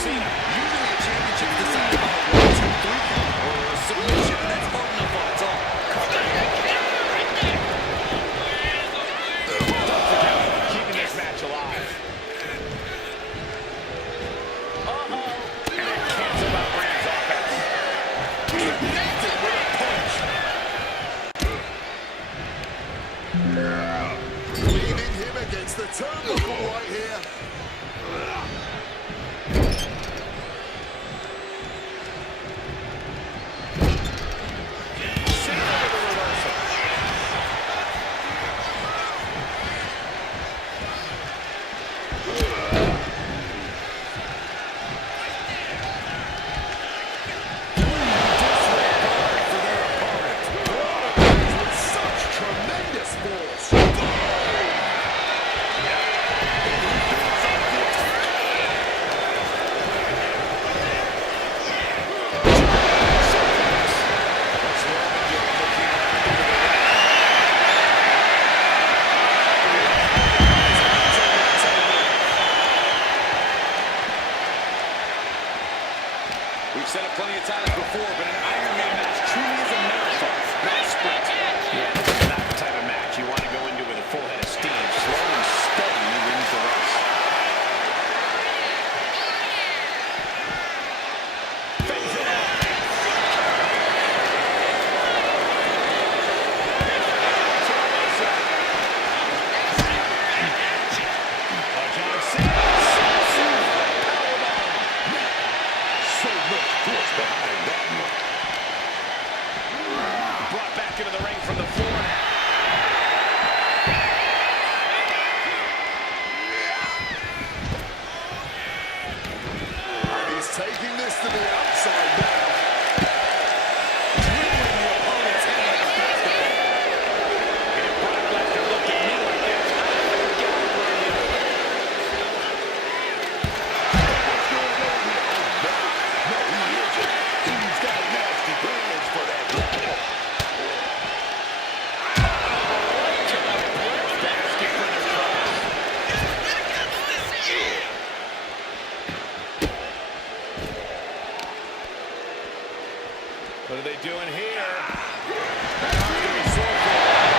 Using the championship to decide about a 1, 2, 3 count or a submission, that's holding the fights off. said it plenty of times before, but an Iron Man match truly is a marathon, not a sprint. Yeah, this is not the type of match you want to go into with a full head of steam. Slow and steady wins the race. Brought back into the ring from the floor now. And he's taking this to the outside now. Dribbling the opponent's head like a basketball. And if Brock Lesnar looked at me like that, I would get out of you. No, he isn't. He's got nasty plans for that ladder. Basket for the cross. What are they doing here? That arm's gonna be sore for a while.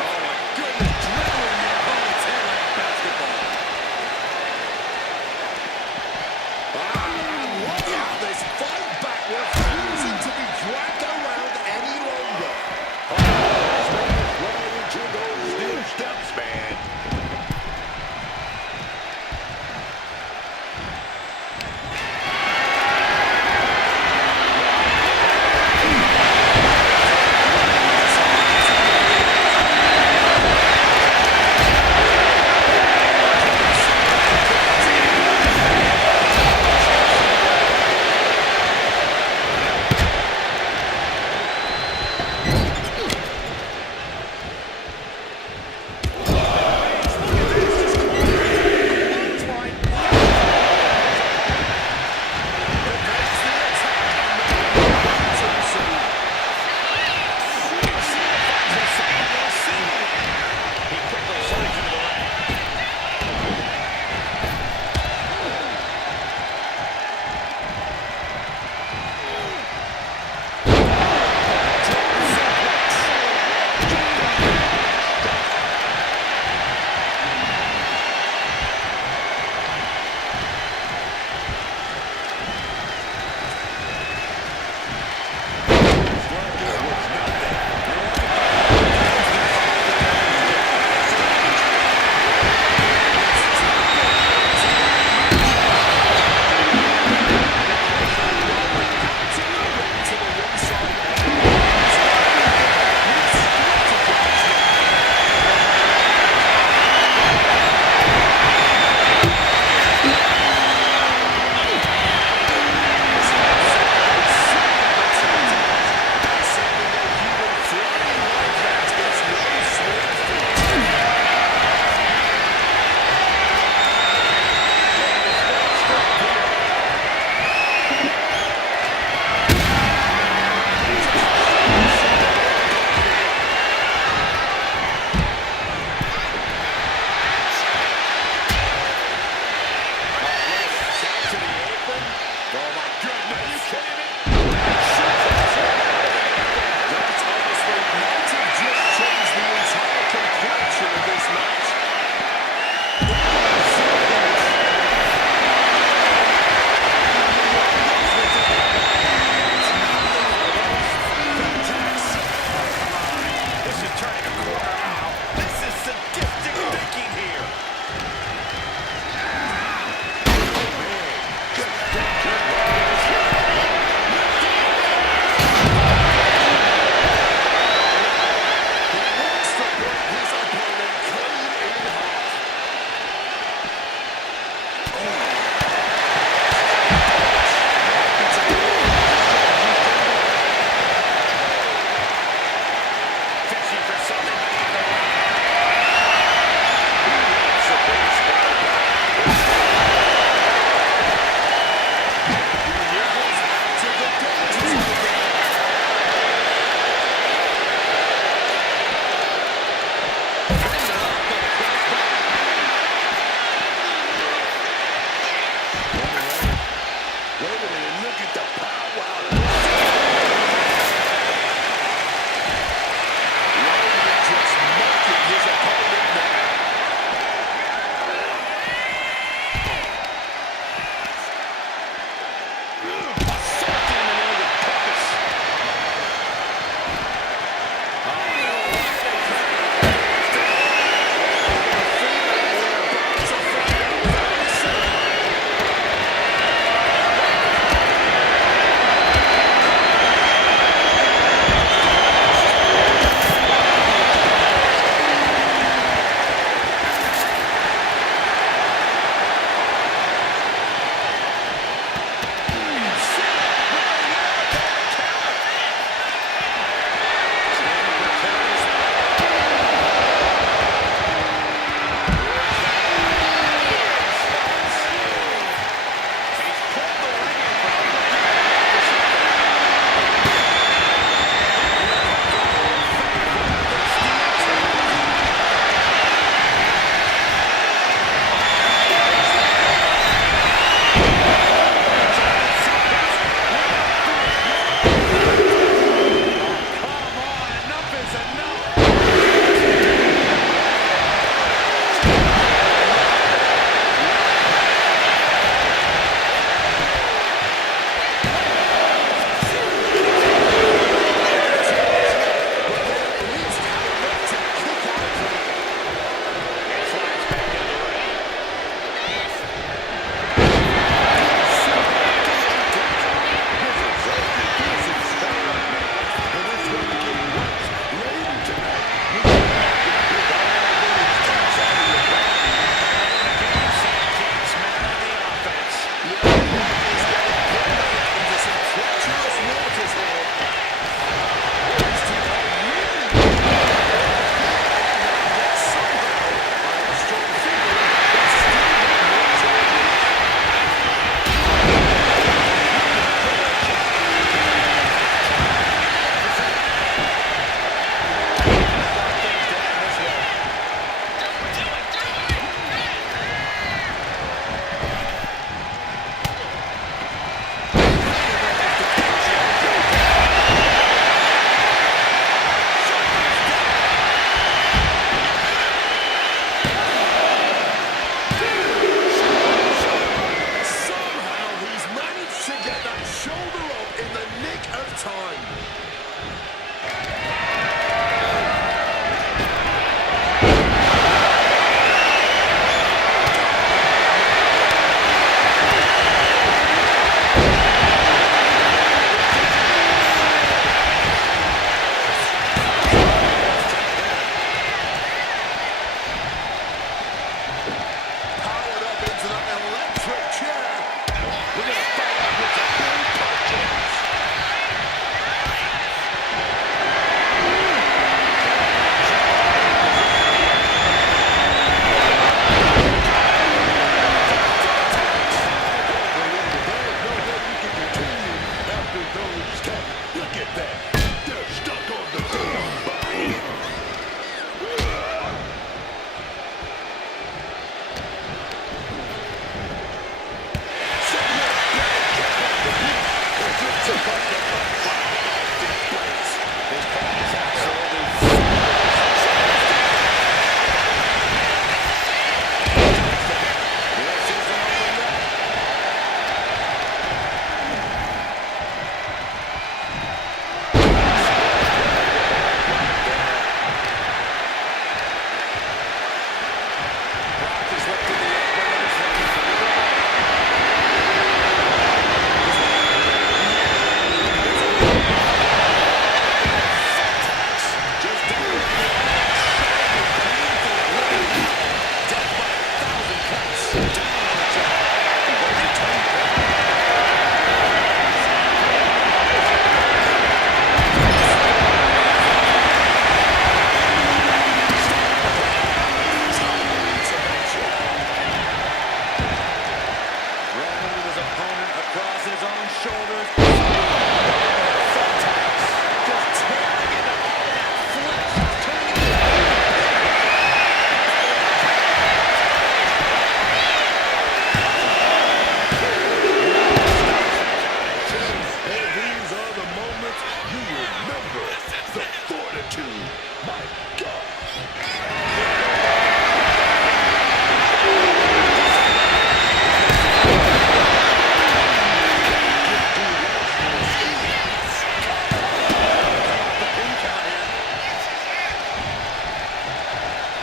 Oh my goodness, dribbling the opponent's head like a basketball. Look at this fight back. Refusing to be dragged around any longer. Oh, right into those new steps, man.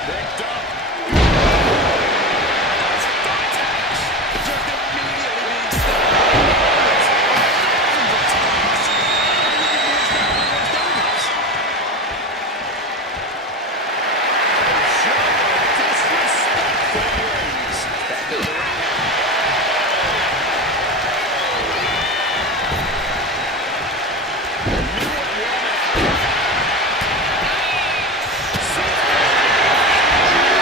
Picked up. Just immediately being stopped. Thousands of times. I think he moves now against Davis. Show of disrespect from Reigns. Back to the ring now. Knew it well.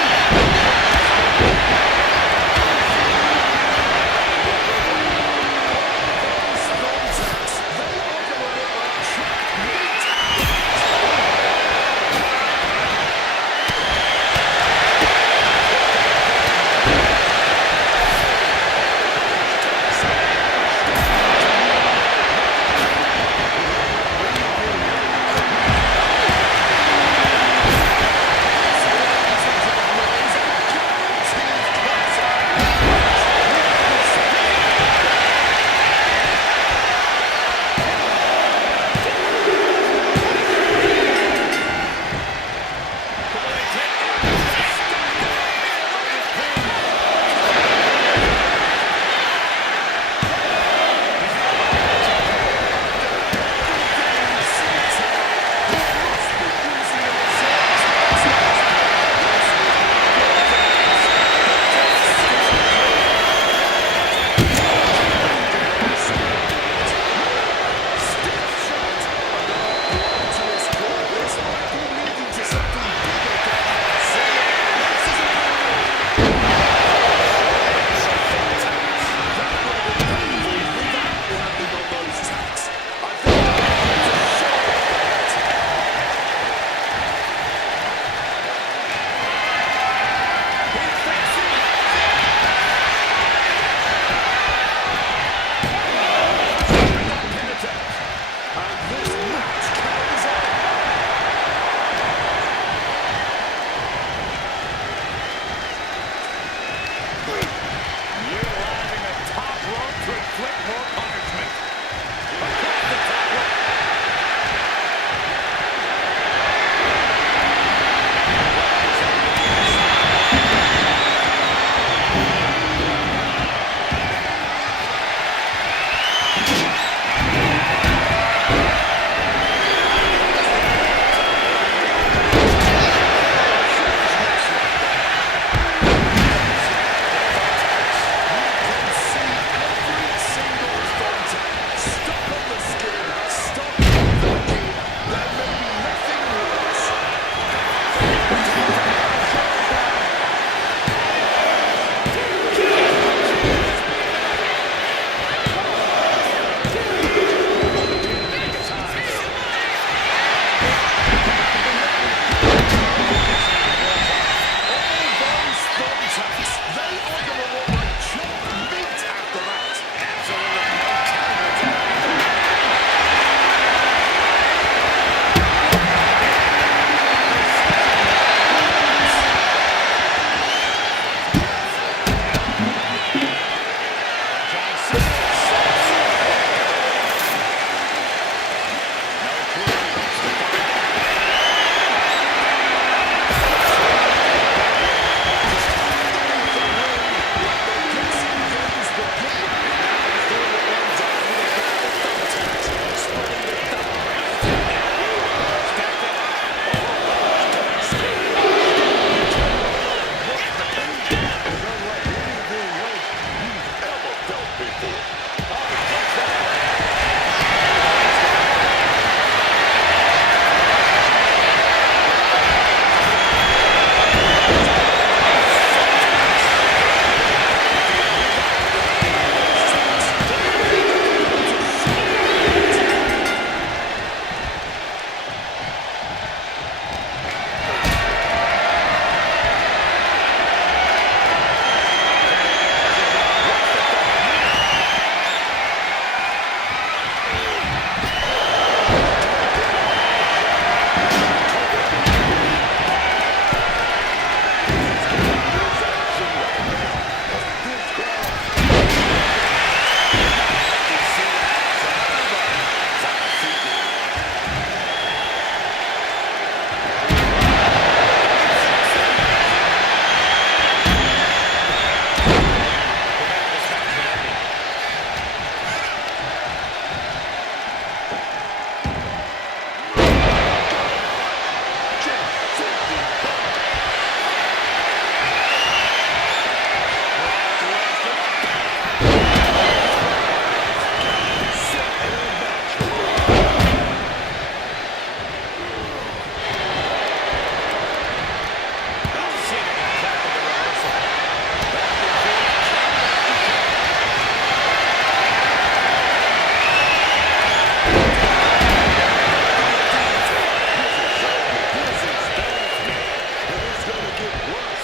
get worse.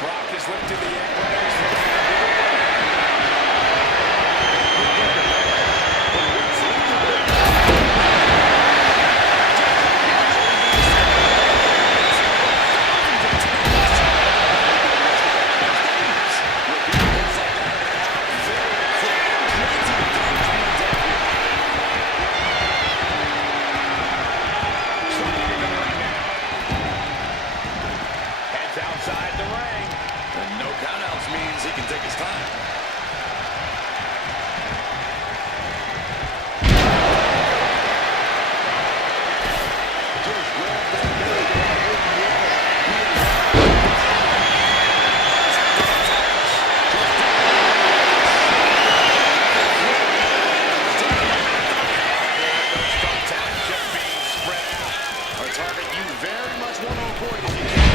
Brock is lifted the apron. Outside the ring. And no countouts means he can take his time. Just grab that belly button in the air. Those thumbtacks just being spread out. A target you very much want to avoid if you can.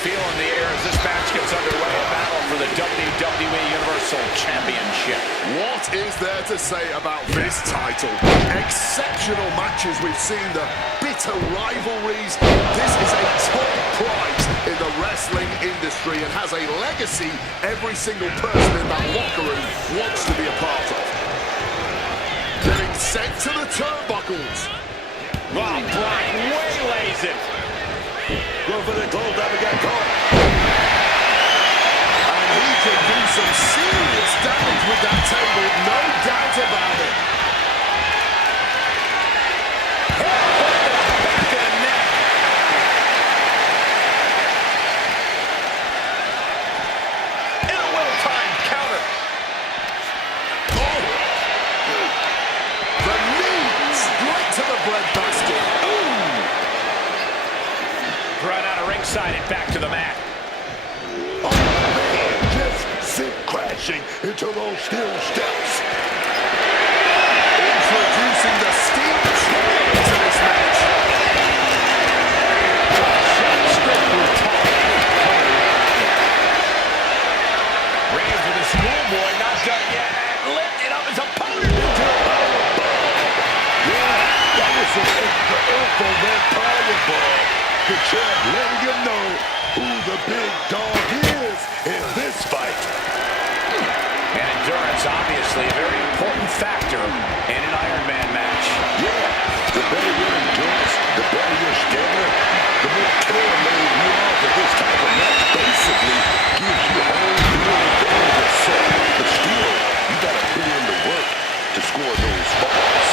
feel in the air as this match gets underway. A battle for the WWE Universal Championship. What is there to say about this title? Exceptional matches we've seen, the bitter rivalries. This is a top prize in the wrestling industry and has a legacy every single person in that locker room wants to be a part of. Getting sent to the turnbuckles. Wow, Brock waylays it. Go for the gold, never get caught. And he can do some serious damage with that table, no doubt about it. Back to the neck. And a well-timed counter. Oh! The knee straight to the breadbasket. Brought out of ringside and back to the mat. Oh, man, just sit crashing into those steel steps. Introducing the steel chair into this match. Reigns with a schoolboy, not done yet. Lifting up his opponent into a Yeah, that was an infrared powerbomb. The champ letting you know who the big dog is in this fight. And endurance, obviously, a very important factor in an Iron Man match. Yeah, the better your endurance, the better your stamina, the more tailor-made you are for this type of match. Basically, gives you home field advantage. So, but still, you gotta put in the work to score those falls.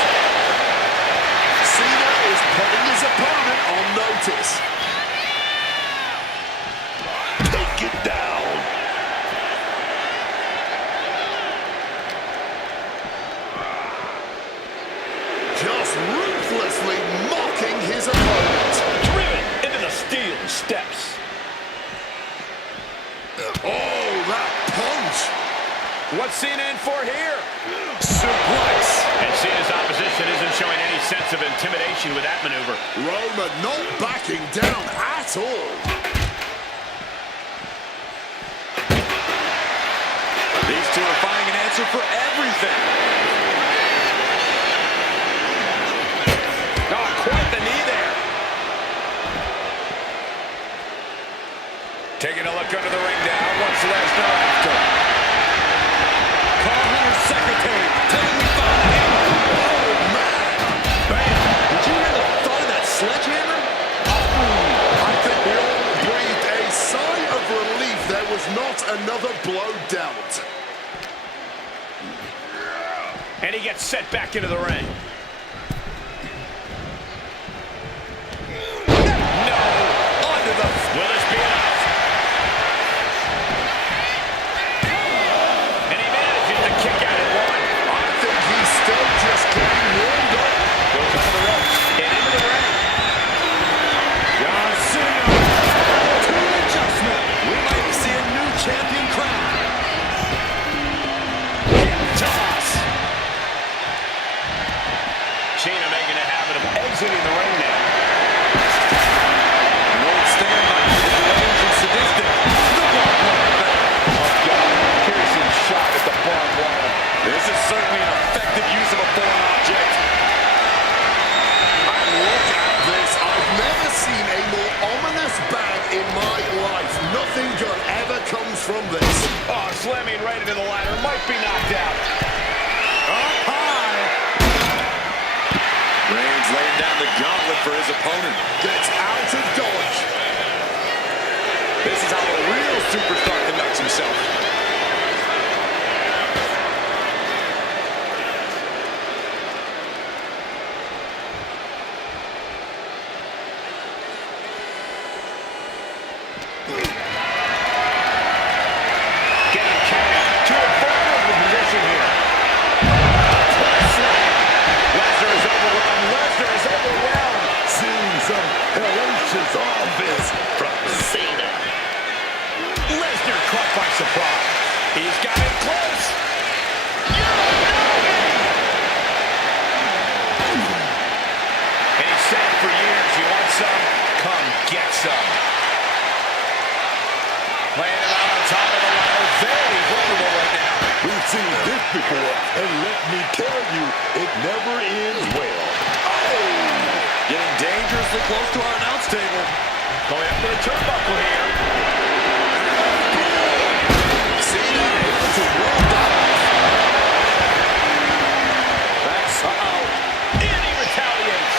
Cena is putting his opponent on notice. Take it down. Just ruthlessly mocking his opponent. Driven into the steel steps. Oh, that punch. What's Cena in for here? Suplex. And Cena's opposition isn't showing any sense of intimidation with that maneuver. Roman not backing down at all. These two are finding an answer for everything. Oh, quite the knee there. Taking a look under the ring now. What's Lesnar after? Call her secretary. Tell me about him. Oh, man. Man, did you hear the thud of that sledgehammer? I think we all breathed a sigh of relief. There was not another blow dealt. And he gets set back into the ring. No! Onto the... Will this be enough? And he manages to kick out at one. I think he's still just getting warmed up. Goes on the ropes and into the ring. John Cena to an adjustment. We might see a new champion crown. Hip toss. Cena making a habit of exiting the ring now. An old standby for the deranged and sadistic. The barbed wire. Oh, God. Piercing shot at the barbed wire. This is certainly an effective use of a foreign object. And look at this. I've never seen a more ominous bag in my life. Nothing good ever comes from this. Oh, slamming right into the ladder. Might be knocked out. Up high. Reigns laying down the gauntlet for his opponent. Gets out of dodge. This is how a real superstar conducts himself. Getting carried to a vulnerable position here. Lesnar is overwhelmed. Lesnar is overwhelmed. Seeing some hellacious offense. before, and let me tell you, it never ends well. Oh! Getting dangerously close to our announce table. Going up to the turnbuckle here. Cena able to roll that off. That's, And he retaliates.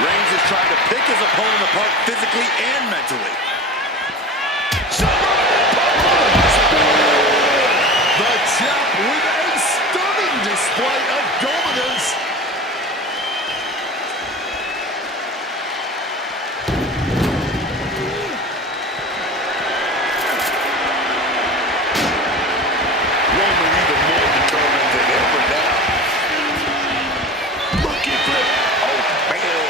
Reigns is trying to pick his opponent apart physically and mentally. The champ with a stunning display of dominance. Roman even more determined than ever now. Monkey flip. Oh, man.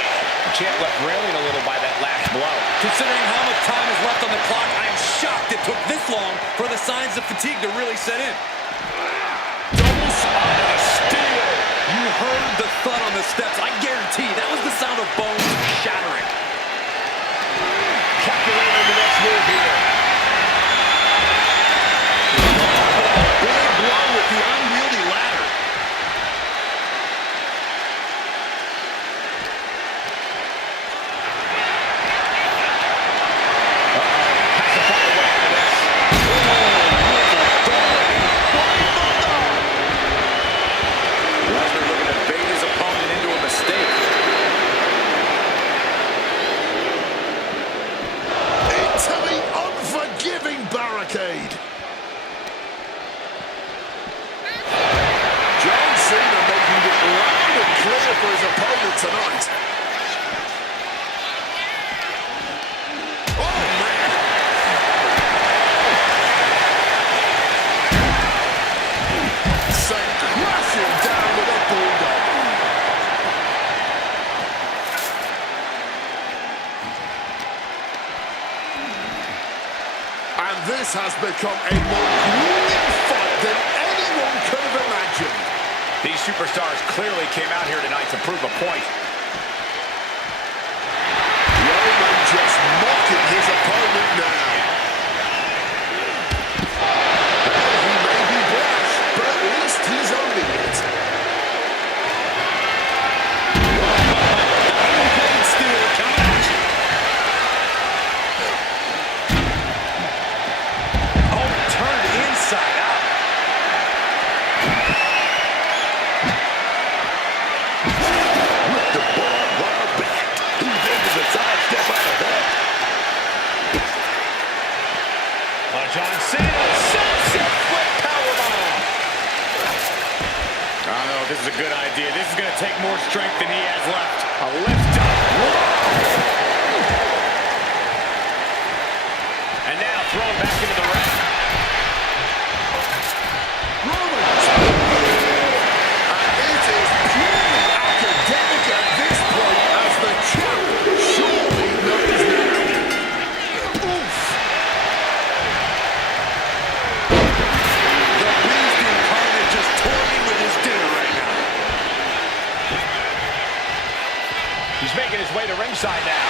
the champ left railing a little by that last blow. Considering how much time is left on the clock, I am shocked it took this long for the signs of fatigue to really set in. Double spot of steel. You heard the thud on the steps. I guarantee that was the sound of bones shattering. Calculating the next move here. Big blow with the unwieldy ladder. Has to find a way out of this. Lesnar looking to bait his opponent into a mistake. Into the unforgiving barricade. John Cena making it loud and clear for his opponent tonight. Oh, man. Sent crashing down with a bulldog. And this has become a more grueling fight than anyone could have imagined. These superstars clearly came out here tonight to prove a point. Roman just mocking his opponent now. He may be brash, but at least he's owning it. Unpaid steel coming at you. Oh, turned inside out. With the ball wire back. He's able to sidestep out of that. John Cena, sunset flip powerbomb. I don't know if this is a good idea. This is going to take more strength than he has left. A lift up. And now thrown back into the ring. Roman. And it is purely academic at this point as the champ surely knows now. Oof. The beast incarnate just toying with his dinner right now. He's making his way to ringside now.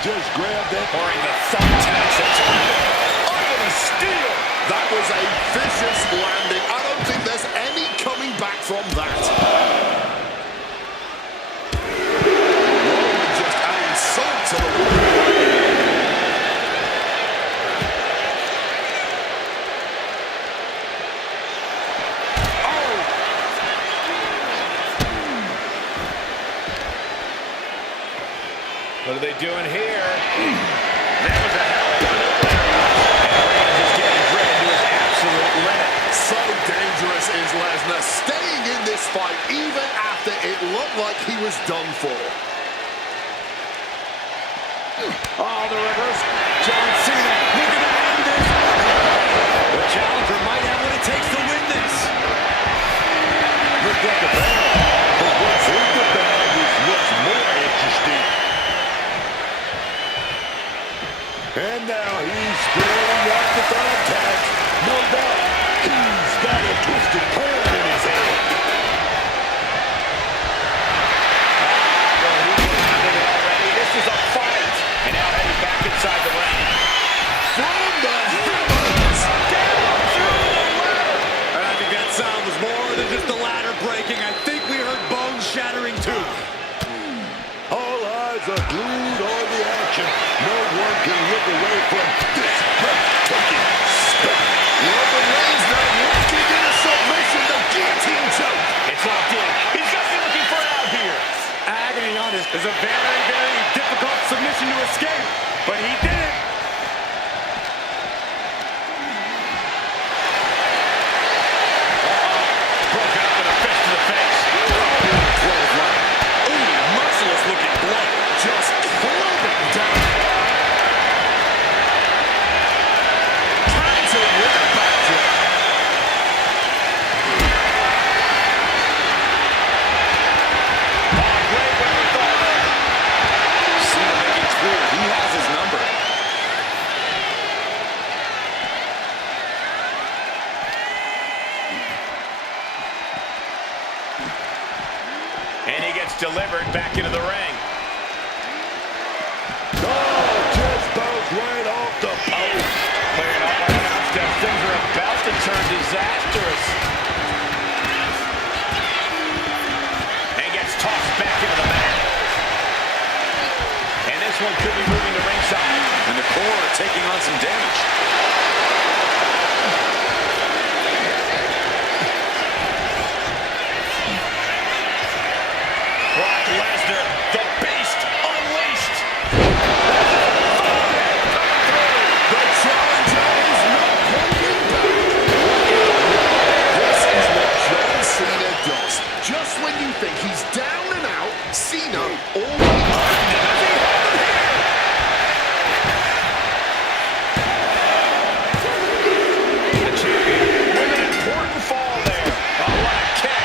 Just grab that. Pouring the thumbtacks at Up in a steal. That was a vicious landing. I don't think there's any coming back from that. Roman just adding salt to the wound. What are they doing here? That was a hell of a and Reigns is getting driven to his absolute limit. So dangerous is Lesnar, staying in this fight even after it looked like he was done for. Oh, the reverse. John Cena looking to end this. The challenger might have what it takes to win this. Look at the bag. But what's in the bag is what's more interesting. And now he's spreading out the thumbtack. No doubt, he's got a twisted plan in his head. eyes are glued on the action. No one can look away from this breathtaking spot. Roman Reigns now locking in a submission, the guillotine choke. It's locked in. He's got to be looking for an out here. Agony on this is a very, very difficult submission to escape, but he did it. Broken up with a fist to the face. Ooh, merciless looking blow. Just clubbing down. Counter with a backdrop. Great wherewithal there. Cena making it clear he has his number. And he gets delivered back into the ring. Oh, just bounced right off the post. Clearing up by announce that things are about to turn disastrous. And gets tossed back into the mat. And this one could be moving to ringside. And the core are taking on some damage. Brock Lesnar, the beast, unleashed. The challenger is not holding back. This is what John Cena does. Just when you think he's down and out, Cena always The champion with an important fall there. Oh, what a kick.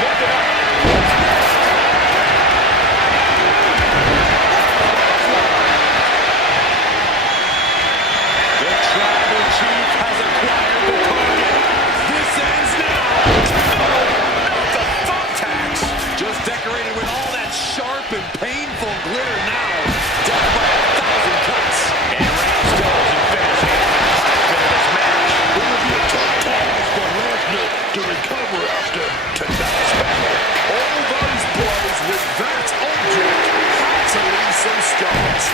Look it up. The tribal chief has acquired the target. This ends now. The thumbtacks. Just decorated with all that sharp and painful glitter now. Death by 1,000 cuts. And Reigns goes and finishes into this match. It will be a tough task for Lesnar to recover after tonight's battle. all those blows with that object had to leave some scars.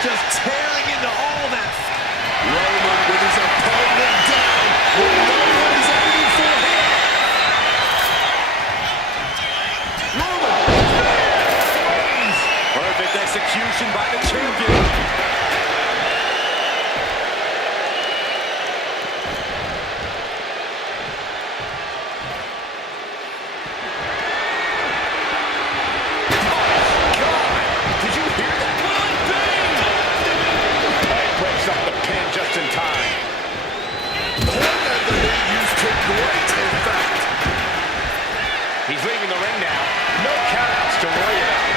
Just tearing into all that. Roman with his opponent down will know what he's aiming for here. Roman! Perfect execution by the champion. Did you hear that? He breaks up the pin just in time. Point at the knee used to great effect. He's leaving the ring now. No countouts to worry about.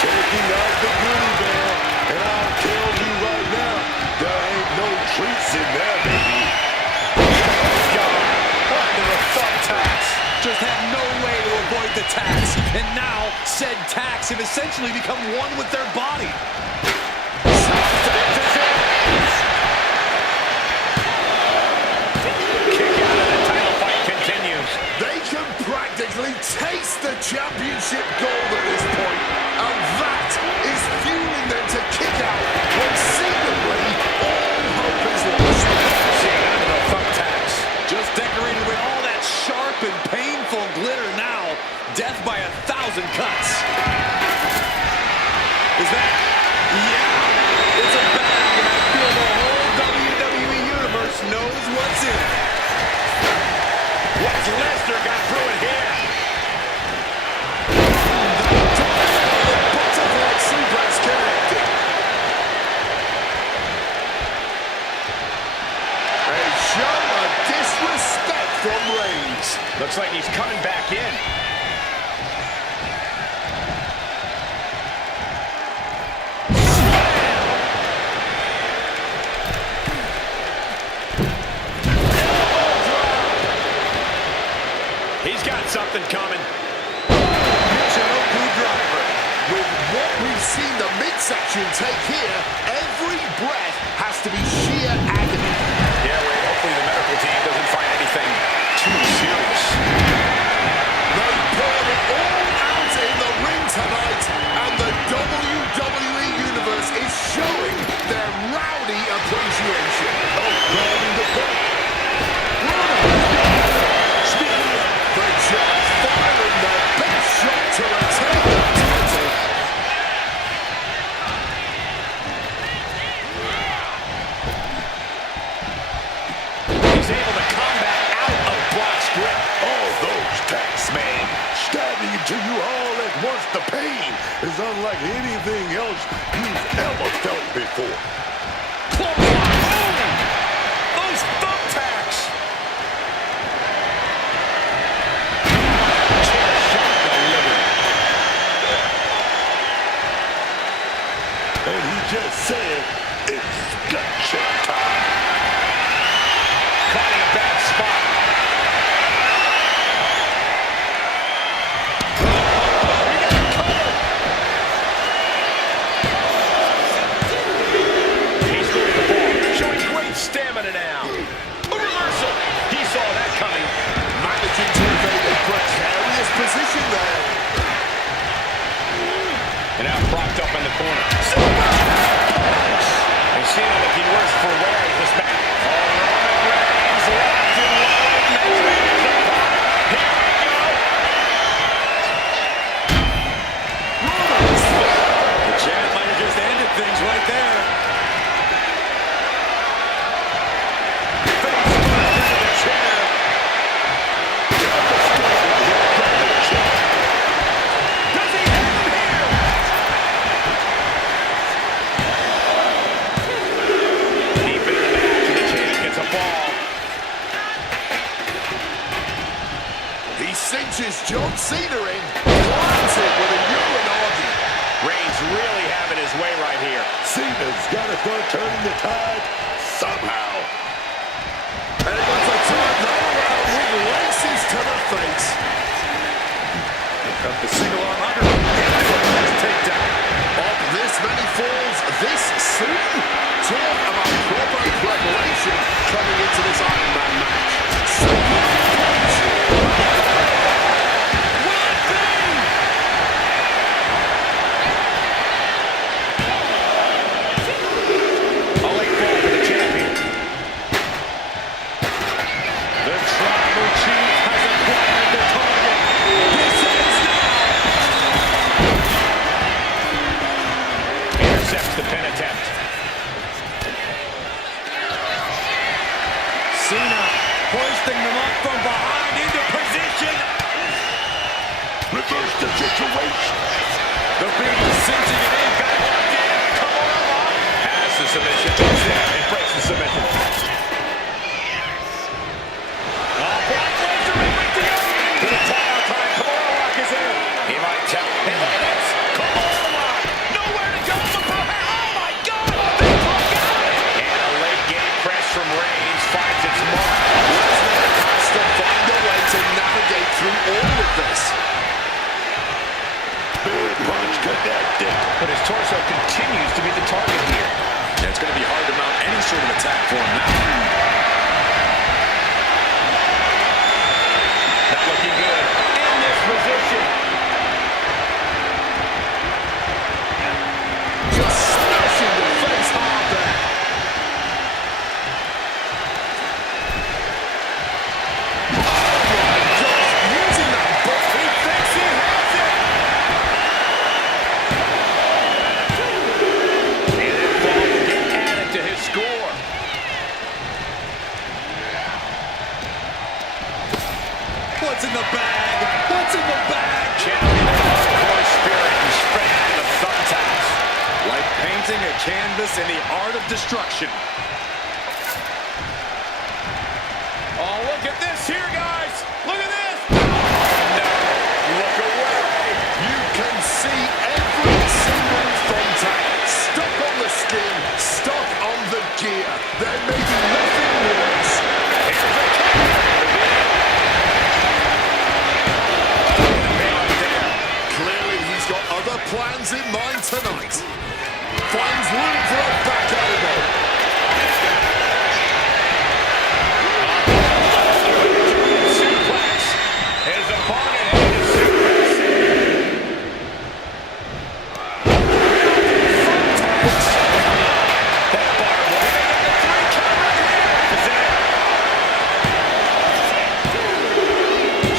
Taking out the goodie bell, and I'll tell you right now, there ain't no treats in there, baby. Under the thumbtacks. Just had no way to avoid the tax. And now, said tax have essentially become one with their body. Kick out and the title fight continues. They can practically taste the championship gold at this point, and that is fueling them to kick out when seemingly all hope is lost. Seeing under the thumbtacks. Just decorated with all that sharp and painful glitter now. Death by 1,000 cuts. Is that? Yeah, it's a bag, and I feel the whole WWE Universe knows what's in it. What's Lesnar got brewing here? Butterfly suplex connected. A show of disrespect from Reigns. Looks like he's coming back in. He's got something coming. Michinoku driver. With what we've seen the midsection watch him take here, every breath has to be sheer agony. Yeah, Wade, hopefully the medical team doesn't find anything too serious. They poured it all out in the ring tonight, and the WWE Universe is showing their rowdy appreciation. Oh, grabbing the belt. The Jets firing their best shot to retain the title. He's able to combat out of Brock's grip. Oh, those attacks, man. Stabbing into you all at once. The pain is unlike anything else you've ever felt before. Clothesline. Boom! Those thumbtacks. Chair shot delivered. And he just said, it's gut check time. Caught in a bad spot. He's moving the ball, showing great stamina now. A reversal. He saw that coming. Managing to evade a precarious position there. And now propped up in the corner. And Cena looking worse for wear as this match. Reigns locked and loaded. Measuring his opponent. Here we go. The champ might have just ended things right there. Face first into the chair. Does he have him here? Deep into the match, and the champ gets a fall. He cinches John Cena in, lands it with a Uranagi. Reigns really having his way right here. Cena's got to start turning the tide somehow. And he wants to turn that around with laces to the face. Here comes the single arm under. Nice takedown. Of this many falls, this soon? Talk about proper preparation coming into this Iron Man match. Superman punch. A late fall for the champion. The tribal chief has acquired the target. This is now. Intercepts the pin attempt. Cena hoisting them up from behind into position. Reverse the situation. The big cinching it in. Got it locked in. Come on, lock. Has the submission. It breaks the submission. Brock Lesnar with the opening. To the title time. Kimura lock is in. He might tell. And look at this. Kimura lock. Nowhere to go. Oh my God. They broke out. And a late game press from Reigns finds its mark. Lesnar has to find a way to navigate through all of this. Big punch connected. But his torso continues to be the target here. And it's going to be hard to mount any sort of attack for him now. Not looking good. In this position. Just smashing the face hard there. Using that body. He thinks he has it. And that ball will get added to his score. What's in the bag? What's in the bag? Channeling the hardcore spirit and spreading out the thumbtacks. Like painting a canvas in the art of destruction. Oh, look at this here, guys. Look at this. No, look away. You can see every single thumbtack stuck on the skin, stuck on the gear. There may be nothing worse. Here's the kick. Clearly, he's got other plans in mind tonight. going for a back elbow. Suplex. His opponent hit a suplex. That barbed wire. The 3 count right here. Is it?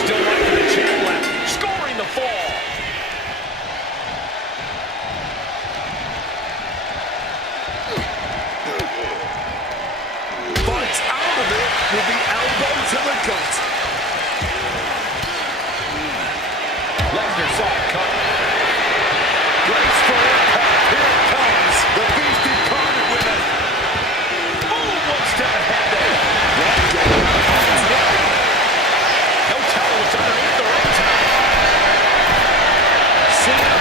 Still liking the champ left. Scoring the fall. Fights out of it with the elbow to the gut. Lesnar saw it coming. Graceful impact. Here it comes. The Beast incarnate with it. Oh, one step ahead there. No telling what's underneath the ring towel. Cena.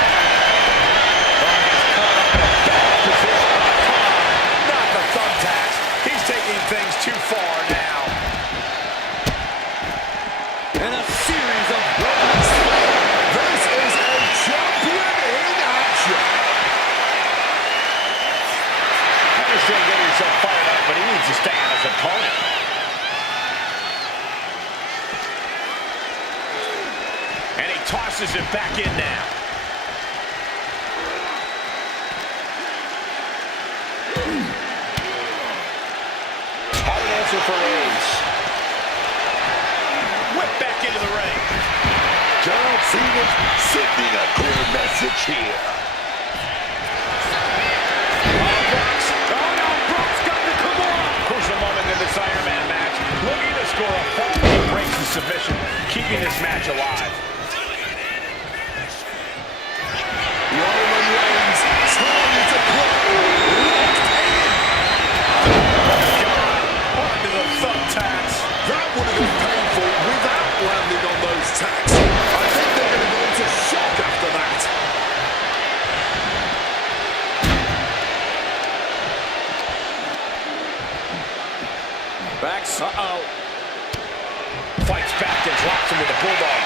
Oh, he's caught up in a bad position. Oh, come on. Not the thumbtacks. He's taking things too far now. And a series of This is a champion in action. I understand getting yourself fired up, but he needs to stay on his opponent. And he tosses it back in now. Hard answer for Reigns. Whip back into the ring. John Cena's sending a clear message here. Oh no, Brock's got the Kimura. Crucial moment in this Iron Man match. Looking to score a fall. He breaks the submission, keeping this match alive. Roman Reigns trying to play. Locked in. God, onto the thumbtacks. That would have been painful without landing on those tacks. I think they're going to go into shock after that. backs. Uh-oh. Fights back and drops him with a bulldog.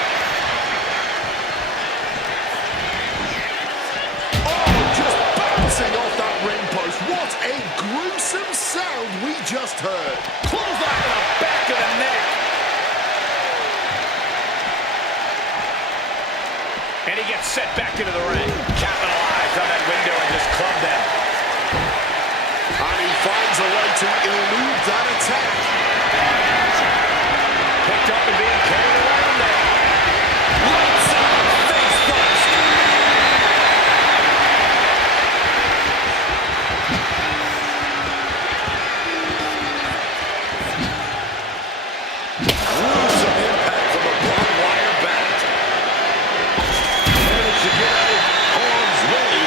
Oh, just bouncing off that ring post. What a gruesome sound we just heard. Clothesline to the back of the neck. And he gets set back into the ring. Capitalized on that window and just clubbed them. And he finds a way to elude that attack. Picked up and being carried around there. Lights out, face first. Gruesome impact from a barbed wire bat. Managed to get out of harm's way.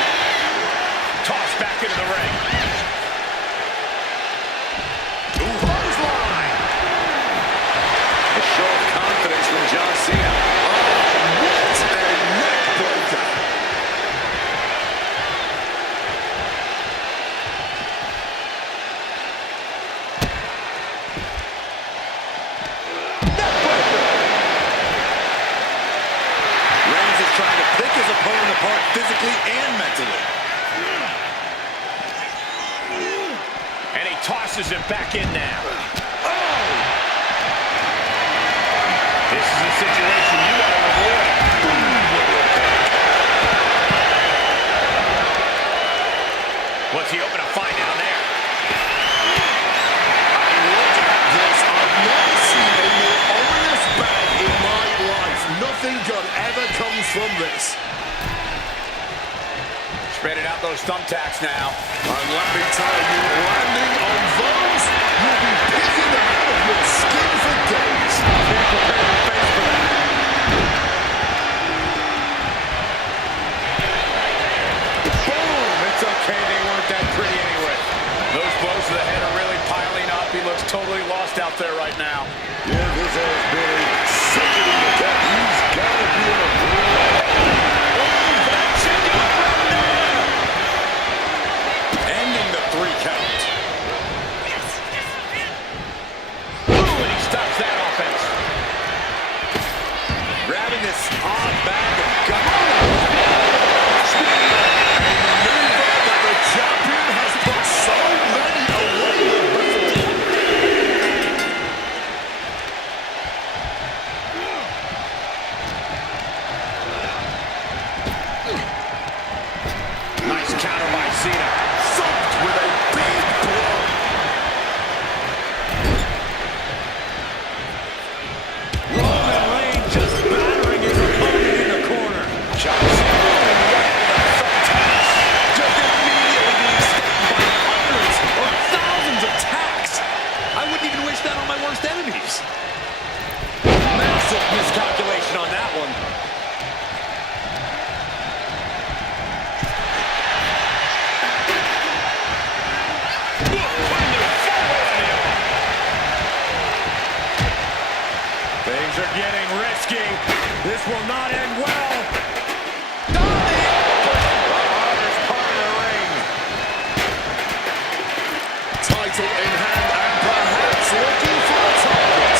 Tossed back into the ring. Clothesline. A show of confidence from John Cena. What a neck breaker. Reigns is trying to pick his opponent apart physically and mentally. And he tosses him back in now. This is a situation you want to avoid. What's he hoping to find down there? Look at this. I've never seen a more ominous bag in my life. Nothing good ever comes from this. Spreading out those thumbtacks now. And let me tell you, landing on those, you'll be picking them out of your skin for days. Prepare your face for that. Boom! It's okay, they weren't that pretty anyway. Those blows to the head are really piling up. He looks totally lost out there right now. Yeah, this has been a sickening attack. He's got to be in a Ending the 3 count. Ooh, and he stops that offense. Grabbing this odd bag of gum. A maneuver that the champion has This will not end well. Title in hand and perhaps looking for a target.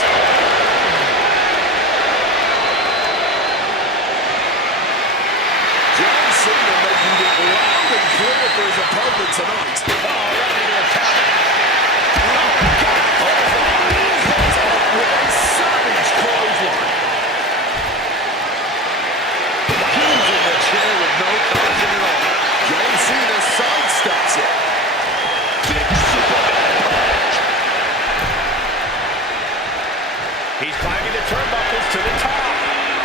John Cena making it loud and clear for his opponent tonight. Ready to attack. With a savage clothesline. Using the chair with no caution at all. John Cena sidesteps it. Big Superman punch. He's climbing the turnbuckles to the top.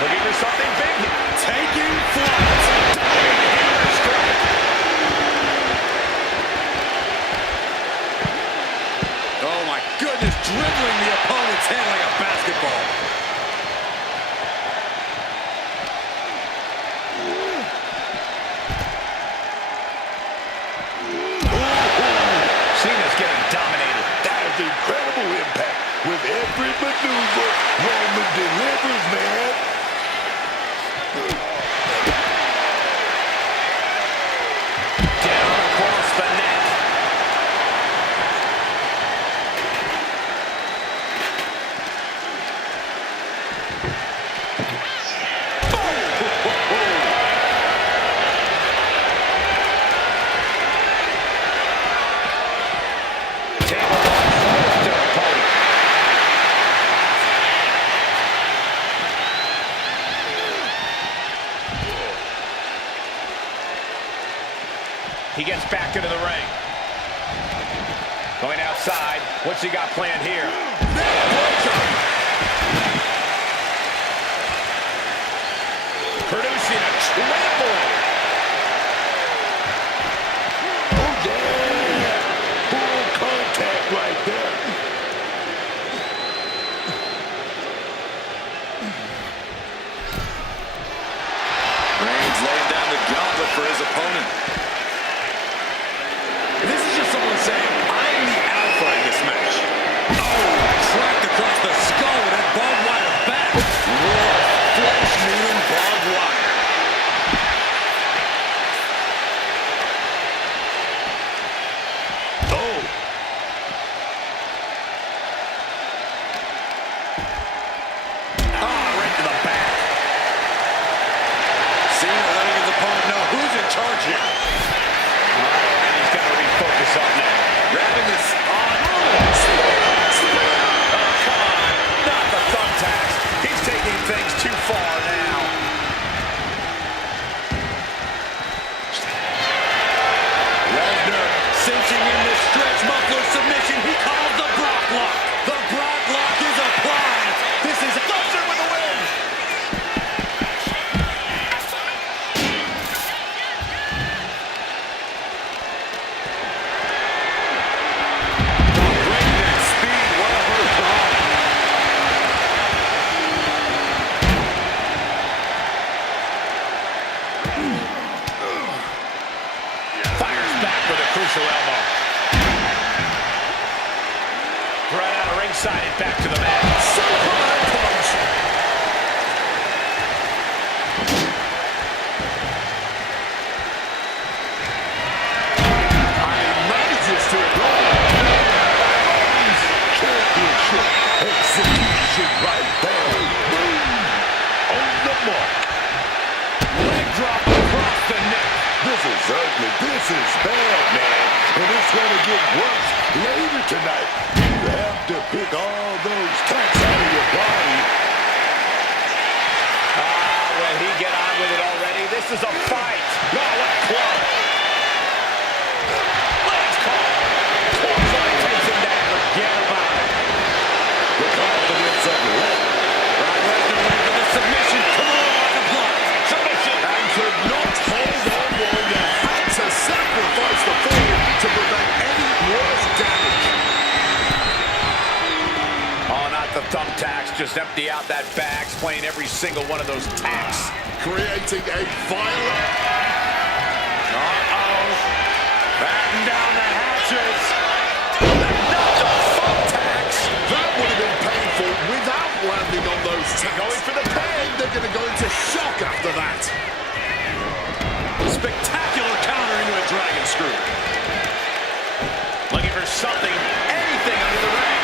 Looking for something big. Taking flight. Hammer strike. Oh my goodness, dribbling the opponent's head like a basketball. Cena's getting dominated. That is incredible impact. With every maneuver, Roman delivers, man. Down across the neck. Table to the opponent. He gets back into the ring. Going outside. What's he got planned here? Producing a trample. Oh, yeah. Full contact right there. Reigns laying down the gauntlet for his opponent. This is just someone saying, I'm the alpha in this match. Oh, tracked across the skull with that barbed wire bat. Raw flesh meaning barbed wire. Oh, Right to the back. Cena letting his opponent know who's in charge here. And he's got to refocus on that. Grabbing this on. Oh, come on. Not the thumbtacks. He's taking things too far now. Lesnar cinching in the stretch muffler submission. He calls the Brock Lock. The Brock Lock is applied. This is Thunder with a win. Breakneck speed, what a hurricane. Fires back with a crucial elbow. Right out of ringside and back to the mat. Superman punch. And he manages to ignore championship execution right there. Boom. On the mark. Leg drop across the neck. This is ugly. This is bad, man. And it's going to get worse later tonight. You have to pick all those tacks out of your body. Will he get on with it already? This is a fight. Oh, what a club. Legs caught. Clothesline takes him down. Forget about it. The confidence of Lesnar. Brock Lesnar went for the submission. Come on, like a block. Submission. and could not hold on long and had to sacrifice the fall to prevent any worse damage. Oh, not the thumbtacks. Just empty out that bag, playing every single one of those tacks. Creating a violent... Batten down the hatches. Not the thumbtacks. That would have been painful without landing on those tags. Going for the pin. They're going to go to shock after that. Spectacular counter into a dragon screw. Looking for something, anything under the ring.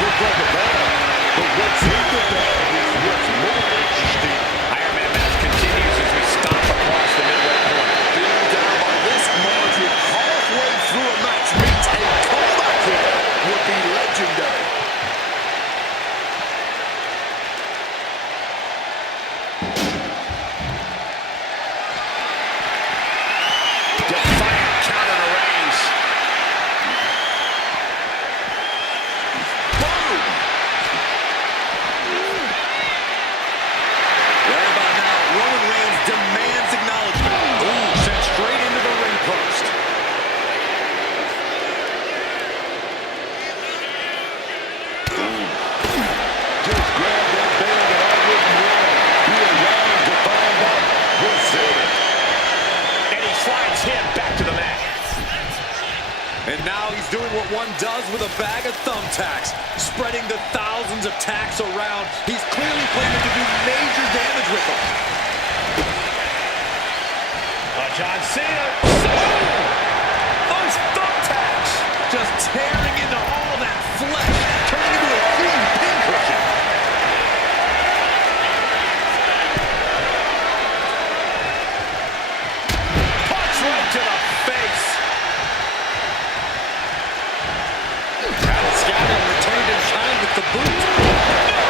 Look like a bag, but what's in the bag is what's more interesting. Iron Man match continues as we stomp across the midway point. Being down by this margin halfway through a match means a comeback here would be legendary. Defiant counter to Reigns. Boom! Right about now, Roman Reigns demands acknowledgement. Ooh, sent straight into the ring post. Just grab that bag and I wouldn't want to be around to find out what's in it. And he slides him back to the mat. And now he's doing what one does with a bag of thumbtacks, spreading the thousands of tacks around. He's clearly planning to do major damage with them. John Cena. Those thumbtacks. Just tearing into all that flesh, turning into a clean pincushion. Punch right to the face. Scouting returned in time with the boot. No,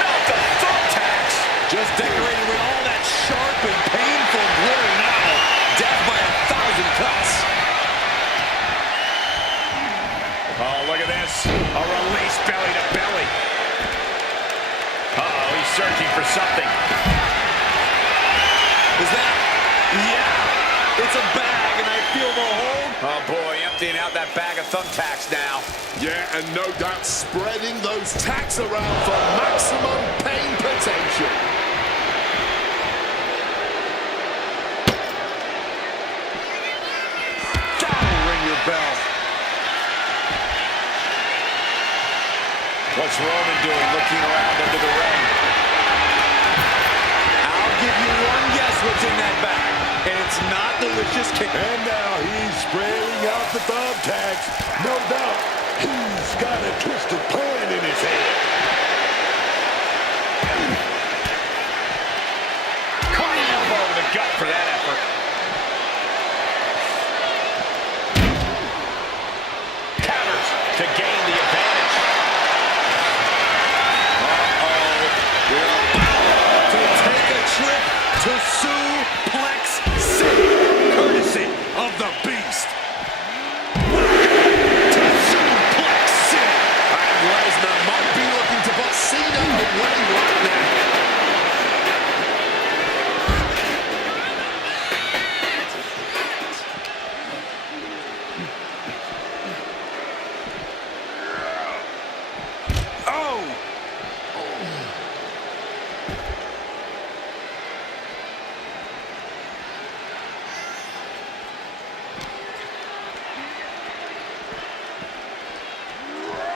not the thumbtacks. Just decorated with all that sharp and painful glory now. Death by 1,000 cuts. Oh, look at this. A release belly to belly. Uh-oh, he's searching for something. Is that? Yeah. It's a bag, and I feel the hold. Oh, boy, emptying out that bag of thumbtacks now. Yeah, and no doubt spreading those tacks around for maximum pain potential. Gotta ring your bell. What's Roman doing looking around under the ring? I'll give you one guess what's in that bag, and it's not delicious cake. And now he's spreading out the thumbtacks. No doubt, he's got a twisted plan in his head. Caught elbow in the gut for that effort. Counters to gain the advantage. To take a trip to Suplex City, courtesy of the Beast. To Suplex City. And Lesnar might be looking to put Cena away right now. Oh!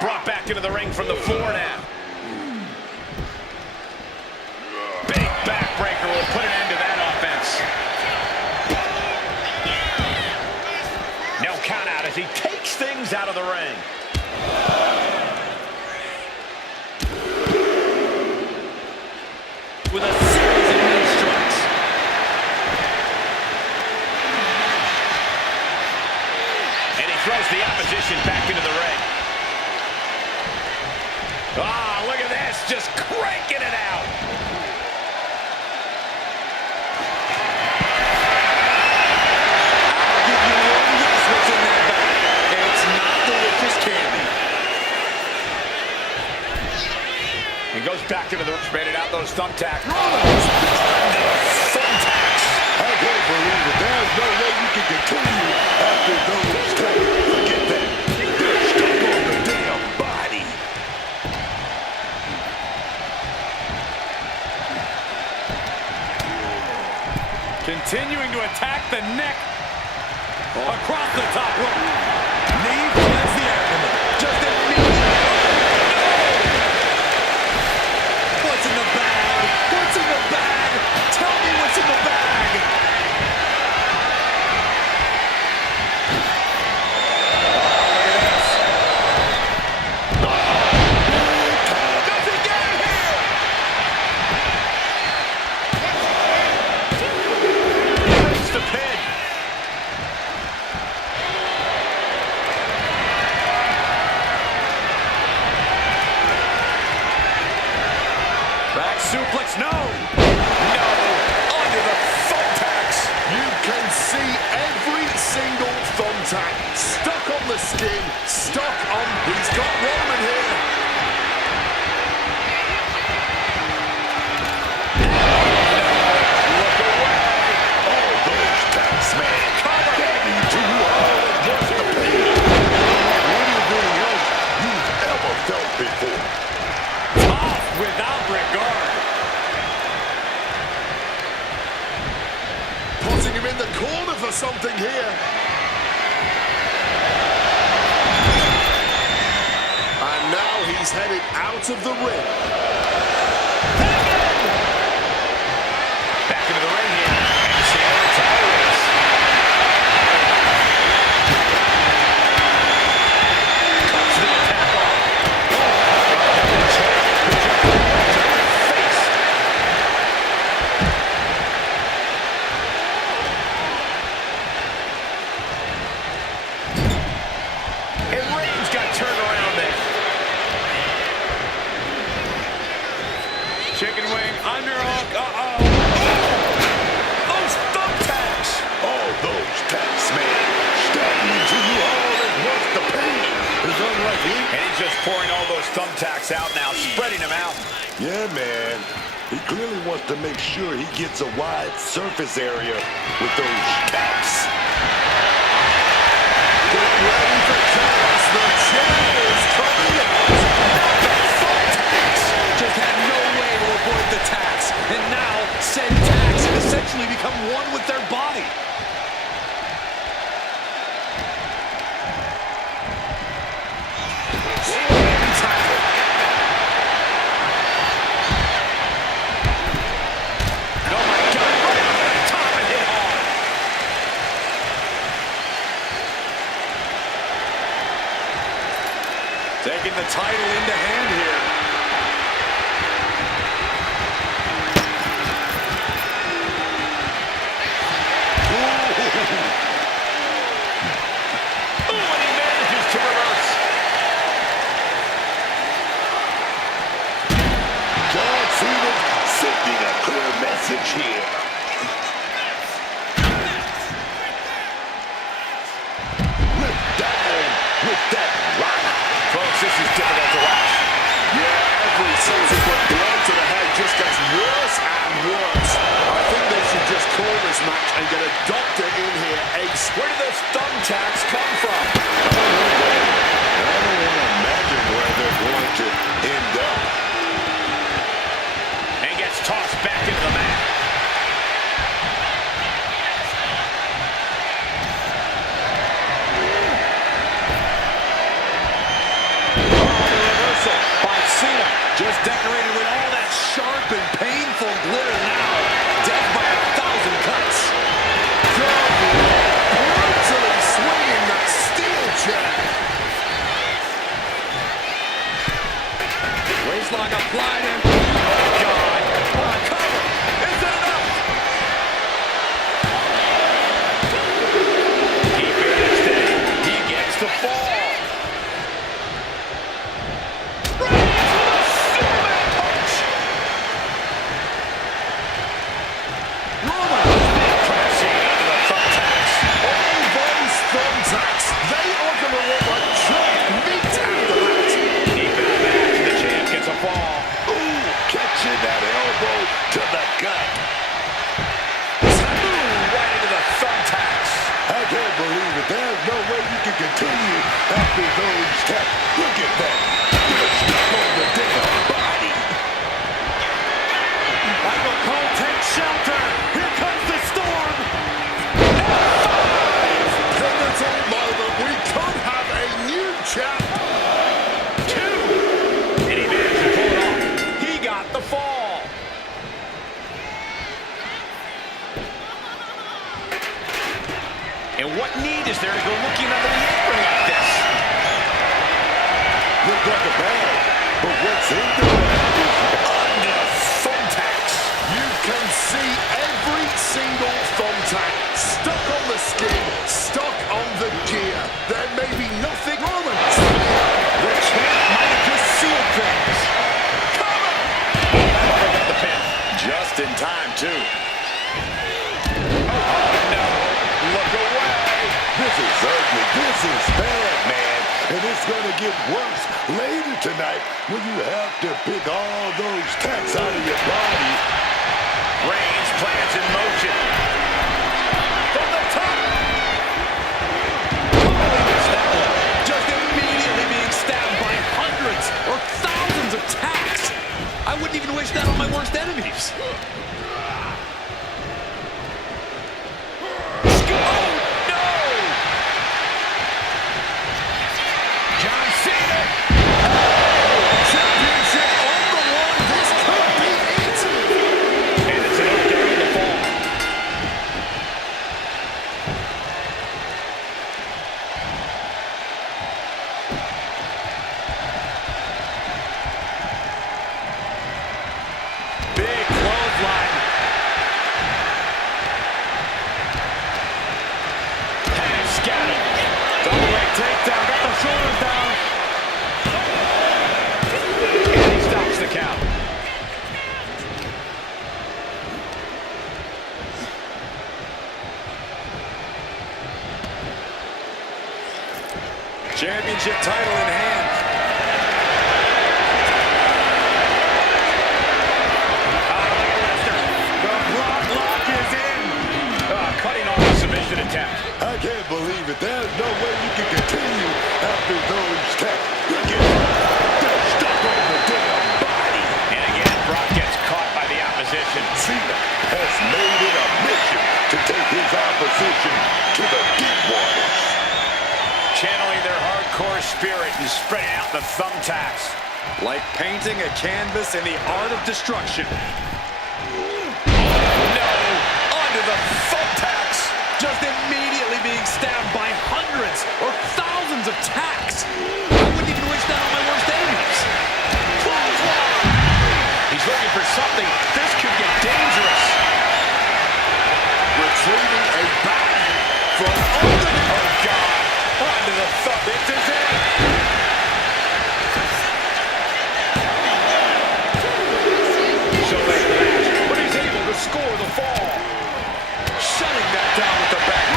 Brought back into the ring from the floor now. Big backbreaker will put an end to that offense. No count out as he takes things out of the ring. With a series of knee strikes. And he throws the opposition back into the ring. Ah, look at this, just cranking it out. I'll give you one guess what's in that bag, and it's not delicious candy. He goes back into the spreading out those thumbtacks. Thumbtacks. I can't believe it. There's no way you can continue after those tacks. Forget that. They're stuck on the damn body. Continuing to attack the neck. Across the top rope. Knee finds the abdomen. Just immediately. What's in the bag? suplex, no! No! Under the thumbtacks. You can see every single thumbtack stuck on the skin, stuck on. He's got Roman here. Look away. All those tacks, man. Getting to you all at once the pain. Anything else you've ever felt before. Tough without regard. Putting him in the corner for something here. And now he's headed out of the ring. Back into the ring here. And Cena retires. Cuts the attack off. The champ puts your elbow to the face. And Reigns got turned around there. Chicken wing, underhook, uh-oh. Those thumbtacks. All those tacks, man. Stabbing to you all at once the pain is unlike any. And he's just pouring all those thumbtacks out now, spreading them out. Yeah, man. He clearly wants to make sure he gets a wide surface area with those tacks. Get ready for chaos. The chair is coming out. Just had no way to avoid the tax. And now, said tax essentially become one with their body. Swing tackle. Oh my God, right over the top and hit hard. Taking the title into hand here. Ooh, and he manages to reverse. John Cena sending a clear message here. Rip down with that rock. Folks, this is difficult to watch. Yeah, every subsequent blow to the head just gets worse and worse. I think they should just call this match and get a doctor in here ASAP. Where did those thumbtacks come from? I don't want to imagine where they're going to end up. And gets tossed back into the mat. Reversal by Cena. Just decorated with all that sharp and painful glitter now. Death by 1,000 cuts. Brutally swinging that steel chair. Waistlock applied and... Oh, God. Cover. Is it enough? Keeping it steady. He gets the fall. To the gut. Right into the thumbtacks. I can't believe it. There's no way you can continue after those taps. Look at that. You're stuck on the damn body. Michael Cole takes shelter. Here comes the storm. Pivotal moment. We could have a new champ. And he managed to pull it off. He got the fall. And what need is there to go looking under the apron like this? Look like a bag, but what's in the bag is Under thumbtacks. You can see every single thumbtack stuck on the skin, stuck on the gear. There may be nothing wrong with it. The champ might have just sealed things. Cover! The pin. This is ugly. This is bad, man. And it's going to get worse later tonight when you have to pick all those tacks out of your body. Reigns plans in motion. From the top. Just immediately being stabbed by hundreds or thousands of tacks. I wouldn't even wish that on my worst enemies. Championship title in hand. The block is in. Cutting off the submission attempt. I can't believe it. There's no way you can continue after those tacks. Look at that. They're stuck on the damn body. And again, Brock gets caught by the opposition. Cena has made it a mission to take his opposition to the deep waters. Channeling their hardcore spirit and spreading out the thumbtacks. Like painting a canvas in the art of destruction. No! Onto the thumbtacks! Just immediately being stabbed by hundreds or thousands of tacks. I wouldn't even wish that on my worst enemies. He's looking for something. This could get dangerous. Retrieving a back from underneath. Oh, God. Onto the thumb. This is it. So late in the match, but he's able to score the fall. Shutting that down with the back.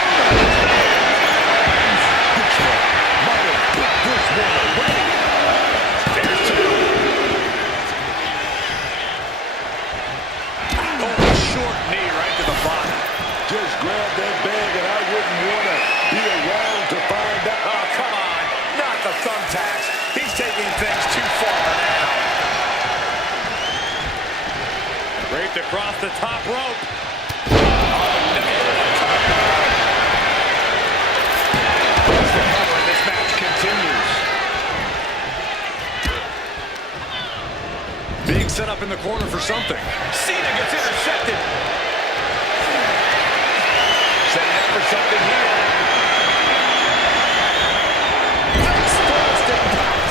Might have put this one away. There's two. Oh, short knee right to the body. Just grab that bag and I wouldn't want to be around to find out. Oh, come on. Not the thumbtacks. He's taking things too far now. Draped across the top rope. This match continues. Being set up in the corner for something. Cena gets intercepted. Setting up for something here. Face first impact.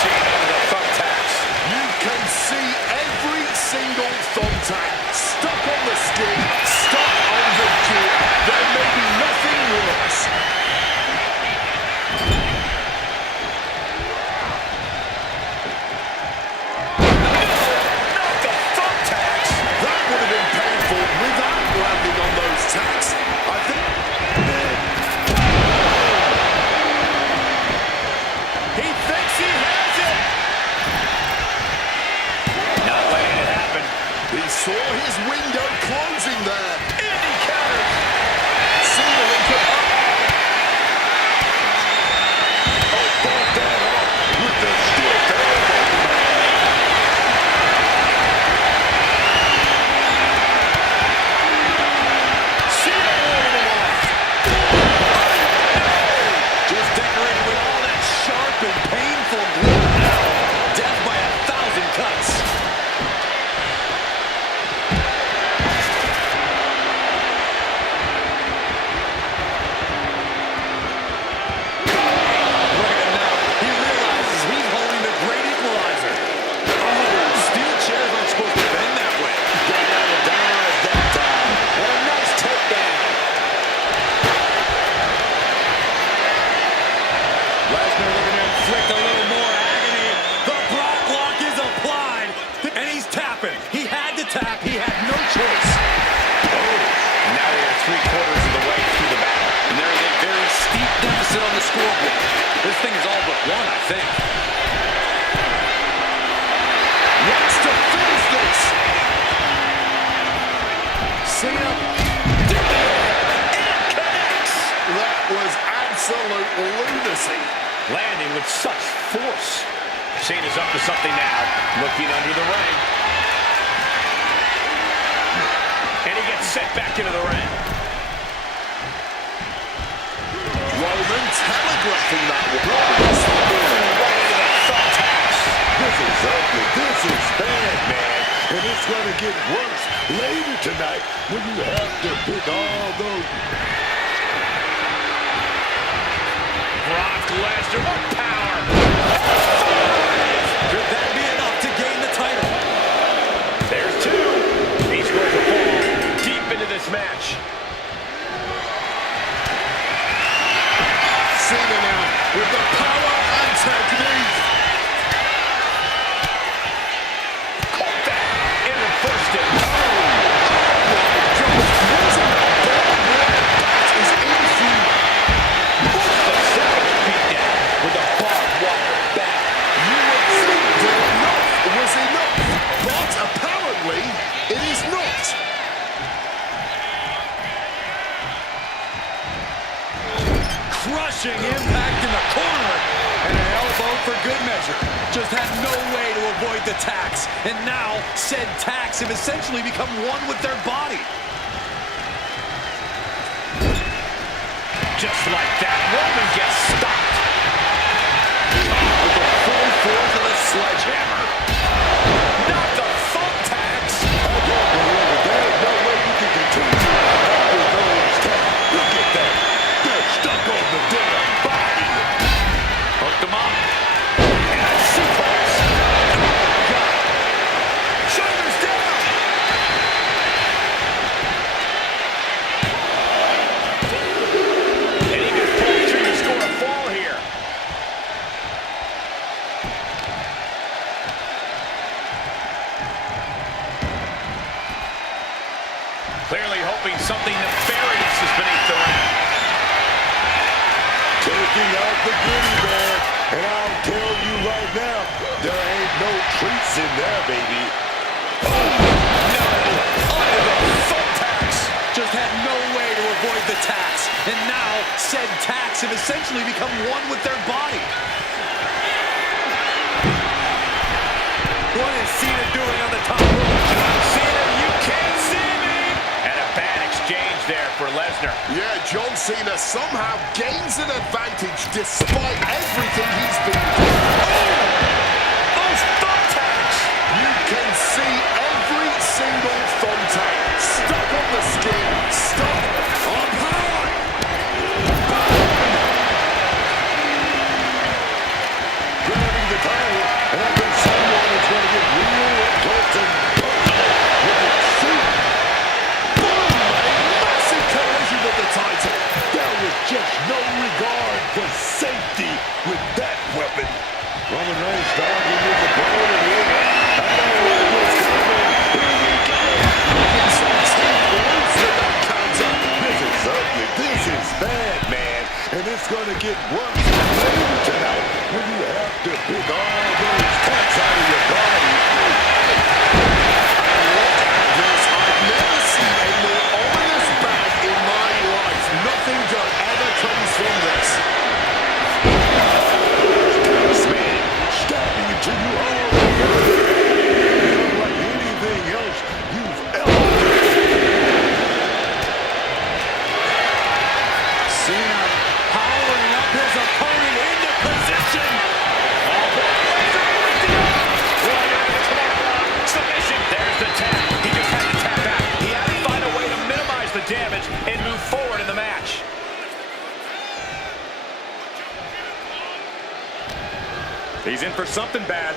Cena with the thumbtacks. You can see every single thumbtack stuck on the skin, stuck on the jaw. There may be nothing worse. Not the thumbtacks. That would have been painful without landing on those tacks. I think He thinks he has it. Not letting it happen. he saw his window closing there. And he counters. Cena into Bought that off with the stiff elbow. Cena rolling him off. Just decorated with all that sharp and painful blood. Death by 1,000 cuts. Cena. That was absolute lunacy. Landing with such force. Cena's up to something now. Looking under the ring. And he gets sent back into the ring. Roman telegraphing that one. This is ugly. This is bad, man. And it's going to get worse later tonight when you have to pick all those. Brock Lesnar, what power! Could that be enough to gain the title? There's two. He's going to fall deep into this match. Cena now with the power and technique. Caught that and reversed it. With a barbed wire bat. You would think that enough was enough, but apparently it is not. Crushing impact in the corner. And an elbow for good measure. Just had no way to avoid the tax. And now, said tax have essentially become one with their body. Just like that, Roman gets stopped. With the full force of the sledgehammer. Not the thumbtacks. I don't believe it. There's no way you can continue after those taps. Look at that. They're stuck on the damn body. Hooked him up. And a suplex. Oh, God. Shoulders down. And he just pulled through to score a fall here. Clearly hoping something nefarious is beneath the ring. Taking out the goodie bag. And I'll tell you right now, there ain't no treats in there, baby. Just had no way to avoid the tax. And now, said tax have essentially become one with their body. What is Cena doing on the top rope? Cena, you can't see me! And a bad exchange there for Lesnar. Yeah, John Cena somehow gains an advantage despite everything he's been doing. Those thumbtacks! You can see every single thumbtack stuck on the skin, stuck on high. Grabbing the title, and I think someone is going to get real up close and personal with it. See? Boom! A massive collision with the title. There was just no regard for safety with that weapon. Roman Reigns starting with the opponent here. I don't know what's coming. Here we go. Looking some teeth loose with that counter. This is ugly. This is bad, man. And it's going to get worse later tonight when you have to pick all those cuts out of your body. This, I've never seen a more ominous bag in my life. Nothing good ever comes from this. Stabbing into you all over. Like anything else you've ever done. Cena powering up his opponent into position. Submission. There's the tap. He just had to tap out. He had to find a way to minimize the damage and move forward in the match. He's in for something bad.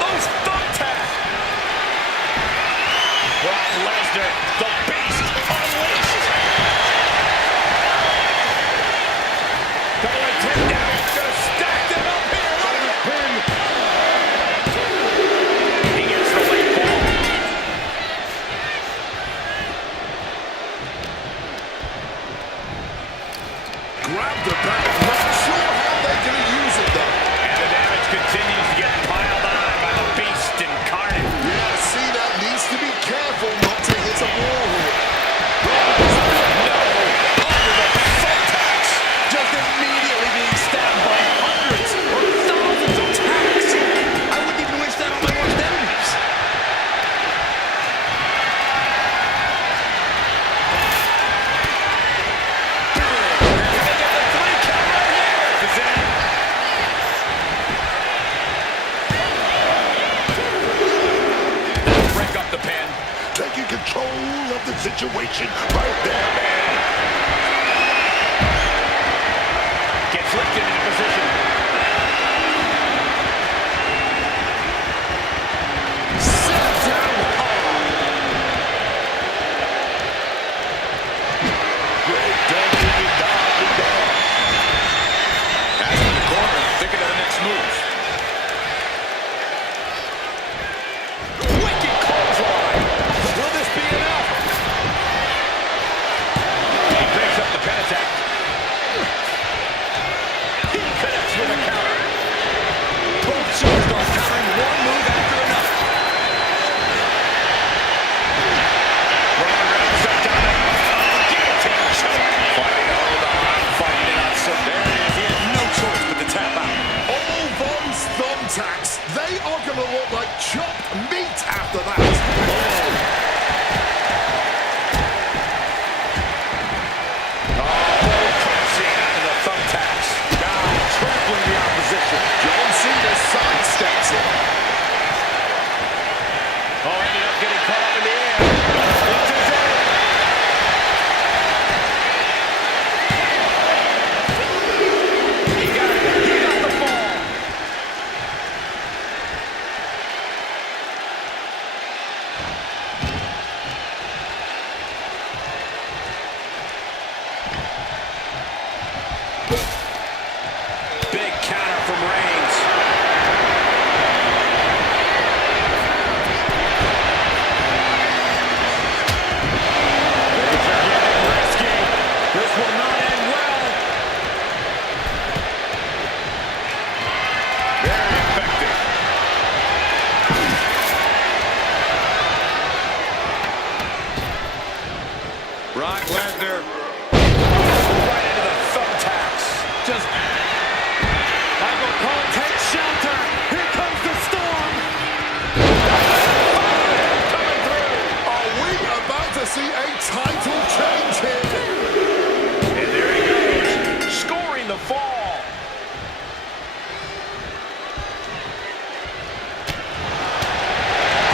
Those thumbtacks. Brock Lesnar, the beast unleashed. Double takedown. Gonna stack them up here. Look at the pin. He gets the late ball. Grab the bag, not sure the situation right there, man. Gets lifted into position. Set down hard. Great dunking and diving down. That's in the corner, thinking of the next move. Wicked clothesline. Will this be enough? He picks up the pin attack. He connects with a counter. Both superstars countering one move after another. Roman Reigns set down a guillotine choke. Fighting to hold on, fighting it out. So there it is. He had no choice but to tap out. All those thumbtacks, they are going to look like chopped meat after that. Cena to the thumbtacks. God, trampling the opposition. John Cena sidesteps it. Oh, ended up getting caught up in the air. This is it. He got it. He got the fall. Big counter from Reigns. Things are getting risky. This will not end well. Very effective. Brock Lesnar. Right into the thumbtacks. Just Michael Cole takes shelter. Here comes the storm. Coming through. Are we about to see a title change here? And there he goes, scoring the fall.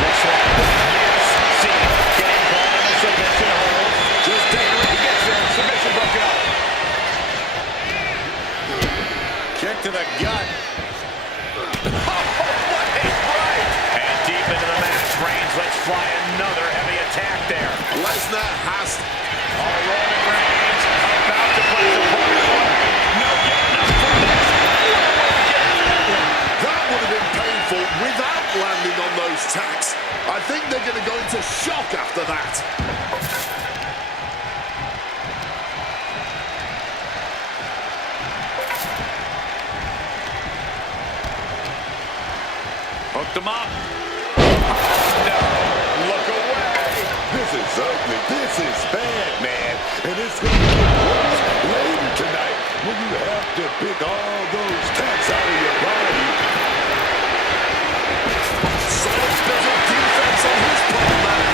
Looks like Cena getting caught in a submission hold. Just daring, he gets there. Submission broken up. Kick to the gut. Oh, what a right! And deep into the match, Reigns lets fly another heavy attack there. Lesnar has... Roman Reigns about to place a blow. No getting up from this. That would have been painful without landing on those tacks. I think they're going to go into shock after that. Hooked him up. Oh, no. Look away. This is ugly. This is bad, man. And it's going to get worse later tonight when you have to pick all those tacks out of your body. Solid bit of defense on his part, man.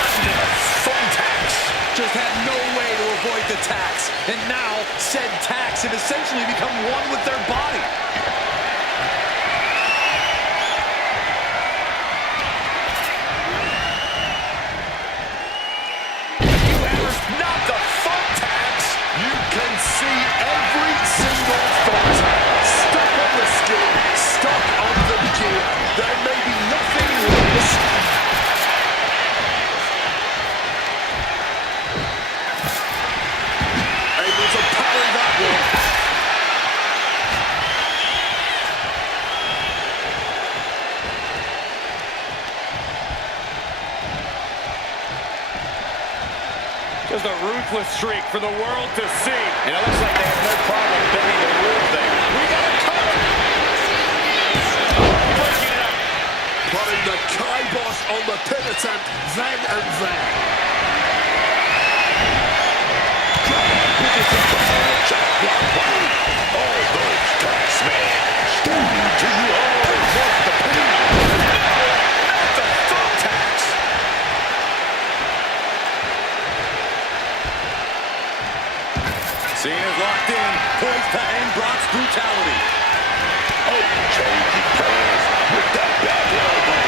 Into the thumbtacks. Just had no way to avoid the tax. And now, said tax have essentially become one with their body. Not the thumbtacks. You can see every single thumbtack stuck on the skin, stuck on the gear. There may be nothing worse. Able to parry that one. Just a ruthless streak for the world to see. And it looks like they have no problem bending the rules there. We got a cover. Breaking it up. Putting the kibosh on the pin attempt then and there. All those tacks, man. Standing to you all want the pain. Not the thumbtacks. Cena's locked in, poised to end Brock's brutality. Oh, changing plans with that back elbow.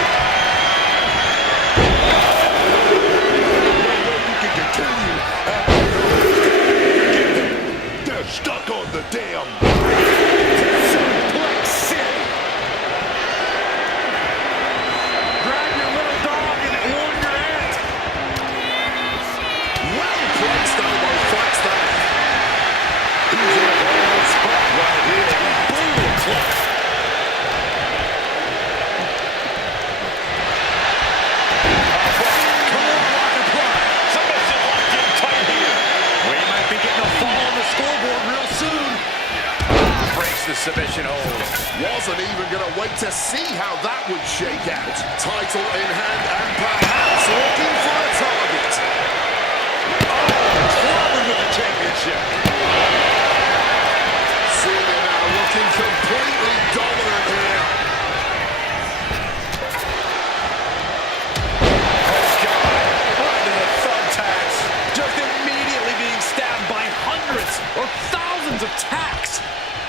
submission hold. Wasn't even going to wait to see how that would shake out. Title in hand and perhaps looking for a target. Clobbered with the championship. Cena now looking completely dominant here. Oh, God. Right to the thumbtacks. Just immediately being stabbed by hundreds or thousands of tacks.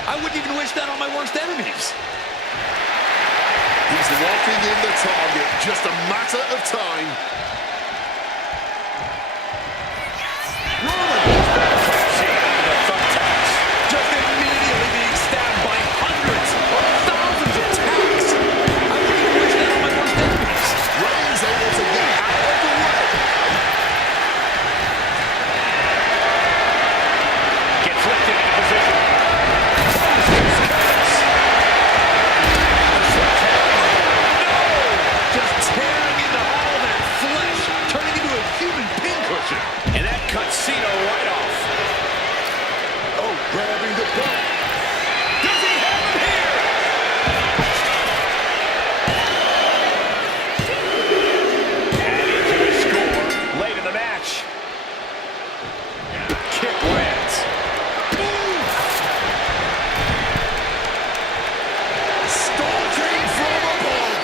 I wouldn't even wish that on my worst enemies. He's locking in the target. Just a matter of time. Just immediately being stabbed by hundreds or thousands of tacks. I wouldn't even wish that on my worst enemies. Reigns able to get out of the way. Gets lifted into position. Just tearing into all that flesh, turning into a human pincushion. And that cuts Cena right off. Oh, grabbing the belt. Does he have him here? Adding to his score late in the match. Kick lands. Stalking from above.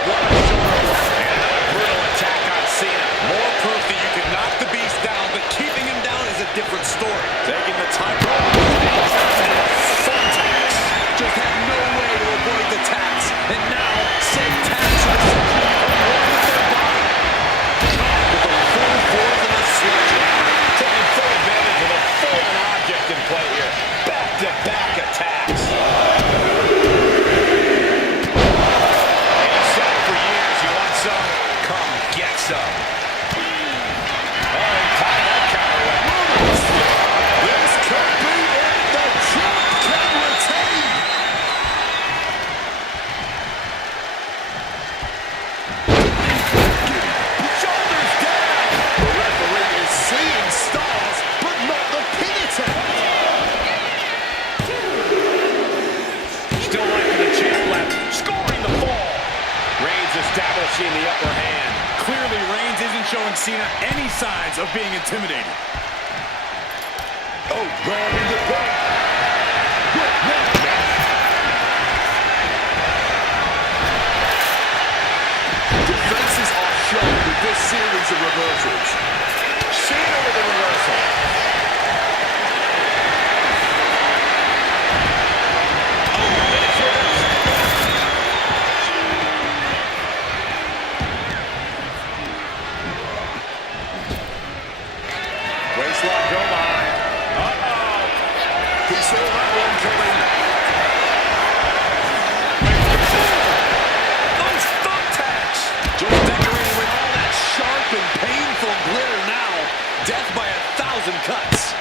What a shoulder block. And another brutal attack on Cena. More proof that you can knock the beast down, but keeping him down is a different story. Taking the time. Thumbtacks. Just had no way to avoid the tax. And now, said tax are essentially one with their body. Caught with the full force of a sledgehammer. Taking full advantage of the foreign object in play here. Back-to-back attacks. And he said it for years, you want some? Come get some. Oh, and tied that counter away. This could be it. The champ can retain. Shoulders down. The referee is seeing stars, but not the pin attempt. Still liking the champ left. Scoring the fall. Reigns establishing the upper hand. Clearly, Reigns isn't showing Cena any signs of being intimidated. Oh, grabbing the belt. Defenses are shown with this series of reversals. Cena with a reversal. Waistlock go by. Uh-oh. He saw that one coming. Those thumbtacks. Just decorated with all that sharp and painful glitter now. Death by 1,000 cuts.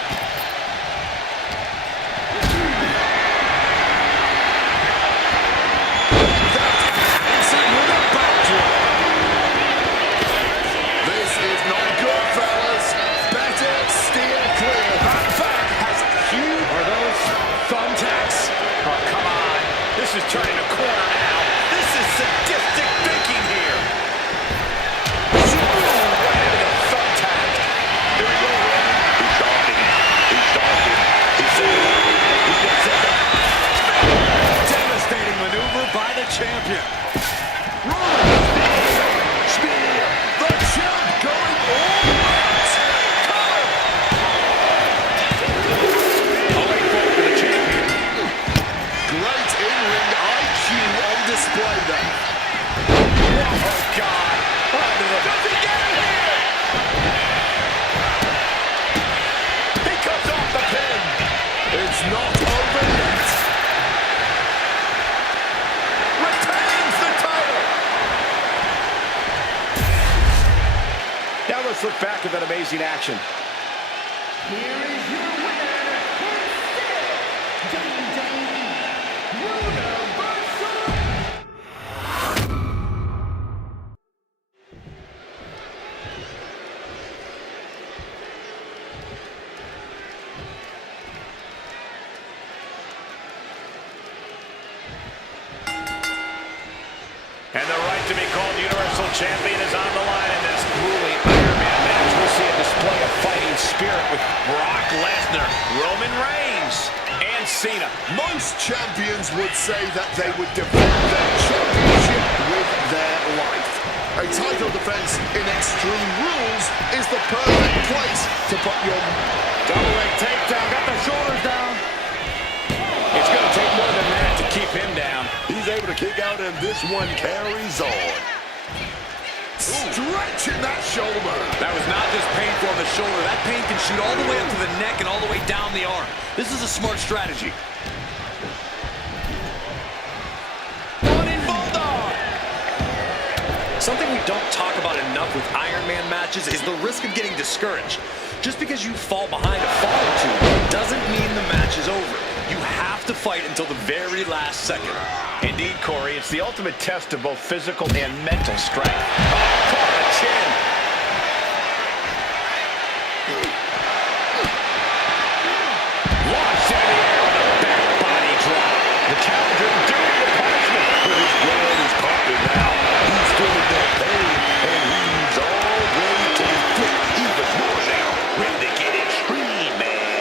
Answered with a backdrop. This is not good, fellas. Better steer clear. That back has huge. Are those thumbtacks? Oh, come on. This is turning a corner now. This is sadistic thinking here. Right into the thumbtack. Here we go. He's talking. He's talking. He's saying. He gets it. Devastating maneuver by the champion. Spear. The champ going all out. A late fall for the champion. Great in-ring IQ on display there. Oh, God. Does he get it here? He cuts off the pin. It's not over yet. Retains the title. Now let's look back at that amazing action. Here is your winner, WWE Universal Universal Champion is on the line in this grueling Iron Man match. We'll see a display of fighting spirit with Brock Lesnar, Roman Reigns, and Cena. Most champions would say that they would defend their championship with their life. A title defense in Extreme Rules is the perfect place to put your... Double leg takedown, got the shoulders down. It's going to take more than that to keep him down. He's able to kick out, and this one carries on. Stretching that shoulder. That was not just painful on the shoulder. That pain can shoot all the way up to the neck and all the way down the arm. This is a smart strategy. Something we don't talk about enough with Iron Man matches is the risk of getting discouraged. Just because you fall behind a fall or two doesn't mean the match is over. You have to fight until the very last second. Indeed, Corey, it's the ultimate test of both physical and mental strength. Oh, caught the chin. Launched into the air with a back body drop. The challenger doing the punishment. His blood is pumping now. He's feeling that pain, and he's all ready to inflict even more now. Ready to get extreme, man.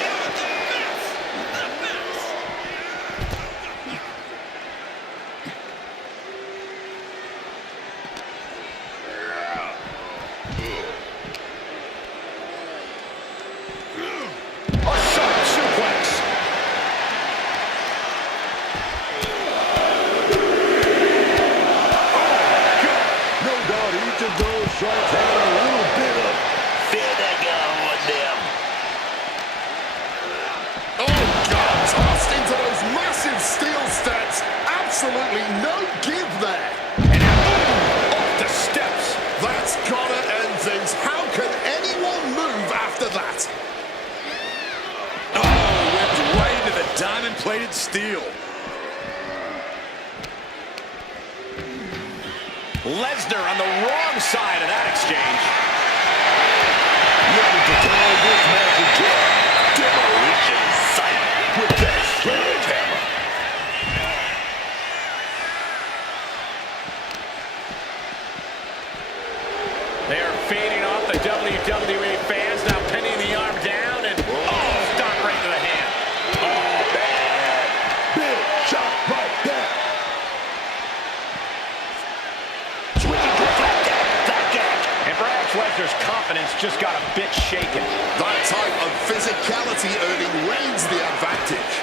A sharp suplex. No doubt each of those strikes had a little bit of vinegar on them. Oh, God, tossed into those massive steel steps. Absolutely no give there. And now, off the steps. That's gotta end things. How can anyone move after that? Oh, whipped right into the diamond-plated steel. Lesnar on the wrong side of that exchange. Looking to call this match again. Demolition site with that sledgehammer. They are feeding off the WWE fans, now pinning the arm down, and stop right to the hand. Oh, man. Big shot right there. Switching to back out. And perhaps Lesnar's confidence just got a bit shaken. That type of physicality earning Reigns the advantage.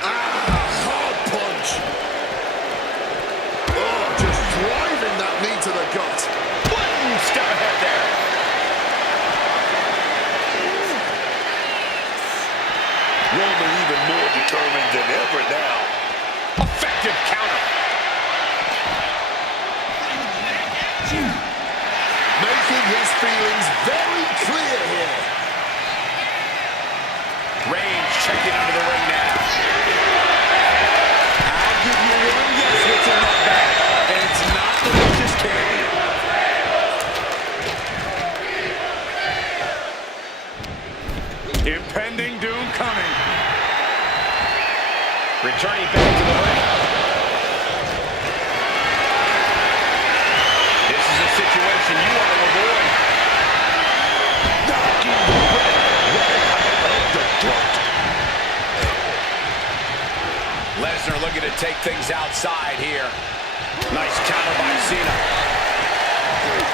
Hard punch. Oh, just driving that knee to the gut. One step ahead there. Roman even more determined than ever now. Effective counter. Making his feelings very clear here. Reigns checking into the ring now. I'll give you one guess what's in that bag. And it's not delicious candy. Impending doom coming. Returning back to the ring. This is a situation you want to avoid. Knocking the breath right out of the throat. Lesnar looking to take things outside here. Nice counter by Cena.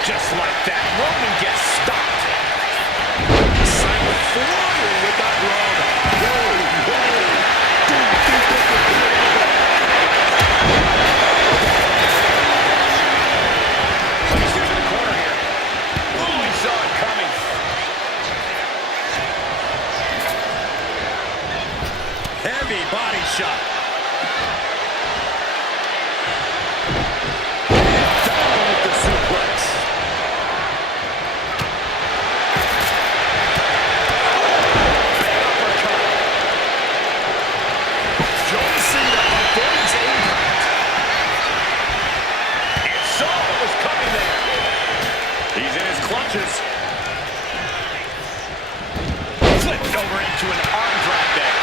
Just like that, Roman gets stopped. Flying with that rod. Placed into the corner here. Oh, he saw it coming. Heavy body shot. Down with the suplex. John Cena avoids impact. It saw what was coming there. He's in his clutches. Flipped over into an arm drag there.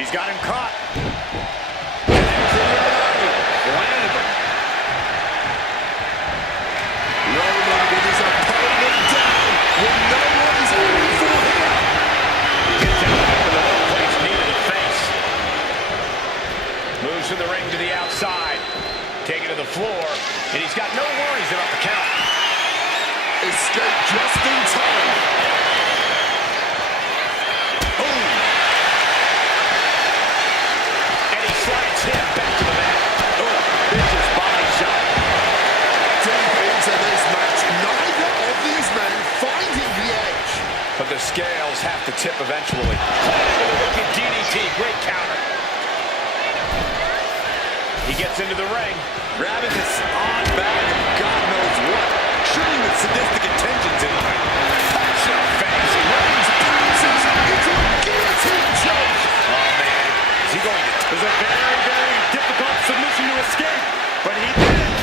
He's got him caught. And there's the Illuminati. Landed him. Roman with his opponent down when no one is aiming for him. Gets him back with a well-placed knee to the face. Moves from the ring to the outside. Taken to the floor. And he's got no worries about the count. Escape just in time. Boom. And he slides him back to the mat. Oh, vicious body shot. Deep into this match, neither of these men finding the edge. But the scales have to tip eventually. Look at DDT, great counter. He gets into the ring. Grabbing this on back of God knows what. Surely with sadistic intentions in mind. Punch in the face. Reigns bounces into a guillotine choke. Oh, man. Is he going to... It was a very, very difficult submission to escape, but he did it.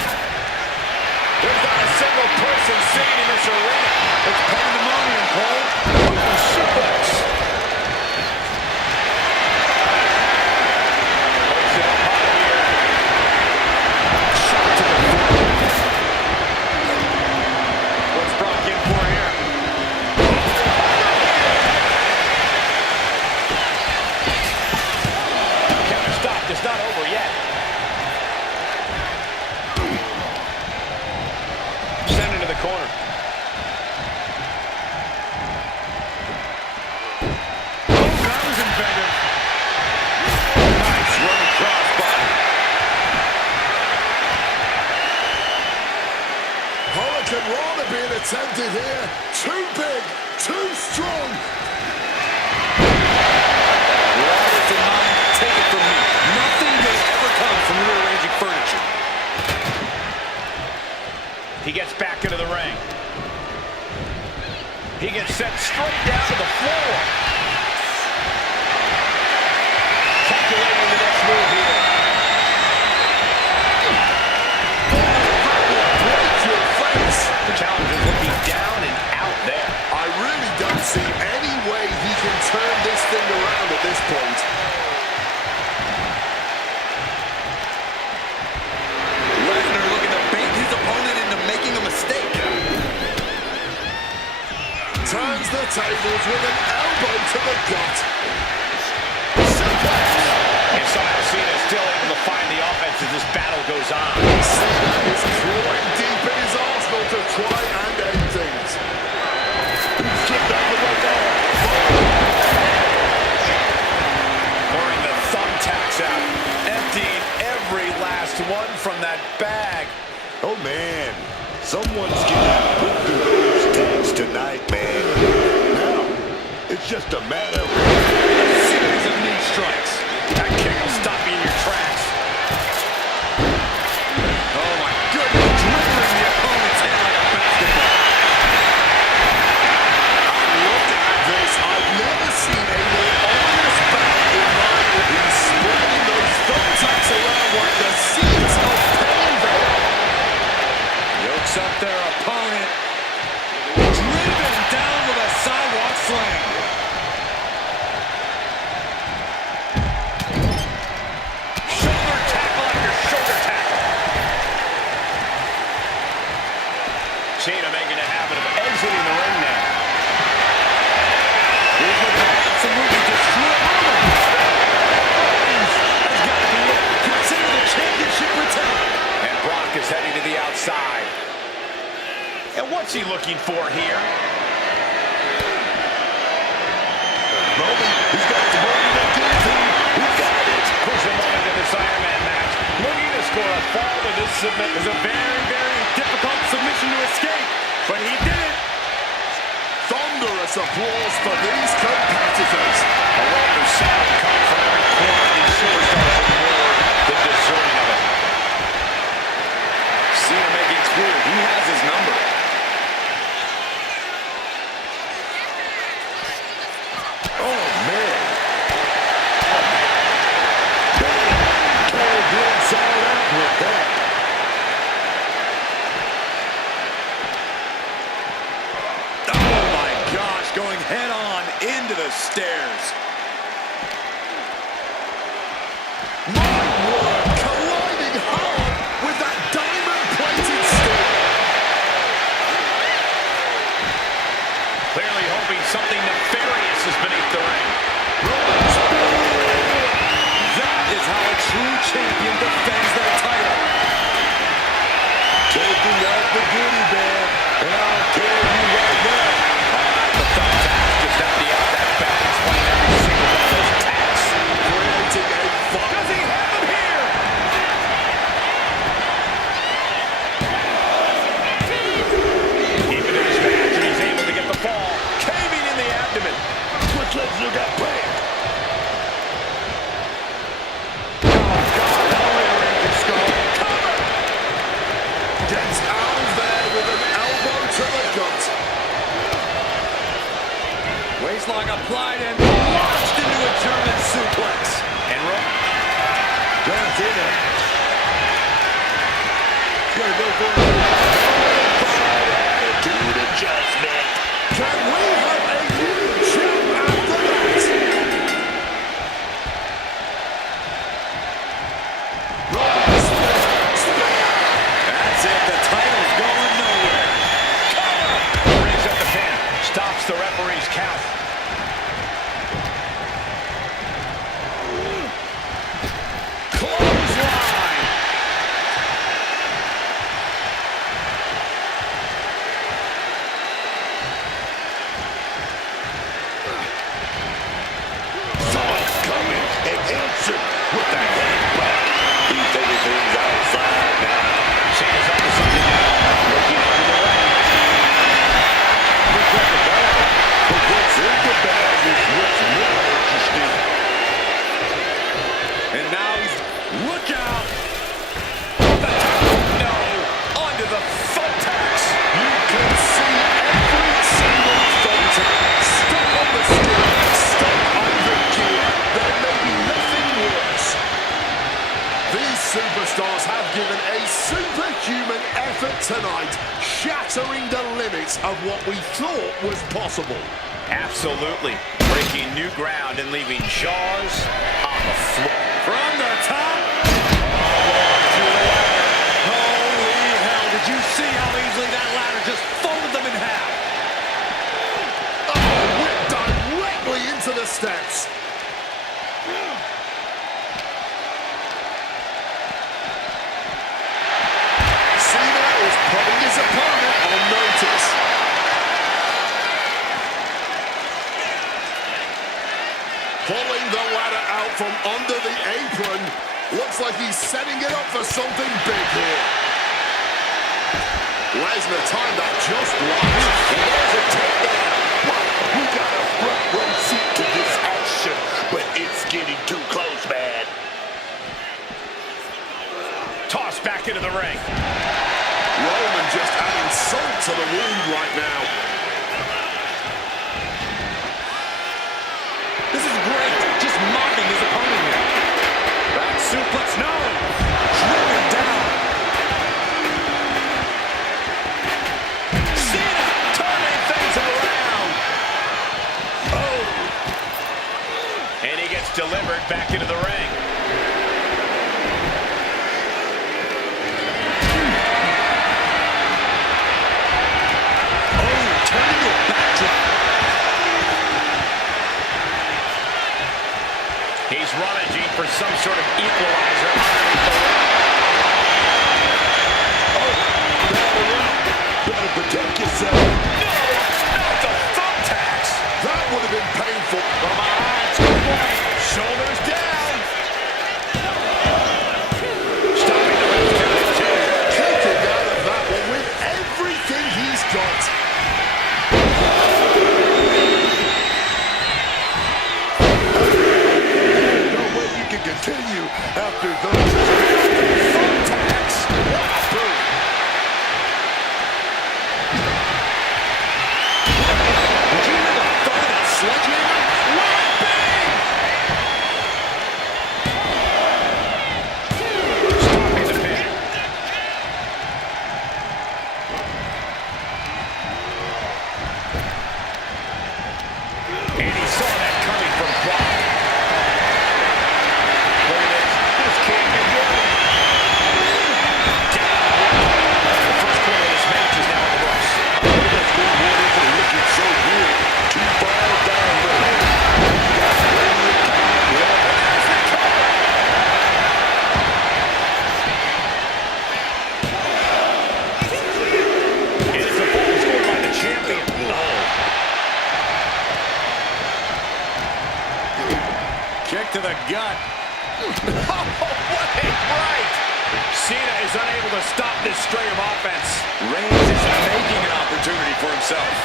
There's not a single person sitting in this arena. It's pandemonium, Cole. Fucking suplex. Puts it up high here. Shot to the floor. What's Brock in for here? Counter stopped. It's not over yet. Send into the corner. Oh, that was inventive. Nice running crossbody. Hurricane Rana being attempted here. Too big, too strong. Riders in mind, take it from me. Nothing good ever comes from rearranging furniture. He gets back into the ring. He gets sent straight down to the floor. Calculating the next move here. Break your face. The challenger's looking down and out there. I really don't see any way he can turn this thing around at this point. Lesnar looking to bait his opponent into making a mistake. Turns the tables with an elbow to the gut. Suplex. And somehow Cena is still able to find the offense as this battle goes on. Cena is clawing deep in his arsenal to try and end things. Kicked out the right there. Pouring the thumbtacks out. Emptying every last one from that bag. Oh, man. Someone's getting put through those tanks tonight, man. Now, it's just a matter of... A series of knee strikes. That kick will stop you in your tracks. Oh, my goodness. Dribbling the opponent's head like a basketball. Look at this. I've never seen a more honest back in my life. He's spreading those thumbtacks around like the seeds of pain there. Yokes up their opponent. Driven down with a sidewalk slam. Shoulder tackle after shoulder tackle. Cena making a habit of exiting the ring now. He's looking to absolutely destroy Roman. That's got to be it. Consider the championship retained. And Brock is heading to the outside. And what's he looking for here? Roman, he's got the body to guillotine. He's got it. Crucial moment in this Iron Man match. Looking to score a fall to this submission. It was a very, very difficult submission to escape, but he did it. Thunderous applause for these competitors. A wave of sound comes from every corner of these superstars and more than deserving of it. Cena making clear he has his number. Oh, man. Carried inside out with that. Oh my gosh, going head on into the stairs. champion defends that title. Taking out the goodie bag, and I'll tell you right now. The thumbtacks just empty out that bag, explain every single one of those tacks. Creating a fight. Does he have him here? Keeping his match, and he's able to get the fall. Caving in the abdomen. Switch legs, you got planned. Gets out of there with an elbow to the gut. Waistlock applied and launched into a German suplex. And John Cena. Gonna go for a modified attitude adjustment. Can we have a new champ after that? Roman spear. that's it. The title's going nowhere. Cover. Brings up the pin. Stops the referee's count. Clothesline. Saw it coming and answered with the headbutt. He's taking things outside now. Cena's up to something now. Looking into the ring. Looks like a bag, but what's in the bag is what's more interesting. And now he's, look out. The top. No. Onto the thumbtacks. You can see every single thumbtack stuck on the skin, stuck under gear. There may be nothing worse. These superstars have given a superhuman effort tonight, shattering the limits of what we thought was possible. Absolutely. Breaking new ground and leaving jaws on the floor. From the top. To the ladder. Holy hell, did you see how easily that ladder just folded them in half? Oh, whipped directly into the steps. Cena is putting his opponent on notice. Pulling the ladder out from under the apron. Looks like he's setting it up for something big here. Lesnar timed that just right. And there's a takedown. We got a front row seat to this action, but it's getting too close, man. Tossed back into the ring. Roman just adding salt to the wound right now. This is great. Just mocking his opponent here. Back suplex, no. Driven down. Cena turning things around. Oh. And he gets delivered back into the ring. Oh, turning it back to. He's rummaging for some sort of equalizer underneath the ring. Better protect yourself. No, not the thumbtacks. That would have been painful. From behind, good point. Shoulders down. Stopping the ref count at 2. Kicking out of that one with everything he's got. No way you can continue after those. Thumbtacks. Boom. Did you hear the thud of that sledgehammer? Stopping the pin. And he saw that coming from Brock. Look at this. This can't be kick to the gut. Oh, what a right! Cena is unable to stop this string of offense. Reigns is making an opportunity for himself.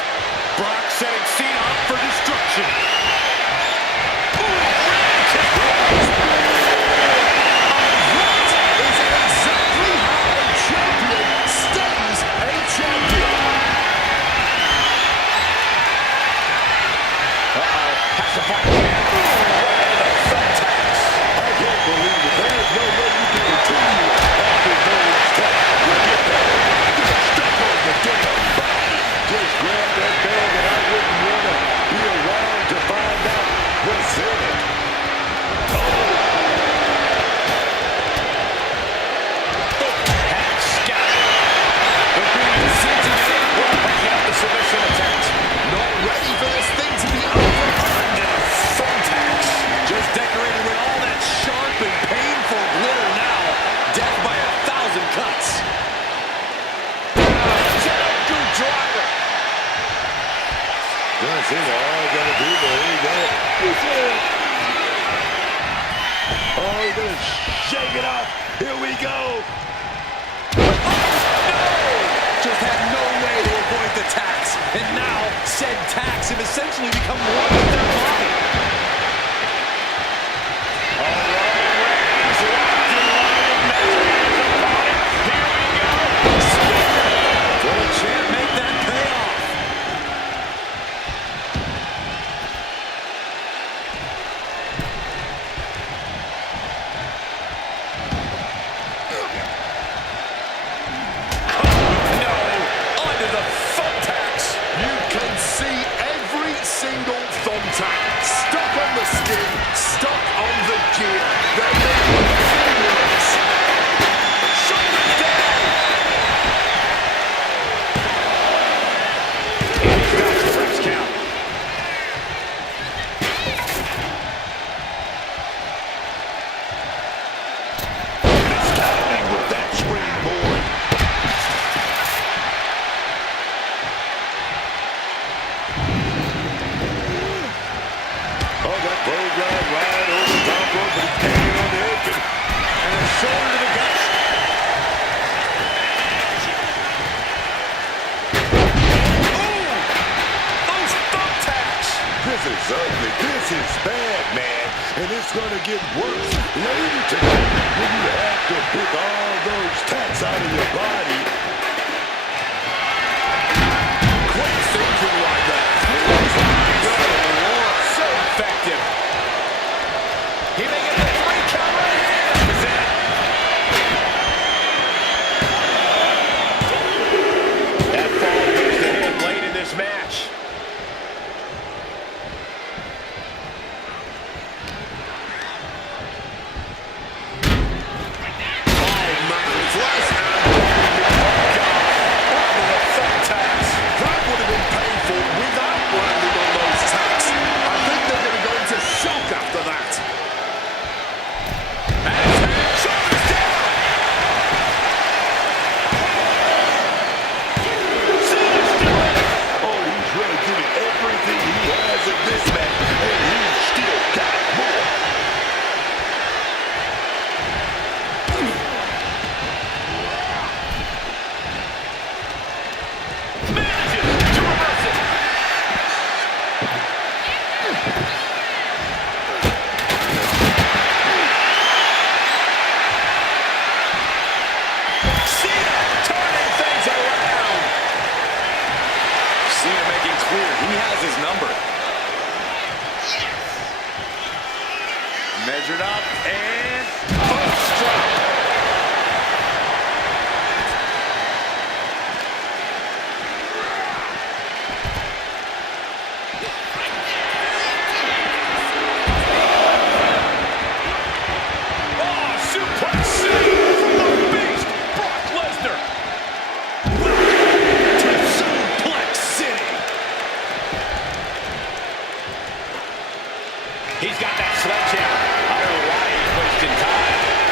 Brock setting Cena up for destruction. Oh, he's gonna shake it off. Here we go. Just had no way to avoid the tax. And now, said tax have essentially become one with their body. All right, Reigns locked in line, measuring his opponent. Here we go. Will the champ make that pay off? Stuck on the skin, stuck on the gear. They're making fingers. Shoulders down. And he stops the ref's count. Mistiming with that springboard. Right over the top rope, but he's hanging on the apron. And a shoulder to the gut. Ooh! Those thumbtacks! This is ugly. This is bad, man. And it's going to get worse later tonight when you have to pick all those tacks out of your body. Quick thinking like that. So effective. He may get the 3 count right here. This is it. That fall goes to him late in this match. Oh, man. Flash and onto the thumbtacks. That would have been painful without landing on those tacks. I think they're going to go into shock after that. Shoulders down. Cena's doing it. Oh, he's really giving everything he has in this match, and he's still got more. Manages to reverse it. Cena turning things around. Cena making clear he has his number. Measured up and post drop. Oh, suplex Cena from the beast, Brock Lesnar. Welcome to Suplex City. He's got that sledgehammer. I don't know why he's wasting time.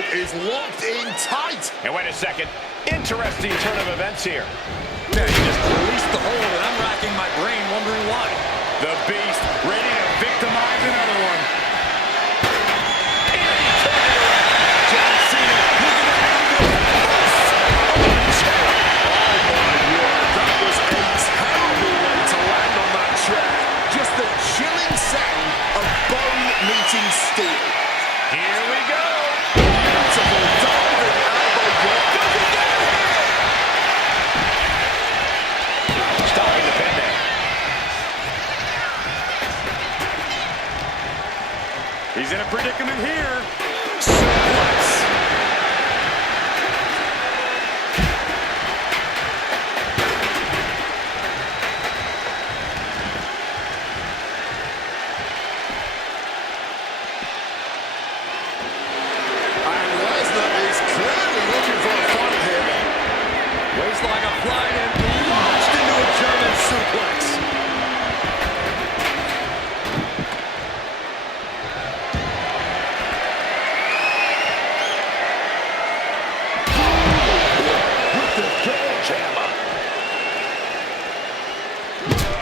hold is locked in tight. And wait a second. Interesting turn of events here. Yeah, he just released the hold, and I'm racking my brain wondering why. The Beast ready to victimize another one. And he turned it around. John Cena looking to have the chair. Oh my word, that was a terrible way to land on that chair. Just the chilling sound of bone meeting steel. Here we go. Beautiful diving elbow drop. Does he get it? Stopping the pin there. He's in a predicament here. Suplex. And Lesnar is clearly looking for a fight here. Waistline applied and launched into a German suplex. With the sledgehammer.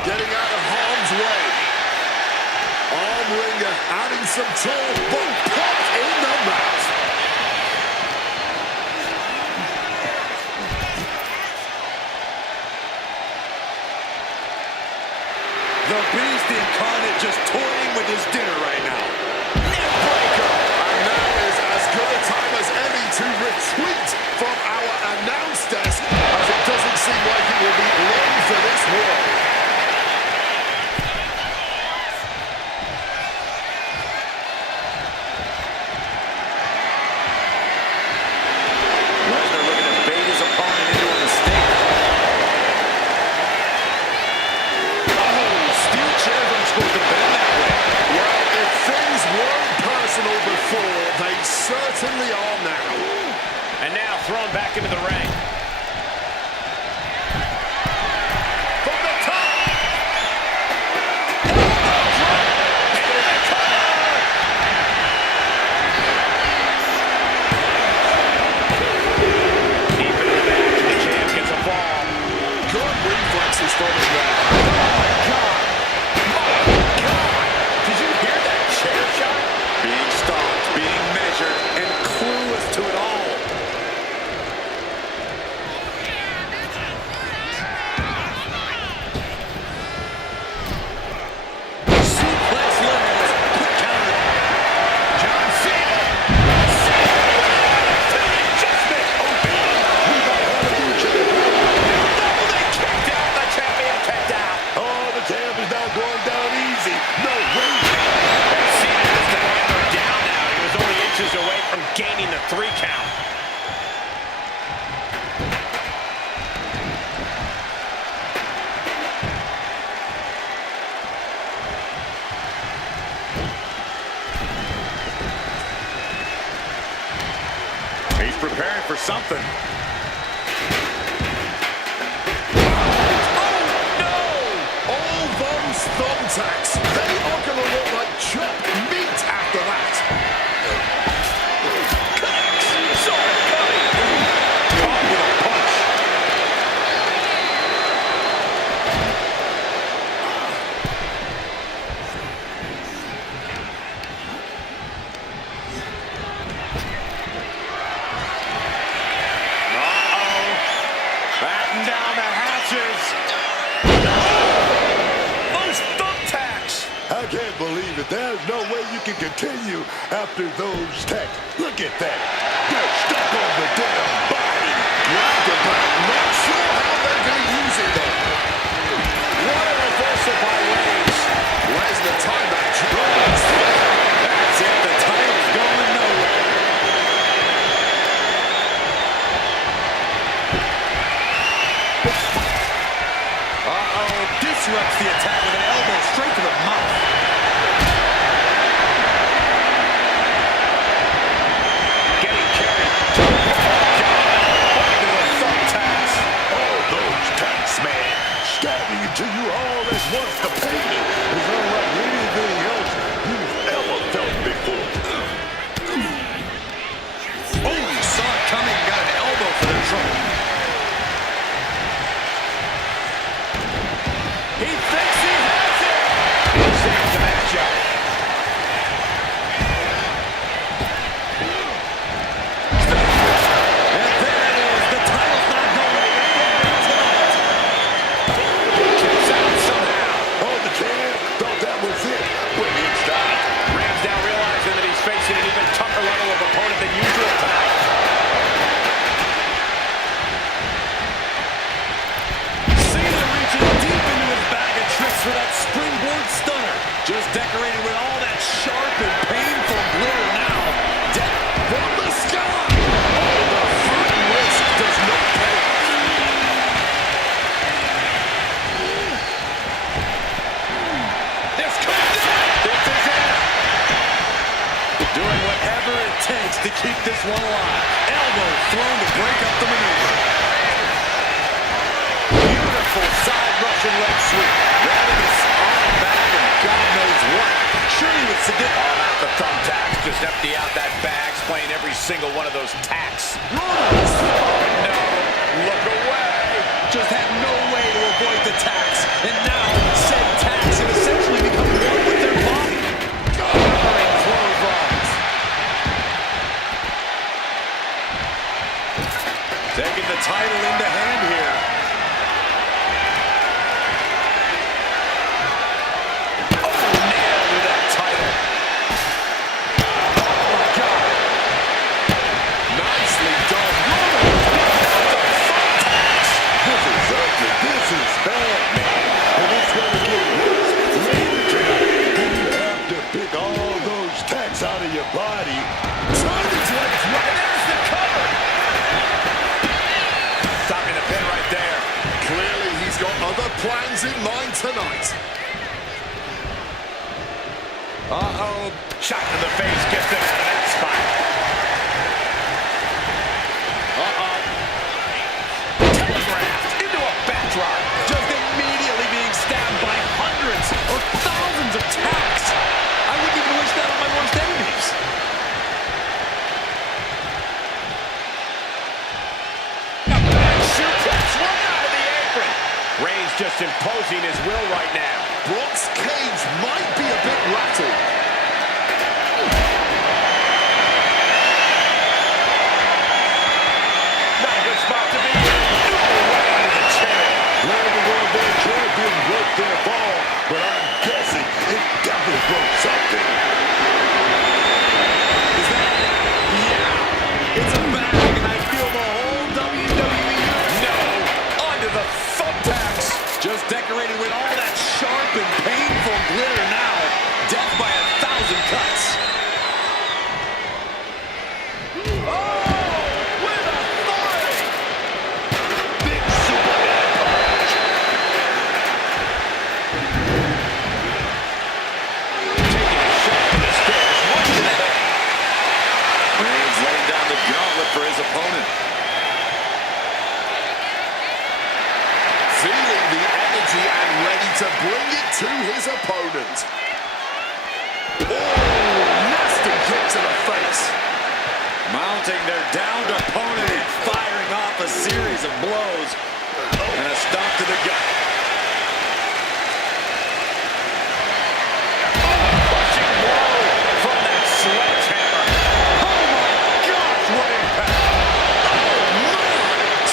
Getting out of harm's way. Arm wringer adding some torque, but popped in the mouth. The Beast incarnate just toying with his dinner right now. Neckbreaker. And now is as good a time as any to retreat from our announce desk, as it doesn't seem like it will be long for this world. Lesnar looking to bait his opponent into a mistake. Steel chairs aren't supposed to bend that way. Well, if things weren't personal before, they certainly are now. And now thrown back into the ring. From the top. Into the cover. Deep into the match, the champ gets a fall. Good reflexes from him there. Did you hear that chair shot? Being stalked, being measured, and clueless to it all. Suplex lands. Quick counter. John Cena. To the adjustment. They kicked out. The champion kicked out. Oh, the champ is now going down easy. No way. And Cena has the hammer down now. He was only inches away from gaining the 3 count. He's preparing for something. All those thumbtacks, they are going to look like chopped meat after that. Caught with a punch. Batten down the hatches. Those thumbtacks. I can't believe it. There's no way you can continue after those tacks. Look at that. They're stuck on the damn body. Roundabout, not sure how they're going to use it though. What a reversal by Reigns. Lesnar timed that German split. That's it. The title's going nowhere. Disrupts the attack with an elbow straight to the mouth. Getting carried. Into the thumbtacks. Oh, those tacks, man. Stabbing into you all Just decorated with all that sharp and painful glitter now. Death From the sky! Oh, the high risk does not pay off. This could do it! This is it! Doing whatever it takes to keep this one alive. Elbow thrown to break up the maneuver. Beautiful side Russian leg sweep. Grabbing his arm back and God knows what. Sure he would submit. Oh, not the thumbtacks. Just empty out that bag, playing every single one of those tacks. No, Look away. just had no way to avoid the tax. And now said tax have essentially become one with their body. Covering clotheslines. Taking the title into hand here. Body. There's the cover. Stopping the pin right there. Clearly, he's got other plans in mind tonight. Uh-oh. Shot to the face gets him out of that spot. Uh-oh. Telegraphed into a backdrop. Just immediately being stabbed by hundreds or thousands of tacks. I wouldn't even wish that on my worst enemies. A back suplex right out of the apron. Reigns just imposing his will right now. Brock's cage might be a bit rattled. Not a good spot to be in. Right into the chair. Glad the World World Champion broke their fall, but I'm guessing it definitely broke something. Is that it? Yeah. It's a bag, and I feel the whole WWE. No. Onto the thumbtacks. Just decorated with all that sharp and painful glitter now. Death by 1,000 cuts. Big Superman punch. Taking a shot to the stairs. Right to the head. Reigns laying down the gauntlet for his opponent. Feeling the energy and ready to bring it to his opponent. Oh, nasty kick to the face. Mounting their downed opponent and firing off a series of blows. And a stomp to the gut. Punching blow from that sledgehammer. Oh my gosh, what impact!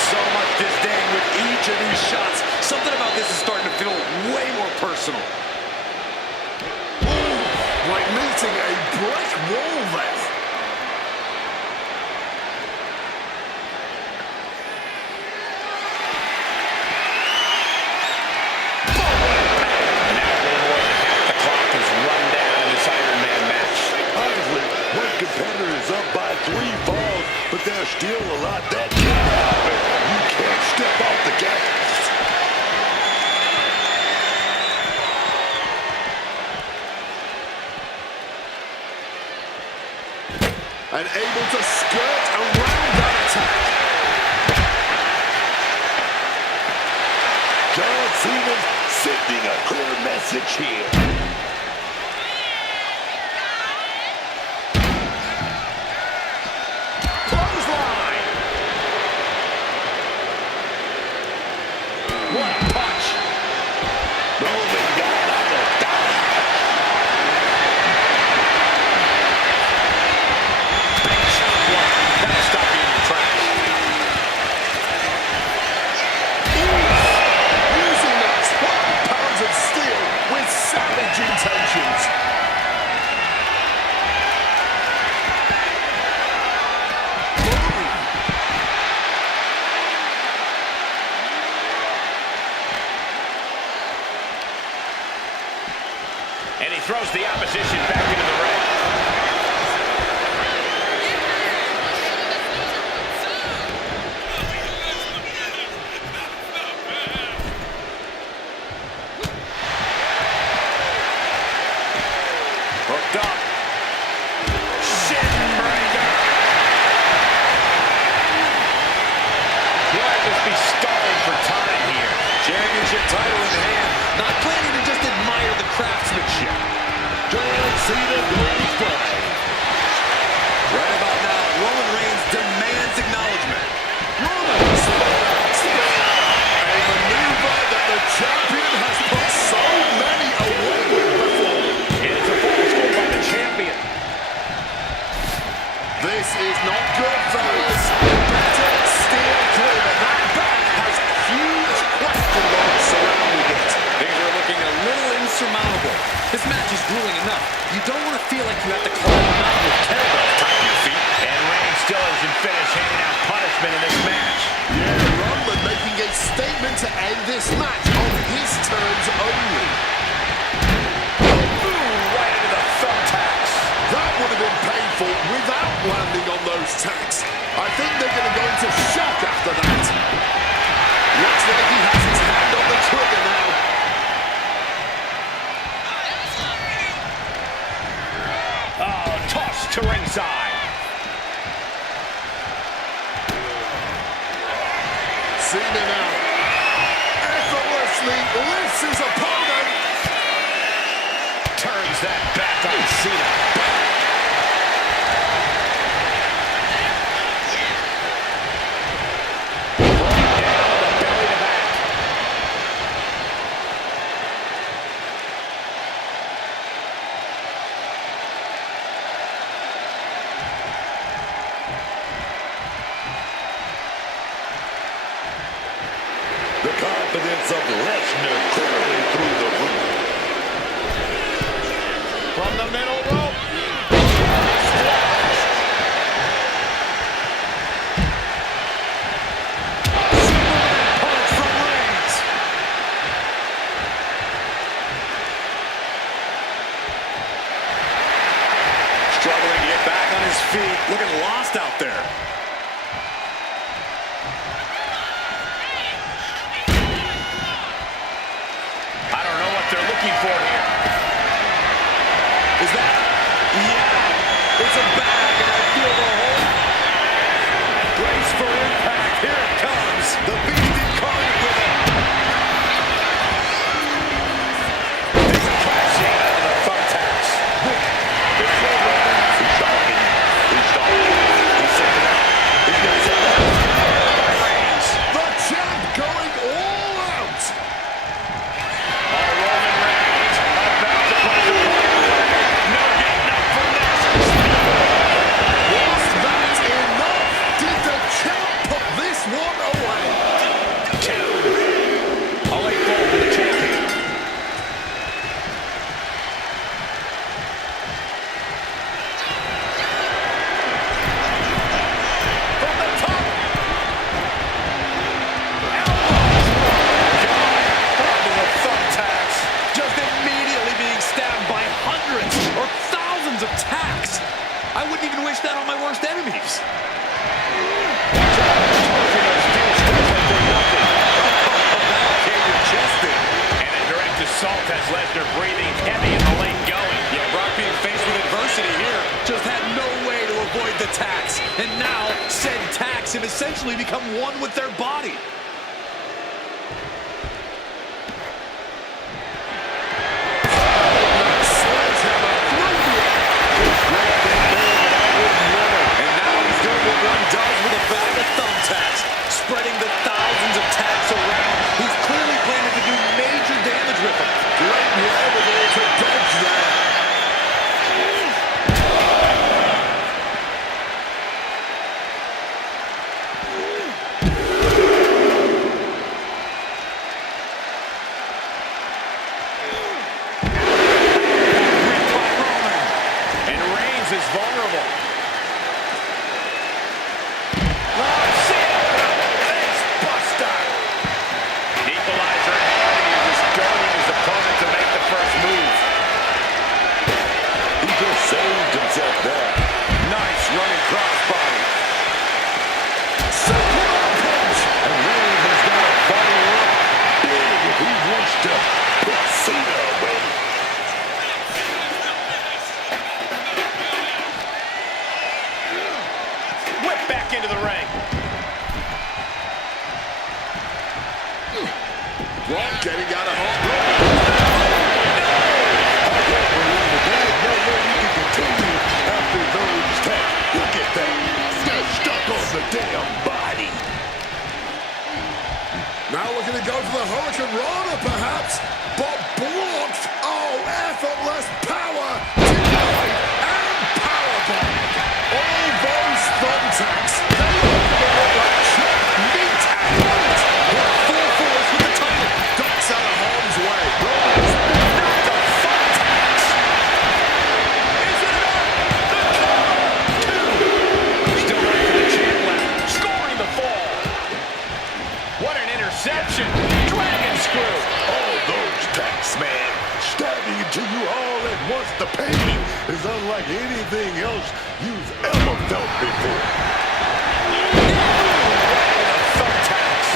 So much disdain with each of these shots. Something about this is starting to feel way more personal. Like meeting a brick wall there. The clock is run down in this Iron Man match. Honestly, one competitor is up by 3 falls, but there's still a lot that can happen. You can't step off the gas. And able to skirt around that attack. John Cena sending a clear message here. Clothesline. What a punch. Roman got on the dime. Big chop block. That'll stop you in your tracks. Using that 12 pounds of steel with savage intentions. And he throws the opposition back into the ring. Hooked up. Shin breaker. He might just be stalling for time here. Championship title in hand. Not planning to just admire the craftsmanship. John Cena goes flying. Right about now, Roman Reigns demands acknowledgement. Roman a maneuver that the champion has put so many away with before. And it's a fall scored by the champion. This is not good, fellas. Better steer clear. That back has huge question marks surrounding it. Things are looking a little insurmountable. This match is grueling enough. You don't want to feel like you have to climb a mountain with kettlebells tied to your feet. And Reigns still isn't finished handing out punishment in this match. Yeah, Roman making a statement to end this match on his terms only. Boom, right into the thumbtacks. That would have been painful without landing on those tacks. I think they're going to go into shock after that. Looks like he has his hand on the trigger now. Oh, toss to ringside. Cena now effortlessly lifts his opponent. Turns that back on Cena. The confidence of Lesnar clearly through the roof. From the middle rope. Punch from Reigns. Struggling to get back on his feet. Looking lost out there. I don't know what they're looking for here. Is that? Yeah. It's a bag, and I feel the whole. Brace for impact. Here it comes. The beast incarnate with it. Crashing out of the thumbtacks. He's stalking. He's stalking. He's setting up. He's going to set up. Reigns. The champ going all out. Roman Reigns about to put the ball away. No getting up from this. Was that enough? Did the champ put this one away? Two. A late fall for the champion. From the top. Onto the thumbtacks. Just immediately being stabbed by hundreds or thousands of tacks. I wouldn't even wish that on my worst enemies. That'll cave your chest in. And a direct assault has Lesnar breathing heavy in the late going. Yeah, Brock being faced with adversity here just had no way to avoid the tacks. And now, said tacks have essentially become one with their body. And now he's doing what one does with a bag of thumbtacks, spreading the thousands of tacks around. He's clearly planning to do major damage with them. Great wherewithal to dodge there. back into the ring. Rock getting out of hot. No way you can continue after those tags. Look at that. They're stuck on the damn body. Now we're going to go for the Hurricane Rana, perhaps, but blocked. Oh, effortless power, denied, and powerbomb. All those thumbtacks, they open the reaction. Meet and point. Full force with the title. Ducks out of harm's way. Rollins, not the thumbtacks. Is it enough? The cover. Still ready for the champ left. Scoring the fall. What an interception. Dragon screw. All those tacks, man. Stabbing into you all at once. The pain is unlike anything else you've ever felt before. Thumbtacks.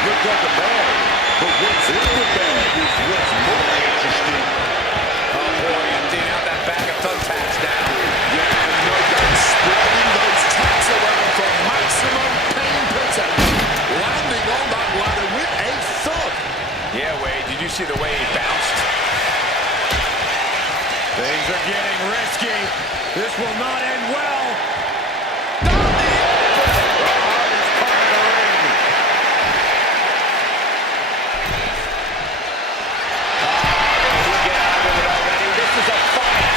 Look like a bag, but what's in the bag is what's more interesting. Oh boy, emptying out that bag of thumbtacks now. Yeah, and no doubt spreading those tacks around for maximum pain potential. Landing on that ladder with a thud. Yeah, Wade, did you see the way he bounced? Things are getting risky. This will not end well. This is a fight.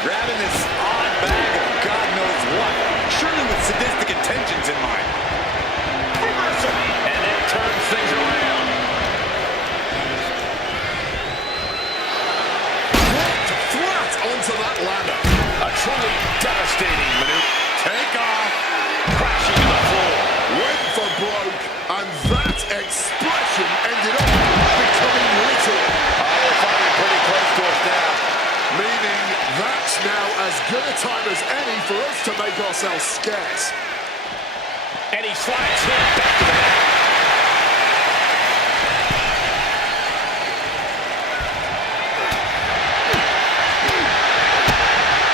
Grabbing this odd bag of God knows what. Surely with sadistic intentions in mind. Reversal. And it turns things around. Flat onto that ladder. A truly devastating maneuver. Take off. Crashing to the floor. Went for broke, and that expression ended up becoming literal. They're fighting pretty close to us now. Meaning that's now as good a time as any for us to make ourselves scarce. And he slides him back to the net.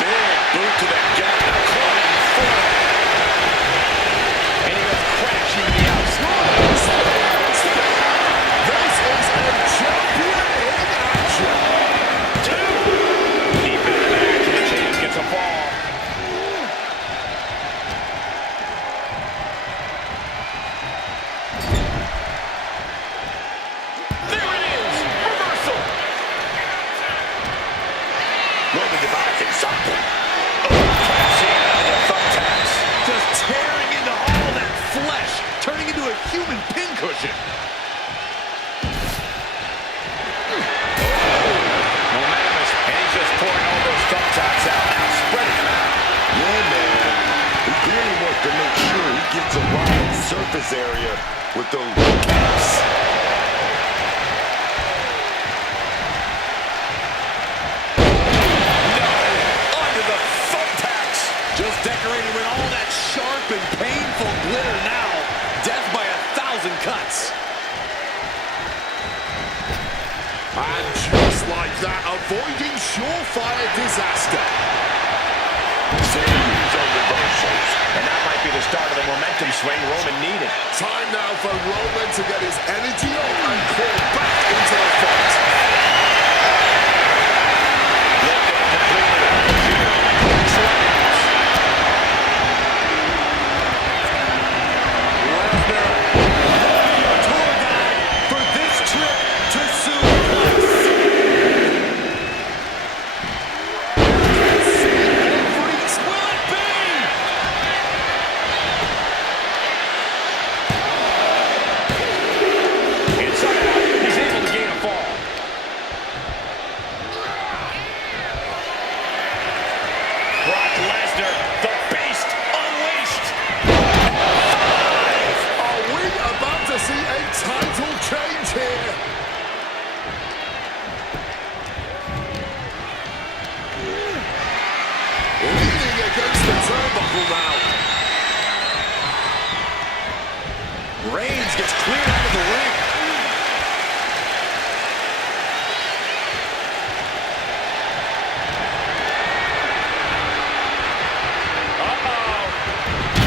Big boot to the gut. Now climbing forward. And he goes crashing to the outside. This is a champion in action. Deep into the match, and the champ gets a fall. There it is! Reversal! Roman devising something. Crashing out of the thumbtacks. Just tearing into all that flesh. Turning into a human pincushion. Momentum is, and he's just pouring all those thumbtacks out now, spreading them out. Yeah, man. He clearly wants to make sure he gets a wide surface area with those caps. Under the thumbtacks. Just decorated with all that sharp and painful glitter now. Death by 1,000 cuts. And just like that, avoiding surefire disaster. Series of reversals. And that might be the start of the momentum swing Roman needed. Time now for Roman to get his energy up and crawl back into the fight. Tour guide for this trip to Suplex. Will it be? Inside out. gets cleared out of the ring.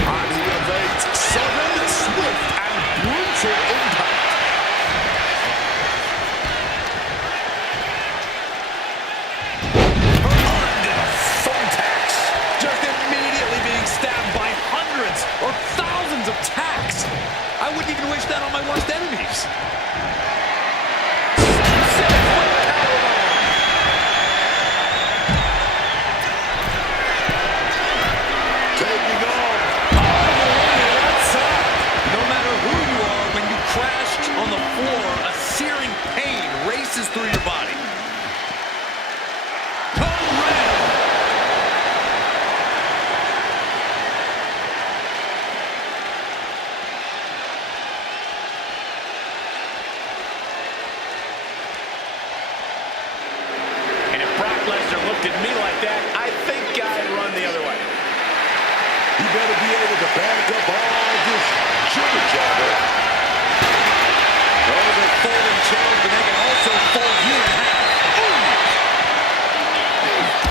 And he evades sudden, swift, and brutal impact. Just immediately being stabbed by hundreds or thousands of tacks. I wouldn't even wish that on my worst enemies. Taking on. No matter who you are, when you crash on the floor, a searing pain races through your body. And if Brock Lesnar looked at me like that, I think I'd run the other way. You better be able to back up all this jibber jabber. Those are folding chairs, but they can also fold you in half.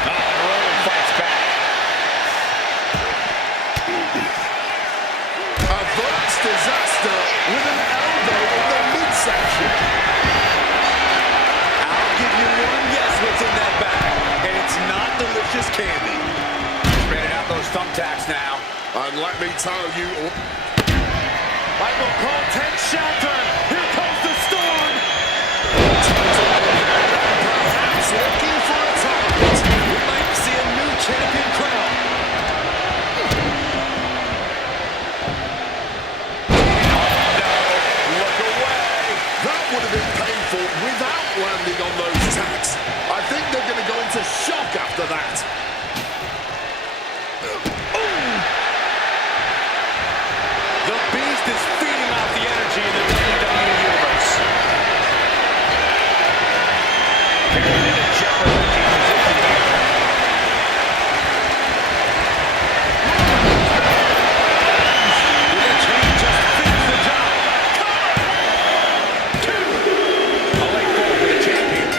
And Roman fights back. Averts disaster with an elbow in the midsection. I'll give you one guess what's in that bag, and it's not delicious candy. Spreading out those thumbtacks now. And let me tell you, Michael Cole takes shelter. Here comes the storm. perhaps looking for a target. We might see a new champion crown. Look away. That would have been painful without landing on those tacks. I think they're going to go into shock after that. The Beast is feeding off the energy in the WWE Universe. Carried into jaw-wrenching position here. The chain just fits the job. A late fall for the champion.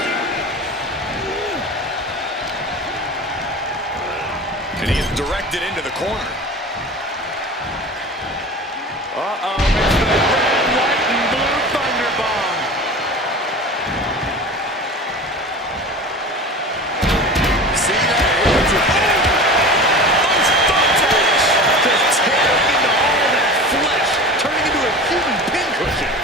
And he is directed into the corner. Uh-oh, it's the red, white, and blue Thunderbomb. Cena able to Those thumbtacks just tearing into all that flesh, turning into a human pincushion.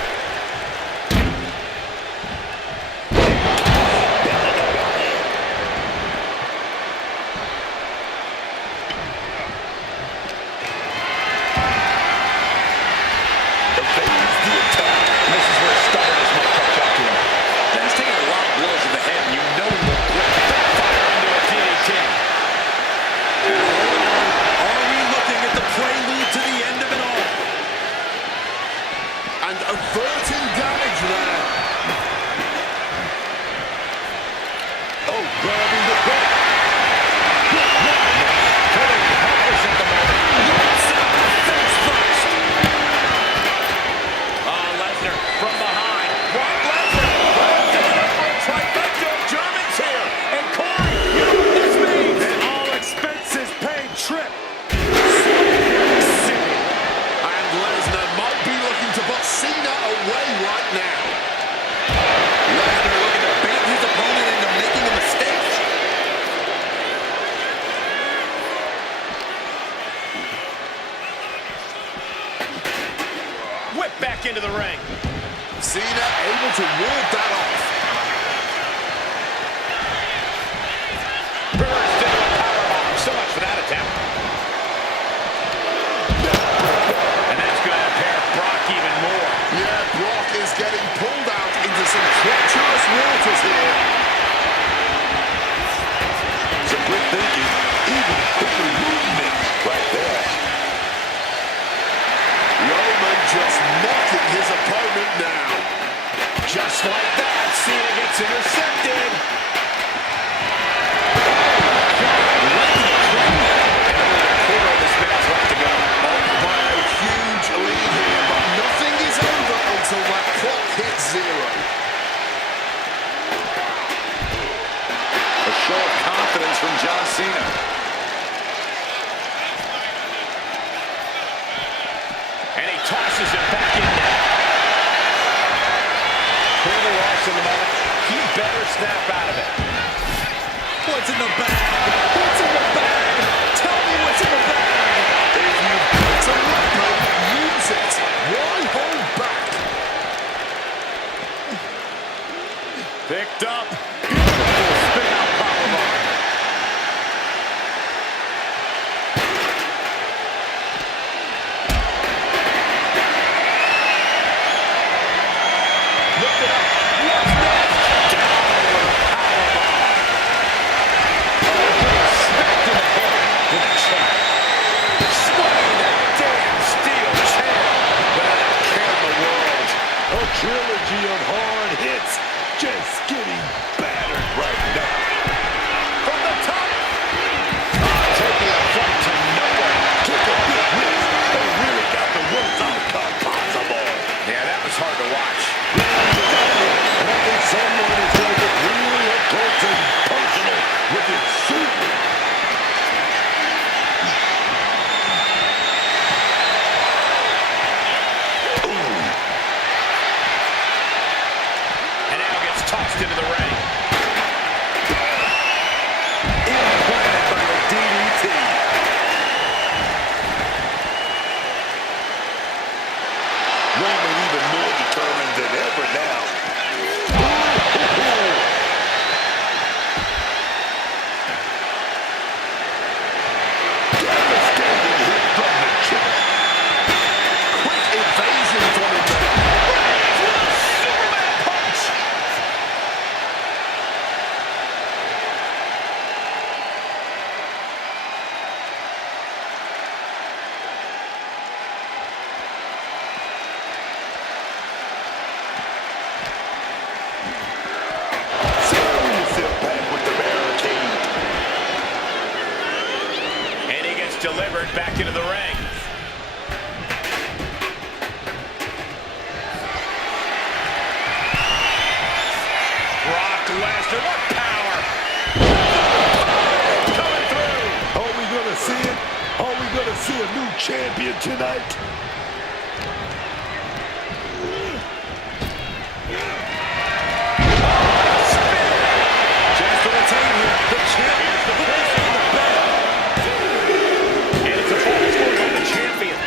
This is where stubbornness might catch up to him. Then he's taking a lot of blows to the head, and you know he will quit. Fire into a DDT. Are we looking at the prelude to the end of it all? and averting damage there. Oh, grabbing the back. Lesnar from behind. Brock Lesnar. Trifecta of Germans here. And Corey, you know what this means. An all-expenses paid trip. And Lesnar might be looking to put Cena away right now. Lesnar looking to bait his opponent into making a mistake. Whip back into the ring. Cena able to ward that off. Burst into a powerbomb. So much for that attempt. And that's going to impair Brock even more. Yeah, Brock is getting pulled out into some treacherous waters here. Some good thinking, even quicker movement right there. Roman just mocking his opponent now. Just like that, Cena gets intercepted. By a huge lead here, but nothing is over confidence from John Cena. And he tosses it back in now. Clearly lost in the moment. He better snap out of it. What's in the bag? What's in the bag? Tell me what's in the bag. If you've got a weapon, use it. Why hold back? Picked up. Beautiful spin out powerbomb. Look it up. What's next? Down with a powerbomb. Oh, getting smacked in the head with a chair. Swinging that damn steel chair without a care in the world. A trilogy of hard hits, just getting battered right now. From the top. Taking a flight to nowhere. Took a big risk and really got the worst outcome possible. Yeah, that was hard to watch. And I think someone is going to get really up close and personal with it soon. And now gets tossed into the ring. Implanted by the DDT. Roman even more determined than ever now. Devastating hit from the chest. Quick evasion from him there. Superman punch. Serious impact with the barricade. And he gets delivered back into the ring. Brock Lesnar, what power! Coming through! Are we gonna see it? Are we gonna see a new champion tonight? Chance to retain here. The champion. The place on the bell. And it's a fall score by the champion.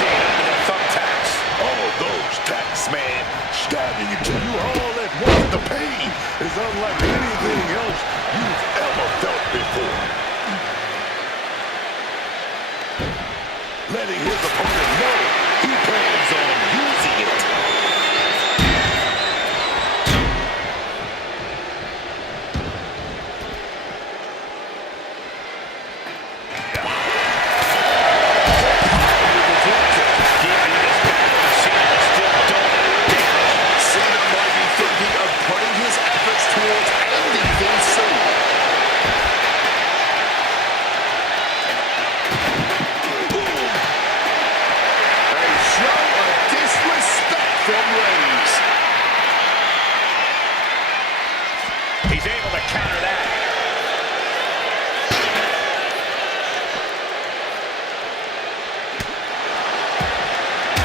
Cena into the thumbtacks. All those tacks, man, stabbing into you all at once. The pain is unlike anything else you've ever felt before. Letting his opponent know he plans on using it. Keeping this battle, Cena still dominating. Cena might be thinking of putting his efforts towards ending things soon. A show of disrespect from Reigns. He's able to counter that.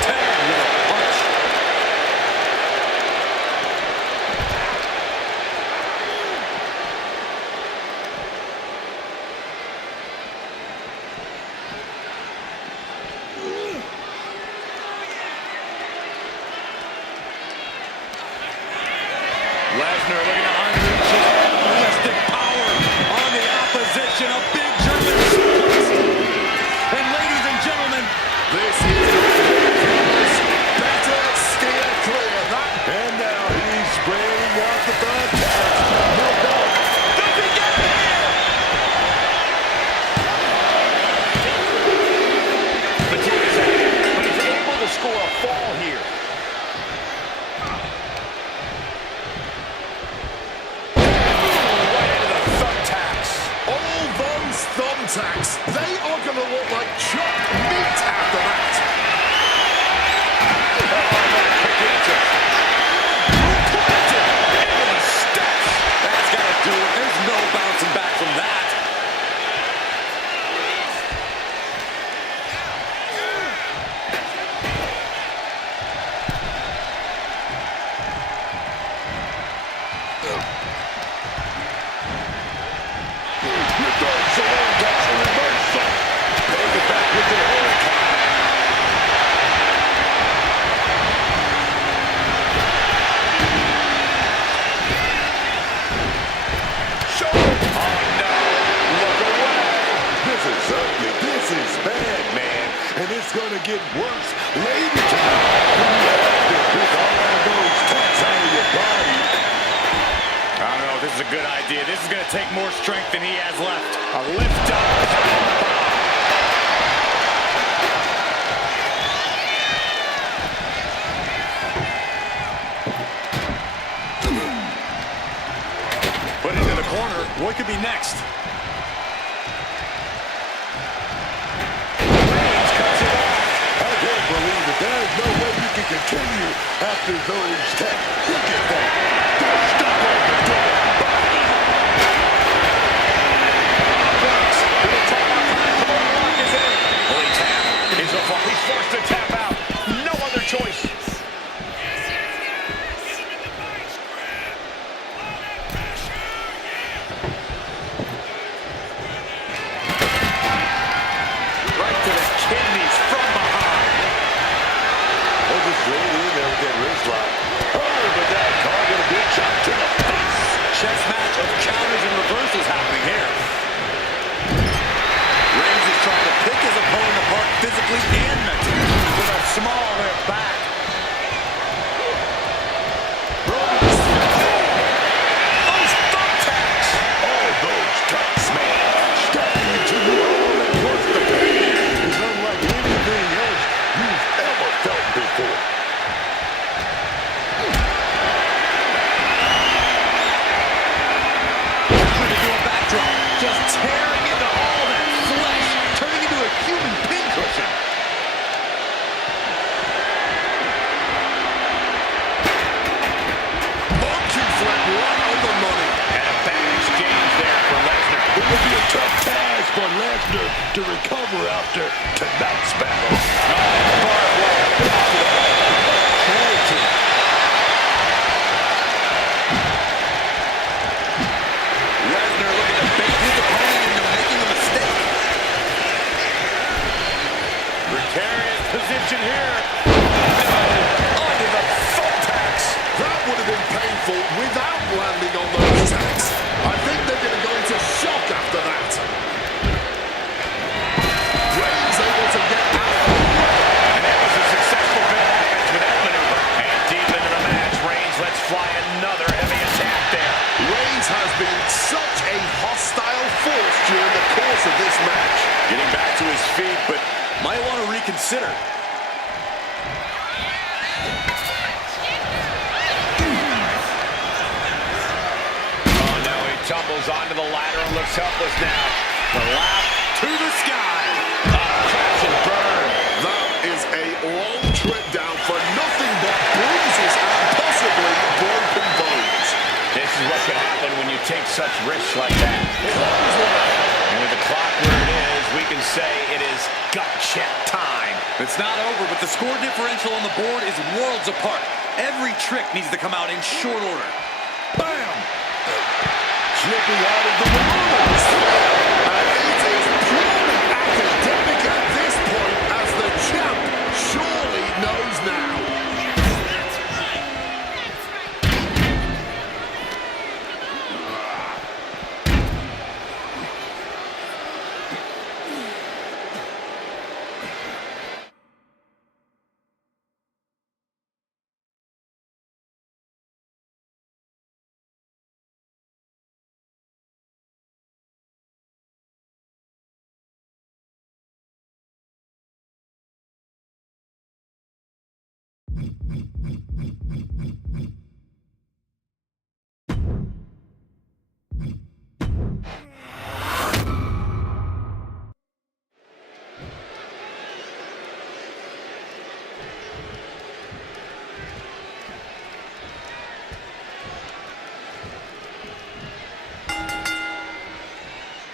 Tagged with a punch. to get worse later tonight when you have to pick all of those taps out of your body. I don't know if this is a good idea. This is going to take more strength than he has left. A lift up, powerbomb. Put it into the corner. What could be next? I can't believe it. There's no way you can continue after those taps. Look at that. They're stuck on the door. Fully tap. He's forced to tap out. No other choice. Right to the kidneys from behind. They'll just straight in there with that wrist lock. Oh, but that target a big shot to the face. Chess match of counters and reversals happening here. Reigns is trying to pick his opponent apart physically and mentally with a small left back. Those thumbtacks! All those taps, man. Stabbing into your arm and plus the pain is unlike anything else you've ever felt before. Counter into a backdrop, just tearing into all that flesh, turning into a human pincushion. Monkey flip right on the money. And a bad exchange there for Lesnar. It will be a tough task for Lesnar to recover after tonight's battle. Lesnar looking to bait his opponent into making a mistake. Precarious position here. Under the thumbtacks. That would have been painful without landing on those attacks. I think they're going to go into shock after that. Reigns able to get out of the way. And that was a successful bit of offense with that maneuver. And deep into the match, Reigns lets fly another heavy attack there. Reigns has been such a hostile force during the course of this match. Getting back to his feet, but might want to reconsider. Oh no, he tumbles onto the ladder and looks helpless now. The lap to the sky. Crash and burn. That is a long trip down for nothing but bruises and possibly broken bones. This is what can happen when you take such risks like that. And with the clock where it is, we can say it is gut check time. It's not over, but the score differential on the board is worlds apart. Every trick needs to come out in short order. Bam! Slipping out of the rules. And it is purely academic at this point as the champ surely knows now.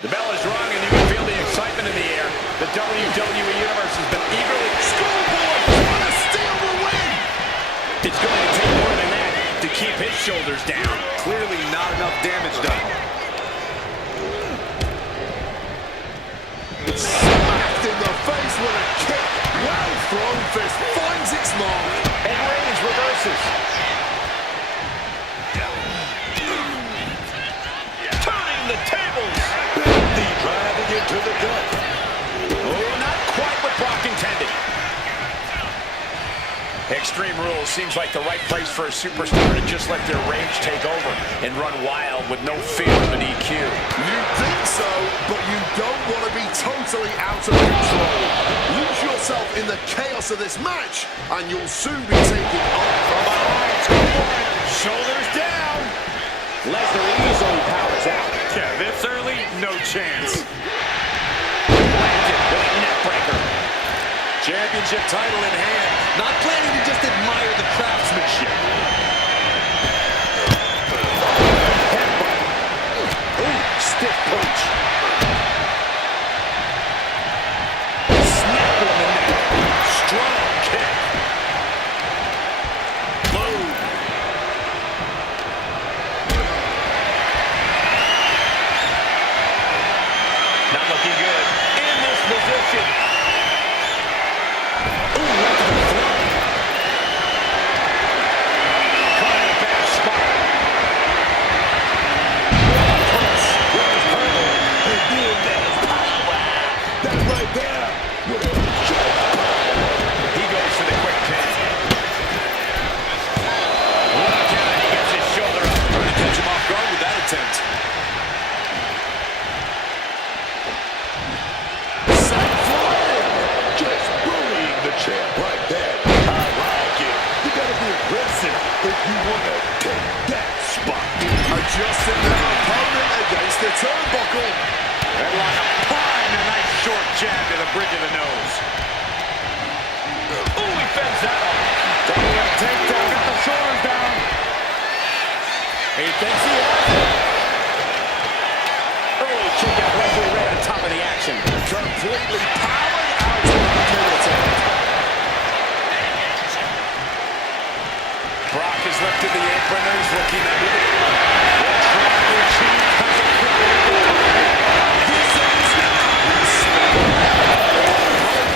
The bell is rung and you can feel the excitement in the air. The WWE Universe has been eagerly... Schoolboy trying to steal the win. It's going to take more than that to keep his shoulders down. Clearly not enough damage done. Smacked in the face with a kick. Well thrown fist finds its mark. And Reigns reverses. Turning the tables. Driving it to the gut. Oh, not quite what Brock intended. Extreme Rules seems like the right place for a superstar to just let their rage take over and run wild with no fear of an EQ. You think so, but you don't want to be totally out of control. Lose yourself in the chaos of this match, and you'll soon be taking on from behind. Shoulders down. Lesnar easily powers out. Yeah, this early, no chance. Landed with a neck breaker. Championship title in hand. Not planning to just admire the craftsmanship. Ooh, stiff punch. Snap on the neck. Strong kick. Boom. Not looking good. In this position. Adjusting their opponent against the turnbuckle. Headlock applied and a nice short jab to the bridge of the nose. Ooh, he fends that off. Double leg takedown, got the shoulders down. He thinks he has it. Early kick out, referee right on top of the action. Completely powered out of the penalty. Brock has lifted the apron and he's looking at it.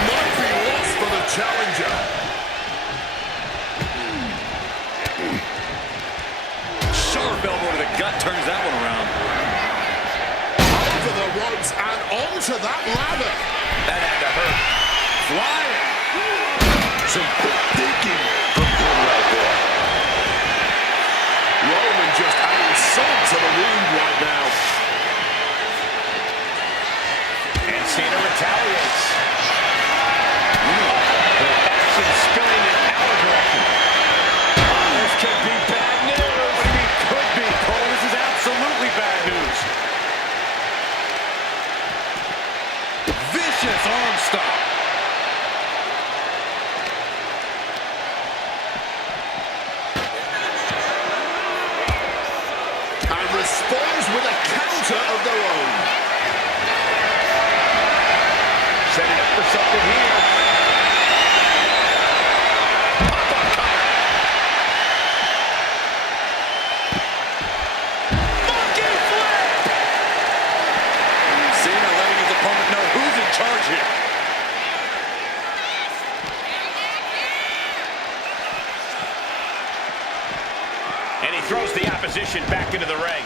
Might be lost for the challenger. Sharp elbow to the gut turns that one around. Over the ropes and onto that ladder. That had to hurt. Flying. Some quick thinking from him right there. Roman just adding salt to the wound right now. And Cena retaliates. The action spilling in our direction. This could be bad news. What do you mean could be, Cole? This is absolutely bad news. Vicious arm stop. And responds with a counter of their own. Setting up for something here. Monkey flip! Cena letting his opponent know who's in charge here. And he throws the opposition back into the ring.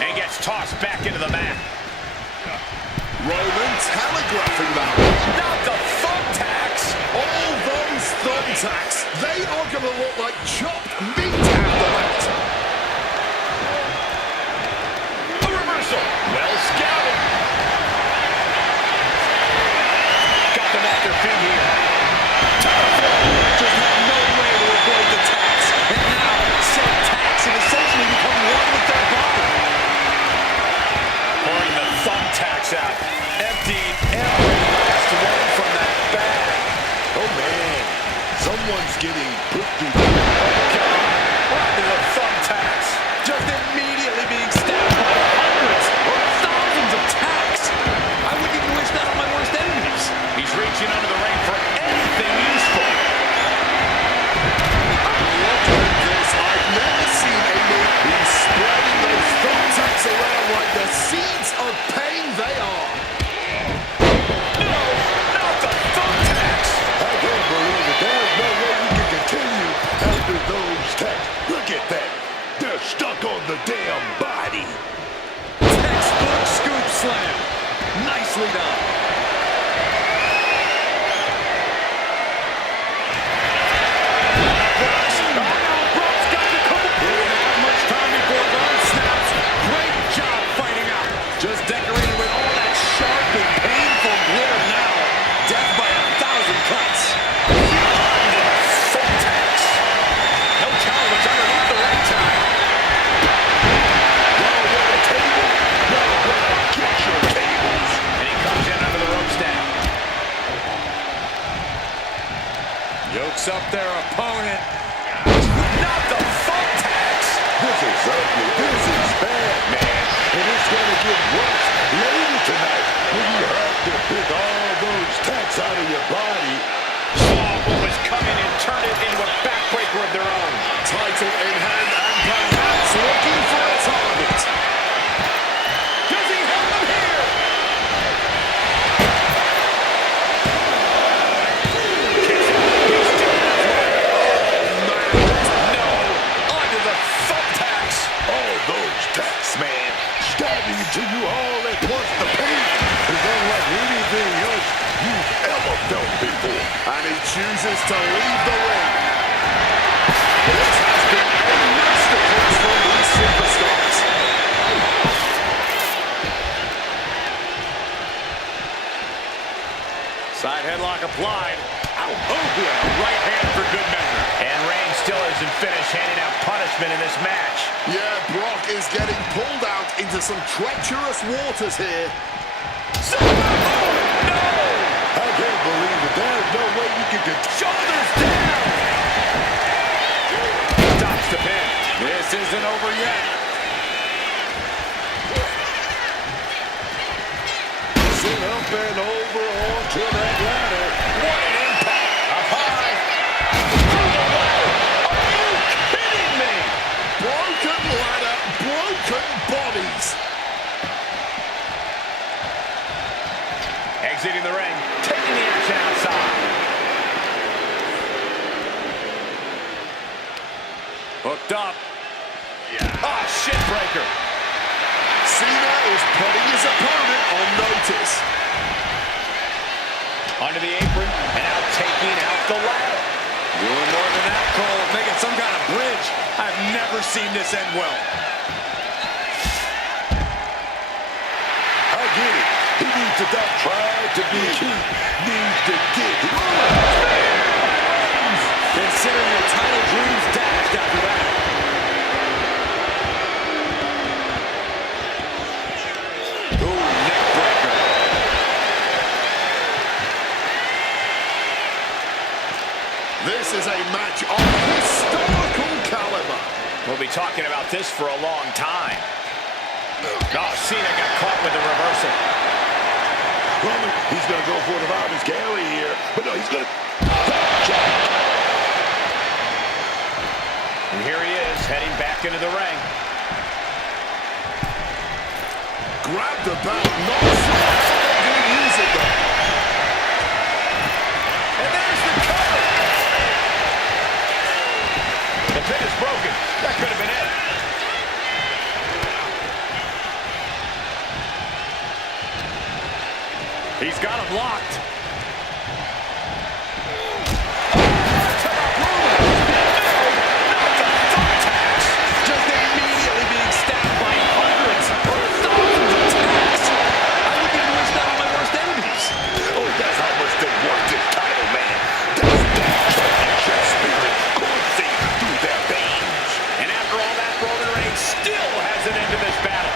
And gets tossed back into the mat. Roman telegraphing that. Not the thumbtacks! All those thumbtacks, they are going to look like chopped meat after that. A reversal. Well scouted. Got them off their feet here. Just had no way to avoid the tax. And now, said tax and essentially become one with their body. Pouring the thumbtacks out. Emptying every last one from that bag. Oh man, someone's getting put through. God, what are the thumbtacks? Just immediately being stabbed by hundreds or thousands of tacks. I wouldn't even wish that on my worst enemies. He's reaching under the ring for anything useful. Look at this. I've never seen a move. He's spreading those thumbtacks around like the seeds of pain they are. No, not the thumbtacks. I can't believe it. There's no way we can continue after those tacks. Look at that. They're stuck on the damn body. Textbook scoop slam. Nicely done. Locks up their opponent. Not the thumbtacks. This is ugly. This is bad, man. And it's going to get worse later tonight when you have to pick all those tacks out of your body. Saw what was coming and turned it into a backbreaker of their own. Title in hand and perhaps looking for a target. Does he have him here? Kicks out. He's doing his way. Oh, man. No. Onto the thumbtacks. All those tacks, man, stabbing into you all at once. The pain is unlike anything else you've ever felt before. And he chooses to leave the ring. This has been a masterclass from these superstars. Side headlock applied. Ow. Oh, yeah. Right hand for good measure. And Reigns still isn't finished handing out punishment in this match. Yeah, Brock is getting pulled out into some treacherous waters here. No! I can't believe it. There's no way you can get Shoulders down! Stops the pin. This isn't over yet. sit up and over onto that ladder. What an impact! Up high. Through the ladder. Are you kidding me? Broken ladder, broken bodies. Exiting the ring. Taking the action outside. Hooked up. Ah, shit breaker. Cena is putting his opponent on notice. Under the apron and now taking out the ladder. Doing more than that, Cole. Making some kind of bridge. I've never seen this end well. I get it. He needs to stop trying to be cute. Needs to get it. Consider your title dreams dashed after that. Ooh, neck breaker. This is a match of historical caliber. We'll be talking about this for a long time. Oh, Cena got caught with the reversal. Roman, he's going to go for the Roberts Gary here. But no, he's going to... And here he is, heading back into the ring. Grab the belt, not sure how they're going to use it though. And there's the cover. The pin is broken. That could have been it. He's got him locked. Just immediately being stabbed by hundreds or thousands of attacks. I wouldn't even wish that on my worst enemies. Oh, that's how much they want this title, man. That's that championship spirit coursing through their veins. And after all that, Roman Reigns still has an end to this battle.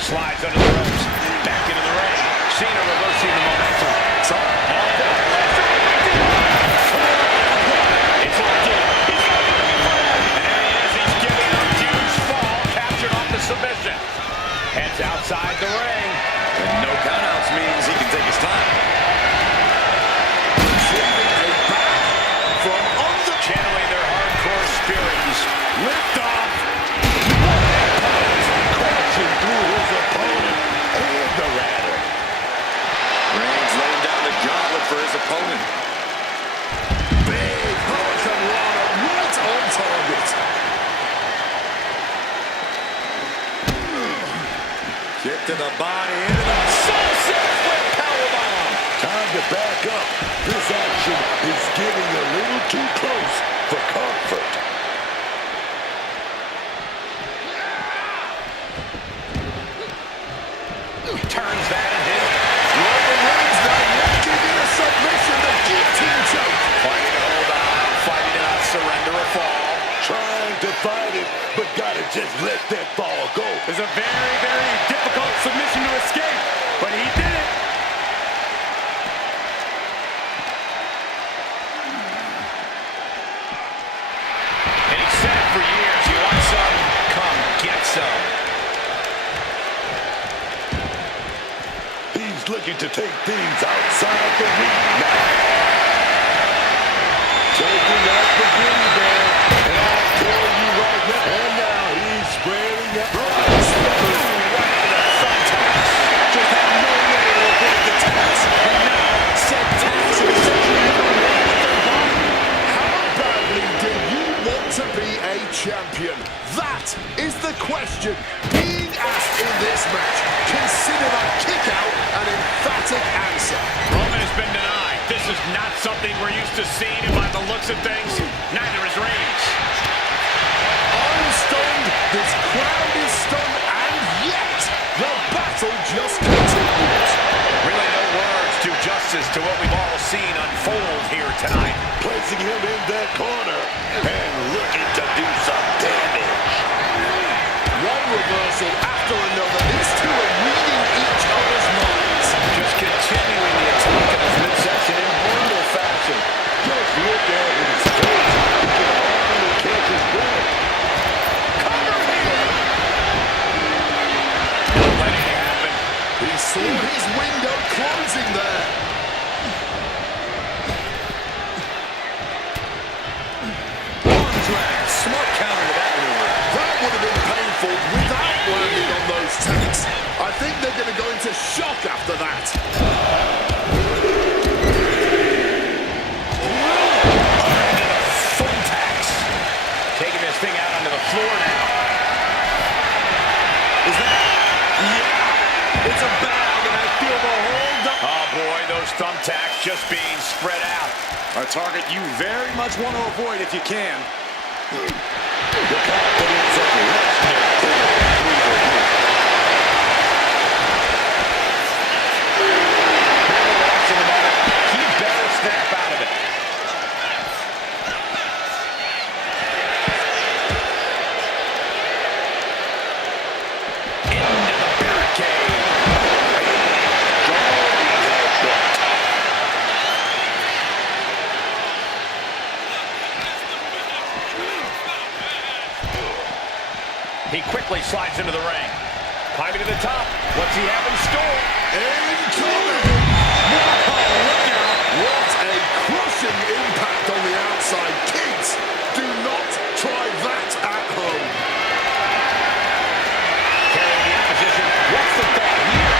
Slides under the ropes. Back into the ring. Cena reversing the momentum. It's locked in. He's looking for it. And there he is. He's giving a huge fall. Captured off the submission. Heads outside the ring. And no countouts means he can take his time. From under Channeling their hardcore spirit. Lift off. Crashing through his opponent and the ladder. Reigns laying down the gauntlet for his opponent. big Hurricane Rana right on target. Kick to the body, into the Sunset flip powerbomb. Time to back up. This action is getting a little too close for comfort. Turns that and hits. Roman Reigns now locking in a submission, the guillotine choke. Fighting to hold on. Fighting to not surrender or fall. Trying to fight it, but gotta just let that fall go. It's a very, very difficult submission to escape, but he did it. He's looking to take things outside the ring now. Taking out the goodie bag. And I'll tell you right now. And now he's spreading out. Right into the thumbtacks. Just had no way to avoid the tax. And now, said tax is essentially doing away with their body. How badly do you want to be a champion? That is the question being asked in this match. Consider that kick out an emphatic answer. Roman has been denied. This is not something we're used to seeing, and by the looks of things, neither is Reigns. I'm stunned, this crowd is stunned, and yet the battle just continues. Really no words do justice to what we've all seen unfold here tonight. Placing him in that corner and looking to do some damage. One reversal after another. These two are reading each other's minds. Just continuing the attack in this midsection in brutal fashion. Just look at his face. He can hardly catch his breath. Cover here! Not letting it happen. He saw his window closing there. Arm drag. Smart counter to that maneuver. That would have been painful without landing on those tacks. I think they're going to go into shock after that. Thumbtacks. Taking this thing out onto the floor now. Is that? Yeah! It's a bag, and I feel the whole... Oh, boy, those thumbtacks just being spread out. A target you very much want to avoid if you can. The confidence of Lesnar. He better snap out of it. Into the barricade. He quickly slides into the ring. Climbing to the top. What's he have in store? Incoming! What a crushing impact on the outside. Kids, do not try that at home. Carrying the opposition. What's the thought here?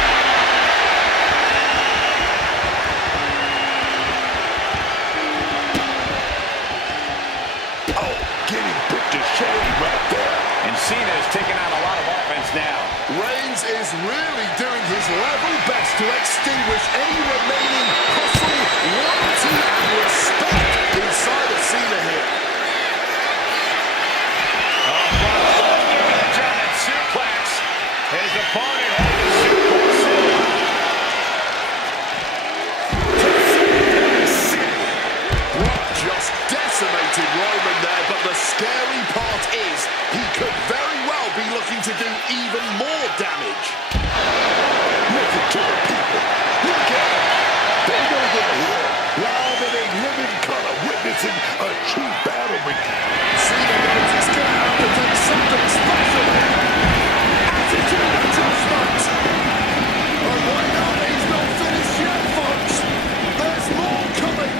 Oh, getting put to shame right there. And Cena is taking on a lot of offense now. Reigns is really doing his level best to extinguish any remaining hustle, loyalty, and respect inside of Cena here. German suplex. His opponent has a suplex. Brock just decimated Roman there, but the scary part is he could very well be looking to do even more damage. Listen to the people. Look at them. They know they're here. Live in a living color, witnessing a true battle between. Cena knows it's going to have to take something special here. Attitude adjustment. And right now, he's not finished yet, folks. There's more coming.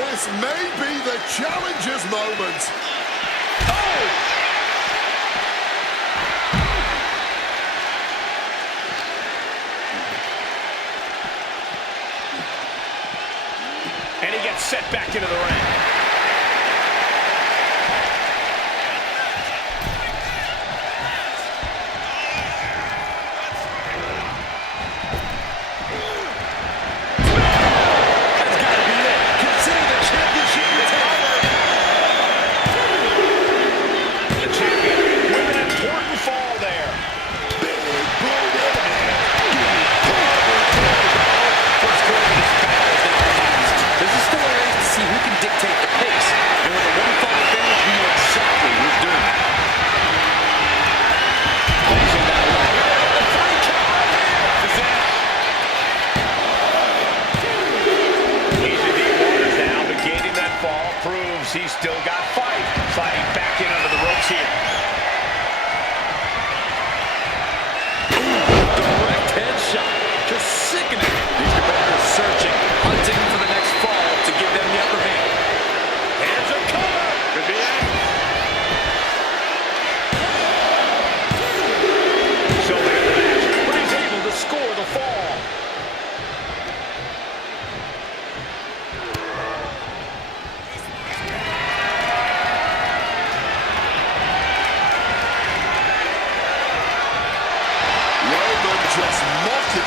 This may be the challenger's moment. Oh! And he gets set back into the ring. That's got to be it. Consider the championship is over. The champion with an important fall there. First quarter of this battle is now elapsed. This is still a race to see who can dictate the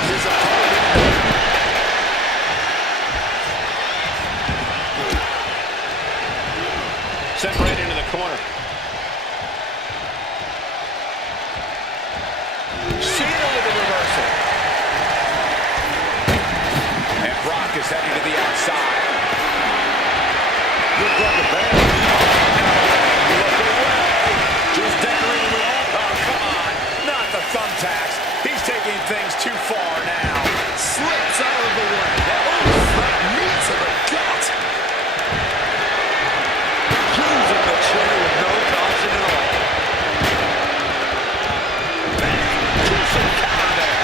his opponent. Sent right into the corner. Cena with the reversal. And Brock is heading to the outside. Looks like a bad. Look away. Just decorating with all. Oh, come on. Not the thumbtacks. He's taking things too far now. Slips out of the way. Oh, that knee to the gut. Using the chair with no caution at all. Crucial counter there.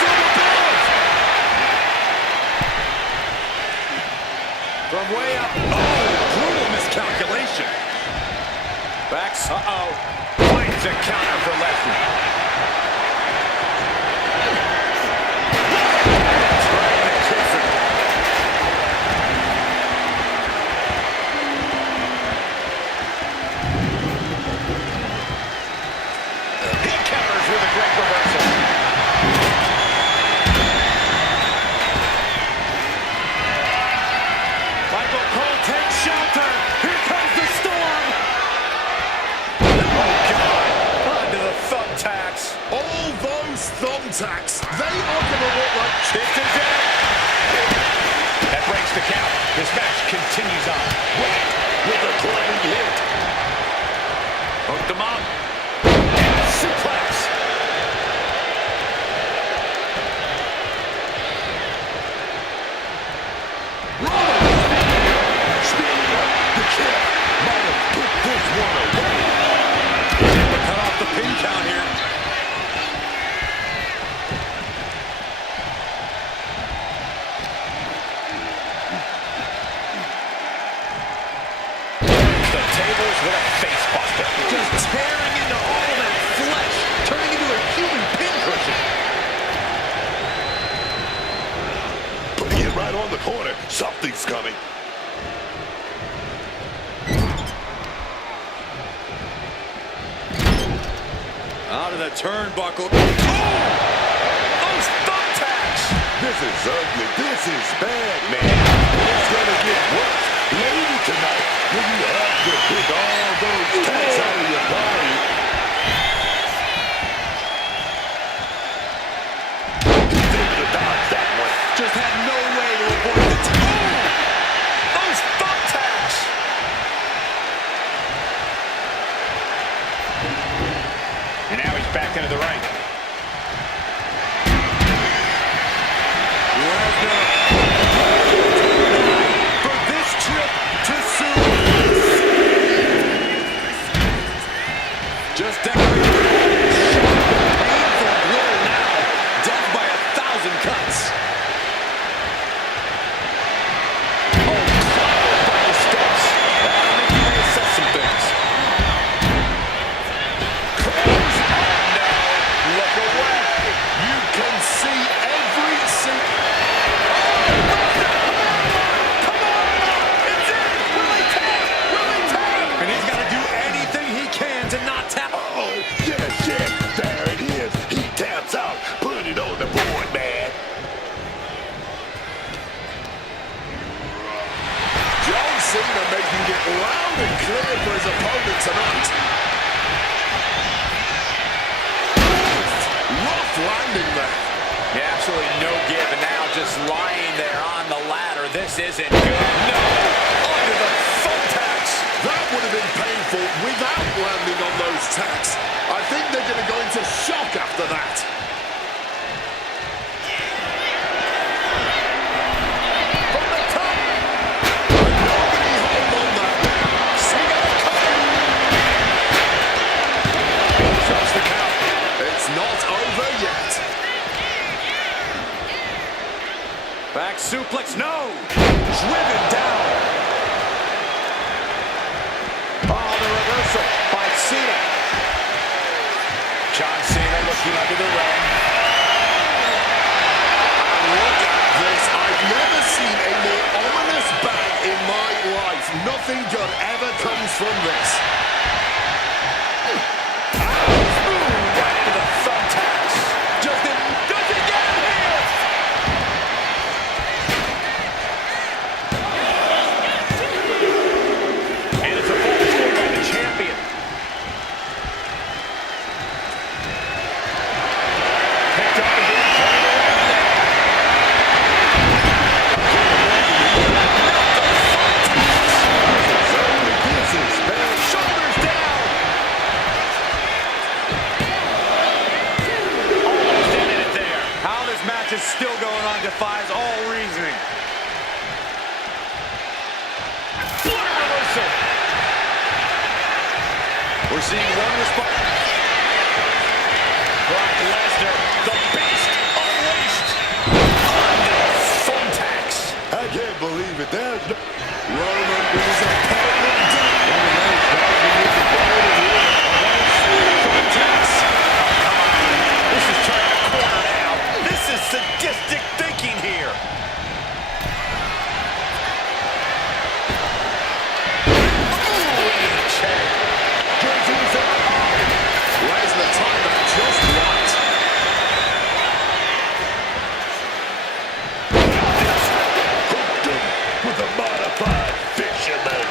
From above. From way up. Oh, brutal miscalculation. Backs. Uh-oh. Finds a counter for Lesnar. Trying to kiss him. He counters with a great reversal. Michael Cole takes shelter. Here comes the storm. Oh, God. Onto the thumbtacks. All those thumbtacks, they are going to look like This is it. That breaks the count. This match continues on. With a climbing hit. Hooked him up. And suplex. The champ might have put this one away. Able to cut off the pin count here. The tables with a face buster. Just tearing into all that flesh, turning into a human pincushion. Putting it right on the corner. Something's coming. Out of the turnbuckle. Those thumbtacks. This is ugly. This is bad, man. It's gonna get worse later tonight when you have to pick all those tacks out of your body. He's able to dodge that one. Just had no way to avoid the Those thumbtacks. And now he's back into the ring. for this trip to Sue. Just decorated. Painful blow now. Death by 1,000 cuts. Oh, clobbered by the steps. That'll make you reassess some things. Close. Oh, no. Look away. you can see every single. And he's got to do anything he can to not tap. Oh, yes, yes. There it is. He taps out. Put it on the board, man. John Cena making it loud and clear for his opponent tonight. Rough landing there. Yeah, absolutely no give, and now just lying there on the ladder. This isn't good. No! Onto the thumbtacks. That would have been painful without landing on those tacks. I think they're going to go into shock after that. From the top. Nobody hold on that. Cena coming. Drops the count. It's not over yet. Back suplex, no! Driven down. Oh, the reversal by Cena. John Cena looking under the ring. Look at this. I've never seen a more ominous bag in my life. Nothing good ever comes from this. seeing one response. Brock Lesnar, the beast, unleashed. Under thumbtacks. I can't believe it. There's no... Roman is a permanent death. Thumbtacks. Oh, come on. This is turning a corner now. This is sadistic thinking here. Lesnar timed that just right. Hooked him with a modified fisherman.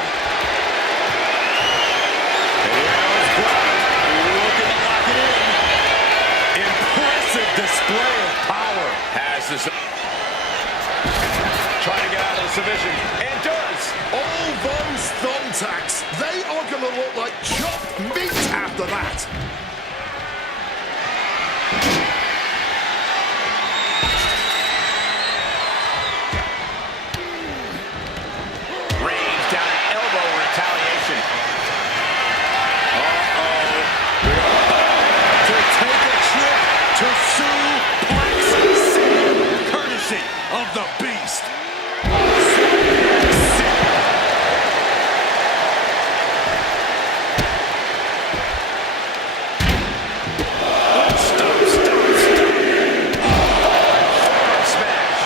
Here's Brock, looking to lock it in. Impressive display of power. Has this. Trying to get out of the submission, and does. All those thumbtacks, they are going to look like chopped meat after that. Range down an elbow retaliation. To take a trip to suplex cena, courtesy of the Beast. Smash.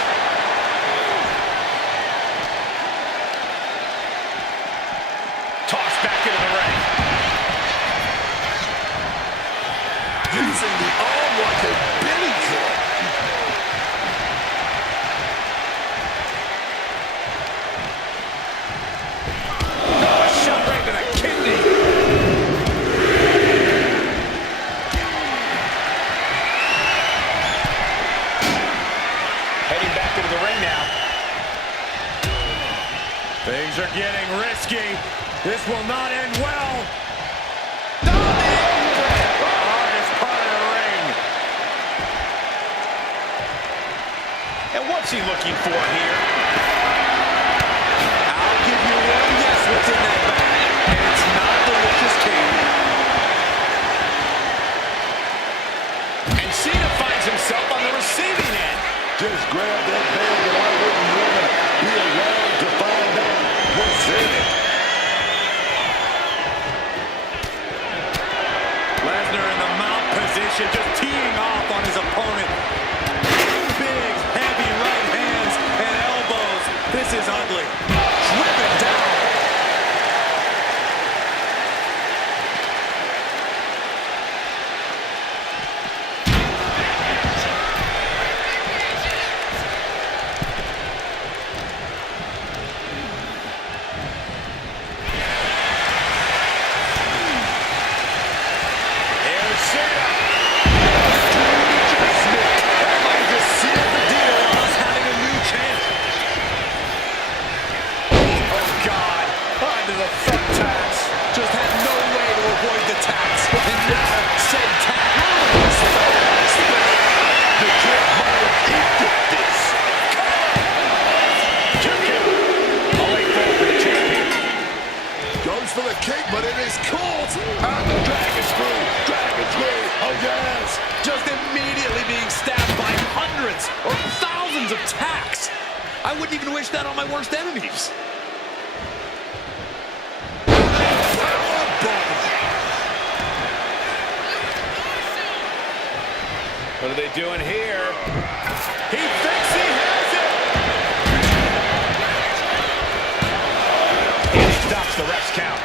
Tossed back into the ring. Using the arm like a billy club. Oh, a shot right to the kidney. Heading back into the ring now. Things are getting risky. This will not end well. No, the apron. The hardest part of the ring. And what's he looking for here? I'll give you one guess what's in that bag. And it's not delicious candy. And Cena finds himself on the receiving end. Just grab that bag and I wouldn't want to be around to find out what's in it. Lesnar in the mount position, just teeing off on his opponent. Big, heavy right hands and elbows. This is ugly. Driven down. Here's Cena. That might just seal the deal on us having a new champ. Oh, God. Onto the thumbtacks. Just had no way to avoid the tacks. And now, said tack. The kid might have eaten this. Kick him. I'll wait for the champion. Goes for the kick, but it is caught. And the dragon screw. Dragon screw. Oh, yes. Just immediately being stabbed by hundreds or thousands of tacks. I wouldn't even wish that on my worst enemies. What are they doing here? He thinks he has it! And he stops the ref's count.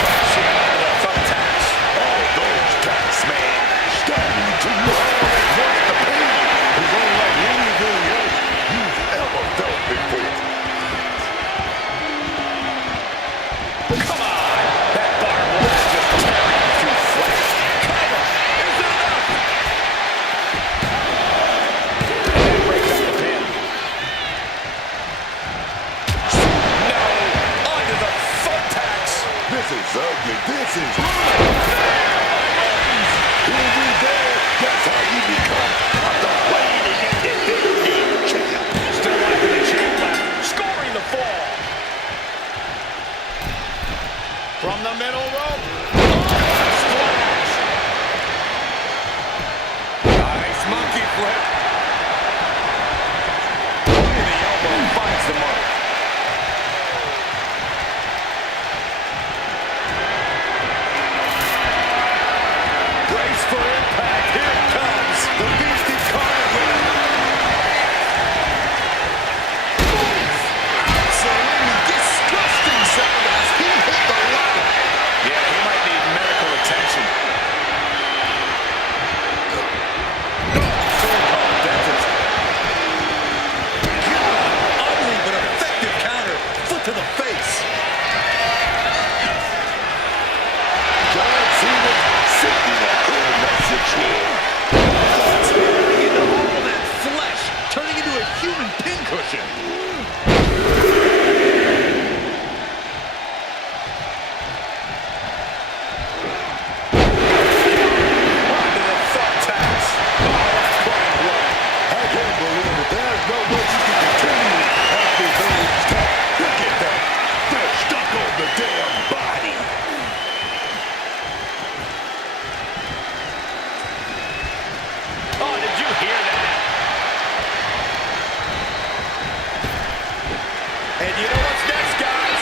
Crashing under the thumbtacks. All those tacks, man. Starting to know what the pain is unlike anything else you've ever felt before. Come on! That barbed wire just tearing through flesh. Cover! Is it enough? And then breaks up the pin. No! Onto the thumbtacks! This is ugly. This is... Here we go. That's how you become the reigning undisputed champ. Still life in the champ left. Scoring the fall. From the middle rope. Splash. Nice monkey flip. The elbow finds the mark. Brace for impact. Here it comes. The beast incarnate winner. Absolutely disgusting sound as he hit the ladder. Yeah, he might need medical attention. So-called dentist. Ugly but effective counter. Foot to the face. John Cena sending a clear message here. Tearing into all that flesh, turning into a human pincushion. Onto the thumbtacks. Oh, that's quite blood. I can't believe it. There's no way you can continue after those taps. Look at that. They're stuck on the damn body. Oh, did you hear that? And you know what's next, guys?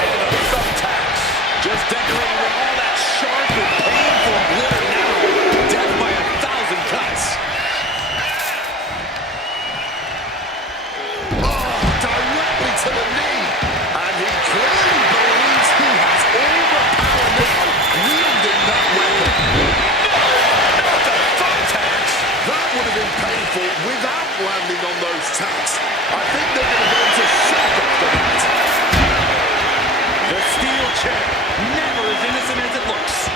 Into the thumbtacks. Just decorating with all that sharp and painful glitter now. Death by 1,000 cuts. Oh, directly to the knee. And he clearly believes he has all the power now, wielding that weapon. Not the thumbtacks. That would have been painful without landing on those tacks. I think they're going to go into shock after that. The steel chair, never as innocent as it looks.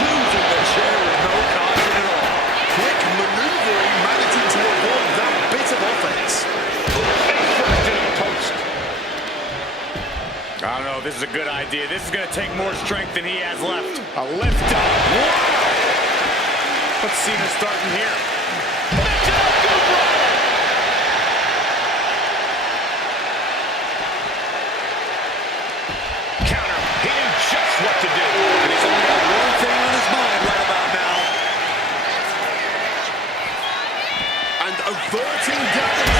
Using the chair with no caution at all. Quick maneuvering, managing to avoid that bit of offense. Face first into the post. I don't know if this is a good idea. This is going to take more strength than he has left. A lift up. Wow! Let's see Cena starting here. Counter. He knew just what to do. And he's only got one thing on his mind right about now. And averting damage.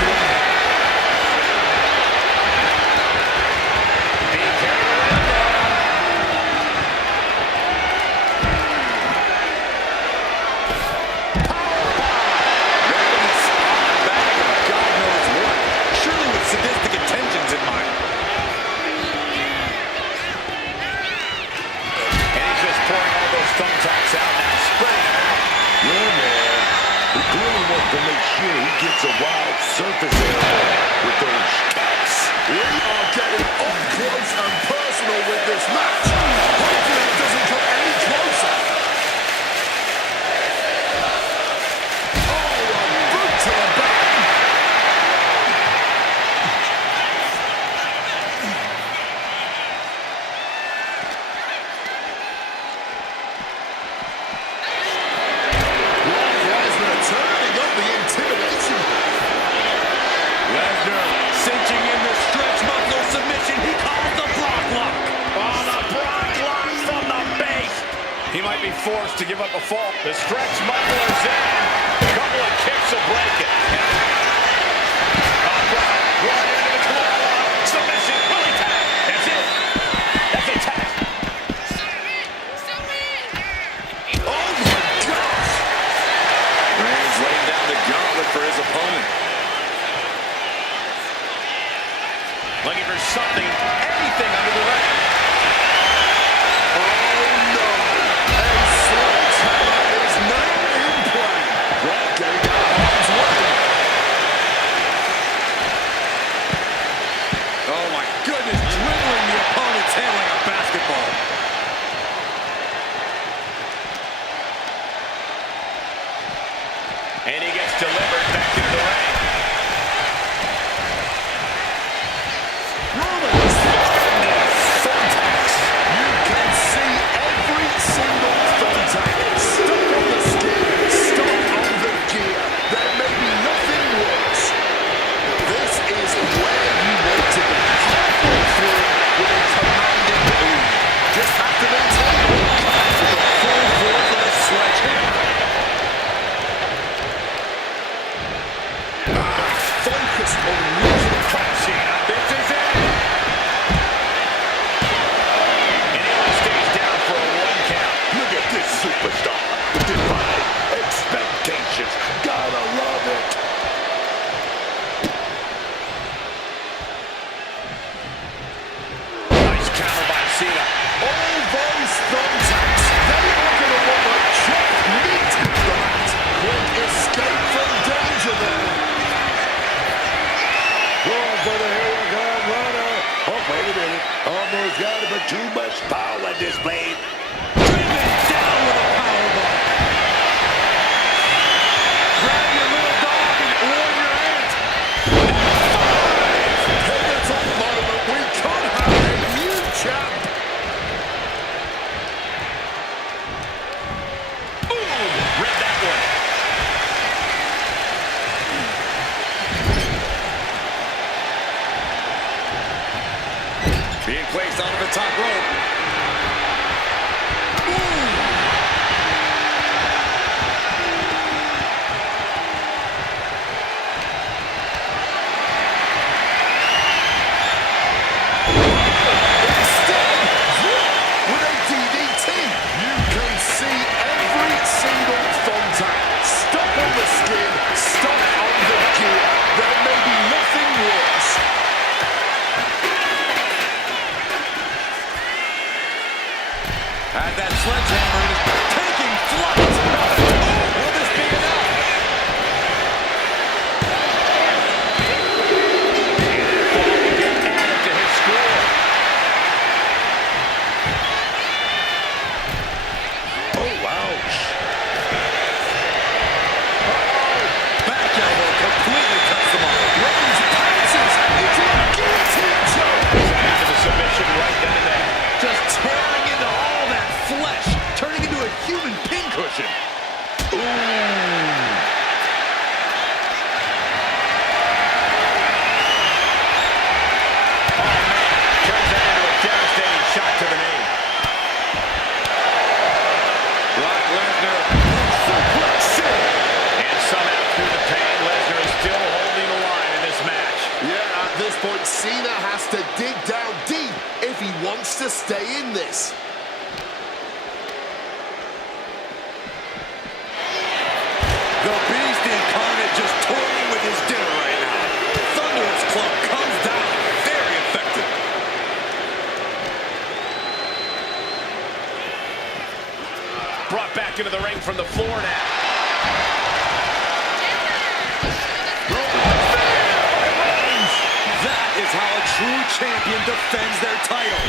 Being carried around now. Ripping his arm back of God knows what. Surely with sadistic intentions in mind. And he's just pouring all those thumbtacks out now, spreading them out. Yeah, man. He clearly wants to make sure he gets a wild surface area with those taps. We are getting up close and personal with this match. Hopefully it doesn't come any closer. Oh, a boot to the back. Brock Lesnar turning up the intimidation. Lesnar cinching in the stretch muffler submission. He calls the block lock. Oh, the Brock lock from the base. He might be forced to give up a fall. The stretch muffler's in. A couple of kicks will break it. Oh, Brock, right into the Kimura. Submission. Will he tap? That's it. That's a tap. Oh my gosh. And he's laying down the gauntlet for his opponent. Looking for something, anything under the ring. Oh no. A sledgehammer is now in play. Brock getting out of harm's way. Oh my goodness, dribbling the opponent's head like a basketball. And he gets delivered back into the ring. Roman is for the Hurricane Runner. Oh, wait a minute. Almost got it, but too much power displayed. Driven down with a powerbomb. Grab your little dog and warrior ant. Pivotal moment. We could have a new champ. Boom! Read that one. Being placed onto the top rope. With a DDT, you can see every single contact. Stuck on the skin, stuck on the gear. There may be nothing worse. Had that sledgehammer and is taking flight. Will this be enough? Fall will get added to his score. Oh, ouch. Back elbow completely cuts them off. Reigns pounces into a guillotine choke. Into the submission right then and there. Just tearing into all that flesh, turning into a human pincushion. Turns that into a devastating shot to the knee. Brock Lesnar and somehow through the pain, Lesnar is still holding the line in this match. Yeah, at this point, Cena has to dig down deep if he wants to stay in this. The Beast incarnate just toying with his dinner right now. Thunderous Club comes down very effective. Brought back into the ring from the floor now. That is how a true champion defends their title.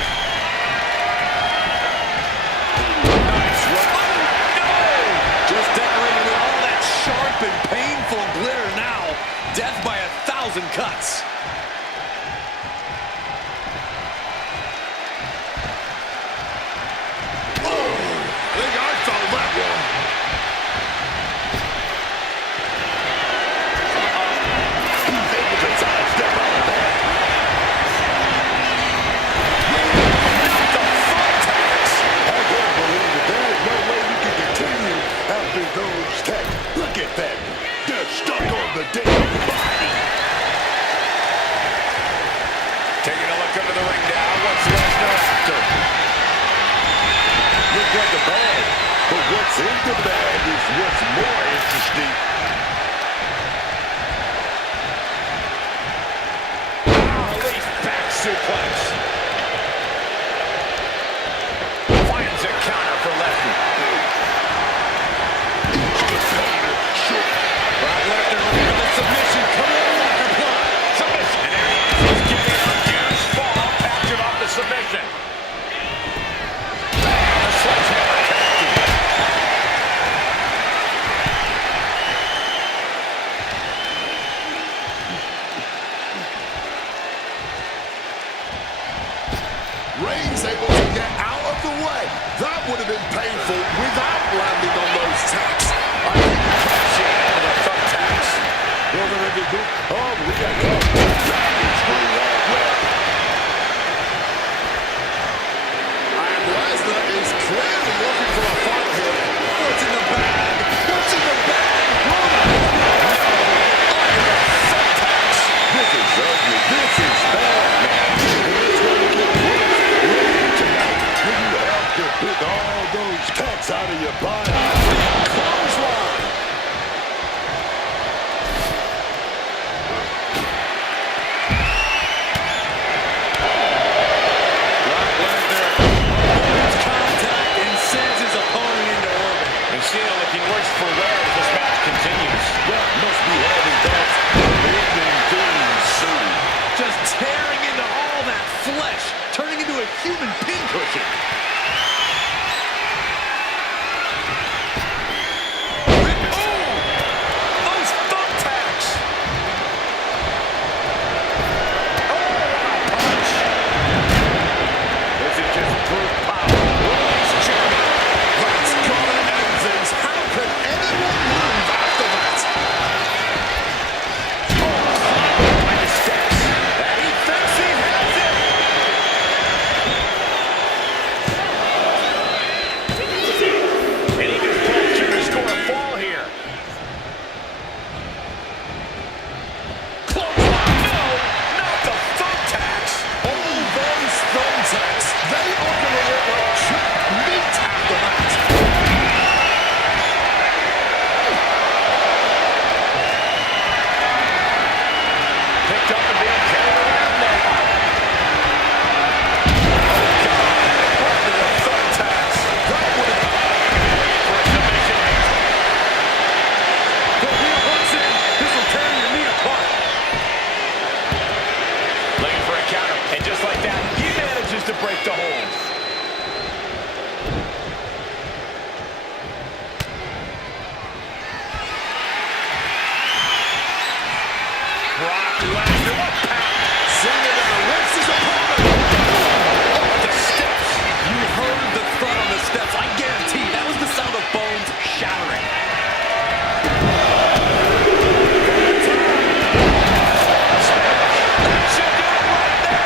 Nice run. Oh, no! Just decorated with all that sharp and painful glitter now. Death by 1,000 cuts. I think I found that one. He's able to sidestep out of that. I can't believe it. There is no way we can continue after those tags. Look at that. They're stuck on the damn body. Taking a look under the ring now. What's Lesnar after? Look like a bag, but what's in the bag is what's more interesting. Release back suplex. Finds a counter for Lesnar. Brock Lesnar looking for the submission. Come on, Walker plot. Submission. And there he is. He's giving a huge fall. Captured off the submission. The sledgehammer connected. Reigns able to get out of the way. That would have been painful without landing on those tacks. I think Catching into the thumbtacks. Well, they're in the group. Oh, we got dragon screw that whip. And Lesnar is clearly looking for a fight here. What's in the bag? What's in the bag? This is ugly. This is bad, man. And it's going to get worse later tonight when you have to pick all those cats out of your body. Clothesline. Brock Lesnar avoids contact and sends his opponent into orbit. And Cena looking worse for wear as this match continues. That must be having thoughts of ending things soon. Just grip to hold. Brock Lesnar, what power! Cena now lifts his opponent. Oh, the steps. You heard the thud on the steps. I guarantee that was the sound of bones shattering. That should do it right there.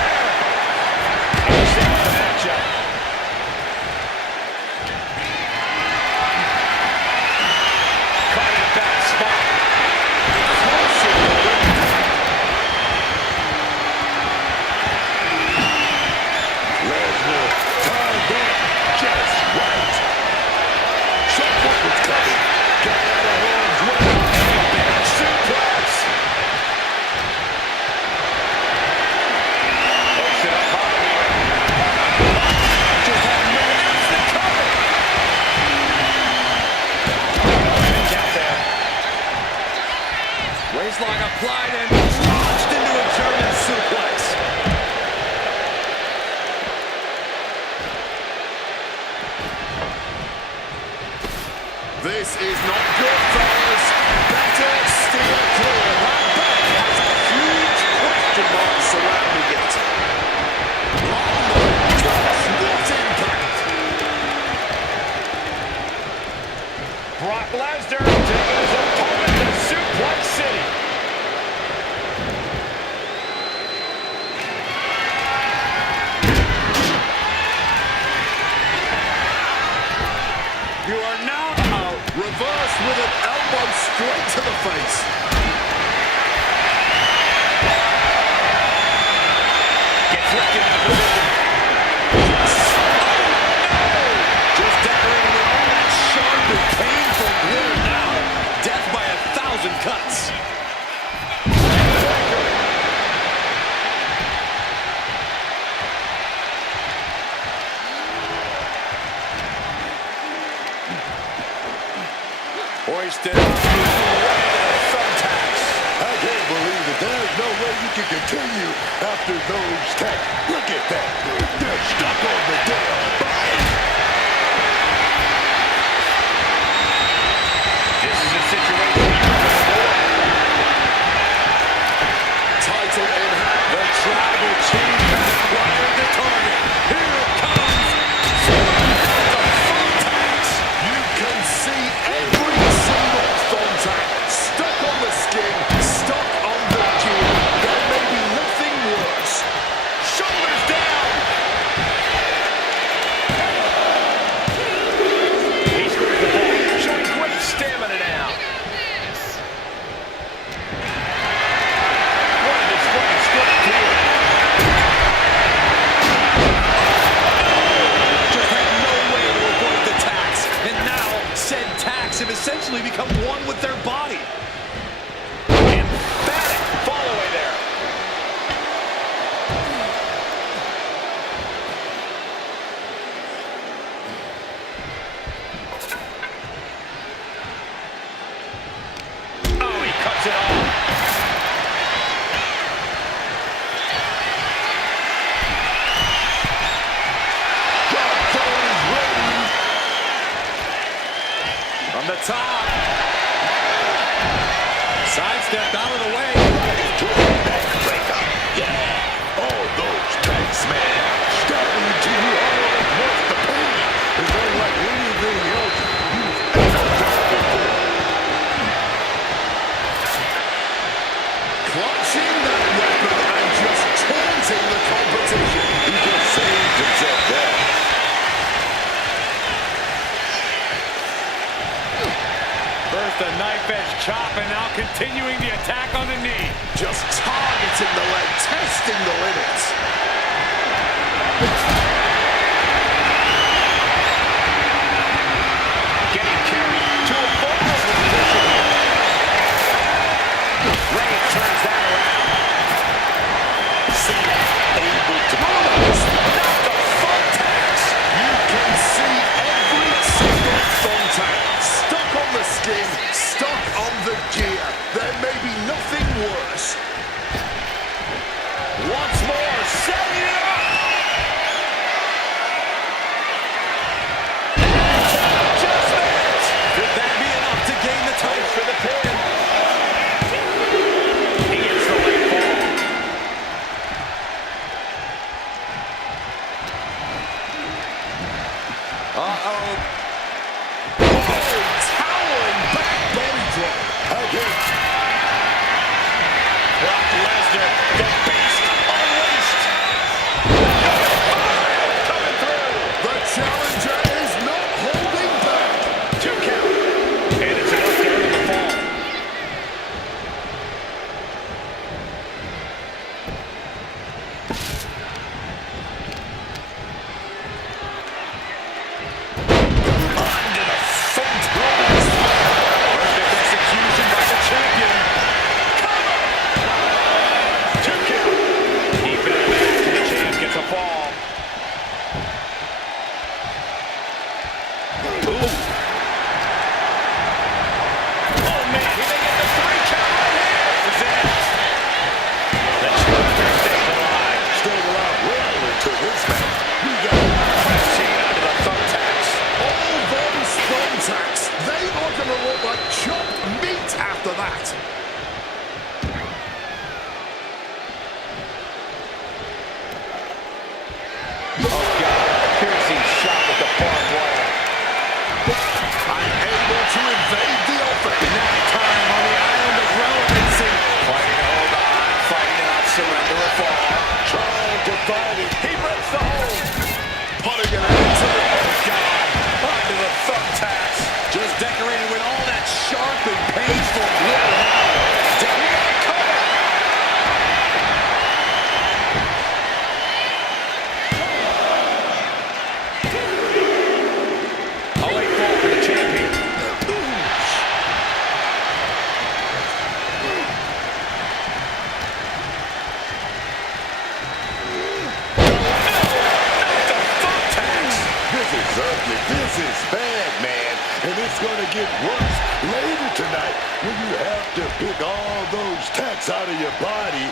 Understands the matchup. Caught in a bad spot. Crushing the ring. Lesnar timed that just right. Something was coming. Got out of harm's way. Big suplex. Pushing up high here. Just had no instant cover. Didn't count there. Waistlock applied and launched into a German suplex. This is not good, fellas. Better steer clear. That belt has a huge question mark surrounding it. Oh my gosh, what impact! Brock Lesnar taking his opponent to Suplex City. You are now out. Reversed with an elbow straight to the face. Gets left in that position. Just decorating with all that sharp and painful glitter now. Death by 1,000 cuts. Hoisted up. Thumbtacks. I can't believe it. There's no way you can continue after those tags. Look at that. They're stuck on the damn body. This is a situation you can avoid. Title in hand. The tribal chief has acquired the target. Here it comes. Thumbtacks. You can see every single thumbtack stuck on the skin, stuck on the gear. There may be nothing worse. Shoulders down. He scores the ball, showing great stamina now. What a display of strength here. Just had no way to avoid the tacks. And now, said tacks have essentially become one with their body. Emphatic fall away there. Oh, he cuts it off. Godfather's ready. From the top. Sidestepped out of the way. To the backbreaker. Yeah. All those tags, man. Stabbing to you all at once. The pain is unlike anything else you've ever felt before. Clutching that weapon and just taunting the competition. He just saved himself there. First a knife edge chop and now continuing the attack on the knee. Just targeting the leg, testing the limits. Getting carried to a vulnerable position here. Ray turns that around. Cena able to almost not the thumbtacks. You can see every single thumbtack stuck on the skin, stuck on the gear. There may be nothing worse. Once more, setting it up. surrender or fall. Trying to fight it. He breaks the hold. Putting an end to it. Oh, God. Onto the thumbtacks. Just decorated with all that sharp and painful glitter. A late fall for the champion. This is ugly. This is bad, man. And it's going to get worse later tonight when you have to pick all those tacks out of your body.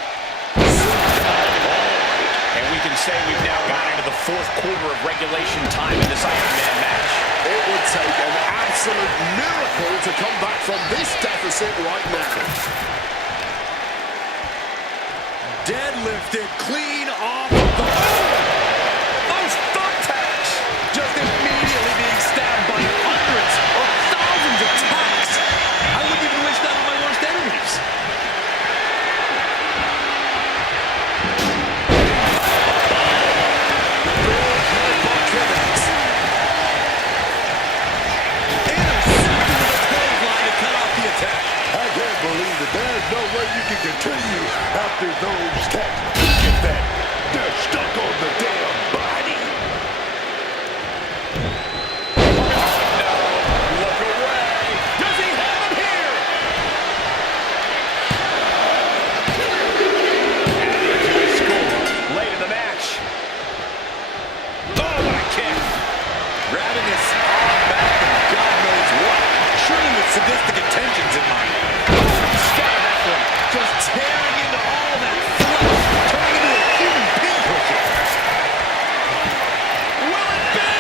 And we can say we've now gone into the fourth quarter of regulation time in this Iron Man match. It would take an absolute miracle to come back from this deficit right now. Deadlifted clean off of the... Those thumbtacks. Just immediately being stabbed by hundreds or thousands of tacks. I wouldn't even wish that on my worst enemies. Intercepted with a clothesline to cut off the attack. I can't believe that there's no way you can continue after those tacks. Look at that. They're stuck on the damn body. Look away. Does he have him here? Adding to his score late in the match. Oh, what a kick. Grabbing his arm back and God knows what. Surely with sadistic intentions in mind. Scatter that one. Just tearing into all that flesh, turning into a human pinprick. Will it be?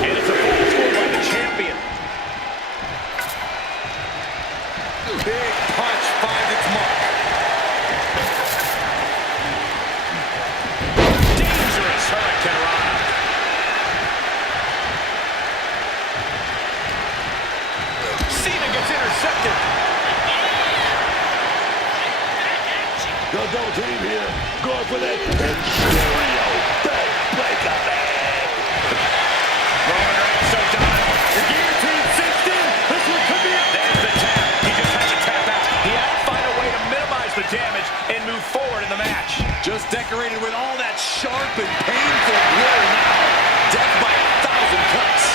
And it's a fall score by the champion. Big punch finds its mark. Dangerous Hurricane Rana. Cena gets intercepted. The double team here. Going for that. And stereo. Back break up. Roman Reigns so done. The guillotine sinks in. This one could be it. There's the tap. He just has to tap out. He had to find a way to minimize the damage and move forward in the match. Just decorated with all that sharp and painful glitter now. Death by 1,000 cuts.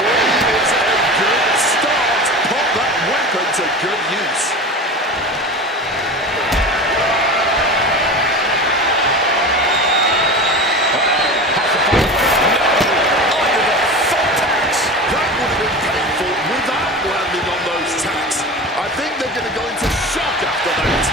It's a good start. Put that weapon to good use. Under the thumbtacks. That would have been painful without landing on those tacks. I think they're going to go into shock after that.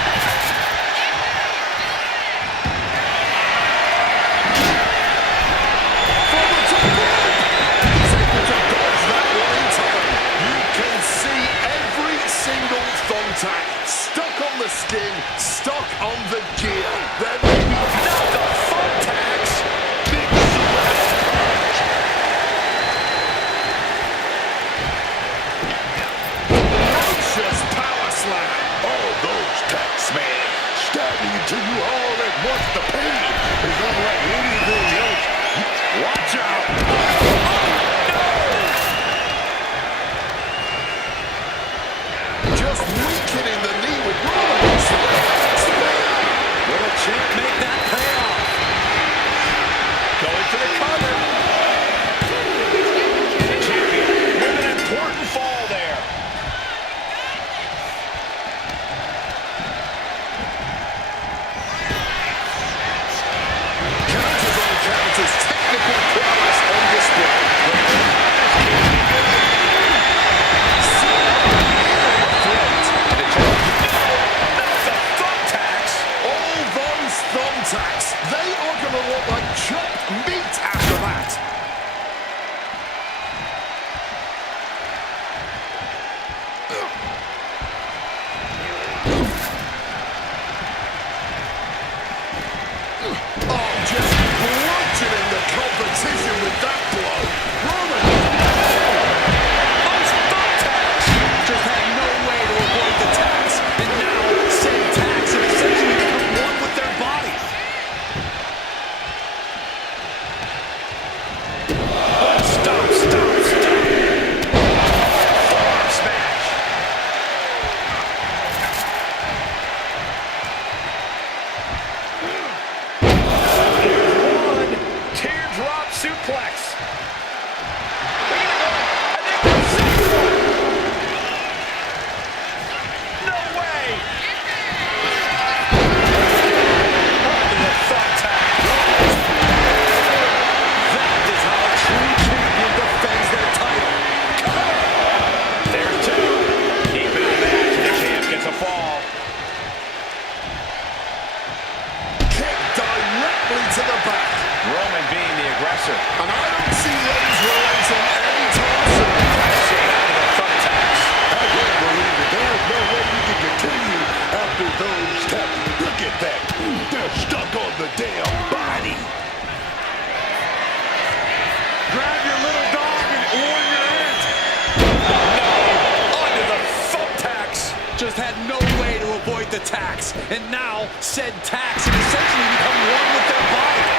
the tax, and now said tax has essentially become one with their body.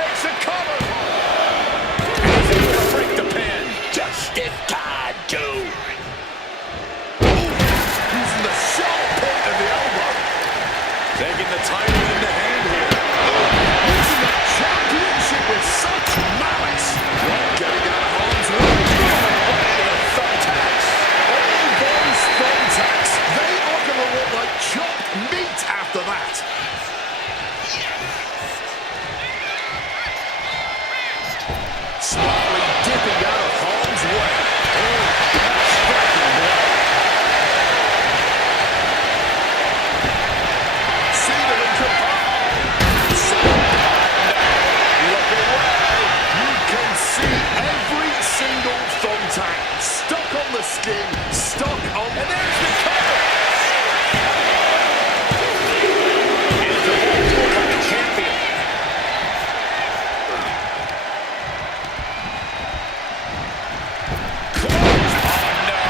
Makes a cover. He's able to break the pin. Just in time, too. Using the sharp point of the elbow. Taking the title in the hand here. Using the championship with such malice. Getting out of harm's way. Thumbtacks. All those thumbtacks, they are going to look like chopped meat after that. Slowly dipping out of harm's way. Striking blow. Cena in command. Look away. You can see every single thumbtack stuck on the skin, stuck on... And there's the cover. And the Bulls look like a champion. Close. Oh, no.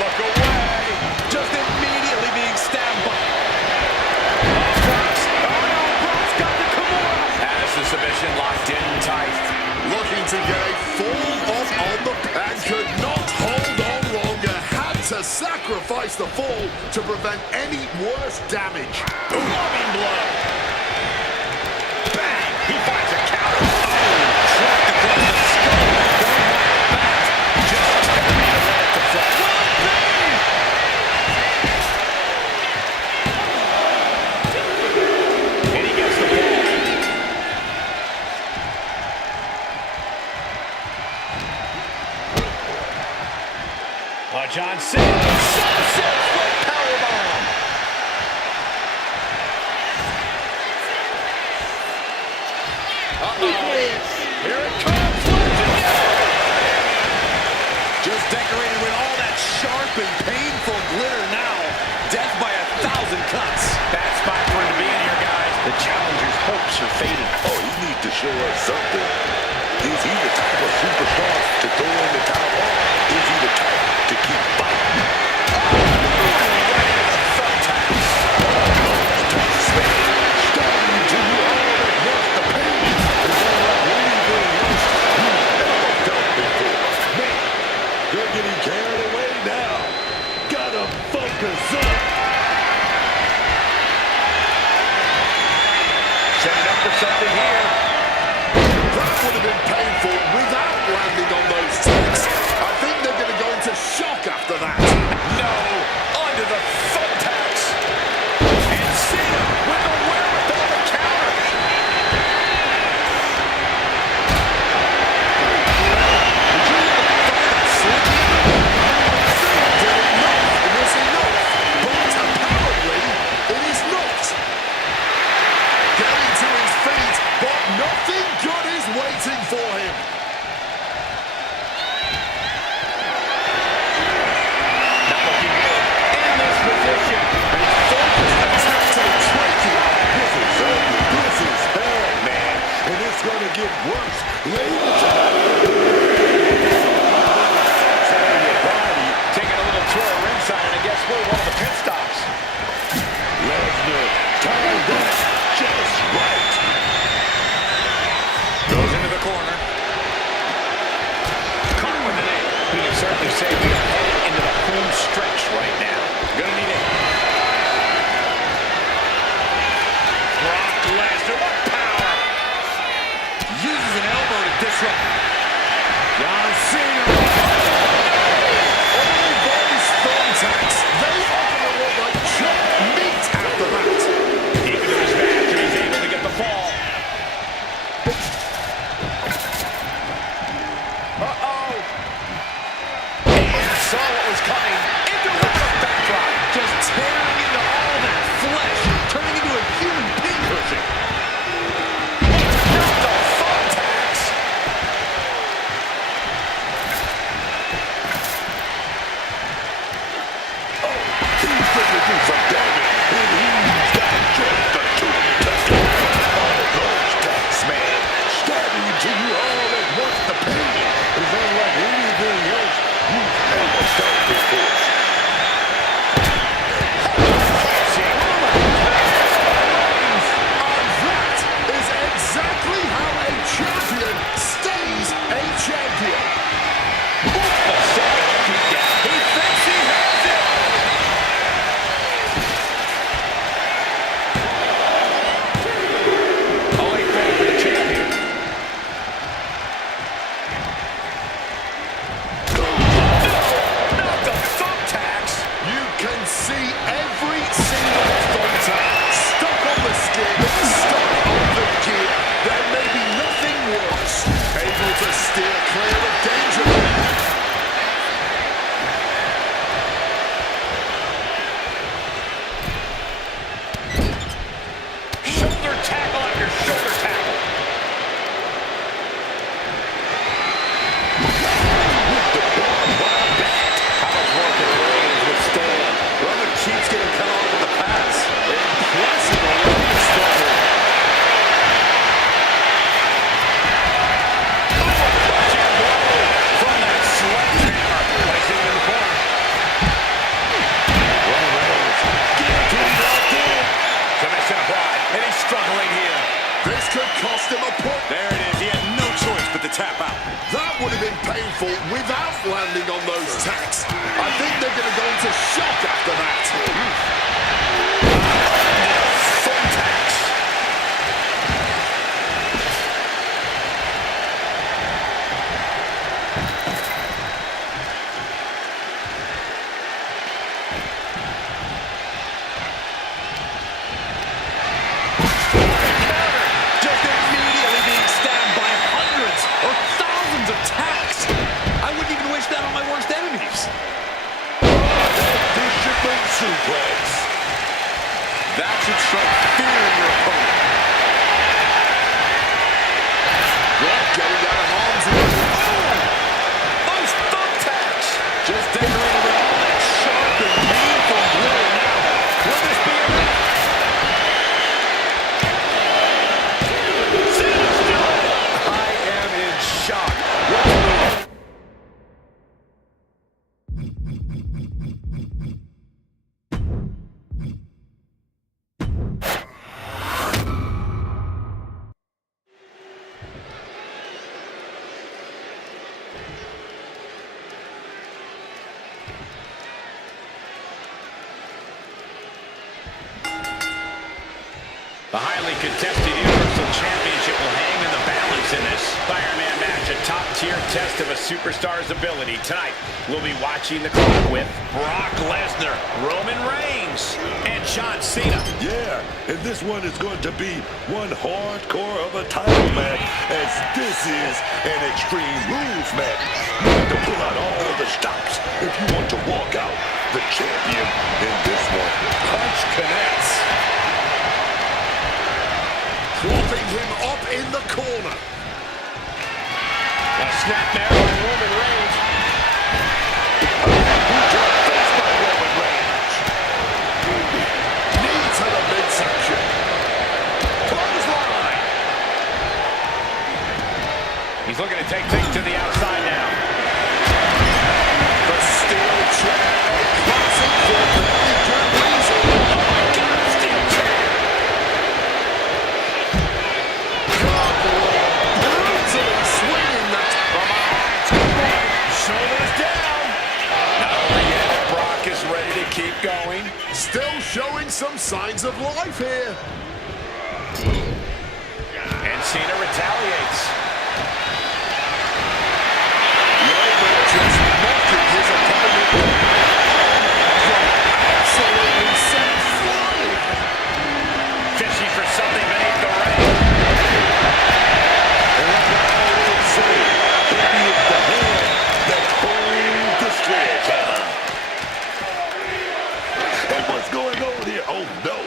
Look away. Just immediately being stabbed by. Brock's. Oh, no. Brock's got the Kimura. Has the submission locked in tight. Looking to get a full off on the and could not hold on longer. Had to sacrifice the fall to prevent any worse damage. Loving blow. Bang. He finds a counter. Oh, trapped across the skull. Back. Just barely let it deflect. And he gets the ball. John Cena. Sunset flip powerbomb. Uh-oh. Here it comes. Just decorated with all that sharp and painful glitter now. Death by 1,000 cuts. Bad spot for him to be in here, guys. The challenger's hopes are fading. Oh, he needs to show us something. Is he the type of superstar to throw in the towel? Is he the type to keep fighting? They're getting carried away now. Gotta focus up. Setting up for something here. That would have been painful without landing on those tags. I think they're going to go into shock after that. No, under the thumbtacks. And Cena with the wherewithal to counter. It was enough, but apparently it is not. Getting to his feet, but nothing good is waiting for him. Not looking good in this position. Attack to the trachea. This is ugly. This is bad, man. And it's gonna get worse later. Taking a little tour of ringside, and I guess we're one of the pit stops. Lesnar timed that just right. Goes into the corner. Caught with an aim. We can certainly say we are headed into the home stretch right now. Gonna need it. Brock Lesnar, what power! Uses an elbow to disrupt. John Cena. All those thumbtacks, they are going to look like chopped meat after that. Deep into his match, and he's able to get the fall. Uh-oh. And saw what was coming. Into the backdrop. Just tearing into all that flesh. Turning into a human pincushion. Not the thumbtacks. powerful without landing on those tacks. I think they're going to go into shock after that. Thumbtacks. Just immediately being stabbed by hundreds or thousands of tacks. I wouldn't even wish that on my worst enemies. Fisherman suplex. That should strike fear in your opponent. Well, getting out of harm's way. Those thumbtacks just decorating all that sharp and painful blow now. Will this be enough? Cena's still. I am in shock. What's the move? The highly contested Universal Championship will hang in the balance in this Iron Man match, a top-tier test of a superstar's ability. Tonight, we'll be watching the clock with Brock Lesnar, Roman Reigns, and John Cena. Yeah, and this one is going to be one hardcore of a title match, as this is an Extreme Rules match. You have to pull out all the stops if you want to walk out the champion in this one. Punch connects. Propping him up in the corner. A snapmare by Roman Reigns. Face by Roman Reigns. Knee to the midsection. Clothesline. He's looking to take things to the outside now. The steel chair. Classic for very good reason. Oh my God, steel chair. Brutally swinging that from Shoulders down. Oh, yeah, Brock is ready to keep going. still showing some signs of life here. And Cena retaliates. Roman just knocking his opponent. Absolutely set flying. Fishing for something beneath the ring. And like I always say, maybe it's the hand that holds the sledgehammer. And what's going on here? Oh, no.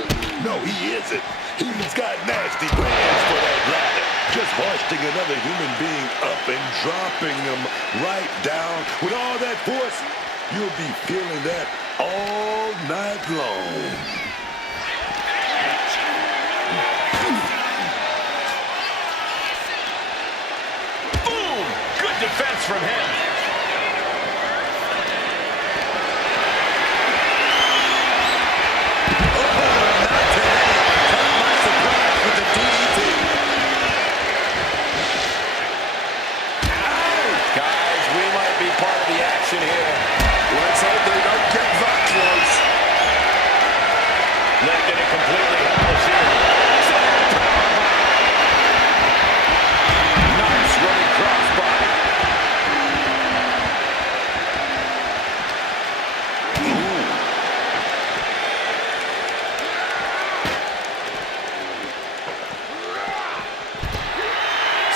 No, he isn't. He's got nasty plans for that ladder. Just hoisting another human being up and dropping them right down. With all that force, you'll be feeling that all night long. Boom! Good defense from him. Guys, we might be part of the action here. Let's hope they don't get that close. Lifted it completely helpless here. Nice running crossbody.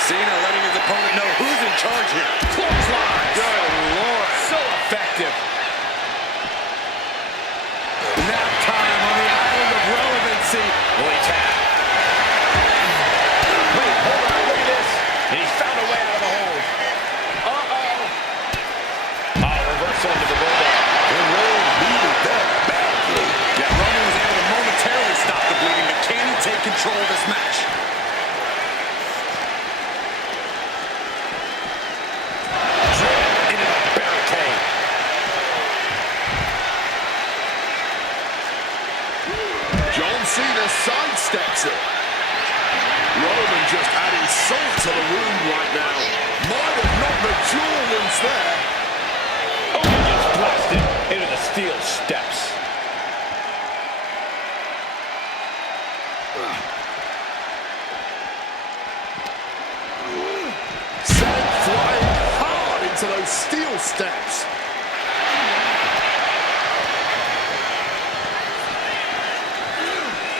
Cena letting his opponent know who's in charge here. Clothesline. Good Lord. So effective. Nap time on the island of relevancy. Will he tap? Wait, hold on, look at this. He's found a way out of the hold. Uh-oh. Oh, reversal into the bulldog. And Reigns needed that badly. Yeah, Roman was able to momentarily stop the bleeding, but can he take control of this match? Into the barricade. John Cena sidesteps it. Roman just adding salt to the wound right now. Might have knocked the jewel and there. Oh, he gets blasted into the steel steps. Sent flying hard into those steel steps.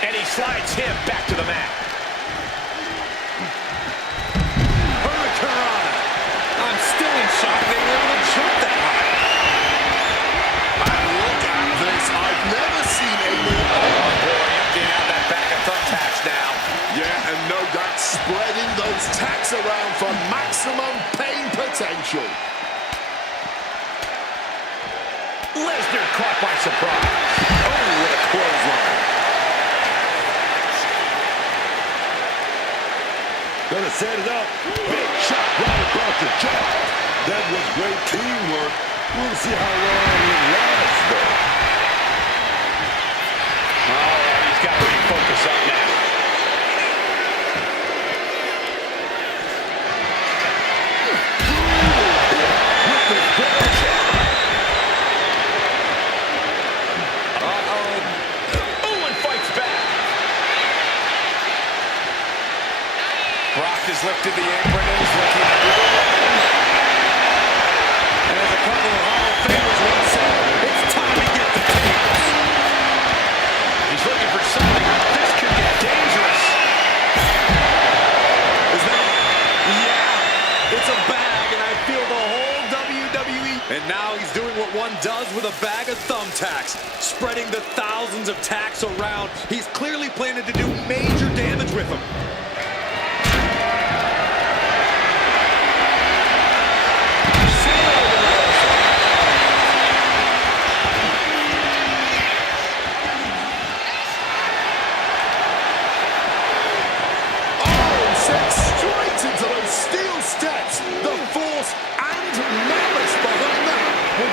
And he slides him back to the mat. Hurricane. I'm still in shock they were able to jump that high. And look at this. I've never seen a more... Oh, boy, emptying out that bag of thumbtacks now. Yeah, and no doubt spreading those tacks around for maximum pain potential. Lesnar caught by surprise. Oh, what a clothesline. Gonna set it up. Big shot right across the chest. That was great teamwork. We'll see how long it lasts, though. All right, he's got to refocus up now. Brock has lifted the apron and is looking at it. And as a couple of Hall of Famers once said, it's time to get the tables. He's looking for something. This could get dangerous. Is that? Yeah, it's a bag, and I feel the whole WWE. And now he's doing what one does with a bag of thumbtacks, spreading the thousands of tacks around. He's clearly planning to do major damage with them.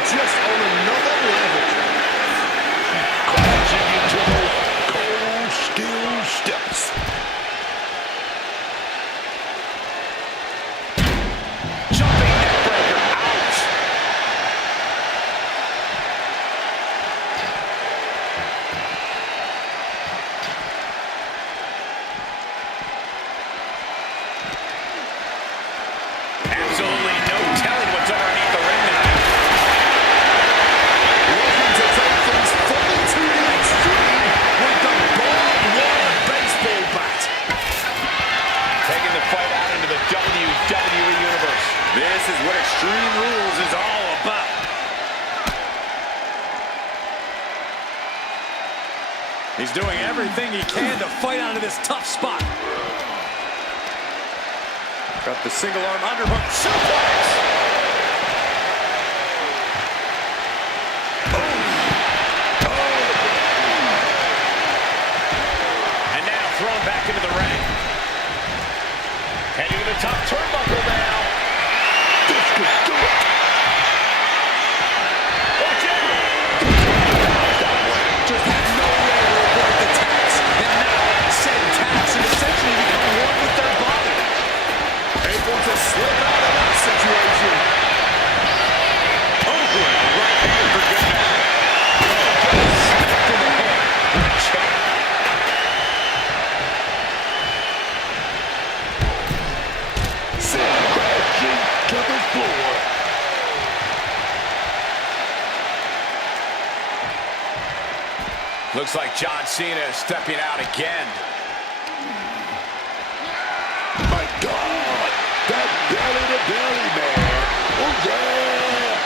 Just on another level. Crashing into those cold steel steps. Jumping neckbreaker. Ouch. Absolutely no telling what's underneath the ring tonight. Fight out into the WWE Universe. This is what Extreme Rules is all about. He's doing everything he can to fight out of this tough spot. Got the single arm underhook suplex. And now thrown back into the ring. Heading to the top turnbuckle now. This could do it. Watch out! Just had no way to avoid the tax. And now said tax and essentially become one with their body. Able to slip out of that situation. Oh, right hand for good measure. Oh, smacked in the head. What a chair. Crashing to the floor. Looks like John Cena is stepping out again. My God, that belly-to-belly, man. Oh, yeah.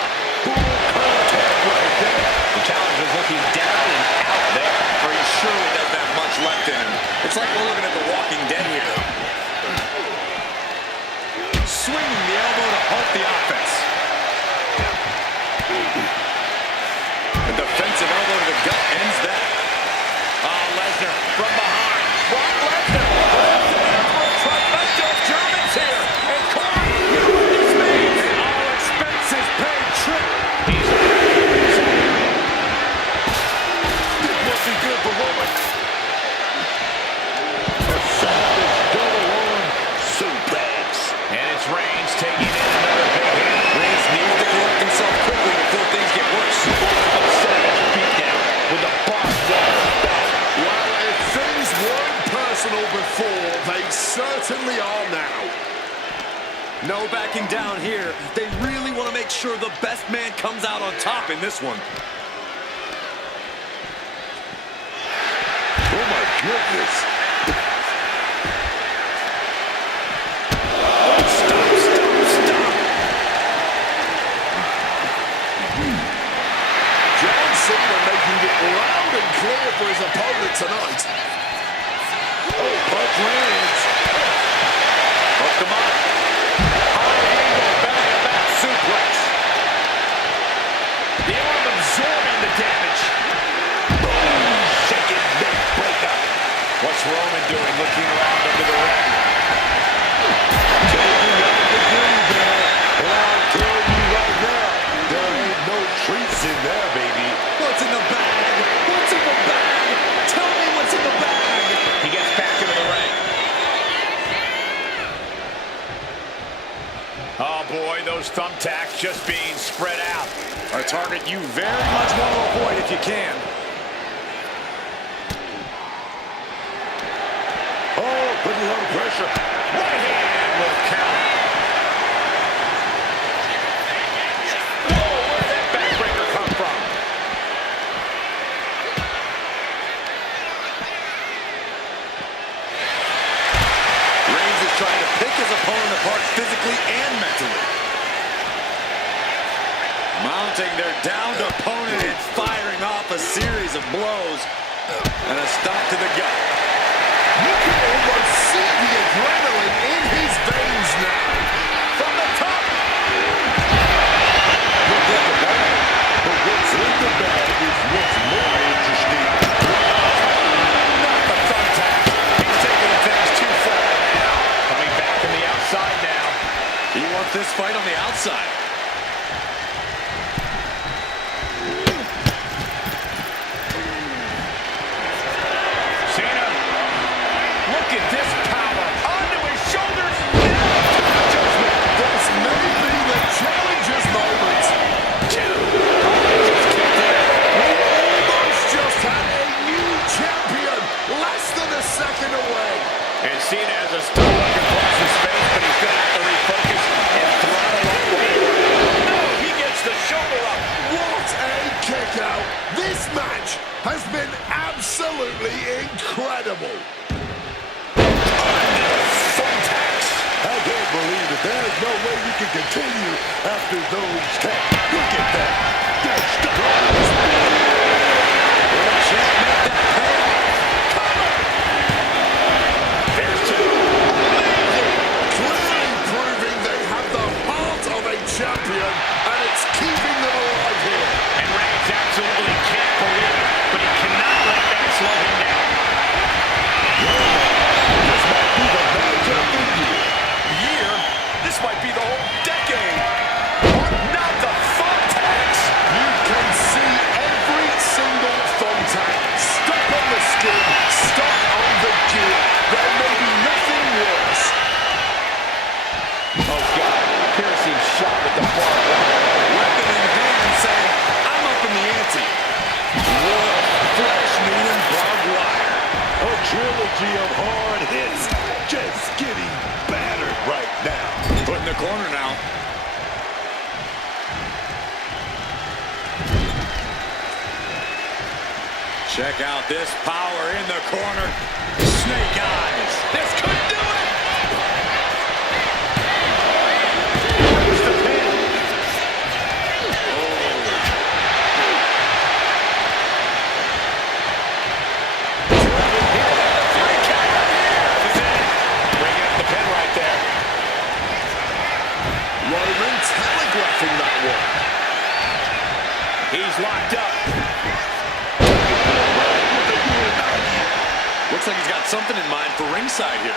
Full contact right there. The challenger's looking down and out there. Or he surely doesn't have much left in him. It's like we're looking at The Walking Dead here. Swinging the elbow to halt the offense. The defensive elbow to the gut ends that. Oh, Lesnar from behind. No backing down here. They really want to make sure the best man comes out on top in this one. Oh my goodness. Stop. John Cena making it loud and clear for his opponent tonight. Oh, punch lands. Hooked him up. High angle back-to-back suplex. The arm absorbing the damage. Boom! Shaking neck breakup. What's Roman doing looking around under the ring? Taking out the goodie bag. And I'll tell you right now, there ain't no treats in there, baby. What's in the bag? What's in the bag? Tell me what's in the bag. He gets back into the ring. Oh boy, those thumbtacks just being spread out. A target you very much want to avoid if you can. Oh, putting a lot of pressure. Right hand will count. Whoa, where did that backbreaker come from? Reigns is trying to pick his opponent apart physically and mentally. Mounting their downed opponent and firing off a series of blows. And a stop to the gut. You can almost see the adrenaline in his veins now. From the top. Look at the bag. But what's in the bag is what's more interesting. Not the thumbtack. He's taking things too far now. Coming back from the outside now. He wants this fight on the outside. Cena, look at this power. Onto his shoulders. Adjustment. This may be the challenger's moment. Two. Oh, he just kicked it. We almost just had a new champion. Less than a second away. And Cena has a still look across his face, but he's going to have to refocus and throttle up what he wants. No, he gets the shoulder up. What a kick out. This match has been absolutely incredible. Thumbtacks. I can't believe that there's no way you can continue after those taps. Look at that. That's the Can't make that pay off. There's two. Clearly proving they have the heart of a champion, and it's keeping them alive here. And Reigns absolutely can't believe it, but he cannot let that slow him down. This might be the match of the year. Year? This might be the whole decade. Not the thumbtacks. You can see every single thumbtack stuck on the skin, stuck on the gear. There may be nothing worse. Oh, God. Piercing shot with the barbed wire. Weapon in hand saying, I'm up in the ante. What flesh needing barbed wire. A trilogy of hard hits. Just getting battered right now. Put in the corner now. Check out this power in the corner. Snake eyes. This could do it. There's the pin. Bringing up the pin right there. Roman telegraphing that one. He's locked up. Looks like he's got something in mind for ringside here.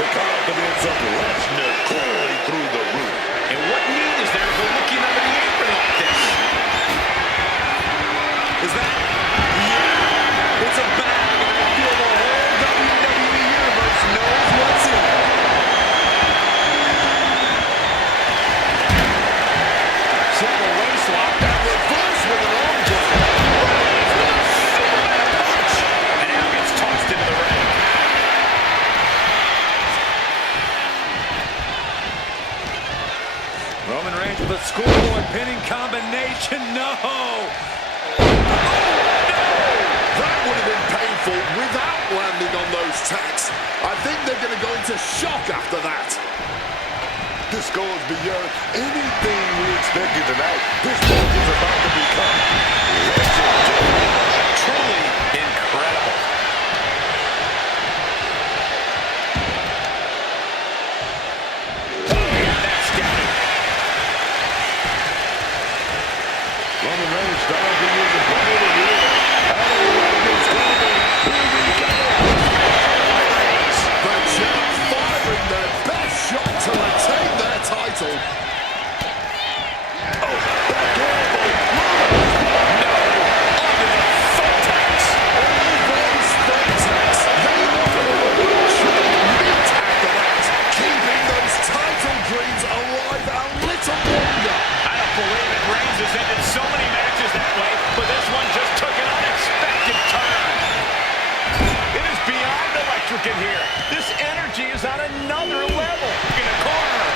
The confidence of Lesnar clearly through the roof. And what need is there for looking under the apron like this? Is that? Yeah, it's a bag, and I feel the whole WWE Universe knows what's in it. Simple waistline. Elimination, no! That would have been painful without landing on those tacks. I think they're going to go into shock after that. This goes beyond anything we expected tonight. This match is about to become legendary. Truly incredible. Roman Reigns starting to use the ball over here. The champ firing their best shot to retain their title. No, onto the thumbtacks. Those thumbtacks, they offer a choke meat after that, keeping those title dreams alive a little longer. I don't believe it. Reigns has ended so many matches that way, but this one just took an unexpected turn. It is beyond electric in here. This energy is on another level. In a corner.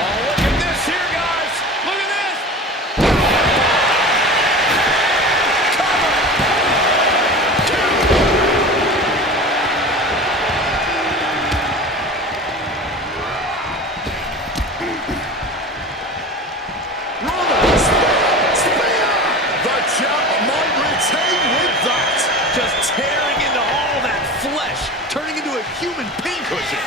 Oh, look at this here, guys. Look at this. Cover. Spear! The champ might retain with that. Just tearing into all that flesh, turning into a human pincushion.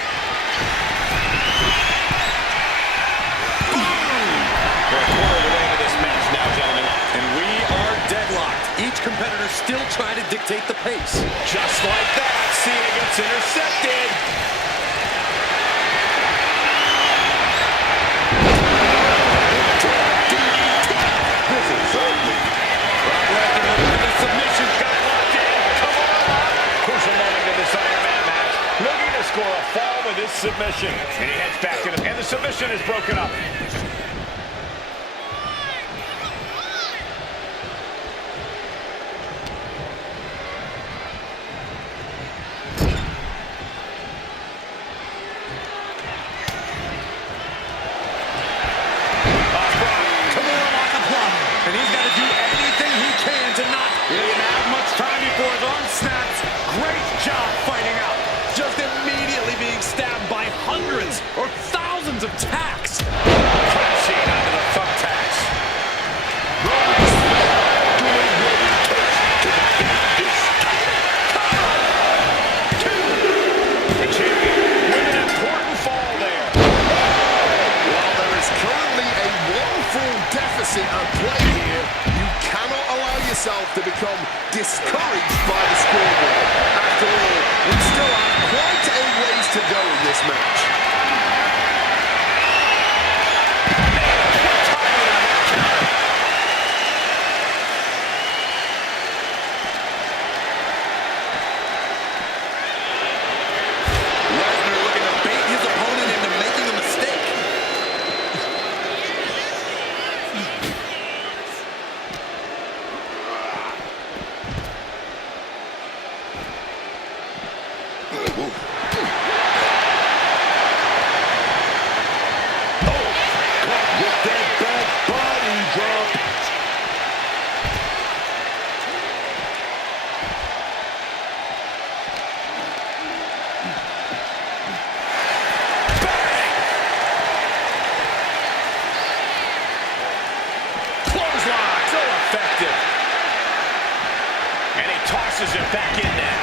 We're a quarter of the way to this match now, gentlemen. And we are deadlocked. Each competitor still trying to dictate the pace. Just like that, Cena gets intercepted. This is ugly. Brock Lesnar looking for the submission. Got it locked in. Come on. Crucial moment in this Iron Man match. Looking to score a fall with his submission. And he heads back to him. And the submission is broken up. And he's got to do anything he can to not. He didn't have much time before his arm snaps. Great job fighting out. Just immediately being stabbed by hundreds or thousands of tacks. Crashing onto the thumbtacks. The champion with an important fall there. While there is currently a woeful deficit at play here, you cannot allow yourself to become discouraged by the scoreboard. After all, we still have quite a ways to go in this match. Lesnar looking to bait his opponent into making a mistake. With that back body drop. Clothesline, so effective. And he tosses it back in there.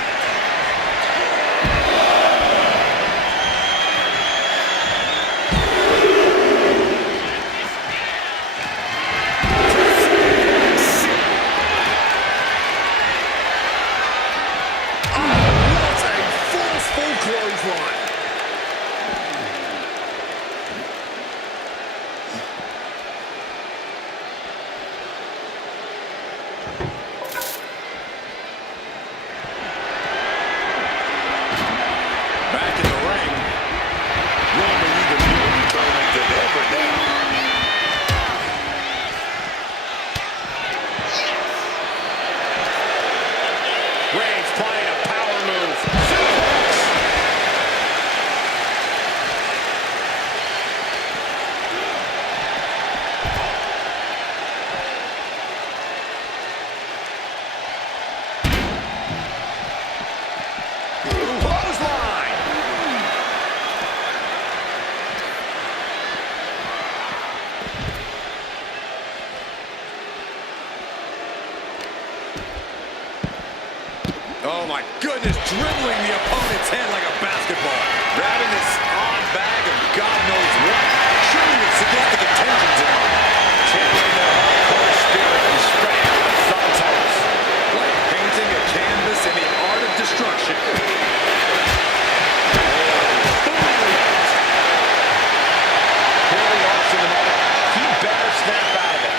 What a forceful clothesline. Back in the ring. Roman even more determined than ever now. Reigns playing a power move. Suplex. Oh my goodness, dribbling the opponent's head like a basketball. Grabbing this odd bag of God knows what. Surely with significant tensions in mind. Channeling their hardcore spirit and spreading out the thumbtacks. Like painting a canvas in the art of destruction. Clearly lost in the moment. He better snap out of it.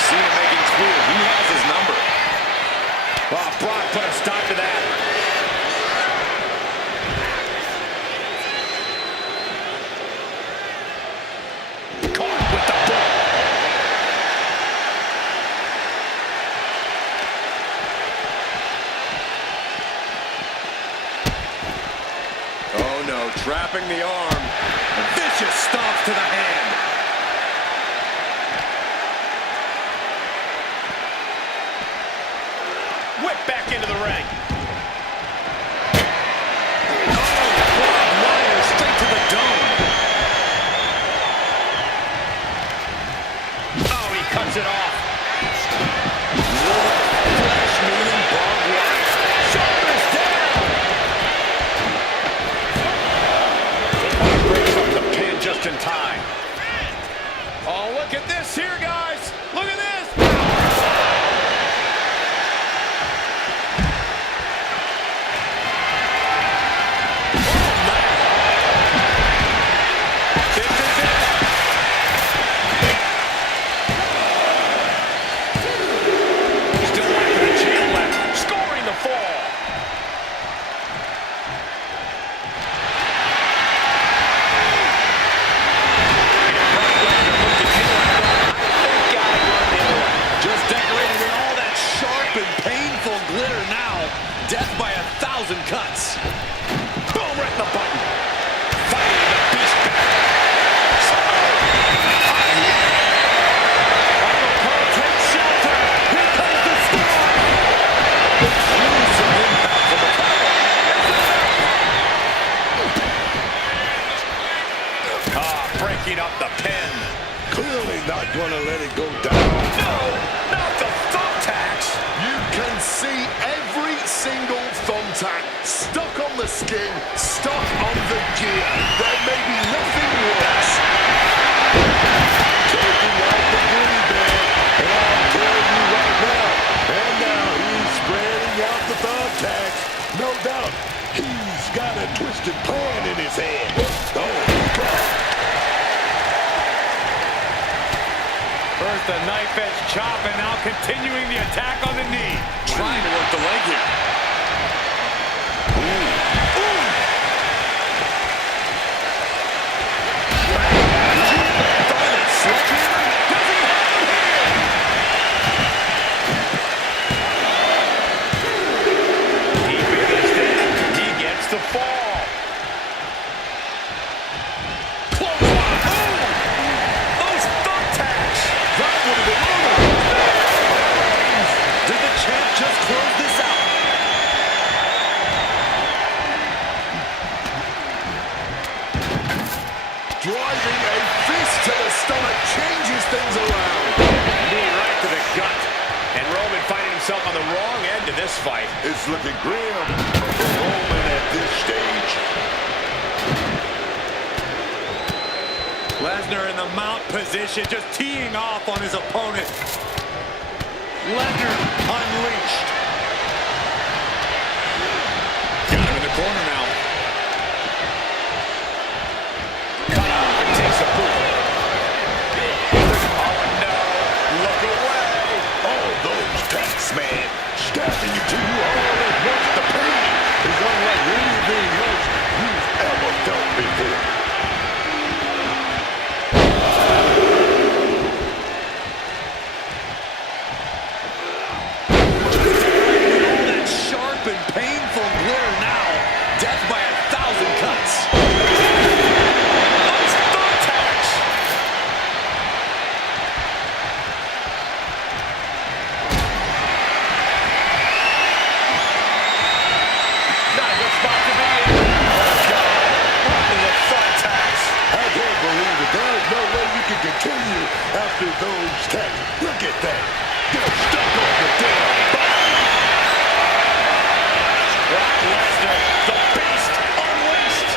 Cena making clear he has his number. Well, Brock put a stop to that. Caught with the boot. Oh no, trapping the arm. A vicious stomp to the hand. Whip back into the ring. Wire straight to the dome. Oh, he cuts it off. Flash meeting barbed wire. Shoulders down. Breaks up the pin just in time. Oh, look at this here, guys. Look at this. Death by 1,000 cuts. Boom, right in the button. Fighting the beast back. Takes shelter. Here comes the storm. Use some impact from the Breaking up the pin. Clearly not going to let it go down. No, not the thumbtacks. You can see every single thumbtack stuck on the skin, stuck on the gear. There may be nothing worse. Taking out the goodie bag. And I'll tell you right now. And now he's spreading out the thumbtacks. No doubt he's got a twisted pan in his head. Oh, God. First the knife edge chop and now continuing the attack on the knee. trying to work the leg here. The fall. Clothesline. Oh! Those thumbtacks. That would have been over. Did the champ just close this out? Driving a fist to the stomach changes things around. Knee right to the gut. And Roman finding himself on the wrong end of this fight. It's looking grim for Roman at this stage. Lesnar in the mount position, just teeing off on his opponent. Lesnar unleashed. Got him in the corner now. Cut off and takes a boot. Oh no, look away. All those tacks, man, stabbing you to you all at once. The pain is unlike anything else you've ever felt before. can continue after those 10. Look at that. They're stuck on the damn bottom. Brock Lesnar, the beast, unleashed.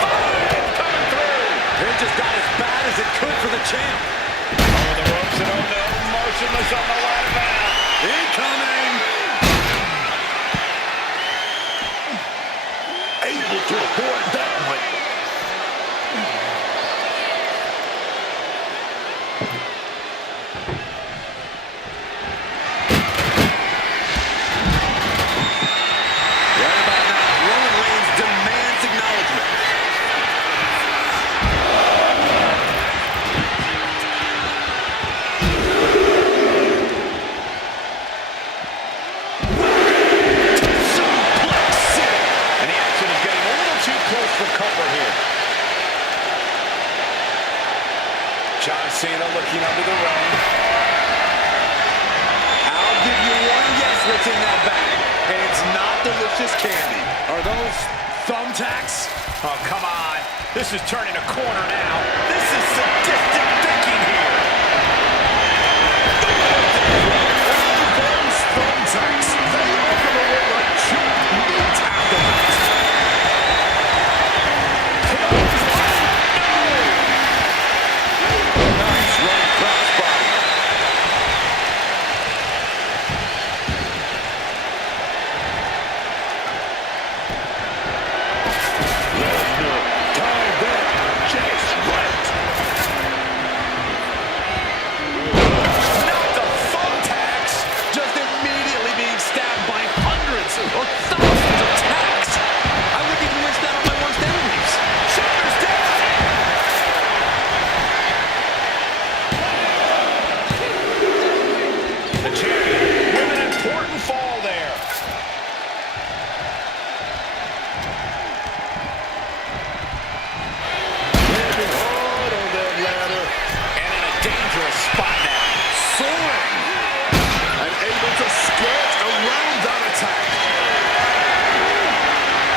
5 coming through. It just got as bad as it could for the champ. Over the ropes and oh no, motionless on the ladder now. Incoming. Able to avoid that one. Right about now, Roman Reigns demands acknowledgement. And the action is getting a little too close for comfort here. John Cena looking under the ring. I'll give you one guess what's in that bag, and it's not delicious candy. Are those thumbtacks? Oh, come on. This is turning a corner now. This is sadistic thinking here. Those thumbtacks, they are going to look like chopped meat afterwards. Nice running crossbody. Lesnar tied that just right. Not the thumbtacks. Just immediately being stabbed by hundreds or thousands of tacks. I wouldn't even wish that on my worst enemies. Shoulders down. The champion with an important fall there. Landing hard on that ladder. And in a dangerous spot now. Soaring. And able to skirt around that attack.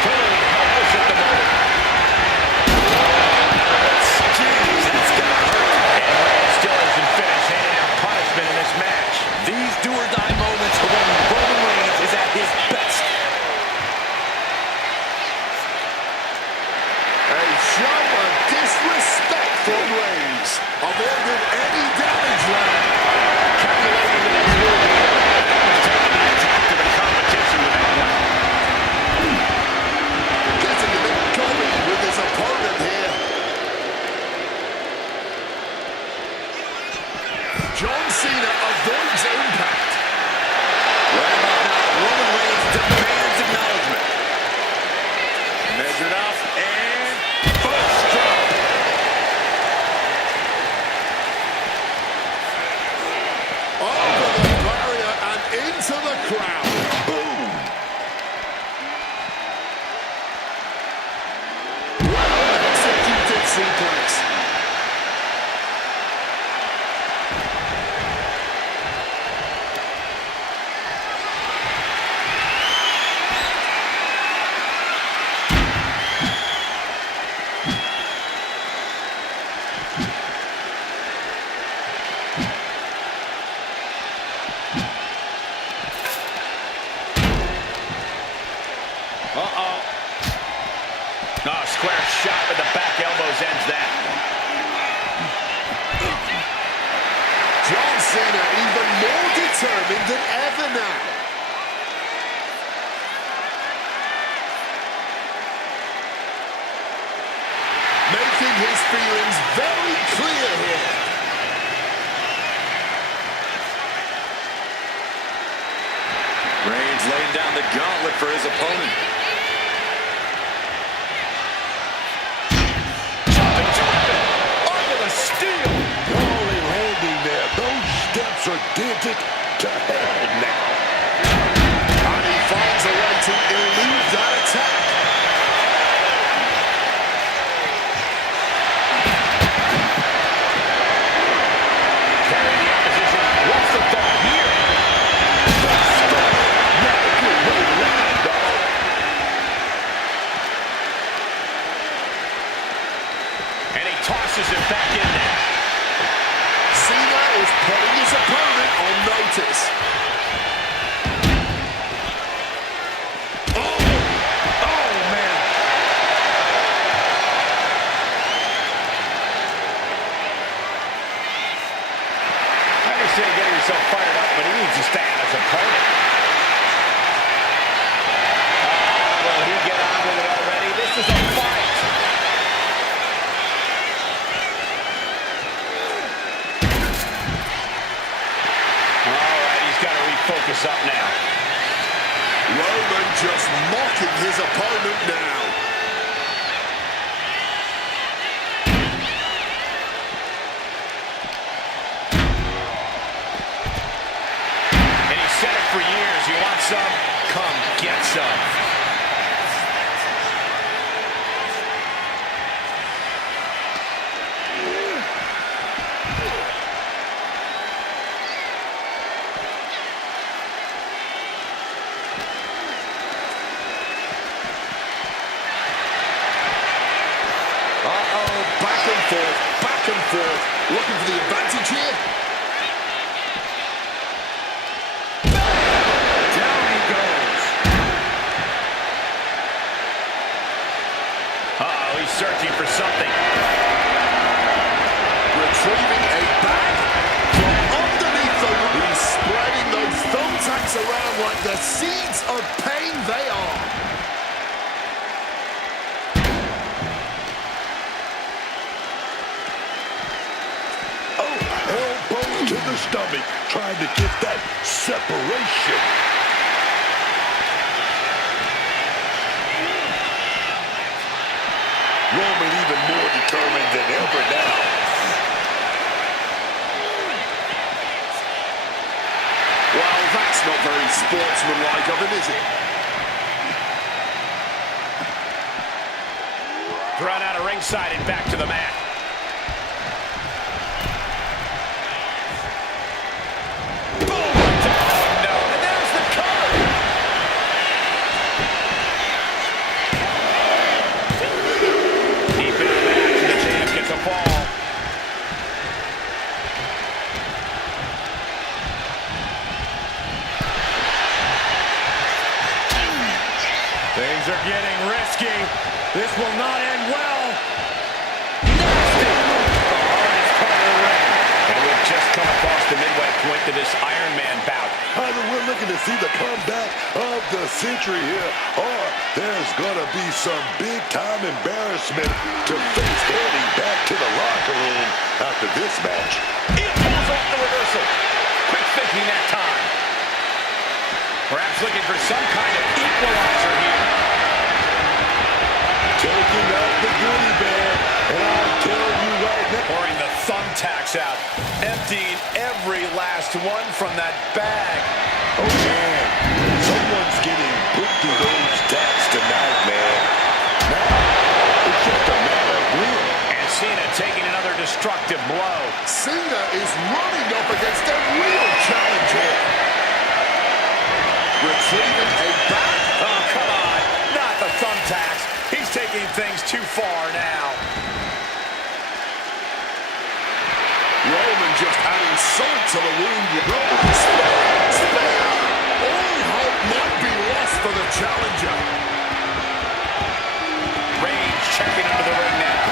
Totally helpless at the moment. Jeez, that's gonna hurt. And Reigns still isn't finished handing out punishment in this match. These do-or-die moments are when Roman Reigns is at his best. A show of disrespect from Reigns. Avoided any damage there. Calculating the next move here. Almost taking the attack to the competition with that one. Getting a bit gobby with his opponent here. John Cena avoids impact. Right about now, Roman Reigns demands acknowledgement. Measured up and First drop. Over the barrier and into the crowd. Boom. Well executed sequence. uh-oh. Oh, square shot with the back elbows ends that. John Cena even more determined than ever now. Making his feelings very clear here. Reigns laying down the gauntlet for his opponent. Jumping to it. Under the steel. Poorly landing there. Those steps are dented to hell now. And he finds a way to elude that attack. Carrying the opposition. What's the thought here? Not a good way to land, dog. And he tosses it back in there. Cena is putting his opponent on notice. Oh, man. I understand getting yourself fired up, but he needs to stay on his opponent. Will he get on with it already? This is a fight. All right, he's got to refocus up now. Roman just mocking his opponent now. And he said it for years. You want some? Come get some. Back and forth, looking for the advantage here. Down he goes. Uh-oh, he's searching for something. Retrieving a bag from underneath the... He's spreading those thumbtacks around like the seeds of pain they are. Elbow to the stomach, trying to get that separation. Roman even more determined than ever now. Well, that's not very sportsmanlike of him, is it? Thrown out of ringside and back to the mat. Things are getting risky. This will not end well. Nasty. The hardest part of the ring. And we've just come across the midway point to this Iron Man bout. Either we're looking to see the comeback of the century here, or there's going to be some big-time embarrassment to face heading back to the locker room after this match. He pulls off the reversal. Quick thinking that time. Perhaps looking for some kind of equalizer here. Taking out the goodie bag, and I'll tell you right now. Pouring the thumbtacks out, emptying every last one from that bag. Oh, man. Someone's getting put through those tacks tonight, man. Now, it's just a matter of when. And Cena taking another destructive blow. Cena is running up against a real challenge here. Retrieving a back. Oh, come on. Not the thumbtacks. He's taking things too far now. Roman just adding salt to the wound. Roman spear. All hope might be lost for the challenger. Reigns checking into the ring now.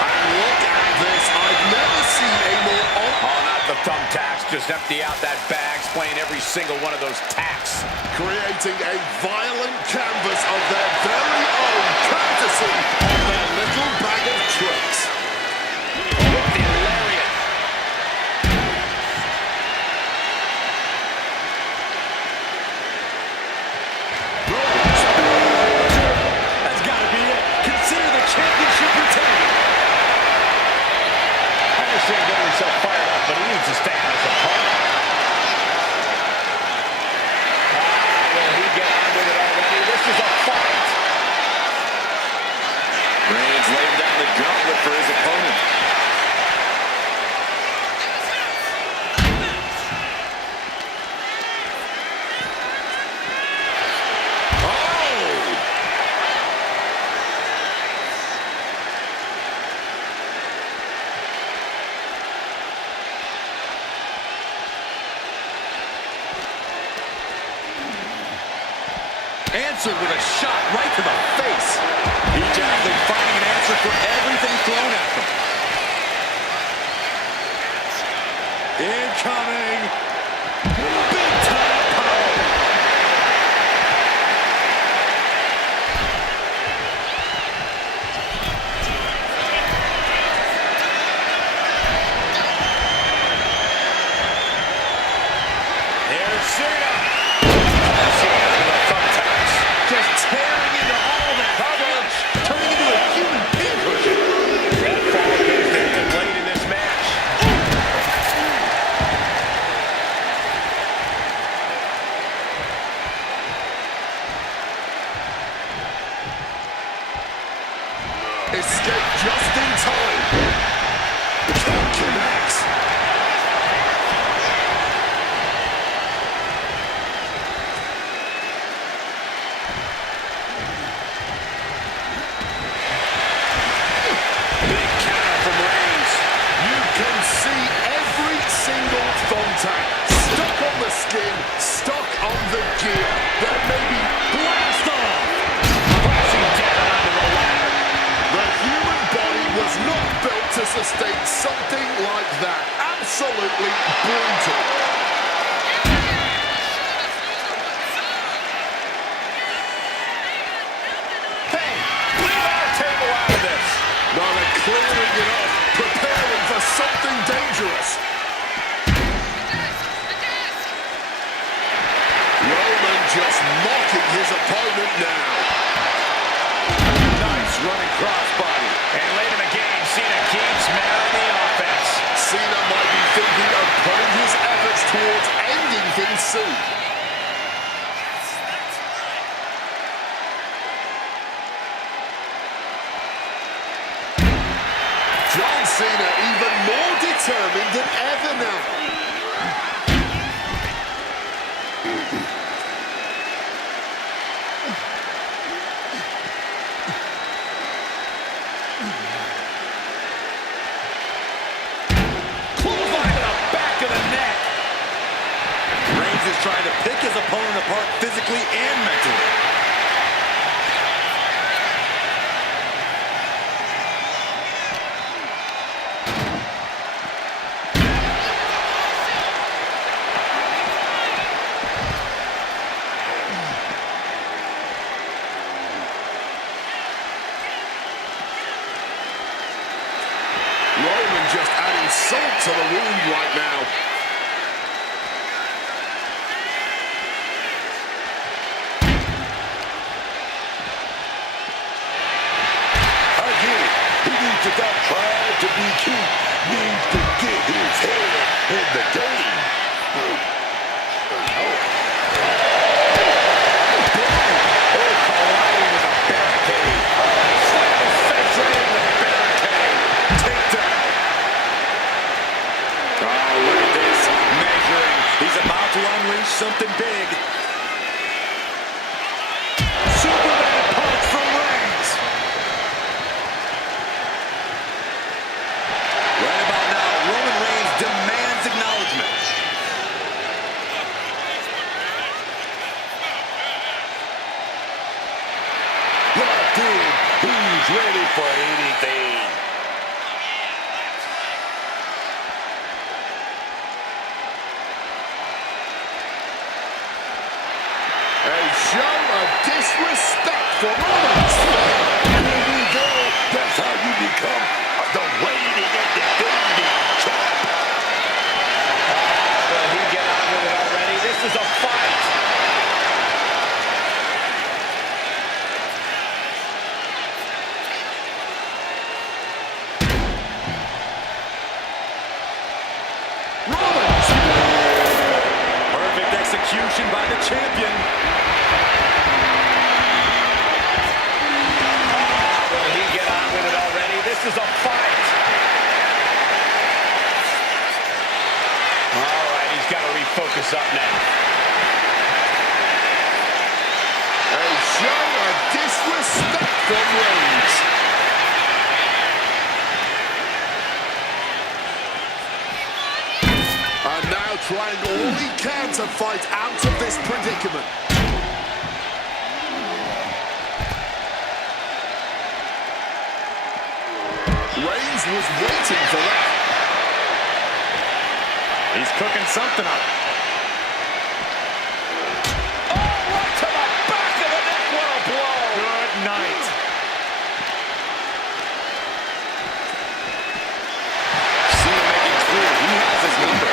And look at this. I've never seen a more... Oh, not the thumbtacks. Just empty out that bag, playing every single one of those tacks. Creating a violent canvas of their very own, courtesy of their little bag of tricks. With the lariat. That's got to be it. Consider the championship retained. I understand getting himself fired up, but he needs to stay on his opponent. Will he get on with it already? This is a fight. Reigns laying down the gauntlet for his opponent. answered with a shot right to the face. Each athlete finding an answer for everything thrown at them. Incoming. Big time power. Here's Cena. Just tearing into all that coverage, turning into a human pincushion. That fall is been played in this match. Escape just in time. Count connects. Big counter from Reigns. You can see every single thumbtack stuck on the skin, stuck on the gear. There may be blast off. Crashing down onto the ladder. The human body was not built to sustain something like that. Absolutely brutal. Hey, leave our table out of this. Now they're clearing it off, preparing for something dangerous. Roman just mocking his opponent now. Nice running crossbody. And late in the game, Cena keeps mounting the offense. Cena might be thinking of putting his efforts towards ending things soon. John Cena even more determined than ever now. Clothesline to the back of the neck. Reigns is trying to pick his opponent apart physically and mentally. Roman just adding salt to the wound right now. I get it. He needs to stop trying to be cute. Needs to get his head in the game. Colliding with a barricade. Slam his face right into the barricade. Takedown. Oh, look at this. Measuring. He's about to unleash something big. Superman punch from Reigns. Right about now, Roman Reigns demands acknowledgement. Locked in. He's ready for anything. A show of disrespect for Rollins. Here we go. That's how you become the reigning and defending champ. Will he get on with it already? This is a fight. Rollins. Perfect execution by the champion. Will he get on with it already? This is a fight. All right, he's got to refocus up now. A show of disrespect from Reigns. And now trying all he can to fight out of this predicament. Reigns was waiting for that. He's cooking something up. Oh, right to the back of the neck. What a blow. Good night. Cena making clear he has his number.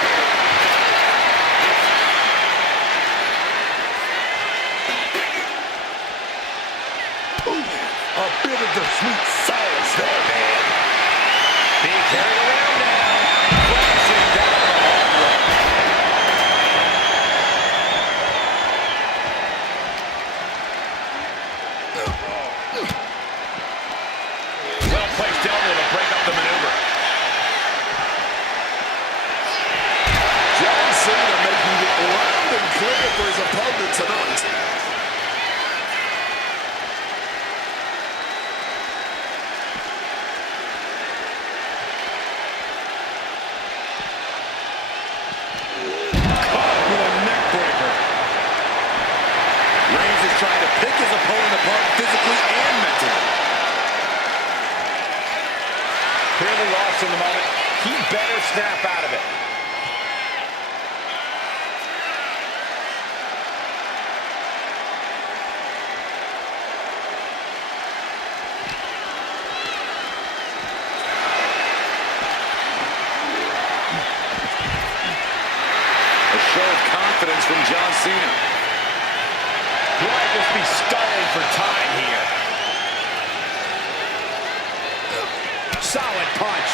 A bit of the sweet sauce there, man. Being carried around now. Crashing down the hallway. Well-placed elbow to break up the maneuver. John Cena making it loud and clear for his opponent tonight. Trying to pick his opponent apart physically and mentally. Clearly lost in the moment. He better snap out of it. A show of confidence from John Cena. He might just be stalling for time here. Solid punch.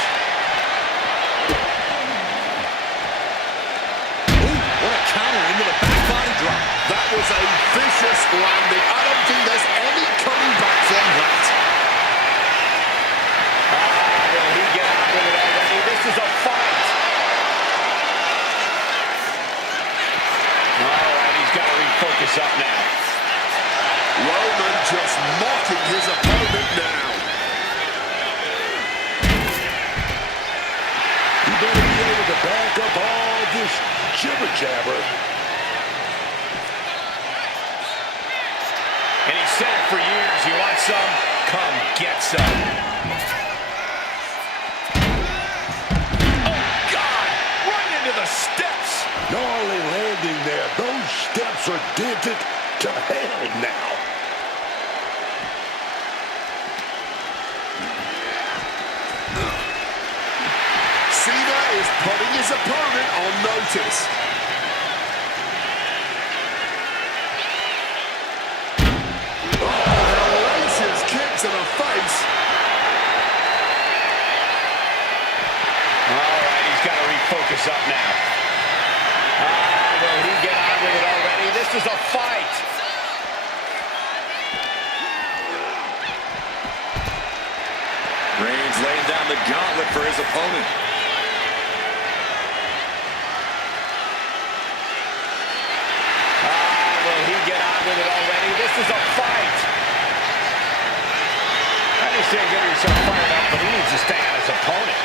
Ooh, what a counter into the back body drop. That was a vicious landing. I don't think there's any coming back from that. Will he get out with it already? This is a fight. All right, he's got to refocus up now. Roman just mocking his opponent now. You better be able to back up all this jibber-jabber. And he said it for years. You want some? Come get some. Oh, God! Right into the steps. Gnarly landing there. Those steps are dented to hell now. Cena is putting his opponent on notice. Oh, hellacious kick to the face. All right, he's got to refocus up now. Will he get on with it already? This is a fight. Reigns laying down the gauntlet for his opponent. Will he get on with it already? This is a fight. I understand getting yourself fired up, but he needs to stay on his opponent.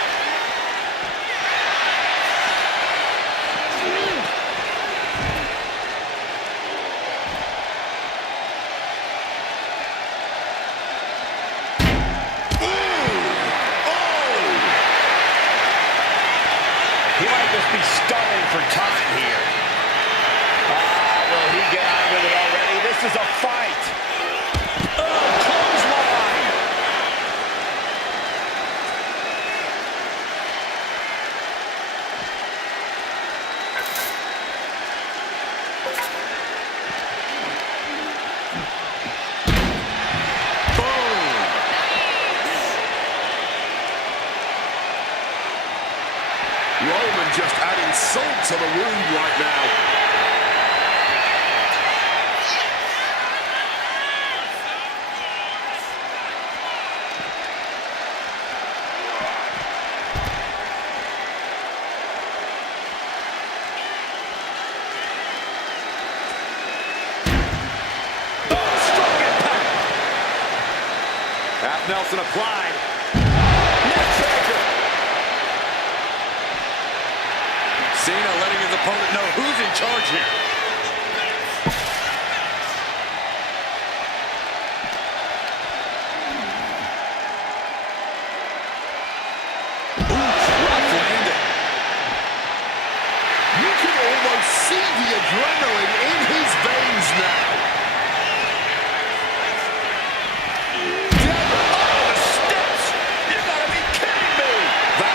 He might just be stalling for time here. Will he get on with it already? This is a fight. Oh, clothesline. Roman just adding salt to the wound right now. Half Nelson applied. Neckbreaker. Cena letting his opponent know who's in charge here.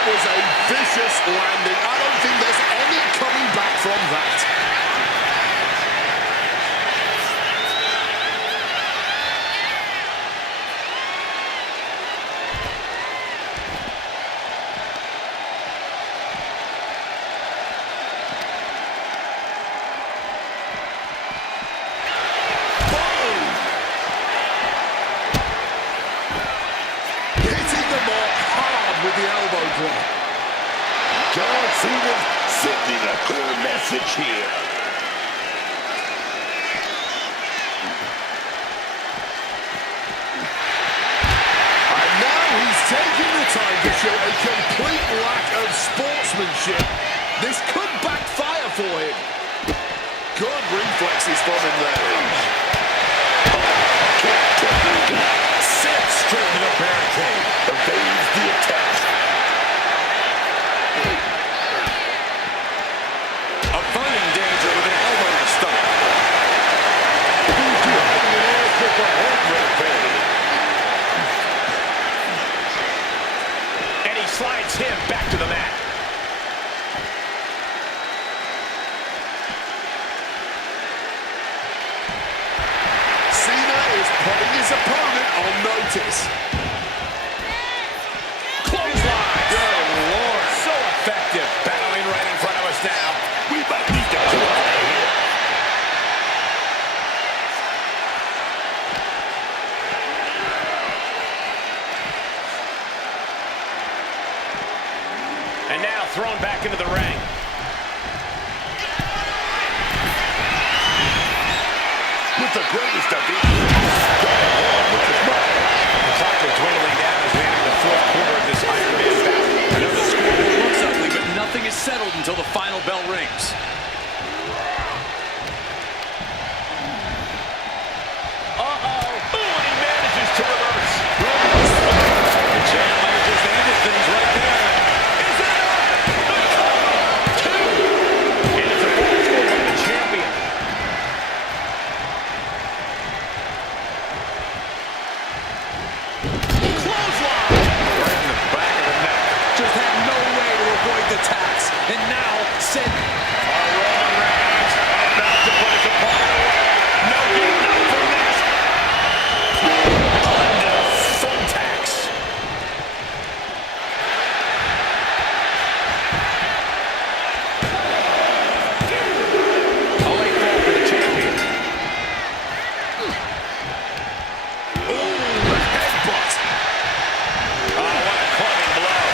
was a vicious landing. I don't think there's any coming back from that. With the elbow drop. John Cena's sending a clear message here. And now he's taking the time to show a complete lack of sportsmanship. This could backfire for him. Good reflexes from him there. Set straight to the barricade. Evades the attack. Averting danger with an elbow to the stomach. He's driving an air kick from Undisputed. And he slides him back to the mat. Cena is putting his opponent on notice. Clothesline. Good Lord. So effective. Battling right in front of us now. We might need to get out of here. And now thrown back into the ring. With the greatest of ease. The clock is dwindling down as we enter the fourth quarter of this Iron Man battle. I know the scoreboard looks ugly, but nothing is settled until the final bell rings. Uh-oh. Ooh, and he manages to reverse. The champ might have just ended things right there. Is that enough? Two. And it's a ball scored by the champion. Clothesline. Right in the back of the neck. Just had no way to avoid the tax. And now sent. Roman Reigns about to put his opponent away. No getting up from this. Under thumbtacks. A late fall for the champion. Ooh, the headbutt. Oh, what a clubbing blow.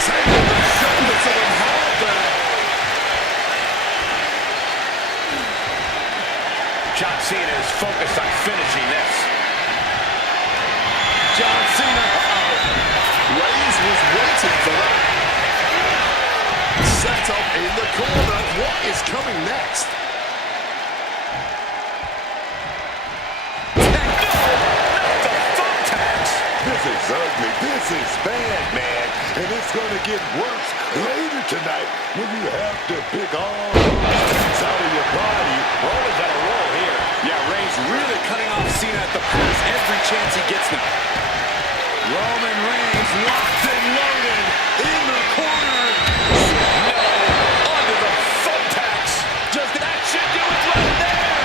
Taking the shoulder to the heart there. John Cena is focused on finishing this. John Cena. Reigns was waiting for that. Set up in the corner. What is coming next? This is ugly. This is bad, man. And it's going to get worse later tonight when you have to pick all things out of your body. Roman's on a roll here. Yeah, Reigns really cutting off Cena at the pass every chance he gets them. Roman Reigns locked and loaded in the corner. No, under the thumbtacks. Just that should do it right there.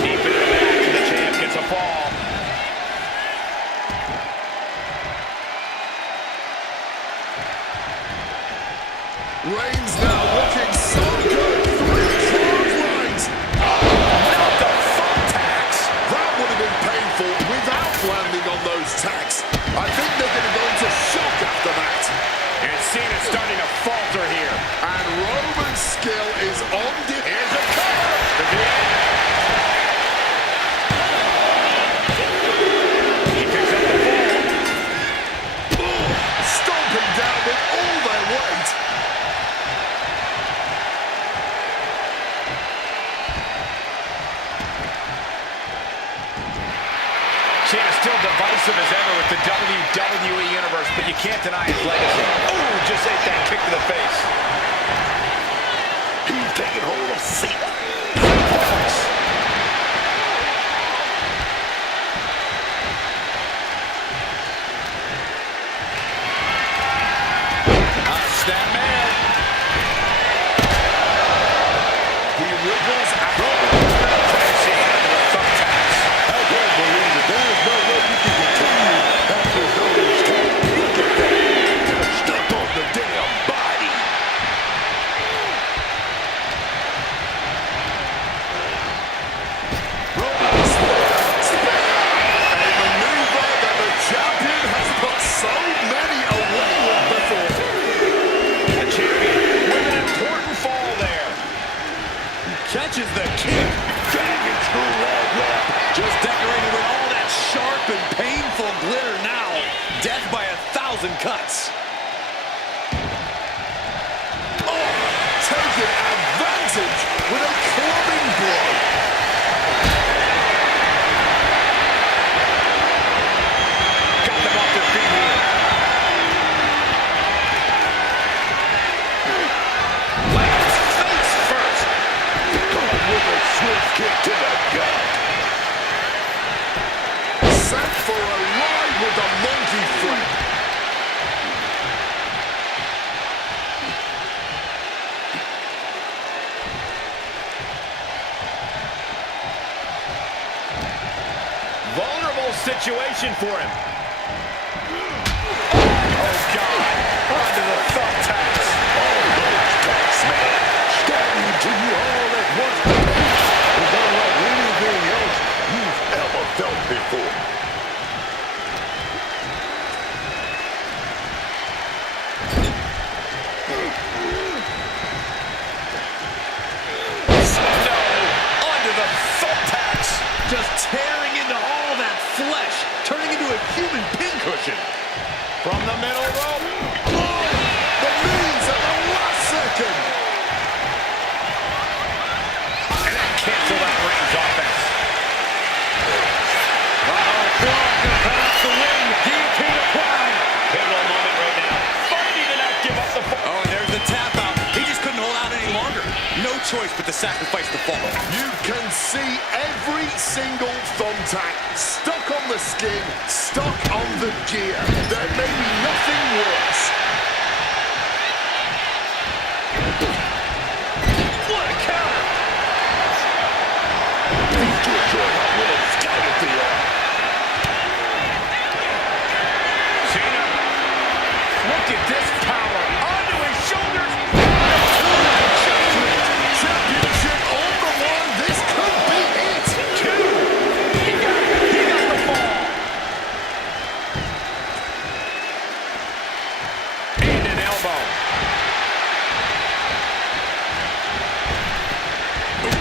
Deep into the match, and the champ gets a fall. Reigns now looking so good. Three clotheslines. Not the thumbtacks. That would have been painful without landing on those tacks. I think they're going to go into shock after that. And Cena's starting to falter here. And Roman's skill is on Here's a cover. To the end. He picks up the ball. stomping down with all their weight. Cena's still divisive as ever with the WWE Universe, but you can't deny his legacy. Ooh, just ate that kick to the face. He's taking hold of Cena. Catches the kick. Dragging through that left. Just decorated with all that sharp and painful glitter now. Death by 1,000 cuts. Oh, taking advantage with a clubbing blow. Got them off their feet here. Lands face first. Caught with a swift kick to the gut. Set for a ride with the monkey flip. Vulnerable situation for him. Oh, God. Onto the thumbtacks. All those tacks, man. Stabbing to you all at once. It's unlike anything else you've ever felt before. No. Onto the thumbtacks. Just tearing into all that flesh, turning into a human pincushion. From the middle rope. Oh, the knees at the last second. And then cancel that Reigns offense. Blocker cuts the win. Guillotine applied. Pivotal moment right now. Fighting to not give up the fall. Oh, and there's the tap out. He just couldn't hold out any longer. No choice but to sacrifice the fall. You can see every single thumbtack stuck on the skin, stuck on the gear. There may be nothing worse. What a counter. These kids are a little scout at the arm. Cena. Look at this power. Onto his shoulders. Championship on the line. This could be it. He got the fall. And an elbow. Big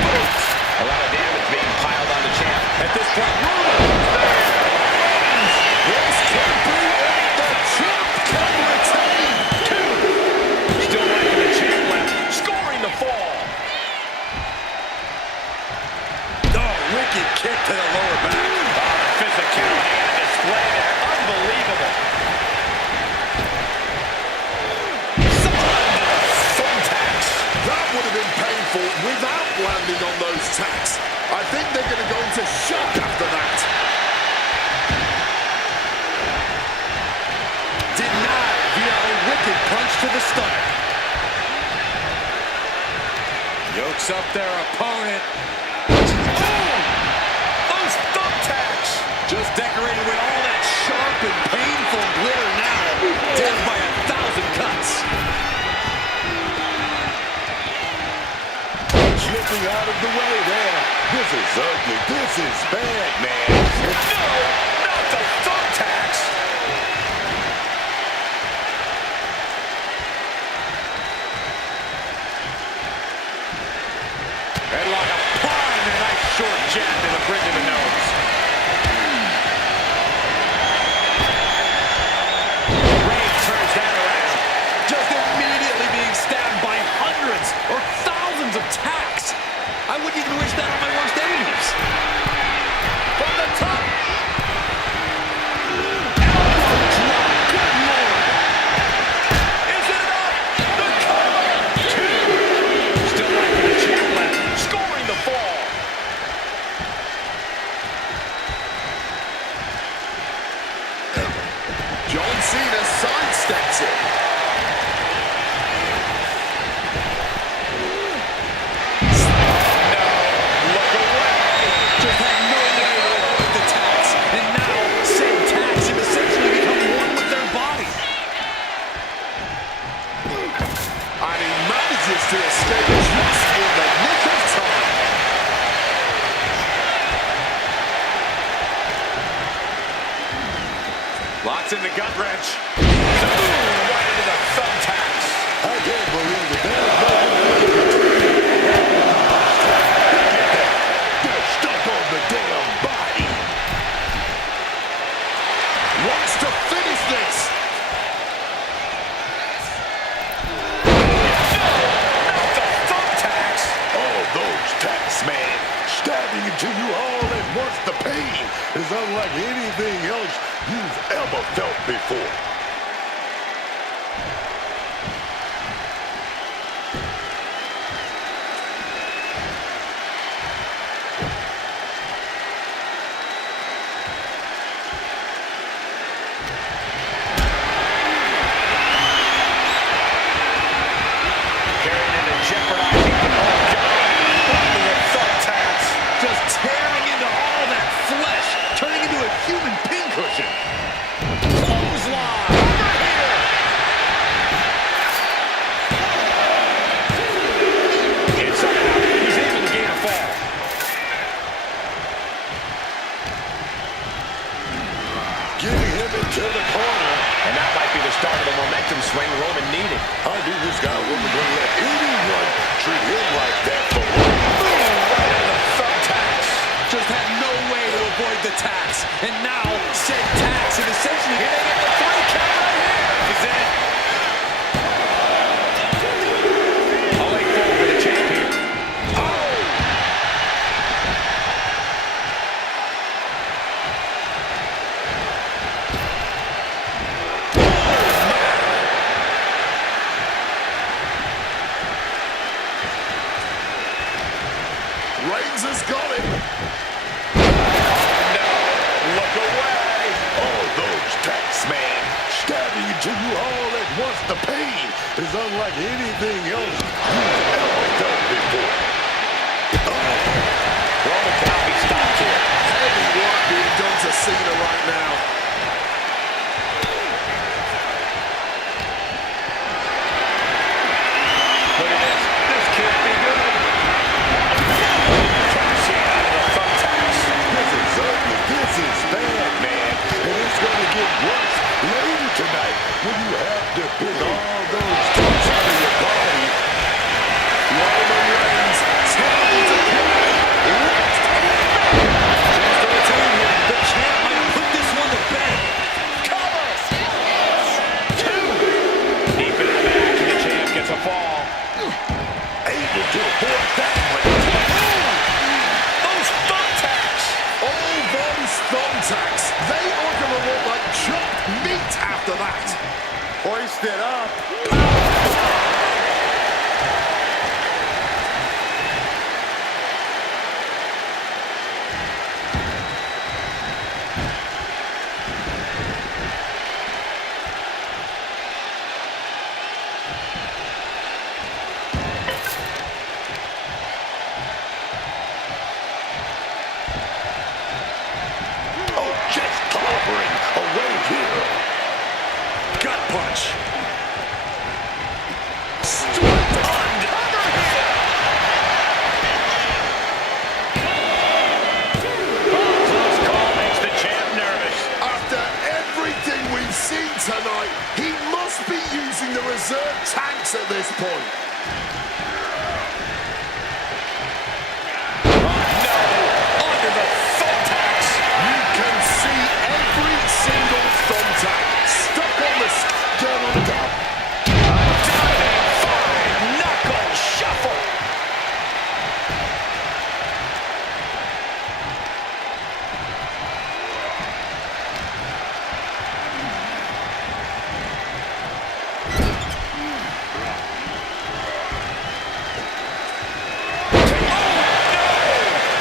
boots. A lot of damage being piled on the champ. At this point, This could be it. The champ can retain. still liking the champ left. Scoring the fall. Oh, wicked kick to the lower back. Oh, the physicality on display there. Unbelievable. Thumbtacks. That would have been painful without landing on those tacks. I think they're going to go into shock after that. Denied via a wicked punch to the stomach. Yokes up their opponent. Those thumbtacks. Just decorated with all that sharp and painful glitter now. Death by 1,000 cuts. Slipping out of the way there. This is ugly. This is bad, man. No, not the thumbtacks. Headlock applied and a nice short jab to the bridge of the nose. Reigns turns that around. Just immediately being stabbed by hundreds or thousands of tacks. I wouldn't even wish that on my worst enemies. From the top. Elbow drop. Good Lord. Is it enough? The cover. Two. Still liking the champ left. Scoring the fall. John Cena sidesteps it. Look away. Just had no way to avoid the tacks. And now, said tacks have essentially become one with their body. And he manages to escape just in the nick of time. Locks in the gut wrench. Right into the thumbtacks. I can't believe it. There's no way. to you all at once. The pain is unlike anything else you've ever felt before. To the corner. And that might be the start of the momentum swing Roman needed. How do this guy Roman gonna let anyone treat him like that for long? Right into the thumbtacks. Just had no way to avoid the tax. And now, said tax and essentially Here they get the 3 count right here. Is it? I'll lay fall for the champ here. Reigns has got him. No, look away. All those tax, man, stabbing into you all at once. The pain is unlike anything else you've ever felt before. Roman cannot be stopped here. Heavy work being done to Cena right now. Look at this. This can't be good. Cashing out of the thumbtacks. This is ugly. This is bad, man. And it's going to get worse later tonight when you have to pick all those tax out of your body. Roman Reigns trying to play. the champ might put this one to bed. Covers. 2. Deep in the back, and the champ gets a fall. Able to avoid that one. Those thumbtacks. All those thumbtacks, they are going to look like chopped meat after that. Hoist it up. Oh, just clobbering away here. Gut punch. Straight under here. Close call makes the champ nervous. After everything we've seen tonight, he must be using the reserve tanks at this point. Under the thumbtacks. You can see every single thumbtack stuck on the down on the top. Diving 5-knuckle shuffle.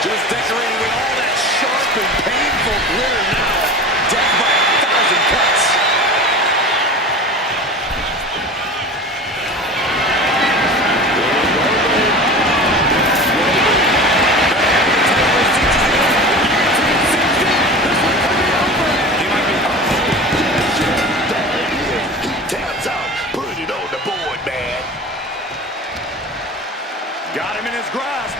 Just decorating with all that sharp and painful glitter now. Death by 1,000 cuts. He taps out, put it on the board, man. Got him in his grasp.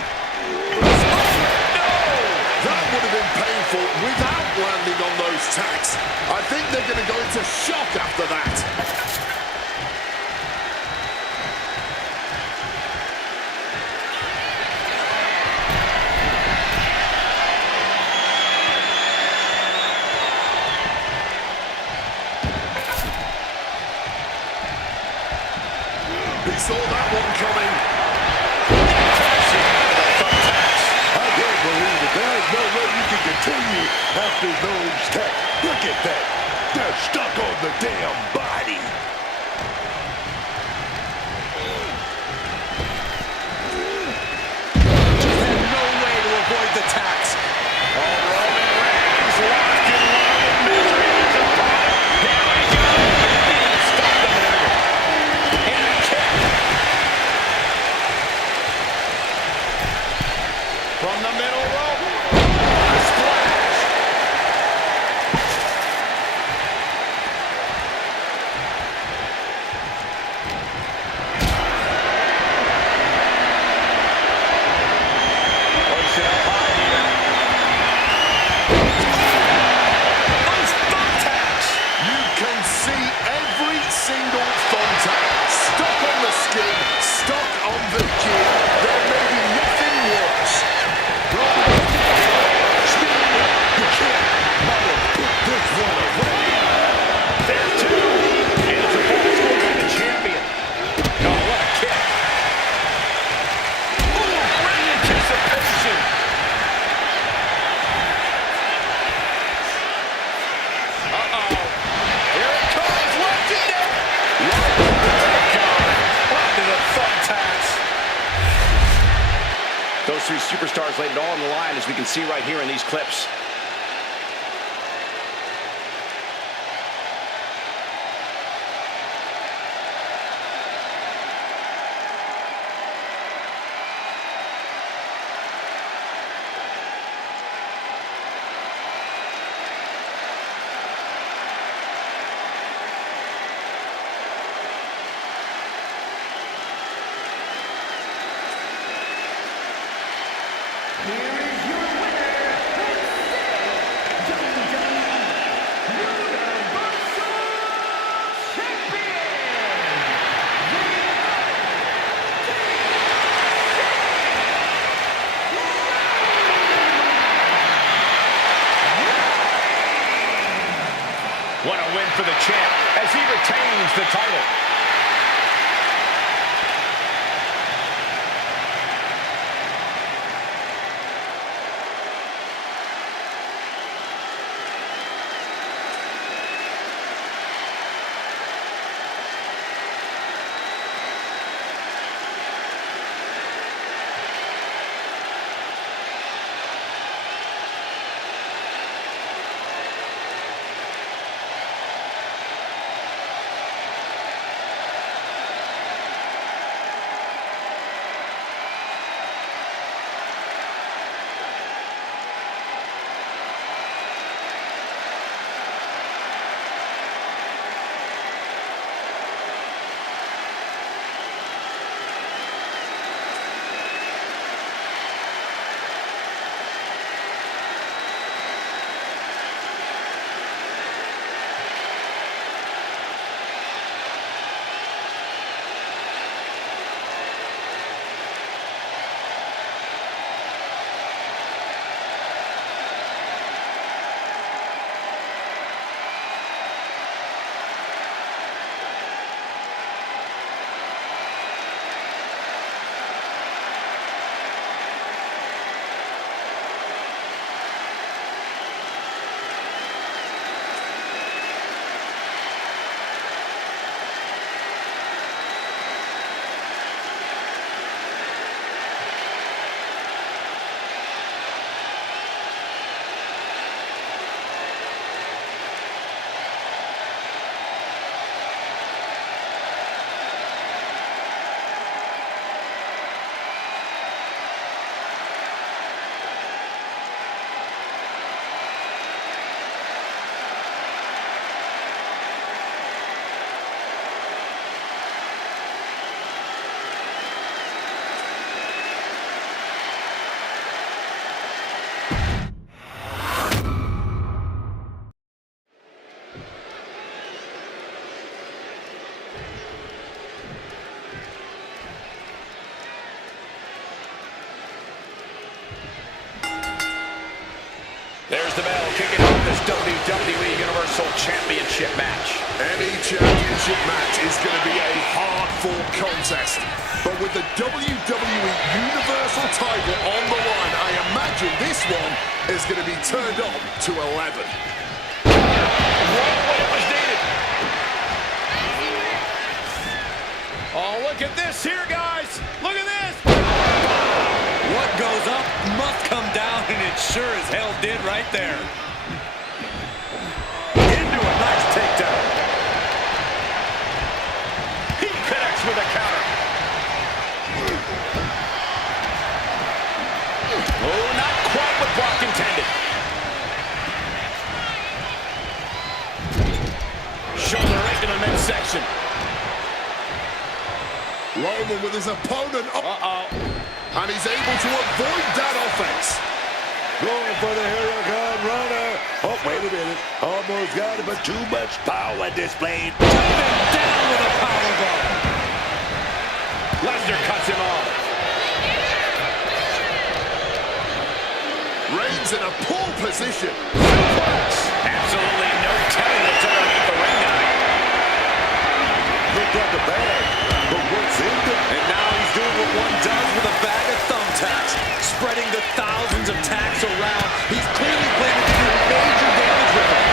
That would have been painful without landing on those tacks. I think they're going to go into shock after that. He saw that one coming. Cashing out of the thumbtacks. I can't believe that the damn body. Just had no way to avoid the tax. Oh, Roman Reigns locked in one with misery as a opponent. Here we go. Needing to stop the maneuver. And a kick. From the middle rope. A splash. Push it up high here. Those thumbtacks. You can see every single thumbtack stuck on the skin, stuck on the gear. There may be nothing worse. You can't let him put this one away. There's two. And it's a false hold by the champion. Oh, what a kick. Ooh, great anticipation. Uh-oh. Here it comes. Legendary. Oh, God. Onto the thumbtacks. Those three superstars laid it all on the line, as we can see right here in these clips. Here is your winner, and WWE Universal Champion, What a win for the champ as he retains the title. There's the bell kicking off this WWE Universal Championship match. Any championship match is going to be a hard-fought contest. But with the WWE Universal title on the line, I imagine this one is going to be turned up to 11. Right when it was needed. look at this here, guys. Look at this. What goes up must come down, and it sure as hell did right there. Into a nice takedown. He connects with a counter. Oh, not quite what Brock intended. Shoulder right in the midsection. Roman with his opponent up. Uh-oh. And he's able to avoid that offense. Going for the Hurricane Runner. Oh, wait a minute. Almost got it, but too much power displayed. Down with a powerbomb. Lesnar cuts him off. Reigns in a poor position. Suplex. Absolutely no telling what's underneath the ring now. Looked like a bag, but what's in it? And now he's doing what one does with a bag of thumbtacks, spreading the thousands of tacks around. He's clearly planning to do major damage with them.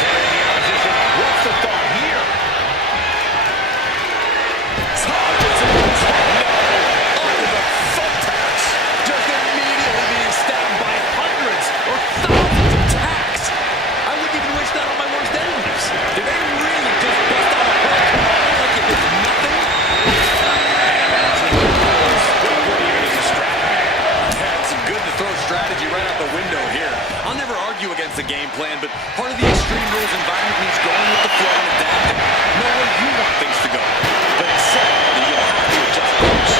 Carrying the opposition. What's the thought here? Targeting the top. Under the thumbtacks. Just immediately being stabbed by hundreds or thousands of tacks. I wouldn't even wish that on my worst enemies. Did they really just bust out a hurricane like it was nothing? It's good to throw strategy right out the window here. I'll never argue against the game plan, but part of the Extreme Rules environment means going with the flow and adapting. Know where you want things to go, but accept that you'll have to adjust course.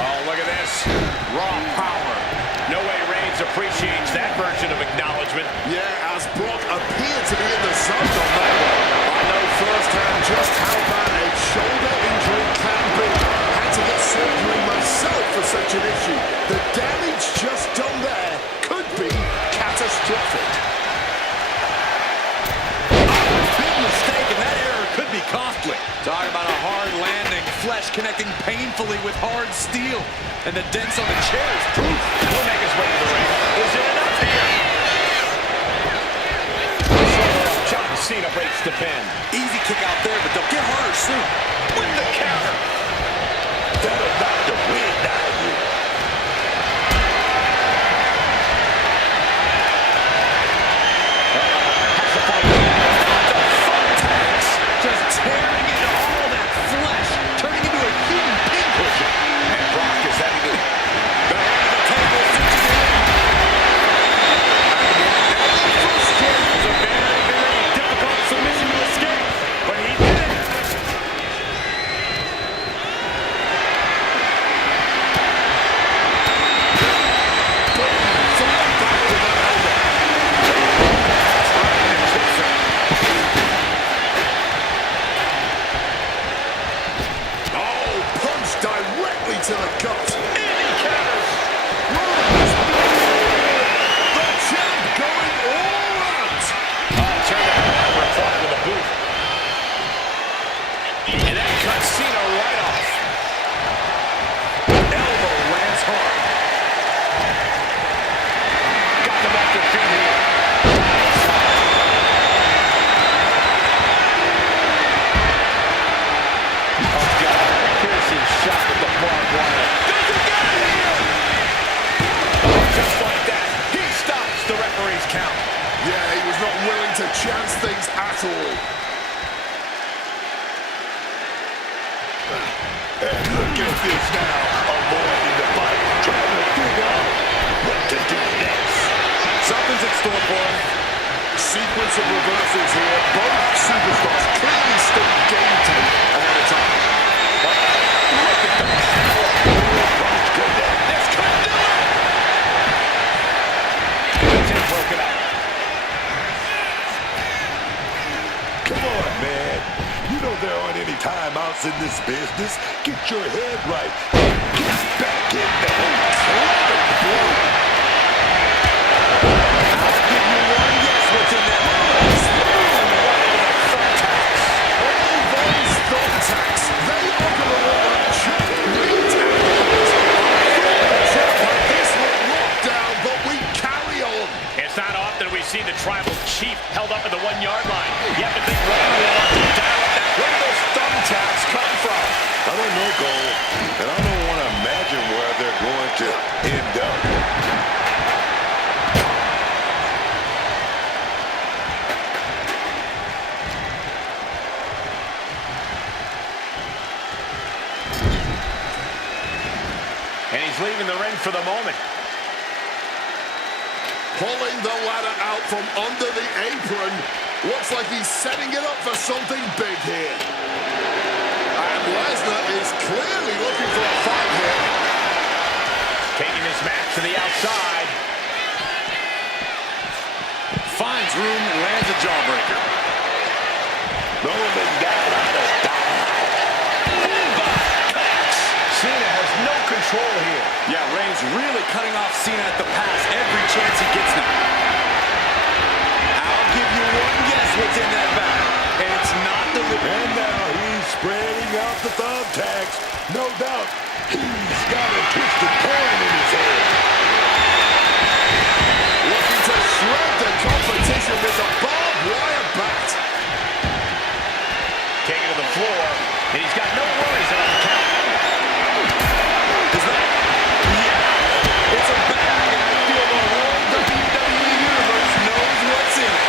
Oh, look at this. Raw power. No way Reigns appreciates that version of acknowledgement. Yeah, as Brock appeared to be in the zone on that one. I know firsthand just how bad a shoulder injury can be. Had to get surgery myself for such an issue. The damage just done there could be catastrophic. Big mistake, and that error could be costly. Talk about a hard landing, flesh connecting painfully with hard steel. And the dents on the chair is proof. He'll make his way to the ring. Is it enough here? John Cena breaks the pin. Easy kick out there, but they'll get harder soon. With the counter. That'll knock the wind out of you. Has the fight. The thumbtacks. Just tearing into all that flesh, turning into a human pincushion. And Brock is having to... The head of the table cinches in. It was a very, very difficult submission to escape, but he did it. Oh, punch directly to the gut. And he counters. The champ going all out. Turn that around, reply with a boot. And that cuts Cena right off. Elbow lands hard. Got him off their feet here. Oh, God. Piercing shot with the barbed wire. Does he get it here? Oh, just like that. He stops the referee's count. Yeah, he was not willing to chance things at all. And look at this now. Avoiding the fight, trying to figure out what to do next. Something's in store for him. Sequence of reversals here. Both superstars clearly stayed game tape ahead of time. Look at the power. This could do it. The tape broken up. Come on, man. You know there aren't any timeouts in this business. Get your head right. Get back in there. Clever blow. I'll give you one guess what's in that. Those thumbtacks, they are going to let the champ beat out. I thought the champ had this one locked down, but we carry on. It's not often leaving the ring for the moment. Pulling the ladder out from under the apron. Looks like he's setting it up for something big here. And Lesnar is clearly looking for a fight here. Taking this match to the outside. Finds room and lands a jawbreaker. Rolling down on the Cena has no control here. Yeah, Reigns really cutting off Cena at the pass every chance he gets now. I'll give you one guess what's in that bag. It's not the... And now he's spreading out the thumbtacks. No doubt he's got a twisted coin in his head. Looking to shred the competition with a barbed wire bat. Taking to the floor, and he's got no worries about the count. Is that... Yeah, it's a bag, and I feel the whole WWE Universe knows what's in it.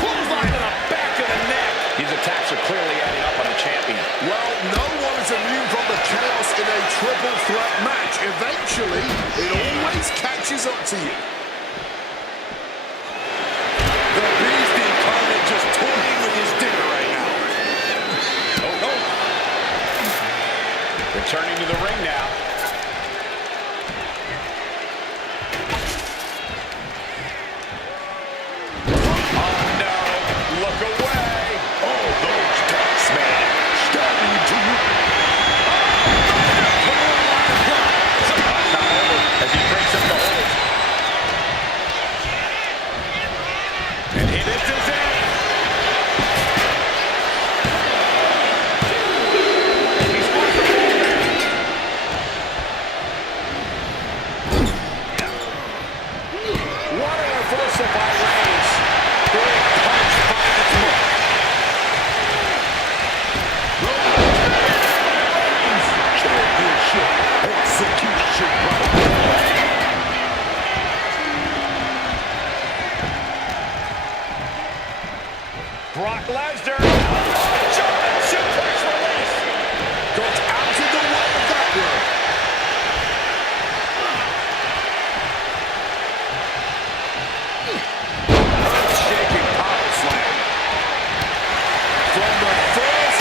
Clothesline to the back of the neck. These attacks are clearly adding up on the champion. Well, no one is immune from the chaos in a triple threat match. Eventually, it always catches up to you. The Beast incarnate just toying with his dinner right now. Returning to the ring now. Oh no, look away. Oh, those taxmen starting to... Not over as he breaks up the hold. And this is it. He's forced the ball back. What a reversal by Reigns. Big punch finds its mark. Championship execution right there. Brock Lesnar. German suplex release. Got out of the way of that one. Shaking power slam. From the first...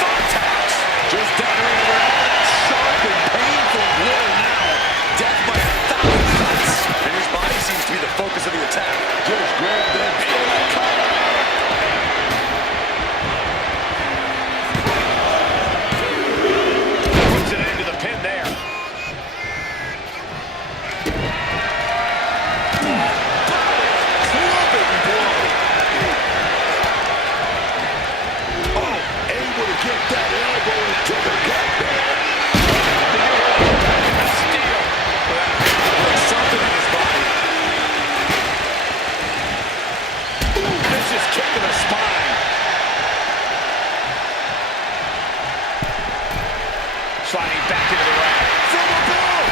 Thumbtacks. Just dithering around that sharp and painful blow now. Death by 1,000 cuts. And his body seems to be the focus of the attack. Just grab that Puts it into the pin there. clubbing blow. Oh, able to get that elbow into the gut there. Steal. There's something in his body. Vicious kick to the spine. Sliding back into the ring. From above.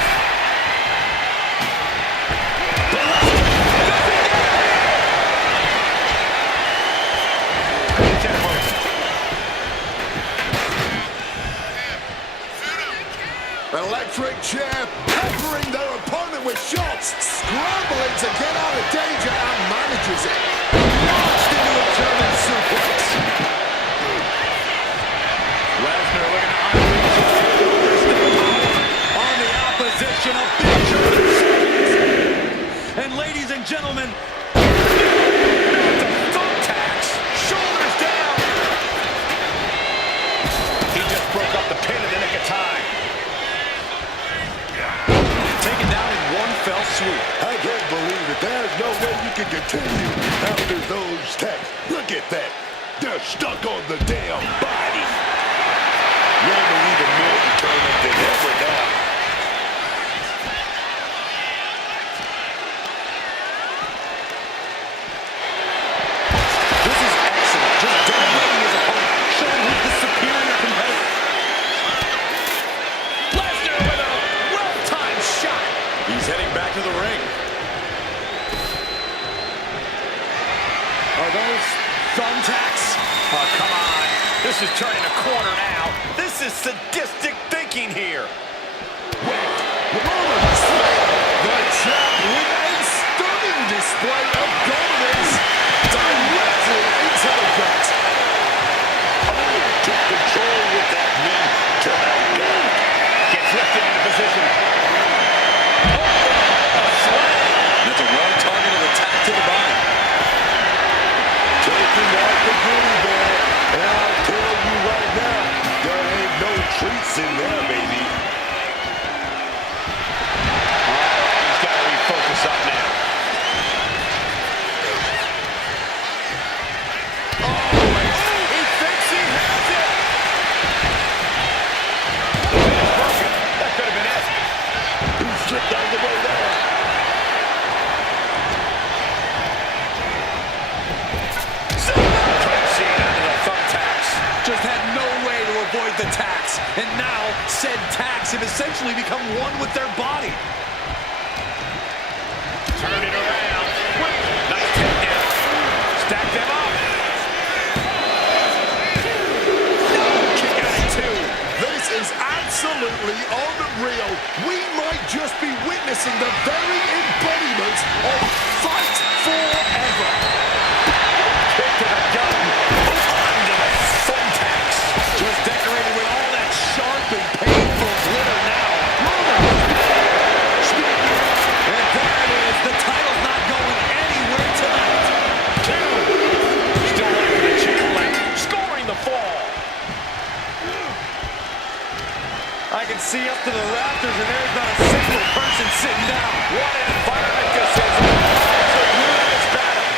Electric chair peppering their opponent with shots, scrambling to get out of danger and manages it. Launched into a German suplex. Lesnar looking to unleash his full power On the opposition of Big German suplex. And ladies and gentlemen, thumbtacks. Shoulders down. He just broke up the pin in the nick of time. taken down in one fell swoop. I can't believe it. There's no way you can continue after those tacks. Look at that. They're stuck on the damn body. Roman even more determined than ever now. This is excellent. Just dominating his opponent, showing who's the superior competitor. Lesnar with a well-timed shot. He's heading back to the ring. Are those thumbtacks? Oh, come on. This is turning a corner now. This is sadistic thinking here. The champ with a stunning display of dominance directly into the gut. Oh, took control with that knee to the gut. Gets lifted into position. That's a well-targeted attack to the body. Taking out the goodie bag. And I'll tell you right now, there ain't no treats in there, baby. He's got to refocus up now. He thinks he has it. That could have been it. He slipped out of the way there. Cena into the thumbtacks. Just had no way to avoid the tax. And now, said tax have essentially become one with their body. Turn it around. Nice takedown. Stack them up. Kick out at two. This is absolutely unreal. We might just be witnessing the very embodiment of fight forever. Kick to the gut. Onto the thumbtacks. Just decorated with all that sharp and painful glitter now. And there it is. The title's not going anywhere tonight. Two. Still working the chicken leg. Scoring the fall. I can see up to the rafters, and there's not a single person sitting down. What an environment this is. It's a ruthless battle.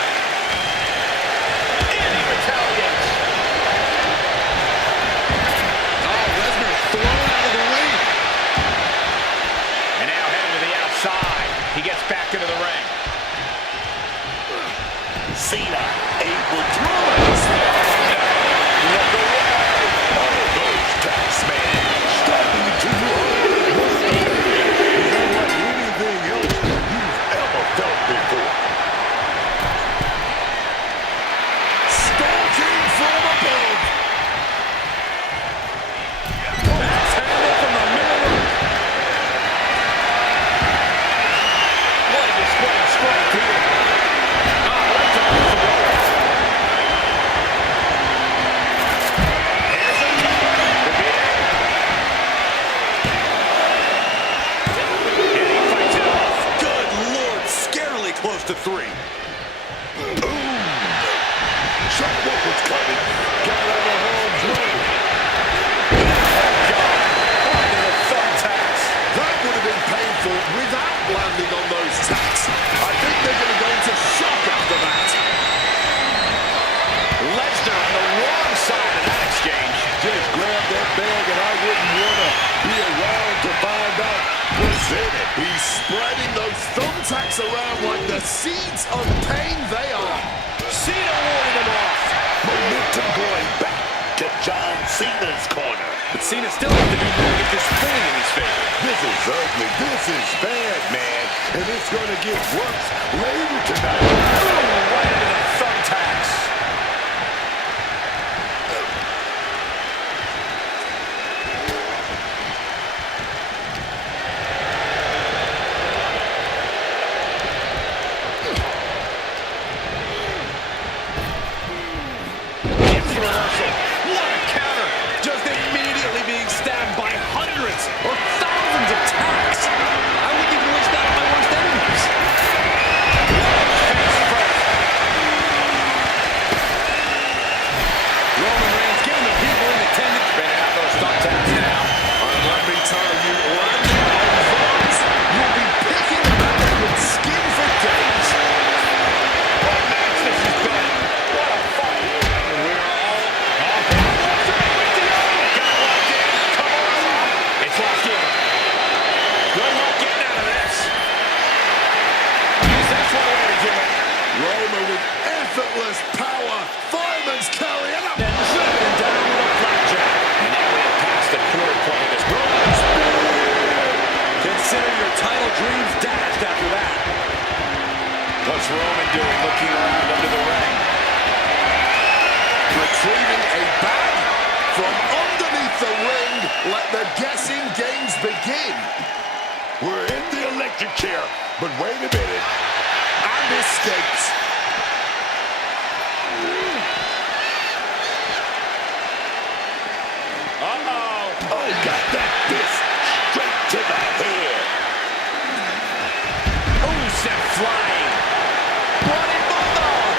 And he retaliates. Oh, Lesnar thrown out of the ring. And now heading to the outside. He gets back into the ring. Cena able to look away. All those tax men starting to move. Is unlike anything else you've ever felt before. Stalking from above. That's handled from the middle. What a display of strength here. Oh, that's a beautiful goal. Here's a cover. Could be it. And he fights it off. Good Lord, scarily close to three. Shot what was coming. Got out of harm's way. Onto the thumbtacks. That would have been painful without landing on those tacks. I think they're going to go into shock after that. Lesnar on the wrong side of that exchange. Just grab that bag and I wouldn't want to be around to find out what's in it. He's spreading those thumbtacks around like the seeds of pain they are. Cena warding him off. Momentum going back to John Cena's corner. But Cena still has to do more to get this pulling in his favor. This is ugly. This is bad, man. And it's going to get worse later tonight. Right into the thumbtacks. Gets the reversal. What a counter. Just immediately being stabbed by hundreds or thousands of tacks. I wouldn't even wish that on my worst enemies. Face first. Roman Reigns giving the people in attendance. Spinning out those thumbtacks now. And let me tell you, landing on those, you'll be picking them out with skin for days. What a match this has been. What a fight. We're all off. With the arm. Got locked in. Come on. It's locked in. Good luck getting out of this. Yes, that's one way to do it. Roman with effortless power. Fireman's carry and a Then driven down with a blackjack. And now we have passed the quarter point of this Roman spear. Consider your title dreams dashed after that. What's Roman doing looking around under the ring? retrieving a bag from underneath the ring. Let the guessing games begin. We're in the electric chair, but wait a minute. And escapes. Oh, got that fist straight to the head. Oh, sent flying. Bloody bulldog.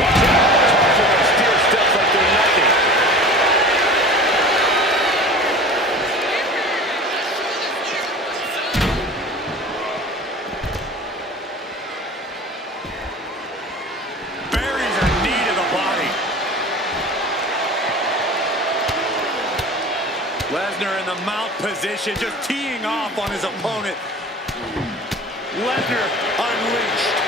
Watch out. Tossing those steer steps like they're nothing. Berries are knee to the body. Lesnar in the mount position, just teeing off on his opponent. Lesnar unleashed.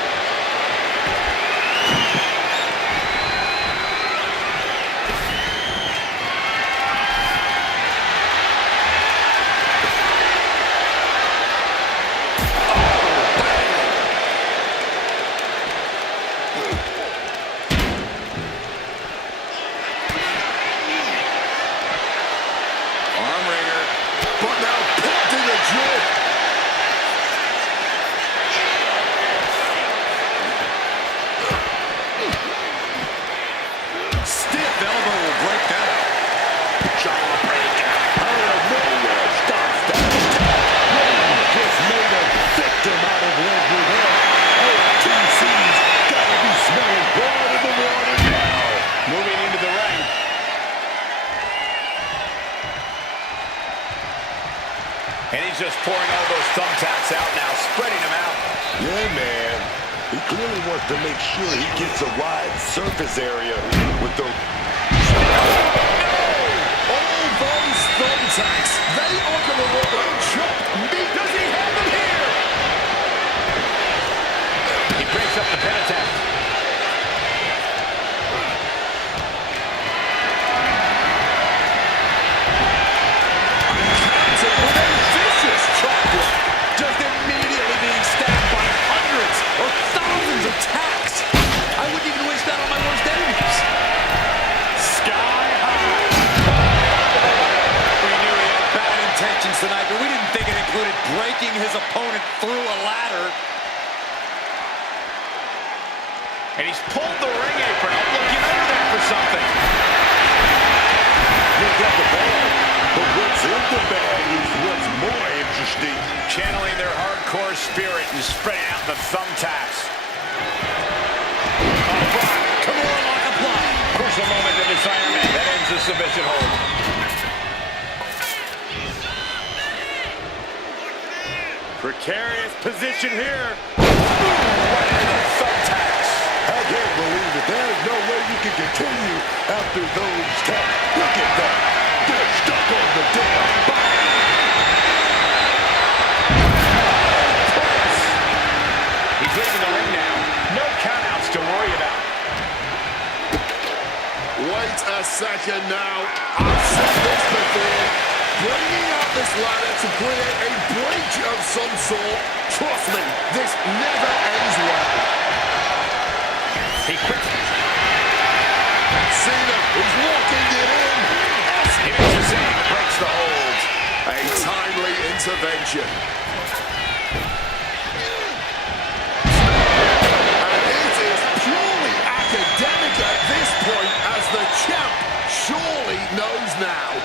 But now popped in the jaw. Stiff elbow will break that up. Jawbreaker. Out of nowhere stops that attack. Roman just made a victim out of Lesnar there. OTC's gotta be smelling blood in the water now. Moving into the ring. And he's just pouring all those thumbtacks out now, spreading them out. Yeah, man. He clearly wants to make sure he gets a wide surface area with the... All those thumbtacks, they are going to look like chop meat. Does he have them here? He breaks up the pin attack. Counter with a vicious chop block. Just immediately being stabbed by hundreds or thousands of tacks. I wouldn't even wish that on my worst enemies. Sky high. We knew he had bad intentions tonight, but we didn't think it included breaking his opponent through a ladder. And he's pulled the ring apron up, looking under there for something. You got the bag, but what's in the bag is what's more interesting. Channeling their hardcore spirit and spreading out the thumbtacks. Oh, Brock, come on like a block. Crucial moment to this Iron Man. That ends the submission hold. Precarious position here. Right into the thumbtacks. I can't believe it. There's no way you can continue after those taps. Look at that. They're stuck on the damn body. He's leaving the ring now. No countouts to worry about. Wait a second now. I've said this before. Bringing out this ladder to create a breach of some sort. Trust me, this never ends well. He quickly. Cena is locking it in. He makes the save and breaks the hold. A timely intervention. And it is purely academic at this point, as the champ surely knows now.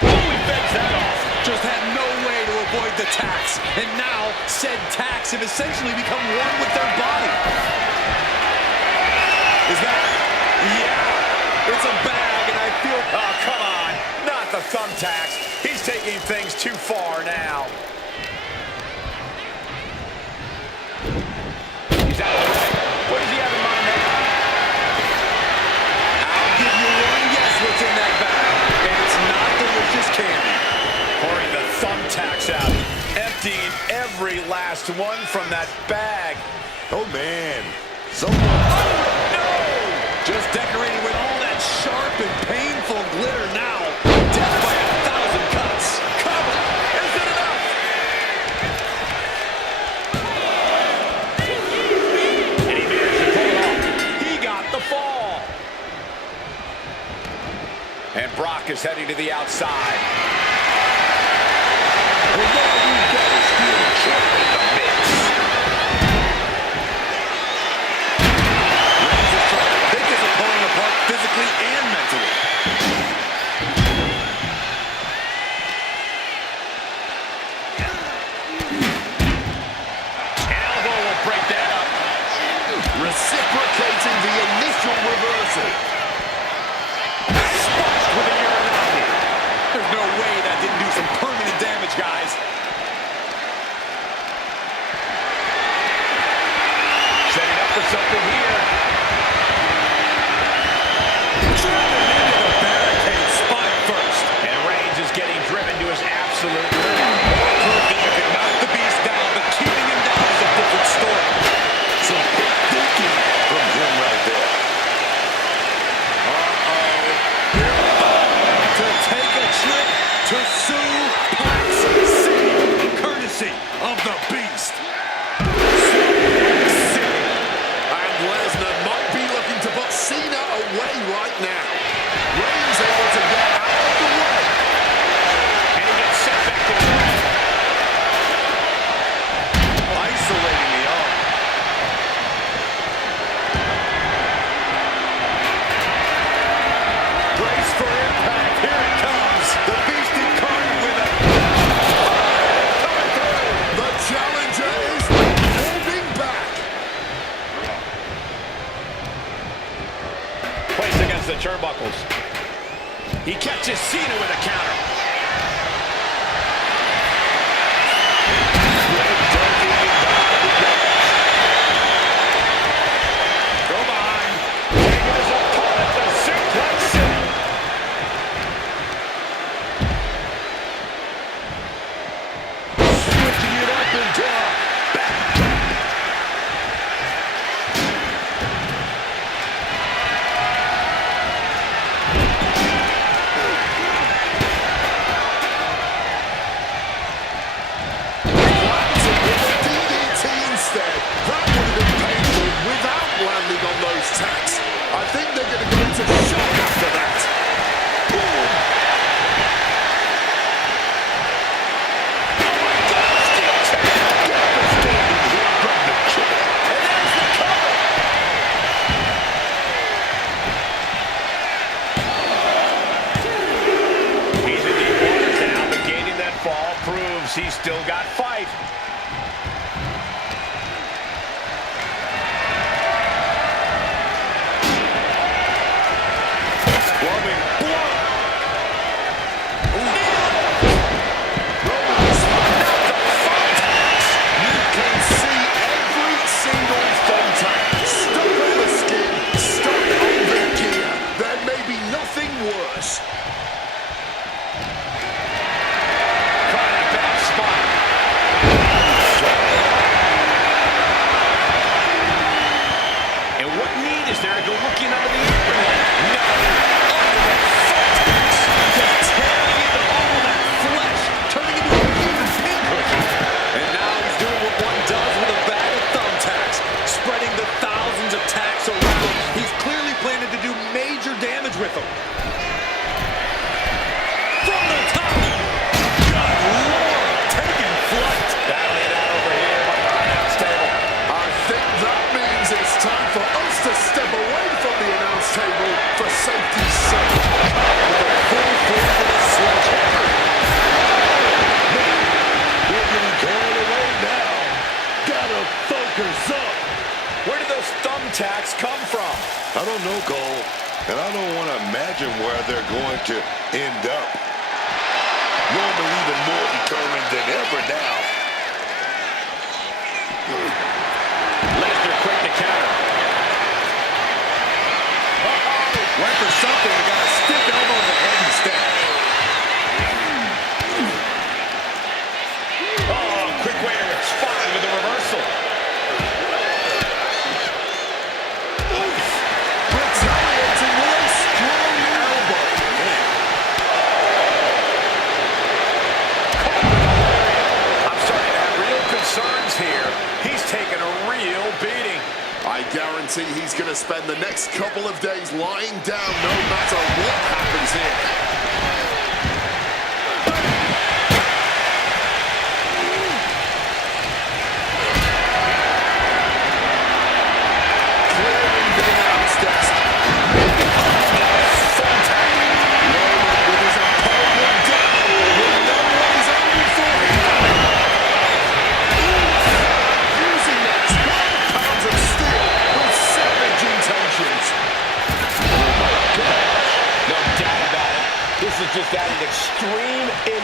He fends that off. Just had no way to avoid the tax. And now, said tax have essentially become one with their body. Is that... Yeah, it's a bag, and I feel... Oh, come on. Not the thumbtacks. He's taking things too far now. He's out of the ring. What does he have in mind now? I'll give you one guess what's in that bag. And it's not delicious candy. Pouring the thumbtacks out. Emptying every last one from that bag. Oh, man. Someone... Just decorated with all that sharp and painful glitter now. Death by 1,000 cuts. Cover. Is it enough? he's heading to the outside. And now we've got a steel chair in the mix. Reigns is trying to pick his opponent apart physically and mentally. Elbow will break that up. Reciprocating the initial reversal. Spiked with a Uranagi. There's no way that didn't do some permanent damage, guys. Setting up for something here. Driven into the barricade spot first. And Reigns is getting driven to his absolute limit. More proof that you can knock the beast down, but keeping him down is a different story. Some big thinking from him right there. To take a trip to Suplex City, courtesy of the Beast. And Lesnar might be looking to put Cena away right now. Reigns able to get out of the way. And he gets sent back to the ring. Isolating the arm. Brace for impact. Here it comes. The Beast incarnate with a coming through. The challenger is holding back. Placed against the turnbuckles. He catches Cena with a counter. Go behind. Taking his opponent to Suplex City. Switching it up and down. DDT instead. That would have been painful without landing on those tacks. I think they're going to go into shock after that. He's in deep waters now, but gaining that fall proves he's still got fight. Clubbing blow. You can see every single thumbtack stuck on the skin, stuck on the gear. There may be nothing worse. Caught in a bad spot. And what need is there to go looking under the apron? No. Just tearing into all that flesh, turning into a human pincushion. And now he's doing what one does with a bag of thumbtacks, spreading the thousands of tacks around. He's clearly planning to do major damage with them. From the top. Good Lord, taking flight. Battling it out over here by the announce table. I think that means it's time for us to step away from the announce table for safety's sake. With a full force of a sledgehammer. We're getting carried away now. Gotta focus up. Where did those thumbtacks come from? I don't know, Cole, and I don't want to imagine where they're going to end up. Roman even more determined than ever now. Lesnar quick to counter. Went for something and got a stiff elbow in the head instead. Oh, quick way to respond with the reversal. Retaliating with a strong elbow. I'm starting to have real concerns here. He's taking a real beating. I guarantee he's going to spend the next couple of days lying down no matter what happens here.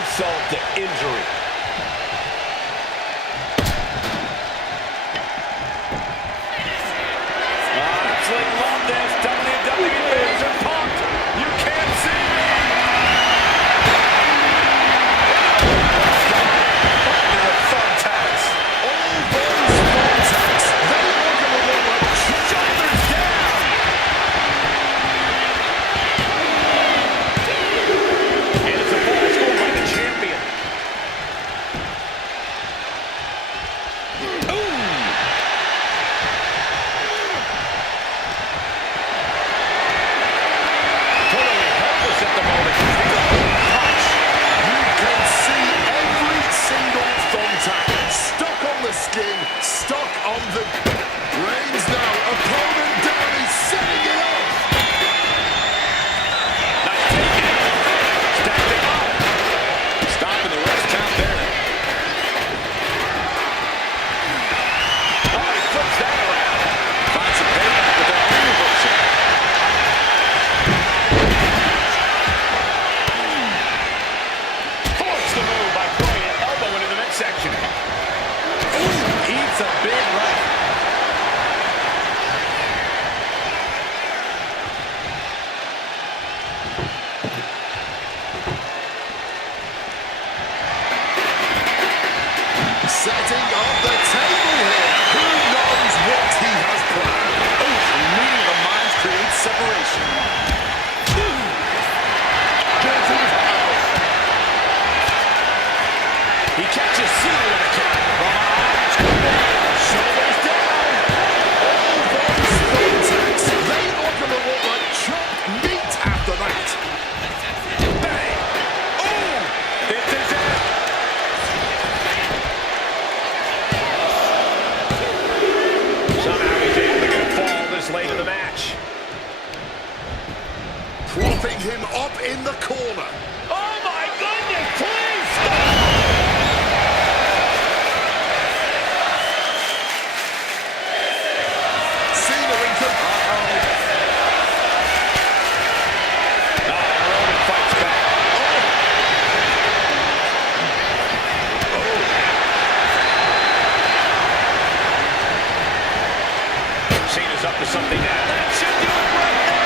insult to injury. Absolutely love this. WWE fans are pumped. You can't see me. Thumbtacks. All those thumbtacks, they look a little like Shoulders down. And it's a fall score by the champion. Totally helpless at the moment. Punch. you can see every single thumbtack stuck on the skin, stuck on the Reigns now. Opponent down, he's setting it up. Nice take in. Stacked him up. Stopping the rest count there. Oh, he flips that around. Finds some payback with that own reversal. Forced the move by throwing an elbow into the midsection. Ooh, eats a big right. Setting up the table here. Who knows what he has planned? Oh, the meeting of the minds creates separation. He catches Cena with a count. Shoulders down. All those thumbtacks, they are going to look like chopped meat after that. Bang. Oh, this is it. Somehow he's able to get a fall this late in the match. Propping him up in the corner. Oh my goodness, please stop! Cena in command. Roman fights back. Cena's up to something now. That should do it right there.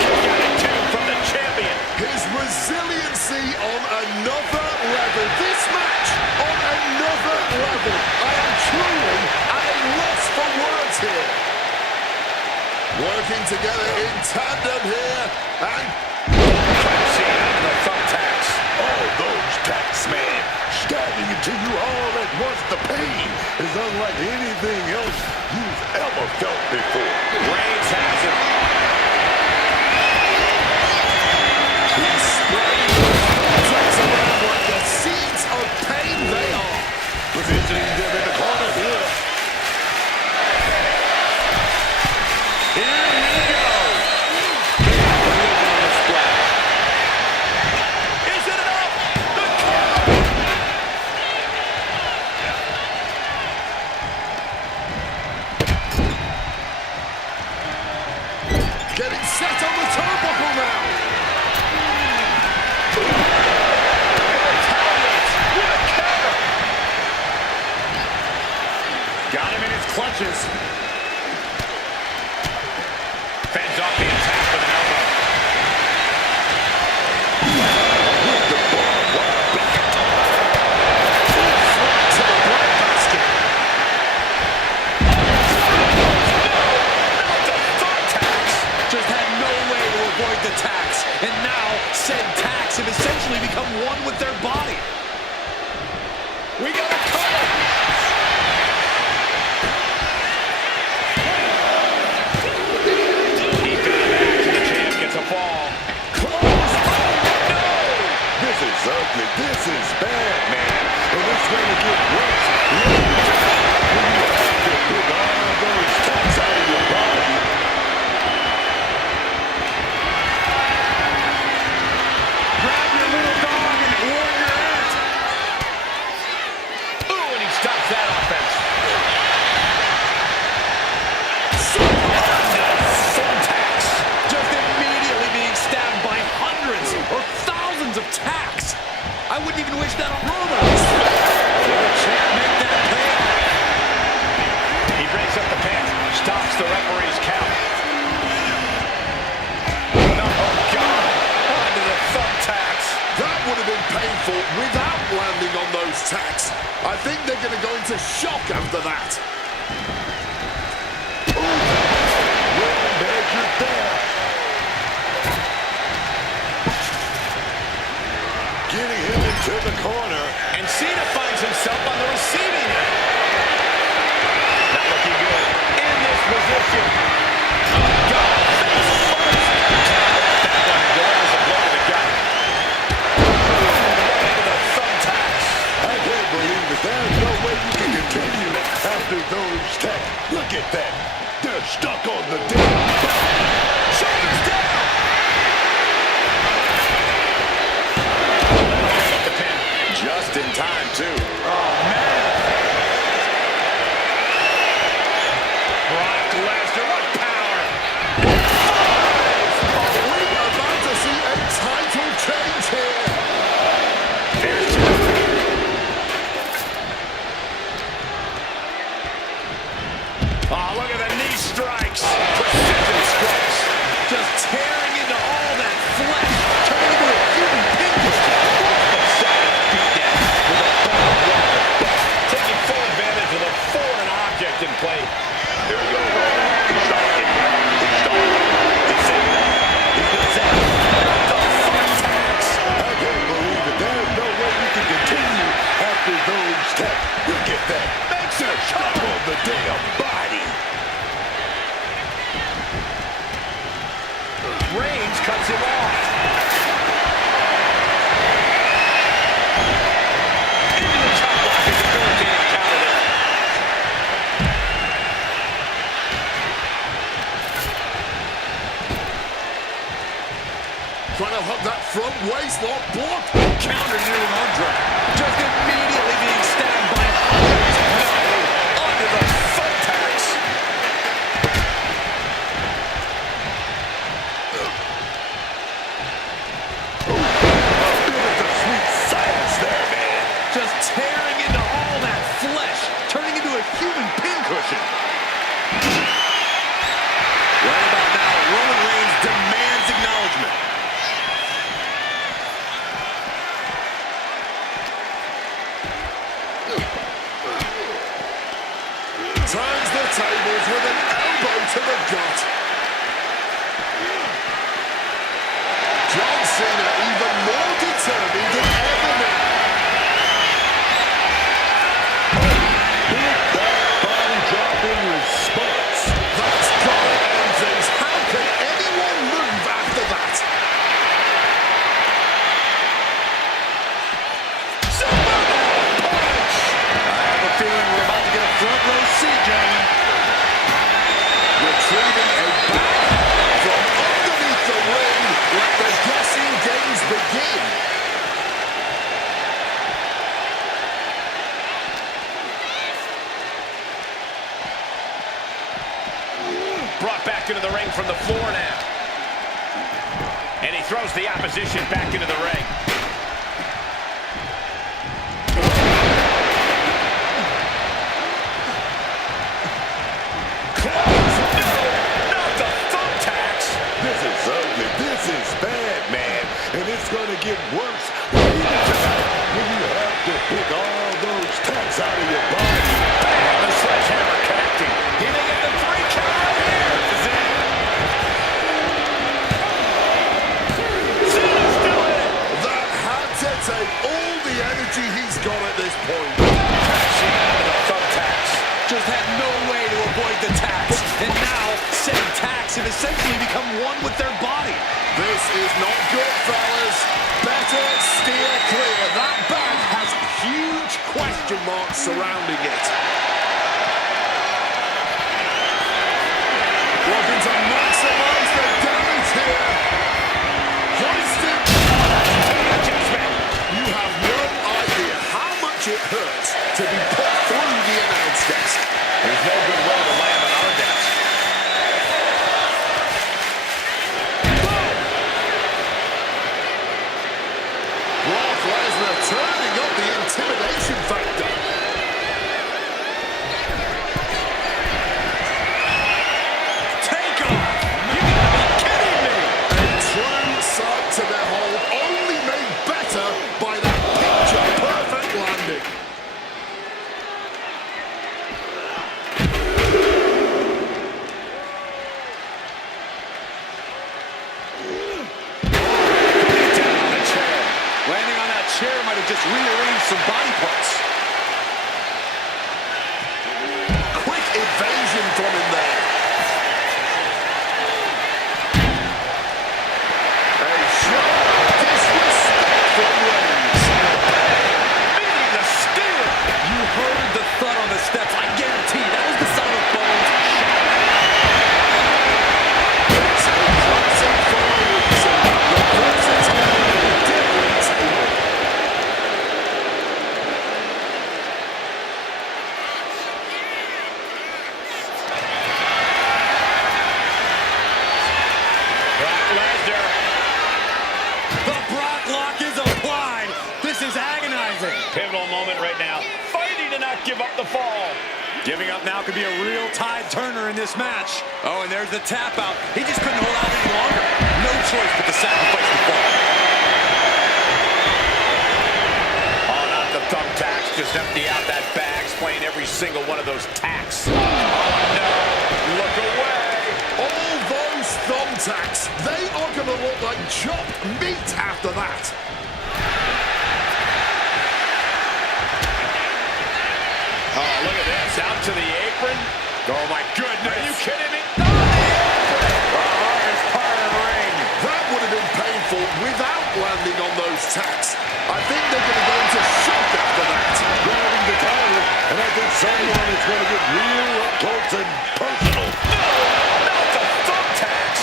Kick out at two from the champion. His resiliency on another level. This match on another level. I am truly at a loss for words here. Working together in tandem here, and Cena into the thumbtacks. All those tacks, man, stabbing into you all at once. The pain is unlike anything else you've ever felt before. Reigns has it. he's spraying those thumbtacks around like the seeds of pain they are. Positioning them in the corner here. Here we go. Big collision on the splash. Is it enough? The cover. Getting set on the turnbuckle now. Retaliates with a cover. Got him in his clutches. Fends off the attack with an elbow. To the breadbasket. Not the thumbtacks. Just had no way to avoid the tax. And now, said tax have essentially become one with their body. We got a cover. Deep in the match, and the champ gets a fall. Close. Oh, no. This is ugly. This is bad, man. And it's going to get worse. When you have to pick all those tacks out of your body. Grab your little dog and warrior ant. Ooh, and he stops that offense. Thumbtacks. Just immediately painful without landing on those tacks. I think they're going to go into shock after that. Well measured there. Getting him into the corner. And Cena finds himself on the receiving end. Not looking good in this position. Oh, God, face first. That one good as a blow to the gut. Right into the thumbtacks. I can't believe it. There's no way you can continue after those tacks. Look at that. They're stuck on the damn body. Shoulders down. The pin. Just in time, too. Oh, man. Brock Lesnar, what power. We are about to see a title change here. There's two. Oh, look at the knee strikes. Precision strikes. Just tearing into all that flesh. Turning into a human pinball. Beat down with a barbed wire. Taking full advantage of the foreign object in play. Here we go, Roman. He's starting. He's starting. He's saving up. He's going to save. The thumbtacks. I can't believe it. There's no way you can continue after those tacks. Look at that. Makes her stuck on the damn body. Reigns cuts him off. Into the chop block is a debilitating counter there. Trying to hook that front waistlock block. Counter new Andre. Just immediately being stabbed by Andre's knife under the thumbtacks. Bit of the sweet science there, man. Just tearing into all that flesh, turning into a human pincushion. Right about now, Roman Reigns demands acknowledgement. Turns the tables with an elbow to the gut. John Cena even more determined than ever now. Big back body drop in response. That's gotta end things. How can anyone move after that? Superman punch! I have a feeling we're about to get a front row seat, gentlemen. Retrieving a back from underneath the ring. Let the guessing games begin. Brought back into the ring from the floor now. And he throws the opposition back into the ring. Close. No, not the thumbtacks. This is ugly. This is bad, man. And it's going to get worse later tonight when you have to pick all those tacks out of your body. Bam, the sledgehammer connecting. He may get the 3 count right here. This is it. Cena's still in it. That had to take all the energy he's got at this point. Crashing into the thumbtacks. Just had no way to avoid the tacks. And now, said tacks have essentially become one with their body. This is not good, fellas. Better steer clear. That bag has huge question marks surrounding it. Looking to maximize the damage here. Hoisted. Adjustment. You have no idea how much it hurts to be put through the announce desk. There's no good way to land on our desk. might have just rearranged some body parts. Quick evasion from him there. A sharp disrespect from Reigns. Meeting the steel. You heard the thud on the steps. I guarantee that was the sound of bones shattering. It's a classic for a reason. The versatility deadly table. Brock Lesnar. The Brock lock is applied. This is agonizing. Pivotal moment right now. Fighting to not give up the fall. Giving up now could be a real tide turner in this match. Oh, and there's the tap out. He just couldn't hold out any longer. No choice but to sacrifice the fall. Oh, not the thumbtacks. Just empty out that bag, playing every single one of those tacks. Oh, no. Look away. All those thumbtacks, they are going to look like chopped meat after that. Oh, look at this. Out to the apron. Oh, my goodness. Are you kidding me? Oh, the hardest part of the ring. That would have been painful without landing on those tacks. I think they're going to go into shock after that. Grabbing the title, and I think someone is going to get real up close and personal. No, not the thumbtacks.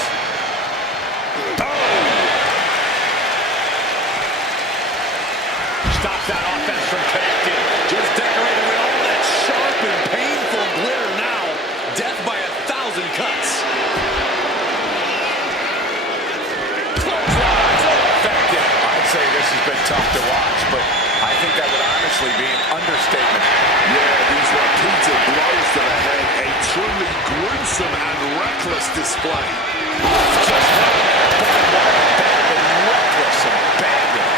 Stops that offense from connecting. Just decorated with all that sharp and painful glitter now. Death by 1,000 cuts. Clothesline, so effective. I'd say this has been tough to watch, but I think that would honestly be an understatement. Yeah, these repeated blows to the head, a truly gruesome and reckless display. Just bad and reckless and abandoned.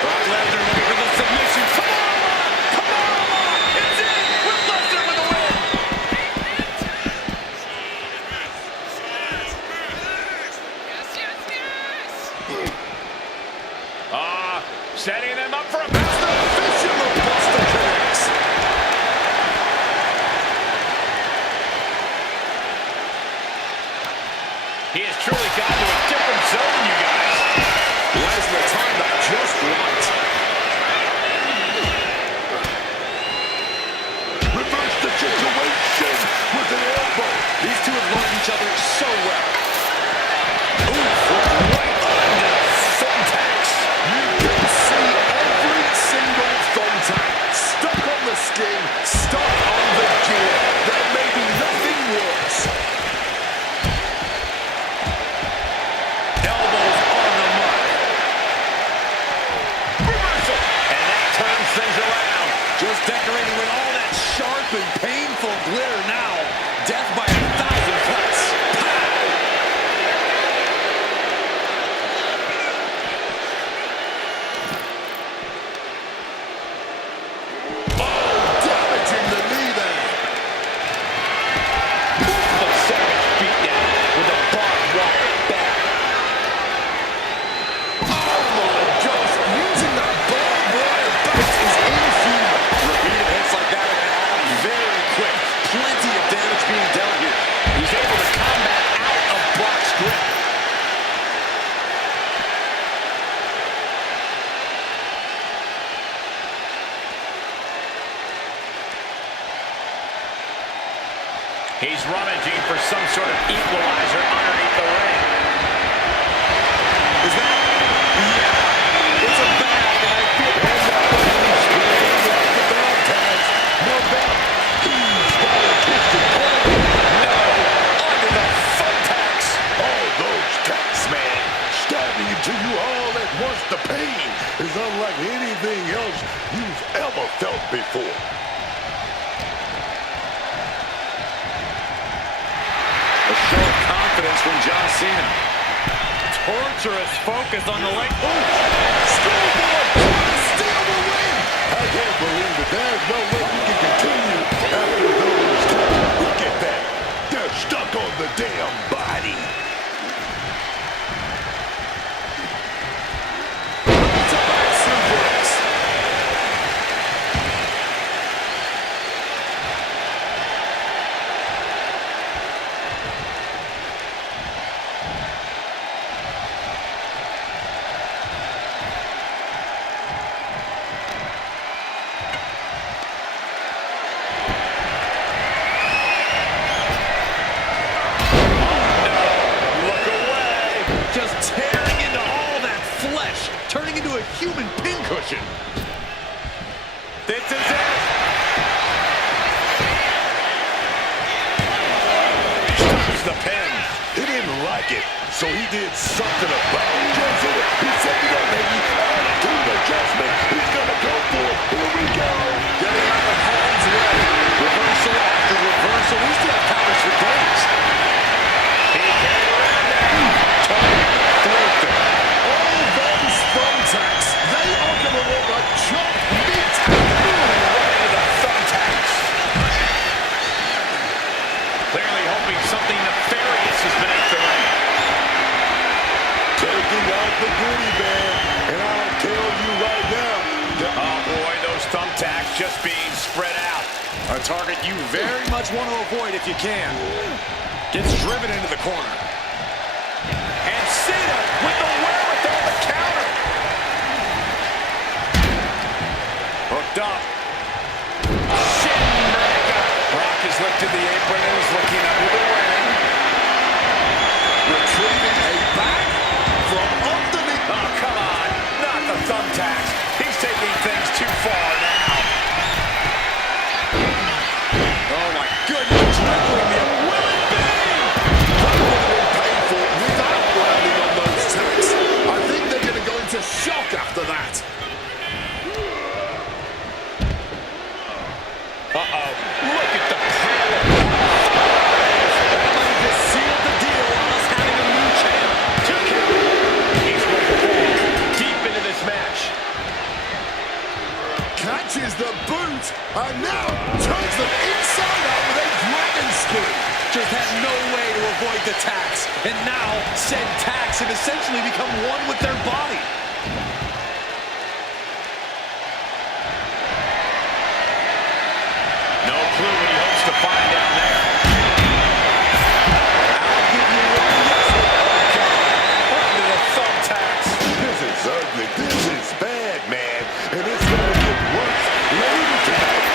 Brock Lesnar looking for the submission. Come on, Brock! Come on, Brock! It's in with Lesnar with the win. Setting them up for a master. Official of Buster connects. He has truly gotten to a different zone, you guys. Lesnar timed that just right. Reverse the situation with an elbow. These two have learned each other so well. Right on the thumbtacks. You can see every single thumbtack stuck on the skin, stuck on the gear. There may be nothing worse. Elbows on the mark. Reversal. And that turns things around. Just decorating with all that sharp and painful glitter now. Death by 1,000 cuts. Damaging the knee there. A savage beatdown with a barbed wire bat. Oh my gosh, using that barbed wire bat is inhuman. Repeated hits like that are going to add up very quick. Plenty of damage being dealt here. He's able to combat out of Brock's grip. He's rummaging for some sort of equalizer underneath the ring. Is that? Yeah. It's a bag, and I feel No doubt. He's got a twisted corner. No! Under the thumbtacks! All those tacks, man, stabbing into you all at once. The pain is unlike anything else you've ever felt before. a show of confidence from John Cena. Torturous focus on the leg. Schoolboy trying to steal the win. I can't believe it. There's no way we can continue after those tacks. Look at that. They're stuck on the damn body. a human pincushion. This is it. Stops the pin. He didn't like it, so he did something about it. He set it up, baby. Attitude adjustment. He's gonna go for it. Here we go. Getting out of harm's way. Reversal after reversal. We still have counters for days. He came around now. All those thumbtacks, they are going to look like chopped meat. Right into the thumbtacks. Clearly hoping something nefarious has been at the ring. Taking out the goodie bag, and I'll tell you right now. Oh boy, those thumbtacks just being spread out. A target you very much want to avoid if you can. Gets driven into the corner. And Cena with the wherewithal to counter. Hooked up. Shin breaker. Brock has lifted the apron and is looking under the ring. Retrieving a bag from underneath. Oh, come on. Not the thumbtacks. He's taking things too far now. Oh my goodness. Dribbling the Will it be? That would have been painful without landing on those tacks. I think they're going to go into shock after that. Uh-oh. Look at the power. That might have just sealed the deal on us having a new champ. Two count. He's going to fall deep into this match. Catches the boot and now turns them inside out with a dragon screw. Just had no way to avoid the tax. And now, said tax have essentially become one with their body. No clue what he hopes to find down there. I'll give you one guess. Under the thumbtacks. This is ugly. This is bad, man. And it's gonna get worse later tonight.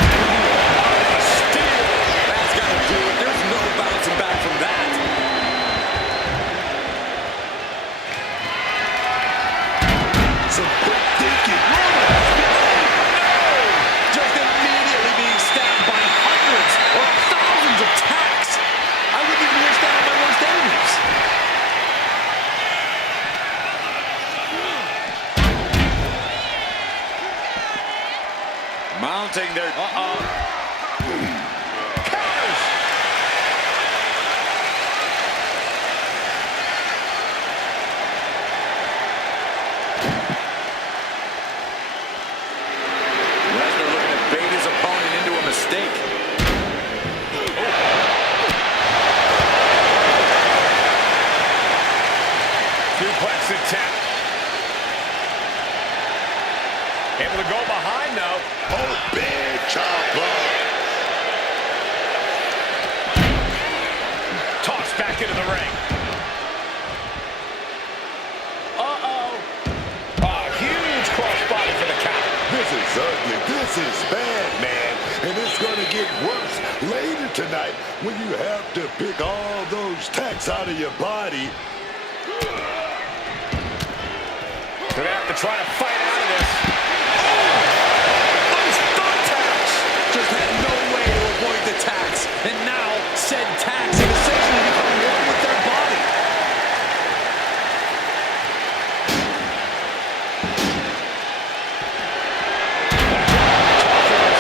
A steal. That's got to do it. There's no bouncing back from that. Some quick thinking. Just immediately being stabbed by hundreds or thousands of tacks. I wouldn't even wish that on my worst enemies. Mounting their... Counters. Lesnar looking to bait his opponent into a mistake. Suplex attempt. Able to go behind now. Oh, big chop block. Tossed back into the ring. Uh-oh. A huge crossbody for the count. This is ugly. This is bad, man. And it's gonna get worse later tonight when you have to pick all those tacks out of your body. Gonna have to try to fight out of this. Those thumbtacks just had no way to avoid the tax. And now, said tax have essentially become one with their body.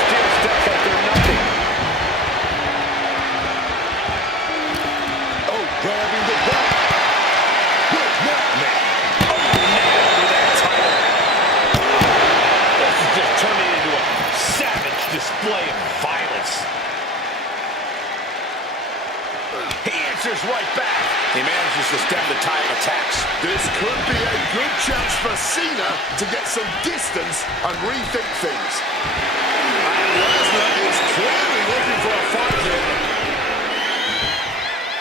Steel steps like they're nothing. Oh, grabbing the back. Look, now, man. This is just turning into a savage display of violence. He answers right back. He manages to stem the tide of attacks. This could be a good chance for Cena to get some distance and rethink things. And Lesnar is clearly looking for a fight here.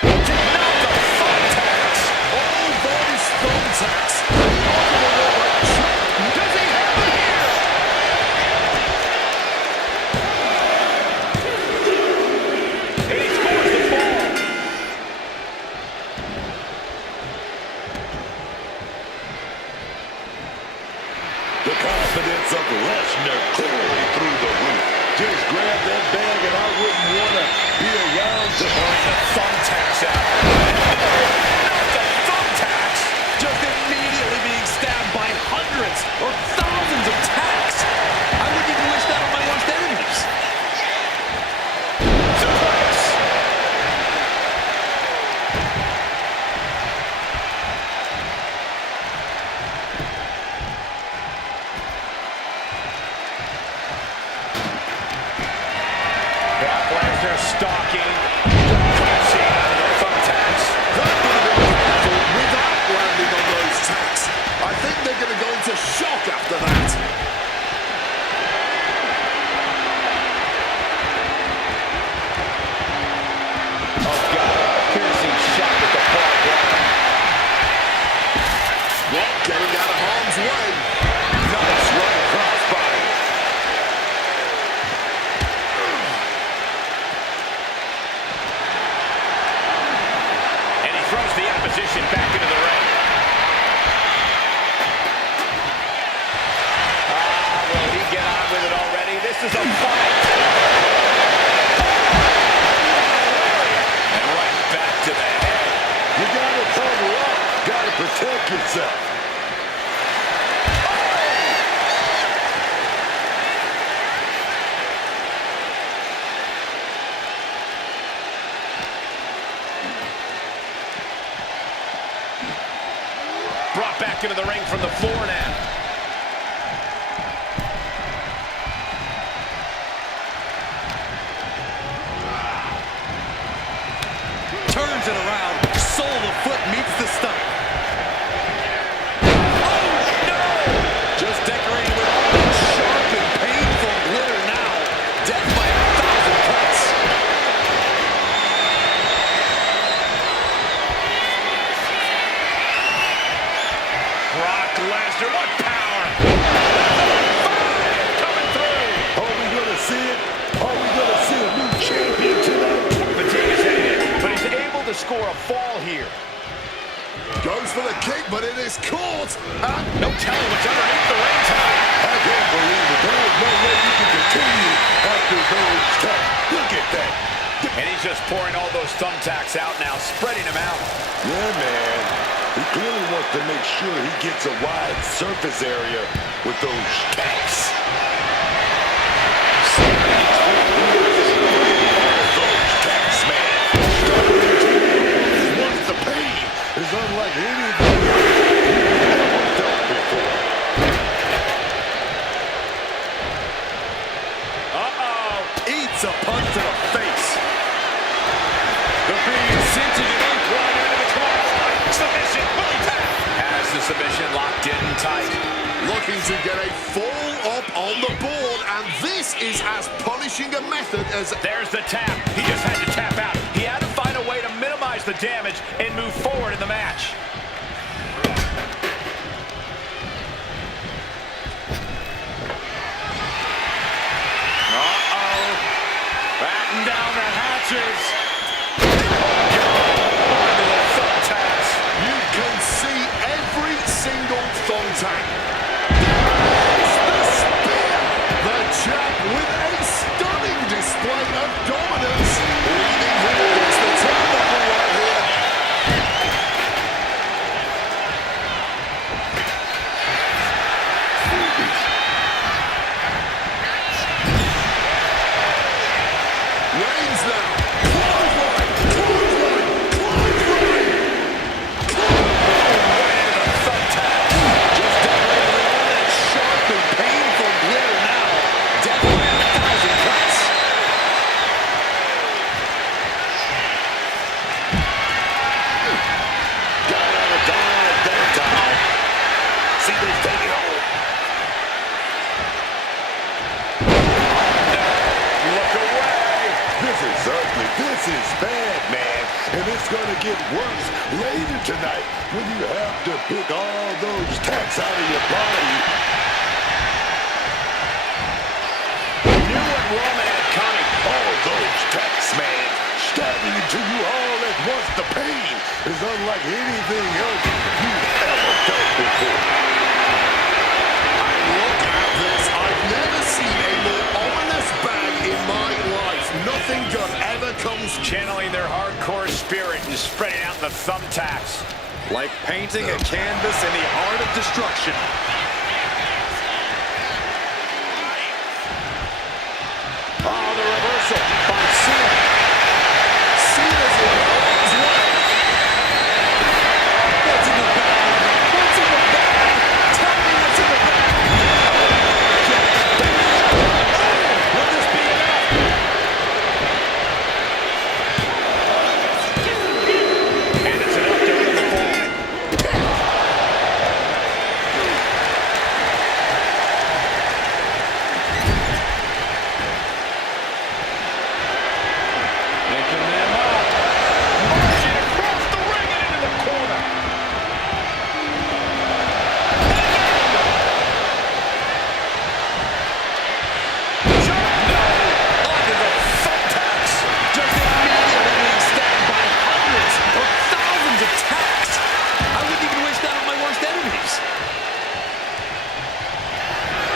Not the thumbtacks. All those thumbtacks. They are going to look like chopped. Does he have it here? And he scores the fall. the confidence of Lesnar clearly through the roof. Just grab that bag and I wouldn't want to be around to bring The thumbtacks out. Not the thumbtacks. Just immediately being stabbed by hundreds or thousands of tacks. I wouldn't even wish that on my worst enemies. Suplex. Brock Lesnar stalking. Couldn't see out of the thumbtacks. That would have been powerful without landing on those tacks. I think they're going to go into shock after that. Oh, God. Piercing shot with the barbed wire. Brock getting out of harm's way. Nice running crossbody. And he throws the opposition back into the ring. Will he get on with it already? This is a fight. And right back to the head. You gotta cover up, gotta protect yourself. Brought back into the ring from the floor now. Turns it around. Sole of the foot meets the stomach. Just decorating with all that sharp and painful glitter now. Death by 1,000 cuts. Brock Lesnar, what power! Coming through! Are we gonna see it? Are we gonna see a new champion tonight? Fatigue is hitting it, but he's able to score a fall here. Goes for the kick, but it is caught. And No telling what's underneath the ring tonight. I can't believe it. There is no way you can continue after those cuts. Look at that. And he's just pouring all those thumbtacks out now, spreading them out. Yeah, man. He clearly wants to make sure he gets a wide surface area with those tacks. Those tacks, man. Once the pain is unlike anything you've ever felt before. Eats a punch to the face. The beam cinching it in, right into the cross. Submission, will he tap? Has the submission locked in tight. looking to get a fall up on the board, and this is as punishing a method as... There's the tap. He just had to tap out. He had to find a way to minimize the damage and move forward in the match. Batten down the hatches. Onto the thumbtacks. You can see every single thumbtack. There's the spear. The champ with a stunning display of dominance. Leading him against the turnbuckle right here. Reigns now. Clothesline, clothesline, clothesline. Just decorating with all that sharp and painful glitter now. Definitely 1,000 cuts. Got out of dodge that time. See this taking hold. Look away. This is ugly. This is bad, man. And it's going to get worse later tonight when you have to pick all those tacks out of your body. Knew what Roman had coming. All those tacks, man. Stabbing into you all at once. The pain is unlike anything else you've ever felt before. I'm nothing good ever comes. Channeling their hardcore spirit and spreading out the thumbtacks. Like painting a canvas in the art of destruction. Oh, the reversal by Cena. Cena's in harm's way. What's in the bag? What's in the bag? Tell me what's in the bag. Will this be enough? And it's enough to end the fall. Picking them up. Marching across the ring and into the corner. Onto the thumbtacks. Just immediately being stabbed by hundreds or thousands of tacks. I wouldn't even wish that on my worst enemies.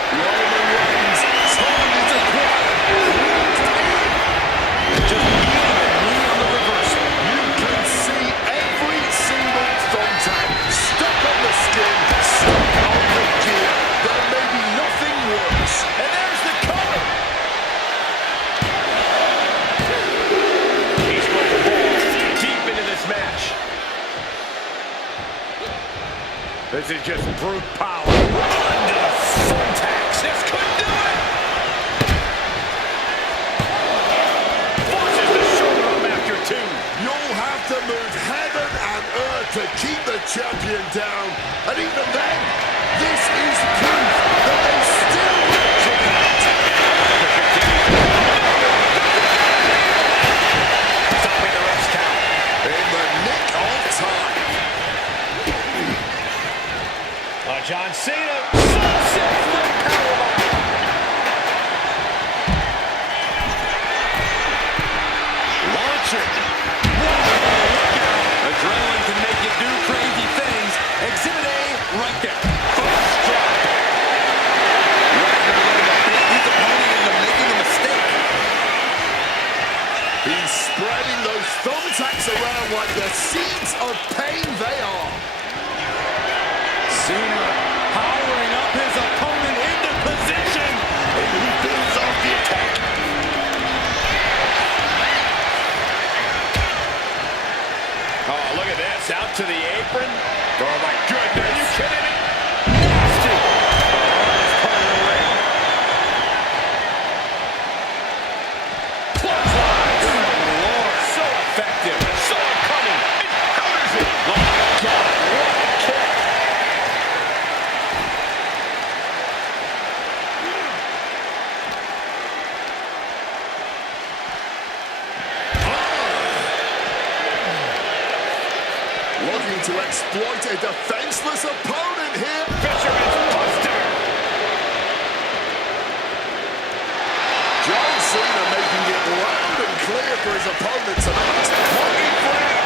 Roman Reigns targets acquired. Just eating a knee on the reversal. You can see every single thumbtack stuck on the skin, stuck on the gear. There may be nothing worse. And there's the cover. He's going to fall deep into this match. This is just brute power. Under the thumbtacks. This could do it. Forces the shoulder up after two. You'll have to move heaven and earth to keep the champion down. And even then, this is proof that they still kick out. Stopping the ref's count. In the nick of time. John Cena. Sunset flip powerbomb. Launcher. Adrenaline can make you do crazy things. Exhibit A right there. First drop. Wagner looking to bait his opponent into making a mistake. He's spreading those thumbtacks around like the seeds of pain they are. Cena powering up his opponent into position. And he builds off the attack. Oh, look at this. Out to the apron. Oh, my goodness. Are you kidding me? Nasty. Oh, part of the ring. Clothesline. Good Lord. So effective. So cunning. It counters it. Oh, my God. What a kick. Looking to exploit a defenseless opponent here. Fisherman's Buster. John Cena making it loud and clear for his opponent tonight. Looking for it.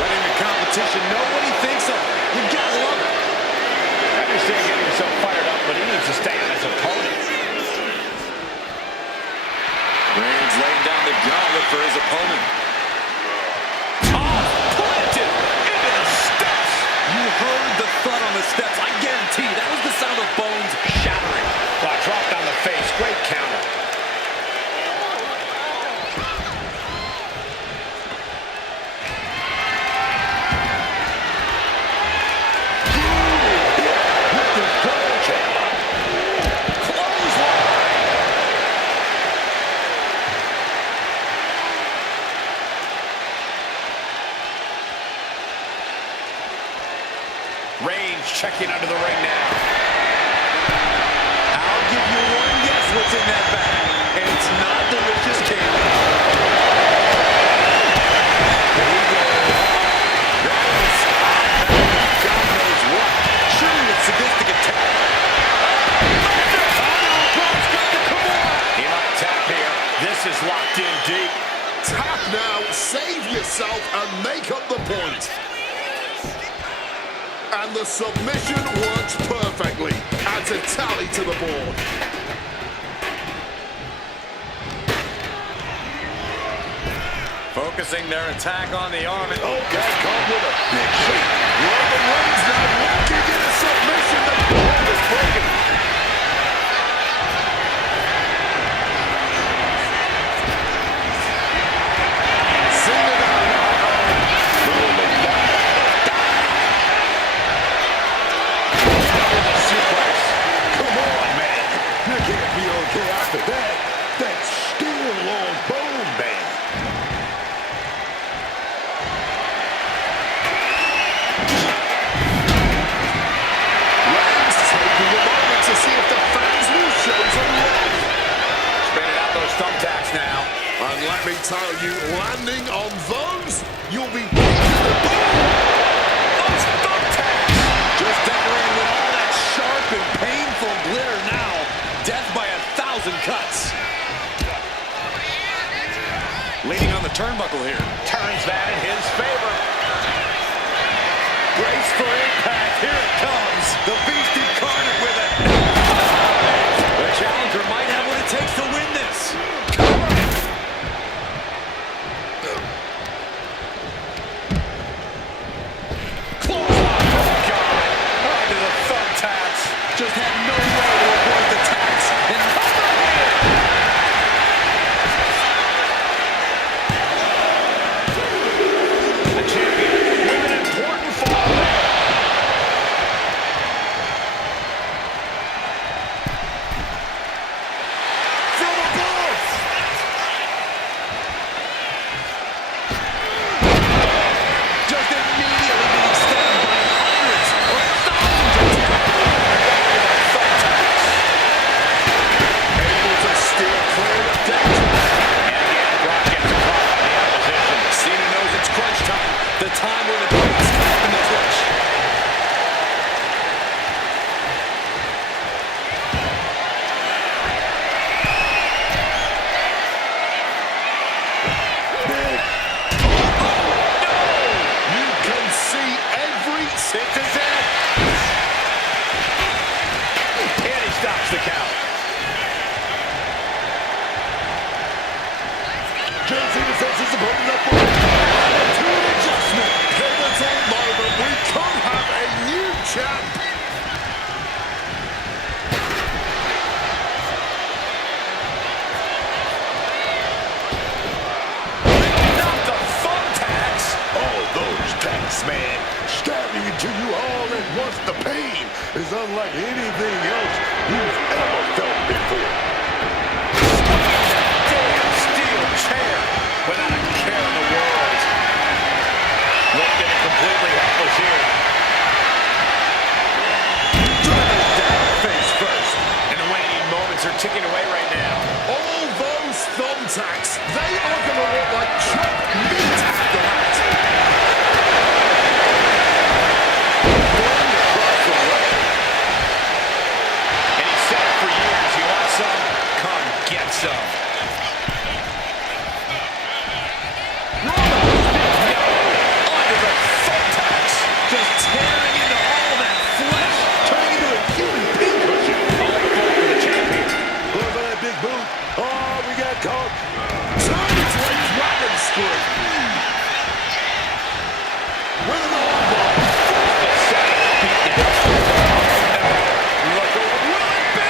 Letting the competition know what he thinks of. You gotta love it. I understand getting himself fired up, but he needs to stay on his opponent. Reigns laying down the gauntlet for his opponent. Oh, planted into the steps. You heard the thud on the steps. I guarantee that was the sound of bones shattering. Well, dropped on the face. Great counter. Reigns checking under the ring now. I'll give you one guess what's in that bag. And it's not delicious candy. Here we go. That is God knows what. Surely it's sadistic attack. He might tap here. This is locked in deep. Tap now, save yourself, and make up the point. And the submission works perfectly. Adds a tally to the board. Focusing their attack on the arm. And Oh, God, caught with a big shot. Roman Reigns now looking in a submission. The hold is broken. Cena now. Rolling down. Suplex. Come on, man. You can't be okay after that. That's steel on bone, man. Reigns taking a moment to see if the fans will show some love. Spinning out those thumbtacks now. And let me tell you, landing on those, you'll be beating the ball. Those thumbtacks. just decorating with all that sharp and painful glitter now. Death by 1,000 cuts. Leaning on the turnbuckle here. Turns that in his favor. Brace for impact. Here it comes. The beast incarnate with it. The challenger might have what it takes to win this. Clothesline. Oh, God. Onto the thumbtacks. Just had no way to avoid the tacks. And over here. The champion with an important fall there. From above. Just immediately being stabbed by hundreds or thousands of Able to steer clear of danger. And again, Brock gets caught by the opposition. Cena knows it's crunch time. The time where the greats snap in the clutch. You can see every This is it. And he stops the count. John Cena sets his opponent up for attitude adjustment. pivotal moment. We could have a new champ. Not the thumbtacks. Oh, those tacks, man. Stabbing into you all at once. The pain is unlike anything else you've ever felt before. Damn steel chair. Without a care in the world. Looking completely helpless here. Driven down face first. And the waning moments are ticking away right now. All those thumbtacks, they are going to look like chopped meat after that. And he said it for years. You want some? Come get some. Under the thumbtacks. Just tearing into all that flesh. Turning into a human pincushion. All four for the champion. Look at that big boot. Oh, we got caught. Turn into a dragon screw. With an armbar. The second beatdown. Look, will it be?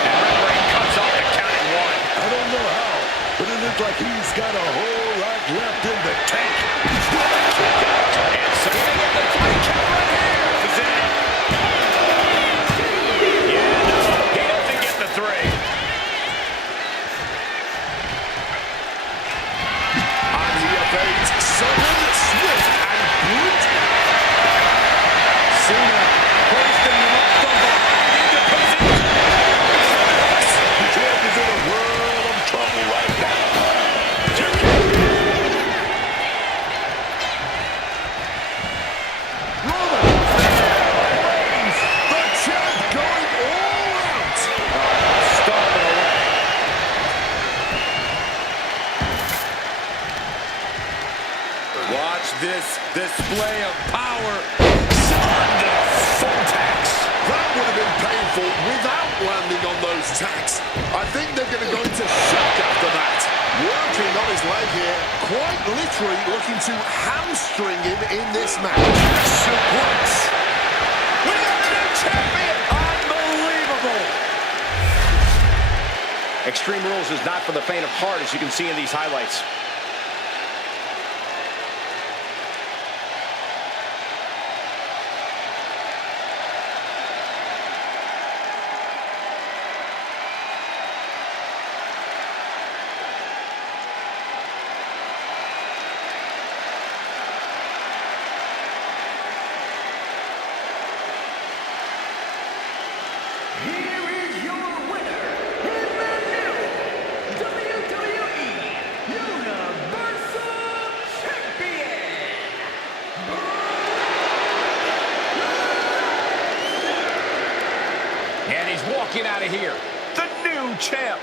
And referee cuts off the count at one. I don't know how, but it looks like he's got a whole lot left in the tank. He's gonna kick out. And so they get the 3 count right here. This is it. Yeah, no, he doesn't get the 3. And he evades sudden, swift, and brutal. Cena hoisting him up from behind into position. The champ is in a world of trouble right now. his attacks. I think they're going to go into shock after that. Working on his leg here, quite literally looking to hamstring him in this match. Suplex. We got a new champion! Unbelievable! Extreme Rules is not for the faint of heart, as you can see in these highlights. Here is your winner, in the new WWE Universal Champion, And he's walking out of here. The new champ.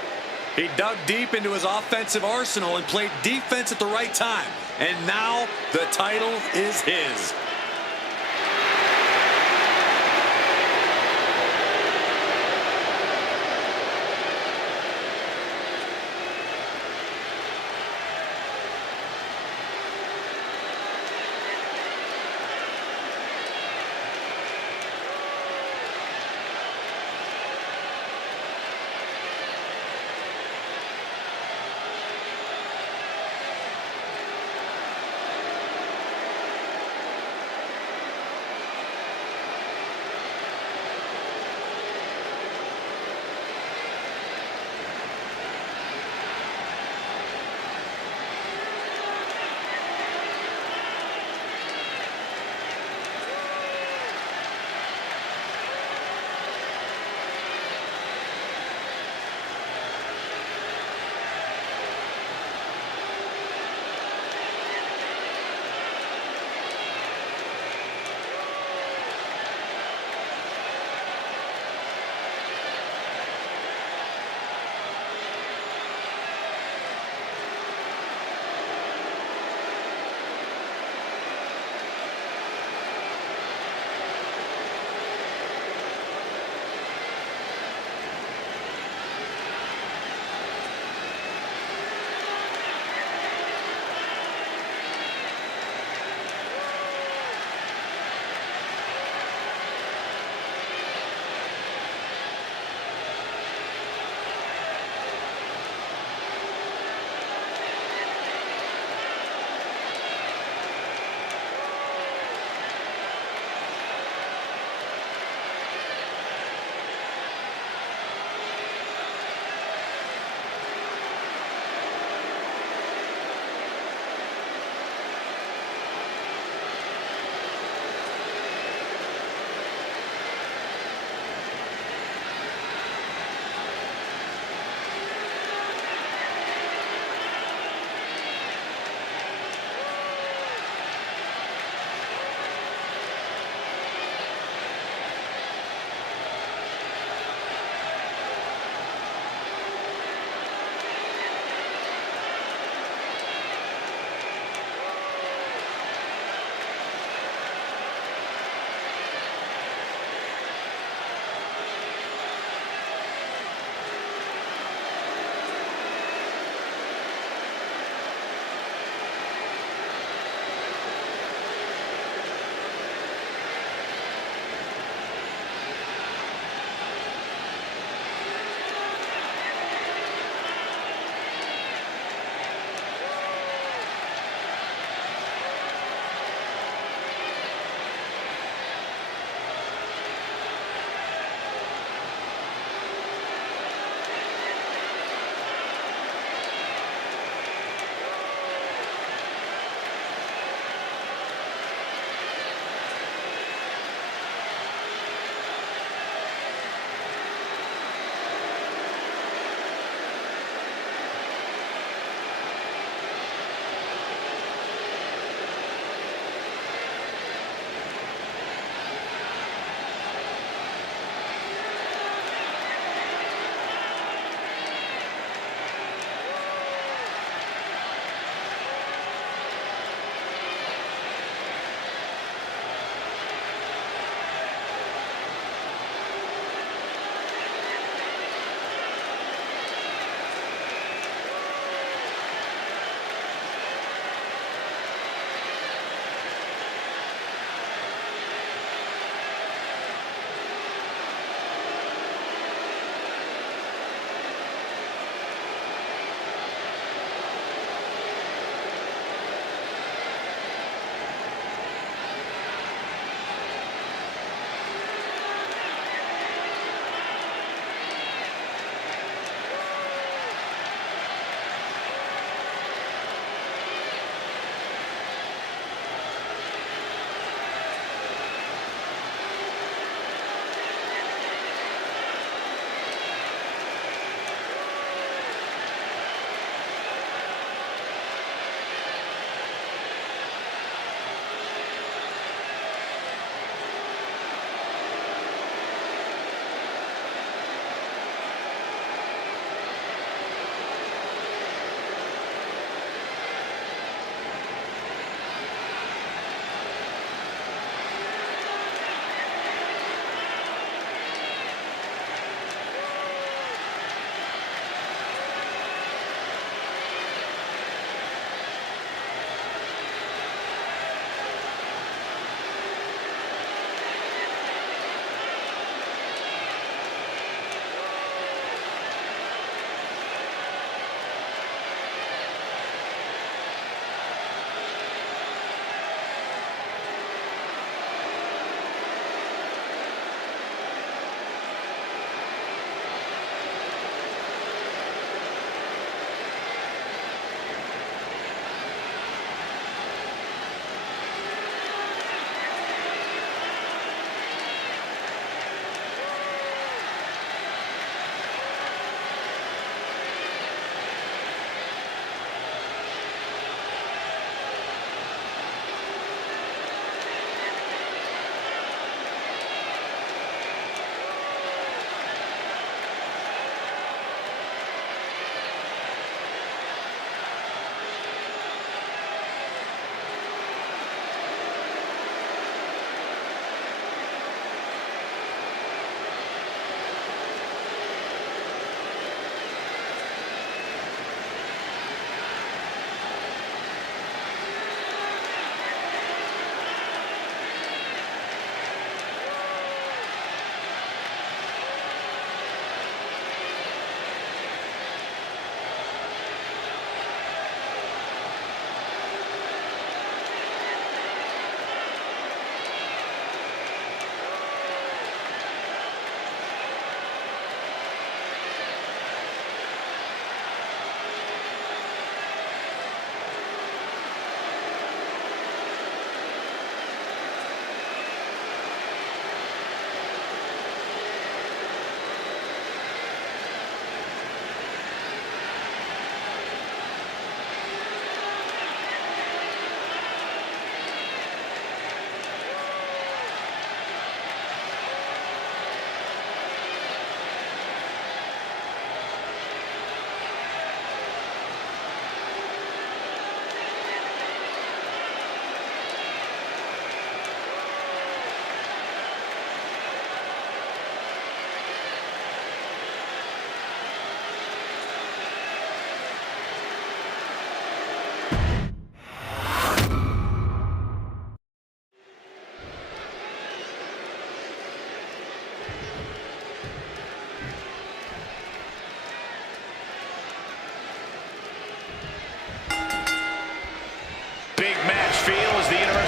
He dug deep into his offensive arsenal and played defense at the right time. And now the title is his.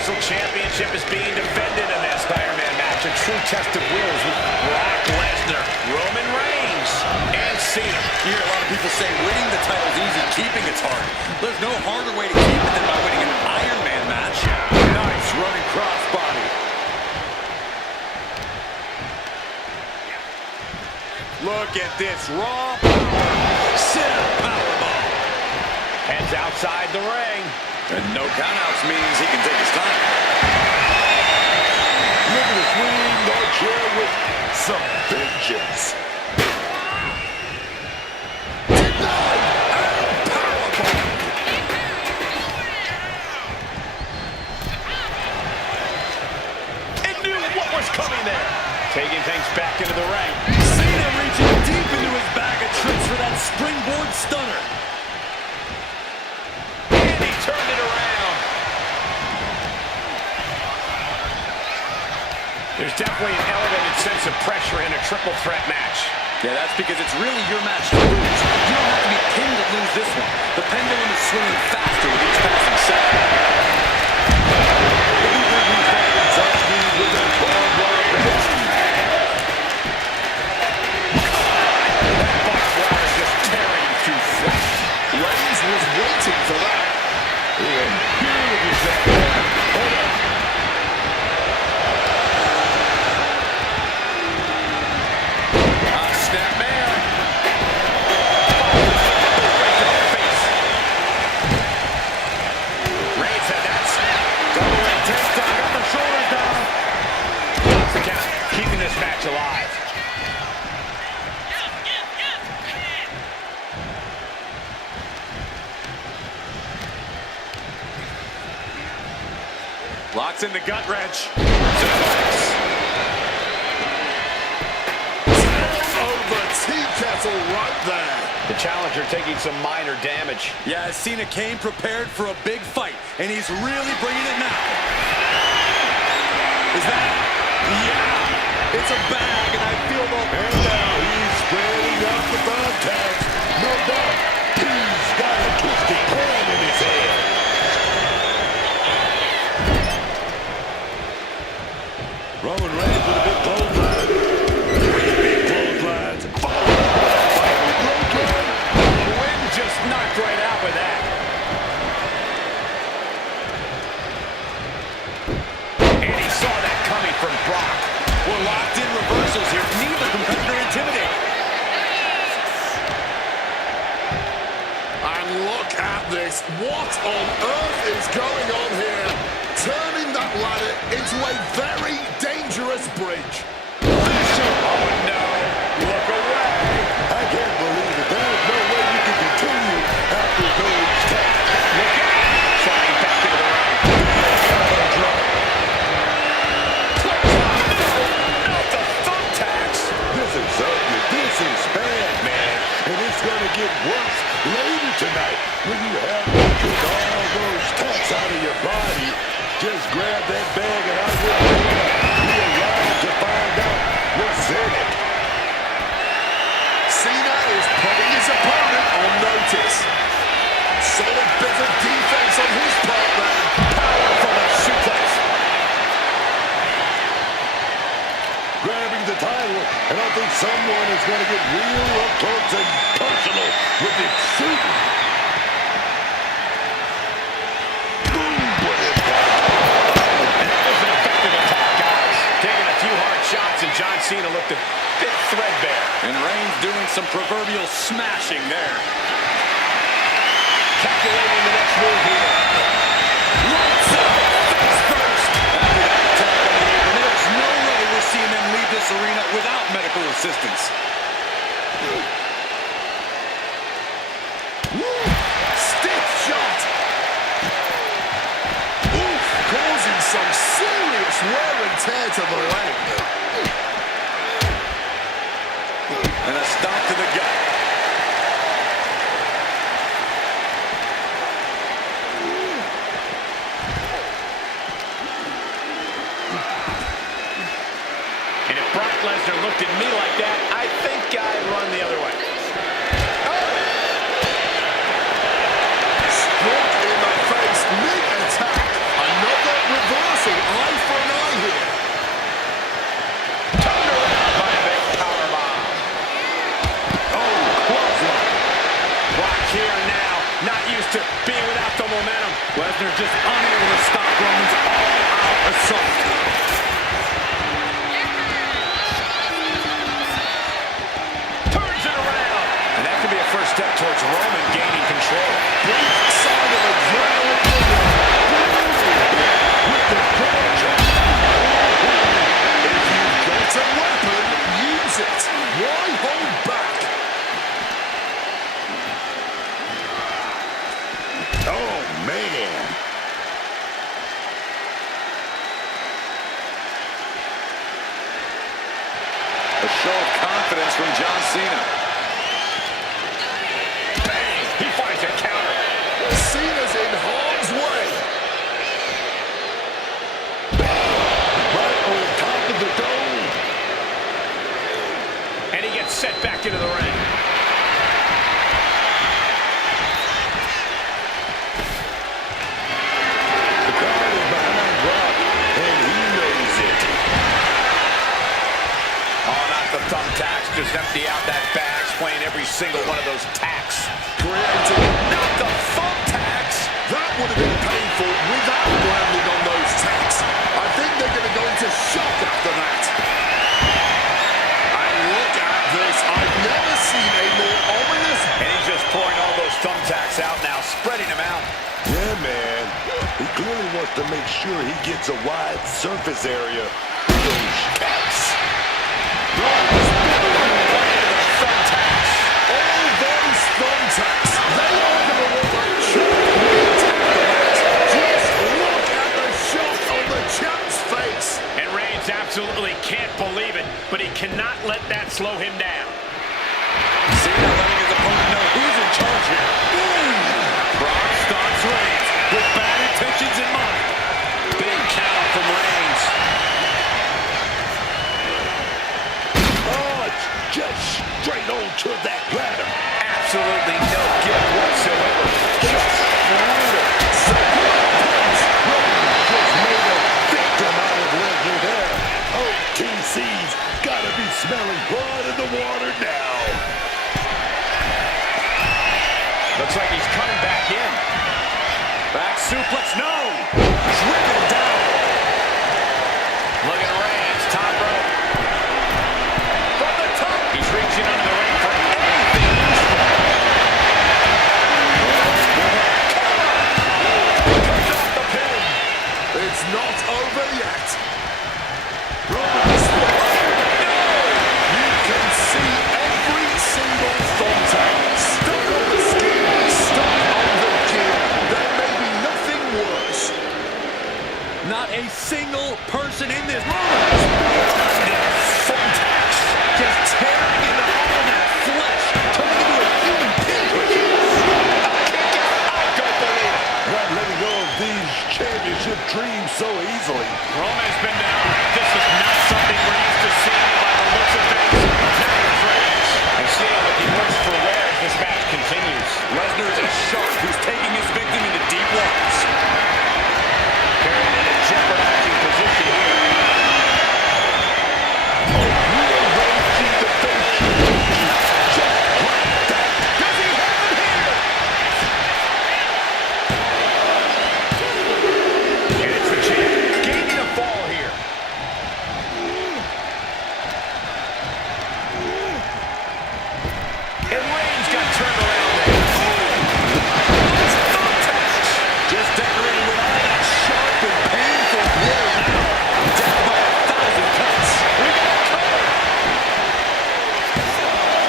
Universal Championship is being defended in this Iron Man match. A true test of wills with Brock Lesnar, Roman Reigns, and Cena. You hear a lot of people say winning the title's easy, keeping it's hard. There's no harder way to keep it than by winning an Iron Man match. Nice running crossbody. Look at this raw power. Cena powerbomb. Heads outside the ring. And no countouts means he can take his time. Look at the swing archer with some vengeance. Denied and powerbomb. And knew what was coming there. Taking things back into the ring. Cena reaching deep into his bag of tricks for that springboard stunner. And he turned it around. There's definitely an elevated sense of pressure in a triple threat match. Yeah, that's because it's really your match to lose. You don't have to be pinned to lose this one. The pendulum is swinging faster with each passing second. Reigns was waiting for that. Snapmare. Right to the face. Reigns had that double leg takedown. Got the shoulders down. Lost the count. Keeping this match alive. Locks in the gut wrench. Over tea kettle right there. The challenger taking some minor damage. Yeah, Cena came prepared for a big fight, and he's really bringing it now. Is that? Yeah, it's a bag, and I feel the... And now he's spreading out the contacts. No doubt, he's got a twisted plan in his head. Roman Reigns with a big clothesline. Big clotheslines. The wind just knocked right out with that. And he saw that coming from Brock. We're locked in reversals here. Neither competitor intimidated. And look at this. What on earth is going on here? Turning that ladder into a very dangerous bridge. Oh no, look away. I can't believe it. There's no way you can continue after those taps. Look out. Sliding back into the ring. Not the thumbtacks. This is ugly. This is bad, man. And it's going to get worse later tonight when you have to kick all those taps out of your body. Just grab that bag and I will be alive to find out what's in it. Cena is putting his opponent on notice. Solid bit of defense on his part there. Power from a suplex. Grabbing the title, and I think someone is going to get real up close and personal with it shooting. Boom, what impact. And that was an effective attack, guys. Taking a few hard shots, and John Cena looked a bit threadbare. And Reigns doing some proverbial smashing there. Calculating the next move here. Lights out, face first. After that attack on the apron, there's no way we're seeing them leave this arena without medical assistance. Stiff shot. Oof, causing some serious wear and tear to the leg. And a stomp to the gut. And if Brock Lesnar looked at me like that, I think I'd run the other way. Struck in the face mid-attack. Another reversal. to being without the momentum. Lesnar just unable to stop Roman's all-out assault. Turns it around. And that could be a first step towards Roman gaining control. Brief sign of adrenaline. With the crunch. If you've got a weapon, use it. Why hold back? Oh, man. A show of confidence from John Cena. Bang! He finds a counter. Cena's in harm's way. Right on top of the dome. And he gets set back into the ring. The crowd is behind Brock, and he knows it. Oh, not the thumbtacks. Just empty out that bag, playing every single one of those tacks. Creating. Not the thumbtacks. That would have been painful without landing on those tacks. I think they're going to go into shock after that. And look at this. I've never seen a more ominous. And he's just pouring all those thumbtacks out now, spreading them out. Yeah, man. He clearly wants to make sure he gets a wide surface area with those cats. Thumbtacks. All those thumbtacks. They are going to look like chocolate after that. Just look at the shock on the champ's face. And Reigns absolutely can't believe it, but he cannot let that slow him down. Cena letting his opponent know who's in charge here. Brock starts Reigns with bad intentions in mind. Big count from Reigns. Oh, it's just straight on to that ladder. Absolutely no gift whatsoever. Just brutal. Just made a victim out of Lesnar there. OTC's got to be smelling blood in the water now. Looks like he's coming back in. Back suplex, no! Driven down. Look at Reigns, top rope. From the top. He's reaching under the ring for anything. Comes off the pin. It's not over yet. You can see every single thumbtack stuck on the skin, stuck on the chin. There may be nothing worse. Not a single person in this room. Thumbtacks. Just tearing into all that flesh, turning into a human pinprick. I don't believe it. Not letting go of these championship dreams so easily. Roman's been down. This is not something we're used to seeing by the looks of things. Now it's Reigns. And Cena looking worse for wear as this match continues. Lesnar is a shark who's taking his victim into deep waters. Carrying in a jeopardizing position here. Rearranging the face. Just like that. Does he have it here? And it's the champ gaining a fall here. And Reigns got turned around there. It's thumbtacks. Just decorated with all that sharp and painful blow now. Death by 1,000 cuts. We got a cover.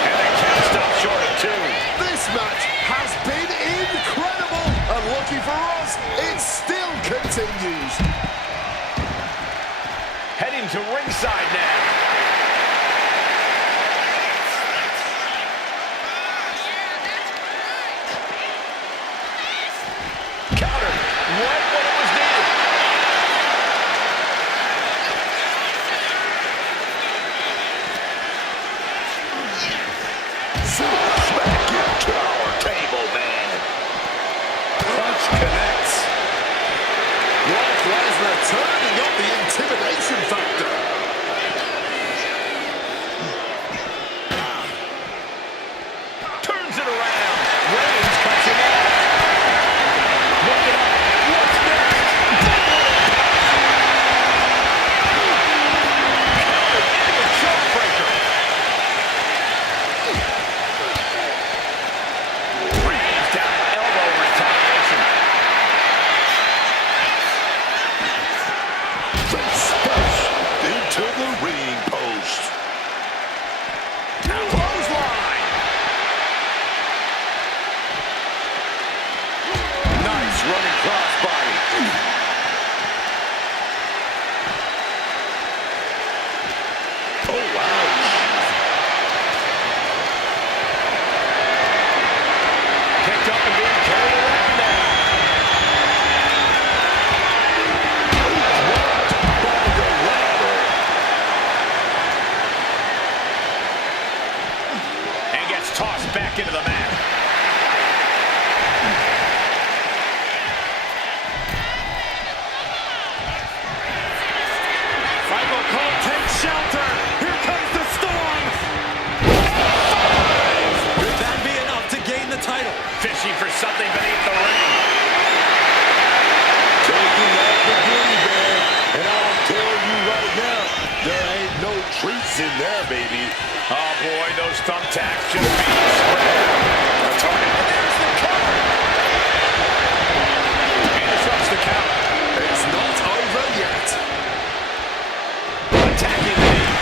And the count stopped short of 2. This match has been incredible. And lucky for us, it still continues. Heading to ringside now. Counter. Right when it was needed. Smack into our table, man. Punch connects. Brock Lesnar turning up the intimidation factor. Turns it around. Reigns cuts him off. into the mat. Michael Cole takes shelter. Here comes the storm. Could that be enough to gain the title? Fishing for something beneath the ring. Taking off the goodie bag, and I'll tell you right now, there ain't no treats in there, baby. Oh boy, those thumbtacks just being spread out. And there's the cover. And disrupts the count. It's not over yet. Attacking the knee.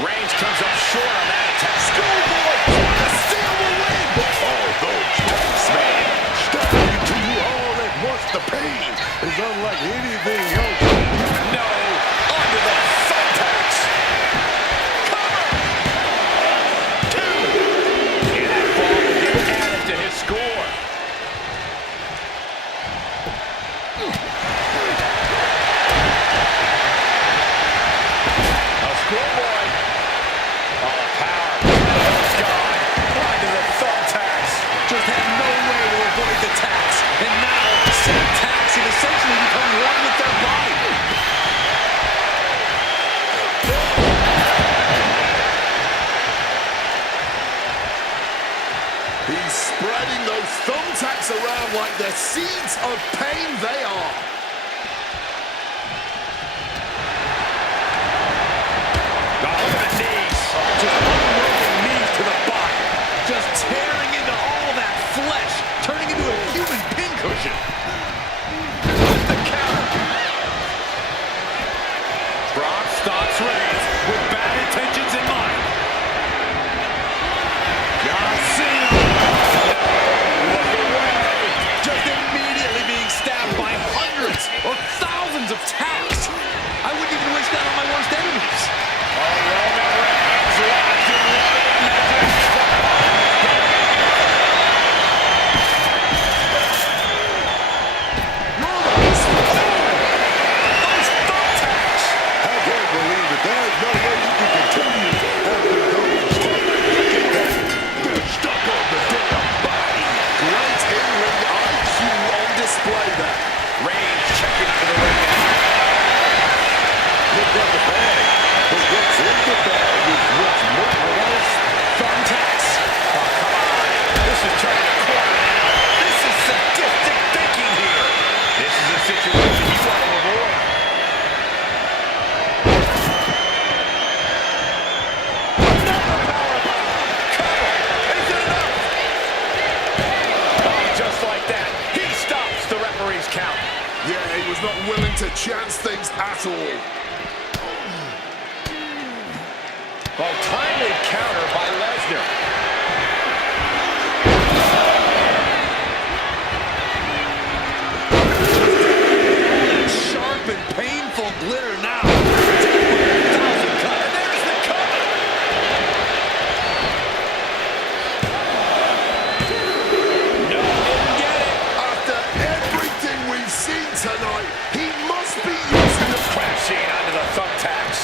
Reigns comes up short on that attack. Schoolboy trying to steal the win. Oh, those tricks, man. Stabbing to you all at once. The pain is unlike anything else. No, under the thumbtacks. Cover. 2. And that fall will get added to his score. A schoolboy. All the power. Oh, God. Onto the thumbtacks. Just had no way to avoid the tax. And now, said tax have essentially become one with their body. He's spreading those thumbtacks around like the seeds of pain they are. Oh, look at the knees. Just unloading knees to the body. Just tearing into all that flesh, turning into a human pincushion. With the counter. Brock stomps Reigns with bad intentions in mind. John Cena. Look away. Just immediately being stabbed by hundreds or thousands of tacks. I wouldn't even wish that on my worst enemies. Oh, Roman Reigns locked in those thumbtacks. I can't believe it. There's no way you can continue after those attacks. Look at that. They're stuck on the damn body. Great in-ring IQ on display there. Reigns checking into the ring. Look at the bag. But what's in the bag is what's more. Thumbtacks. Oh, come on. This is turning a corner now. This is sadistic thinking here. This is a situation you want to avoid. Another powerbomb. Cover. Is it enough? Oh, just like that. He stops the referee's count. Yeah, he was not willing to chance things at all. Oh, timely counter by Lesnar. Sharp and painful glitter now. 1,000 cut. And there's the cover. No, didn't get it. After everything we've seen tonight, he must be using the Crashing onto the thumbtacks.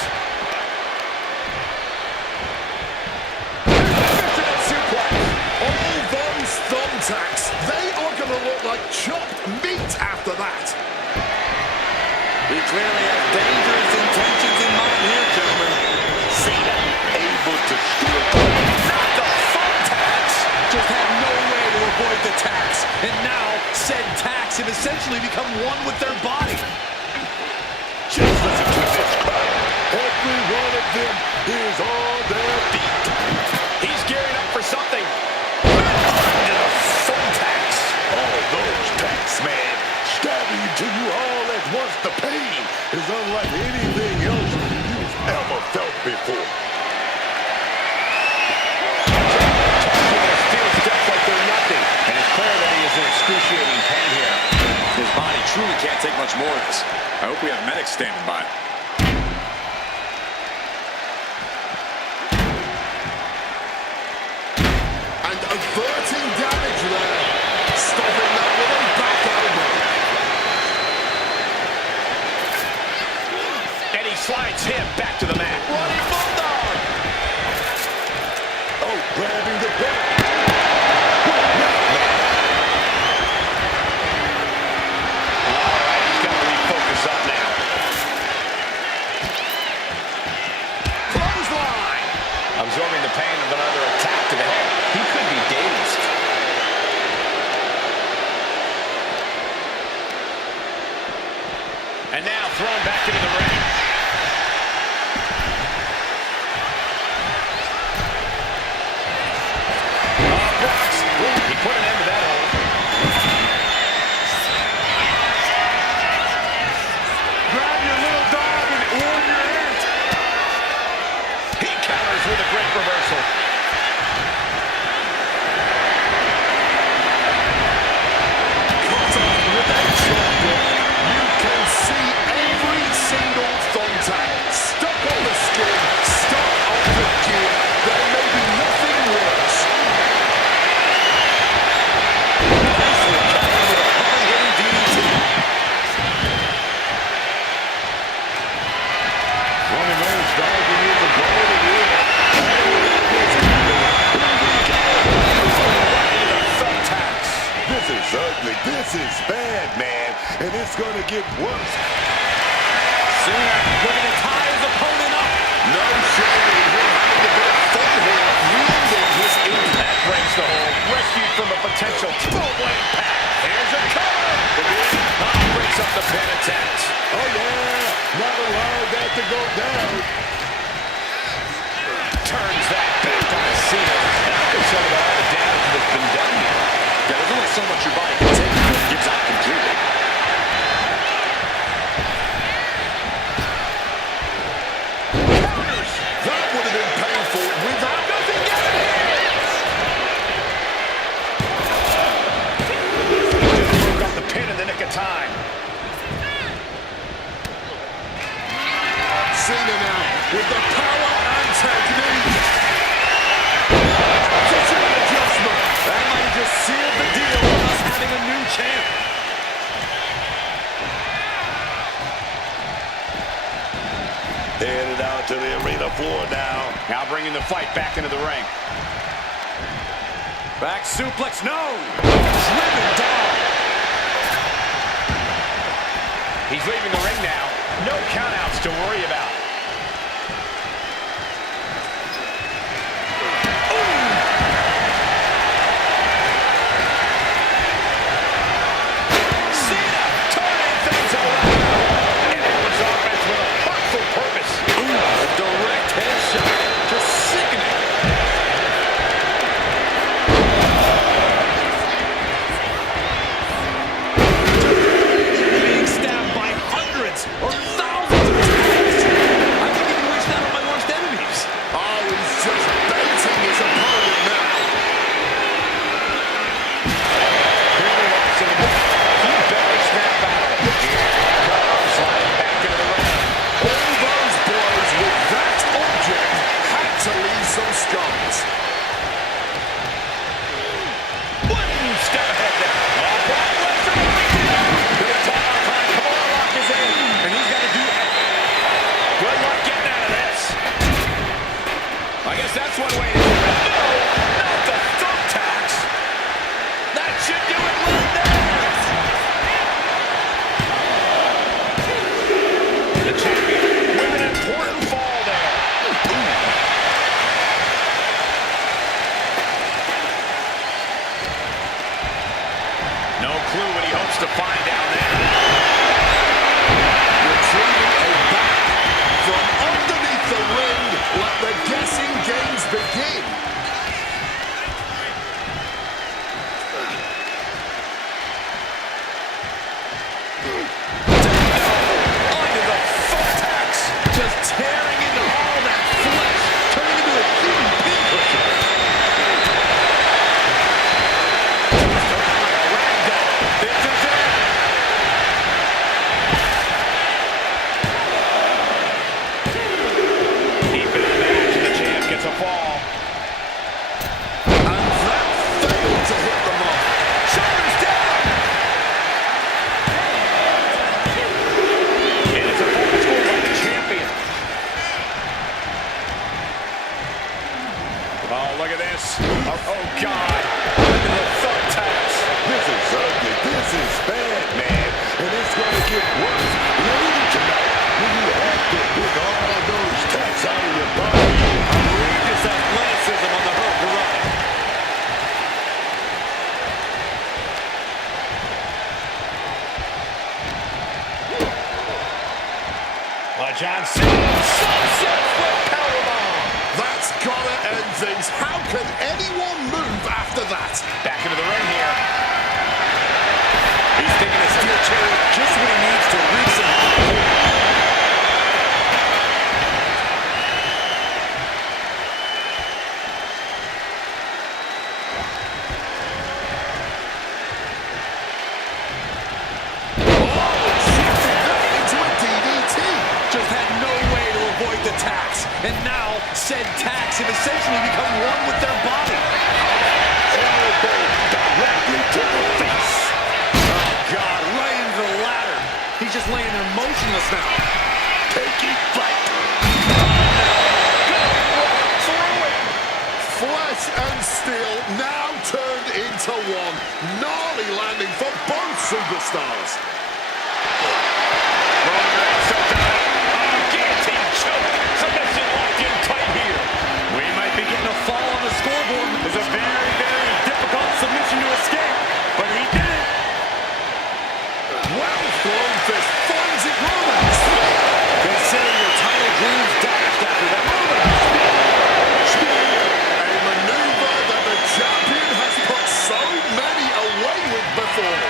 all those thumbtacks. They are going to look like chopped meat after that. He clearly has dangerous intentions in mind here, gentlemen. Cena able to steal. Not the thumbtacks. Just had no way to avoid the tax. And now, said tax have essentially become one with their body. Just listen to this crowd. Every one of them is on their feet. He's gearing up for something. Under the thumbtacks. All those tacks, man. Stabbing to you all at once. The pain is unlike anything else you've ever felt before. Taking a steel steps like they're nothing. And it's clear that he is in excruciating pain here. His body truly can't take much more of this. I hope we have medics standing by. And averting damage there. Stopping that with a back elbow. slides him back to the mat. Running bulldog. Oh, grabbing the belt. All right, he's got to refocus up now. Clothesline. Absorbing the pain of another attack to the head. He could be dazed. And now thrown back into the ring. He put an end to that hold. Grab your little dog and warn your aunt. He counters with a great reversal. Cut off with a chop block. You can see every single thumbtack stuck on the skin, stuck on the gear. There may be nothing worse. Nicely countered with a hard-hitting DDT. One of those diving in the goal to win. Thumbtacks. This is ugly. This is bad, man. And it's going to get worse. Cena looking to tie his opponent up. No shame in him having a bit of fun here, wielding his impact. That breaks the hold. Rescued from a potential full-blown impact. Here's a cover. Breaks up the pin attempt. Oh, yeah. Not allowed that to go down. Turns that back on Cena. Now concerned about all the damage that's been done here. There's only so much your body can take before it gives out completely. That would have been painful without nothing getting hit. Broke up the pin in the nick of time. Cena now with the power and technique. Such an adjustment. That might have just sealed the deal with us having a new champ. Headed out to the arena floor now. Now bringing the fight back into the ring. Back suplex, no! Driven down. He's leaving the ring now. No countouts to worry about. Cena turning things around. And Edwards' offense with a hurtful purpose. A direct headshot. Just sickening. Being stabbed by hundreds or thousands of times. I think you can wish that on my worst enemies. Oh, he's just baiting his opponent now. Here we are, Cena. He better snap out of it. Here he comes, sliding back into the ring. All those blows with that object had to leave some scars. One step ahead there. Oh, Brock Lesnar. Big timeout time. Kimura lock is in. And he's got to do that. Good luck getting out of this. I guess that's one way to do it. No, not the thumbtacks. That should do it right there. The champion with an important fall there. No clue what he hopes to find down there. Retrieving a back from underneath the ring. Let the guessing games begin. Onto the thumbtacks. Just tearing John Cena. Sunset flip powerbomb. That's gotta end things. How can anyone move after that? Back into the ring here. He's thinking a steel chair is just what he needs to wreak some havoc here. And now, said tax have essentially become one with their body. Elbow directly to the face. Oh, God, right into the ladder. He's just laying there motionless now. Taking flight. Flesh and steel now turned into one. Gnarly landing for both superstars. Getting a fall on the scoreboard was a very, very difficult submission to escape, but he did it. Well thrown fist finds it Roman. Consider your title dreams dashed after that. A maneuver that the champion has put so many away with before.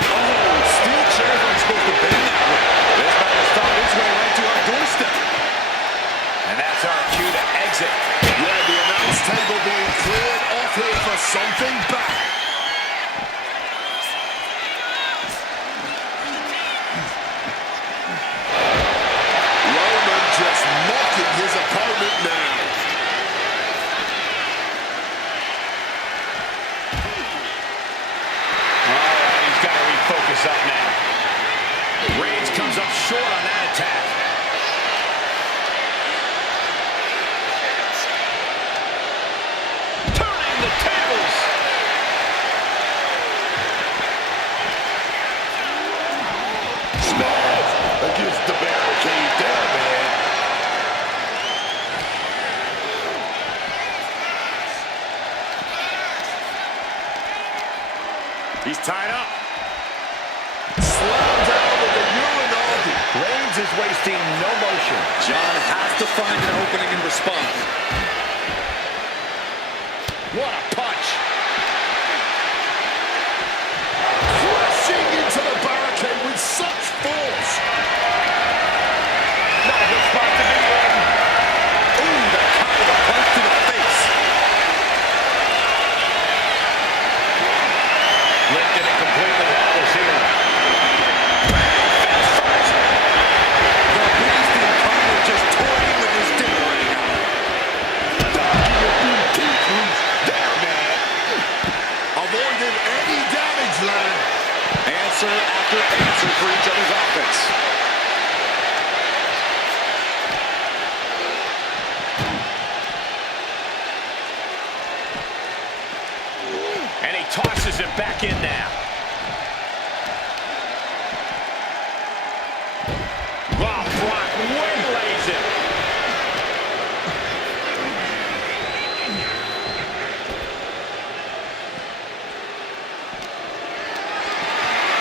Oh, steel chairs aren't supposed to bend that way. This might have found its way right to our doorstep. And that's our cue to exit. Yeah, the announce table being cleared off here for something bad. Roman just mocking his opponent now. All right, he's got to refocus up now. Reigns comes up short on that attack. The tables. Smash against the barricade there, man. He's tied up. Slammed down with the urinal. Reigns is wasting no motion. John has to find an opening and respond. What a punch. Crashing into the barricade with such force. Not a good spot to be in. Ooh, that kind of a punch to the face. Lifted and completely helpless here. Face first. The beast incarnate just toying with his dinner right now. Avoiding any damage, lad. Answer after answer for each other's offense. And he tosses it back in now. Wow, Brock waylays it.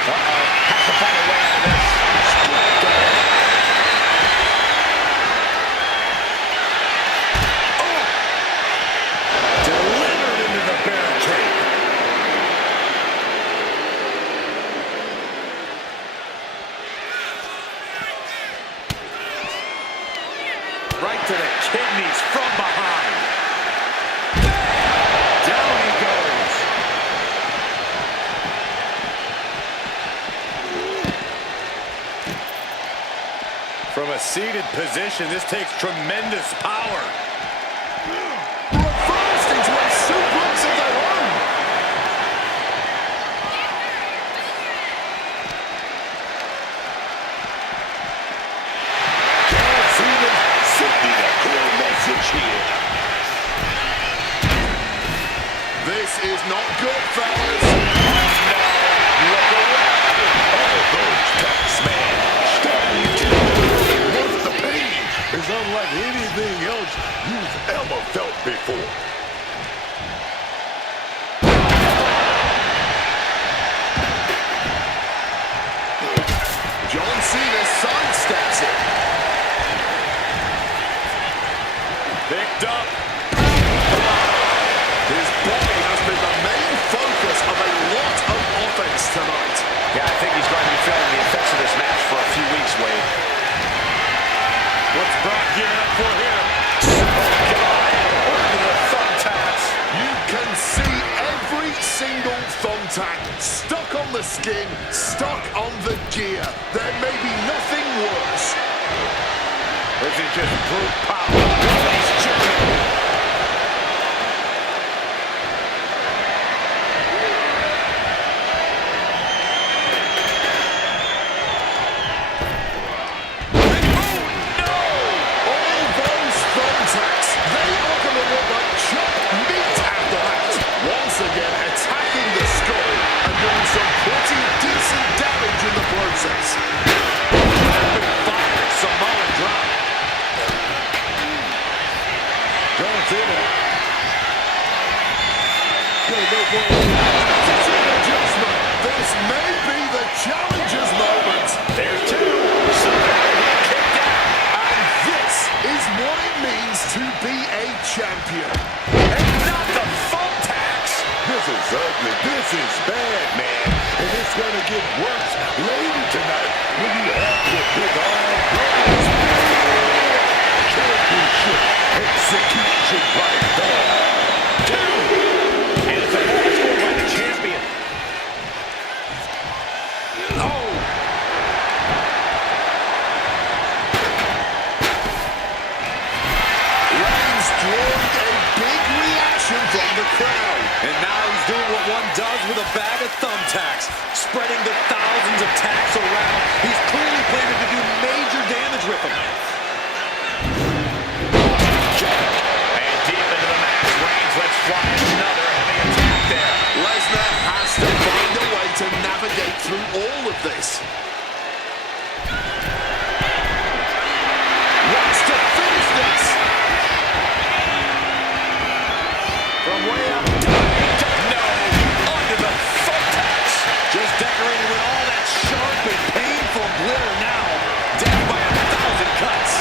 Has to find a way out of this. Delivered into the barricade. Right to the kidneys from behind. Down he goes. From a seated position, this takes tremendous power. Reversed into a suplex of their own. John Cena sending a clear message here. This is not good, fellas. Look away. All those taxmen starting to work. The pain is unlike anything else you've ever felt before. John Cena sidesteps it. Picked up. His body has been the main focus of a lot of offense tonight. Yeah, I think he's going to be feeling the effects of this match for a few weeks, Wade. What's Brock gearing up for here? Oh, God. Into the thumbtacks. You can see every single thumbtack stuck on the skin, stuck on the gear. There may be nothing worse. This is just brute power. He's jerking. This may be the challenger's moment. There's two. Somehow he kicked out. And this is what it means to be a champion. And not the thumbtacks. This is ugly. This is bad, man. And it's going to get worse later tonight when you have the big arm blows. Championship execution right there. And it's a match scored by the champion. Oh! Reigns drawing a big reaction from the crowd. And now he's doing what one does with a bag of thumbtacks, spreading the thousands of tacks around. He's clearly planning to do major damage with them. And deep into the match, Reigns lets fly another heavy attack there. Lesnar has to find a way to navigate through all of this. Wants to finish this. From way up. No! Under the thumbtacks. Just decorated with all that sharp and painful glitter now. Death by 1,000 cuts.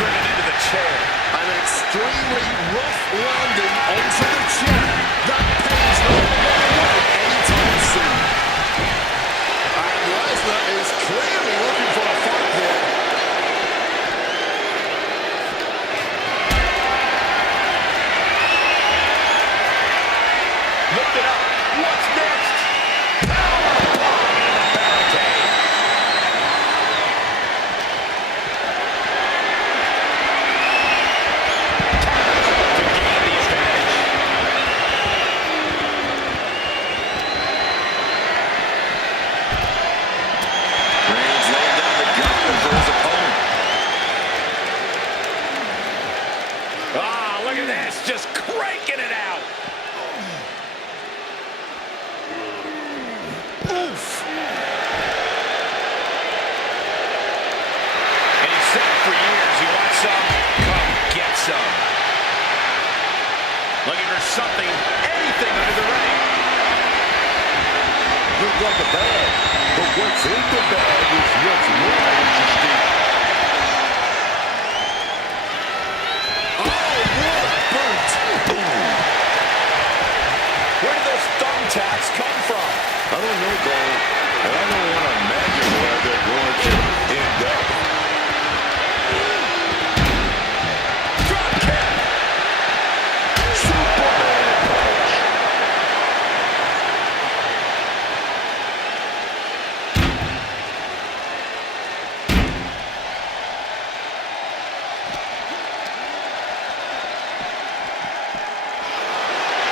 Turning into the chair. An extremely rough landing onto the chair. That pain's not going away anytime soon. And Lesnar is clearly looking for a fight here. Lift it up. What's next? Powerbomb into the barricade. To gain the advantage. Reigns laying down the gauntlet for his opponent. Ah, look at this. Just cranking it out. Oof. And he said it for years. You want some? Come get some. Looking for something, anything under the ring. Looks like a bag, but what's in the bag is what's more interesting. Oh, what a boot. Where did those thumbtacks come from? I don't know, Cole, and I don't want to imagine where they're going to end up. Drop kick. Superman punch.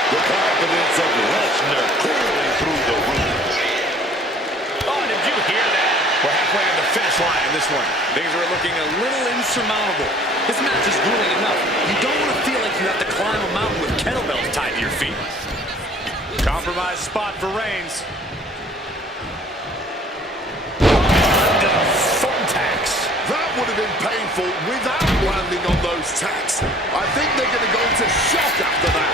The confidence of Lesnar clearly through the roof. Oh, did you hear that? We're halfway to the finish line in this one. Things are looking a little insurmountable. This match is grueling enough. You don't want to feel like you have to climb a mountain with kettlebells tied to your feet. Compromise spot for Reigns. Under the thumbtacks. That would have been painful without landing on those tacks. I think they're going to go into shock after that.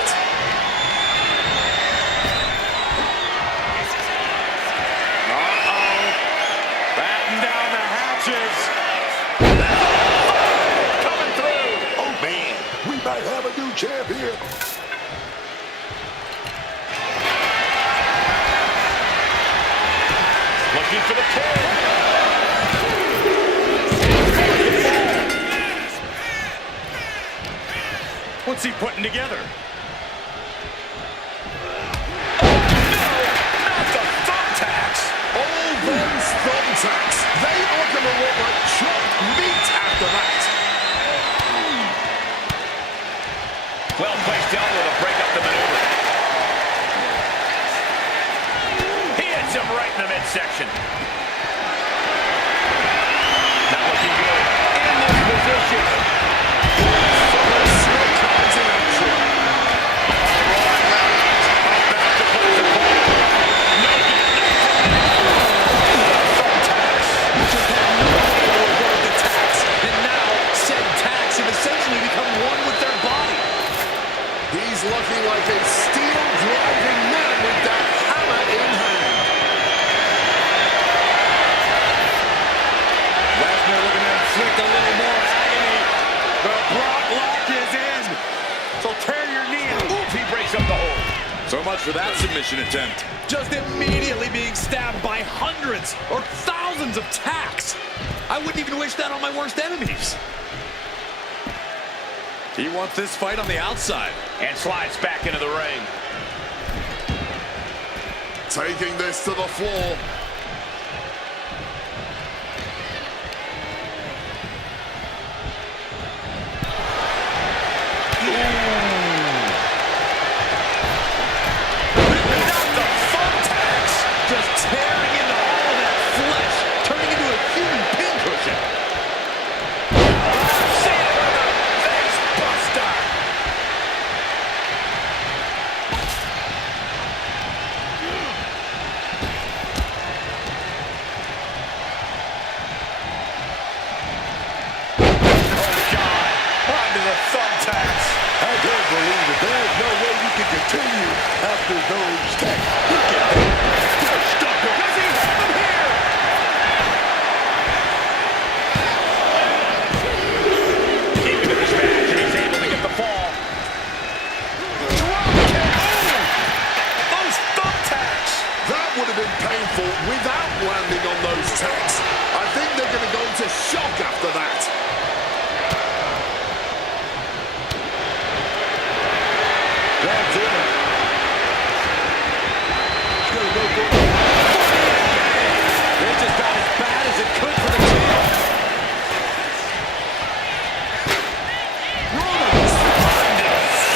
champ here. Looking for the pin. What's he putting together? Those thumbtacks, they are going to look like chopped meat after that. Well placed elbow to break up the maneuver. He hits him right in the midsection. Not looking good. In this position. Snake eyes in action. Rolling round. Back to place the ball. No good. Essentially become one with their body. He's looking like a steel-driving man with that hammer in hand. Lesnar looking to inflict a little more agony. The block lock is in. So tear your knee and oof, he breaks up the hold. So much for that submission attempt. Just immediately being stabbed by hundreds or thousands of tacks. I wouldn't even wish that on my worst enemies. He wants this fight on the outside. And slides back into the ring. Taking this to the floor. Not the thumbtacks. Just tearing into all of that flesh. Turning into a human pincushion. Thumbtacks. I don't believe it. There's no way you can continue after those attacks. Look at that. They're stuck. Does he have him here? Keeping to this match, and he's able to get the fall. Those thumbtacks. That would have been painful without landing on those tacks. I think they're going to go into shock after that. That's it. He's going to go for it. This is about as bad as it could for the champ. Rollins.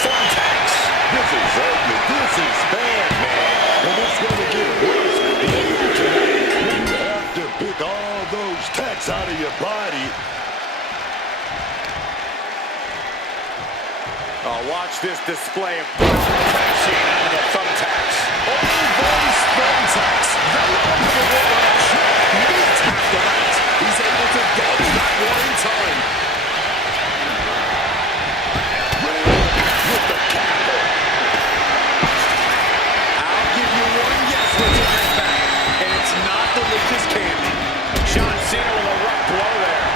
Thumbtacks. This is ugly. This is bad, man. And it's going to get worse later tonight when you have to pick all those tacks out of your body. Watch this display of crashing into the thumbtacks. All those thumbtacks, they are going to look like chopped meat after that. He's able to dodge that one in time. With the tackle. I'll give you one guess what's in that bag, and it's not delicious candy. John Cena with a rough blow there.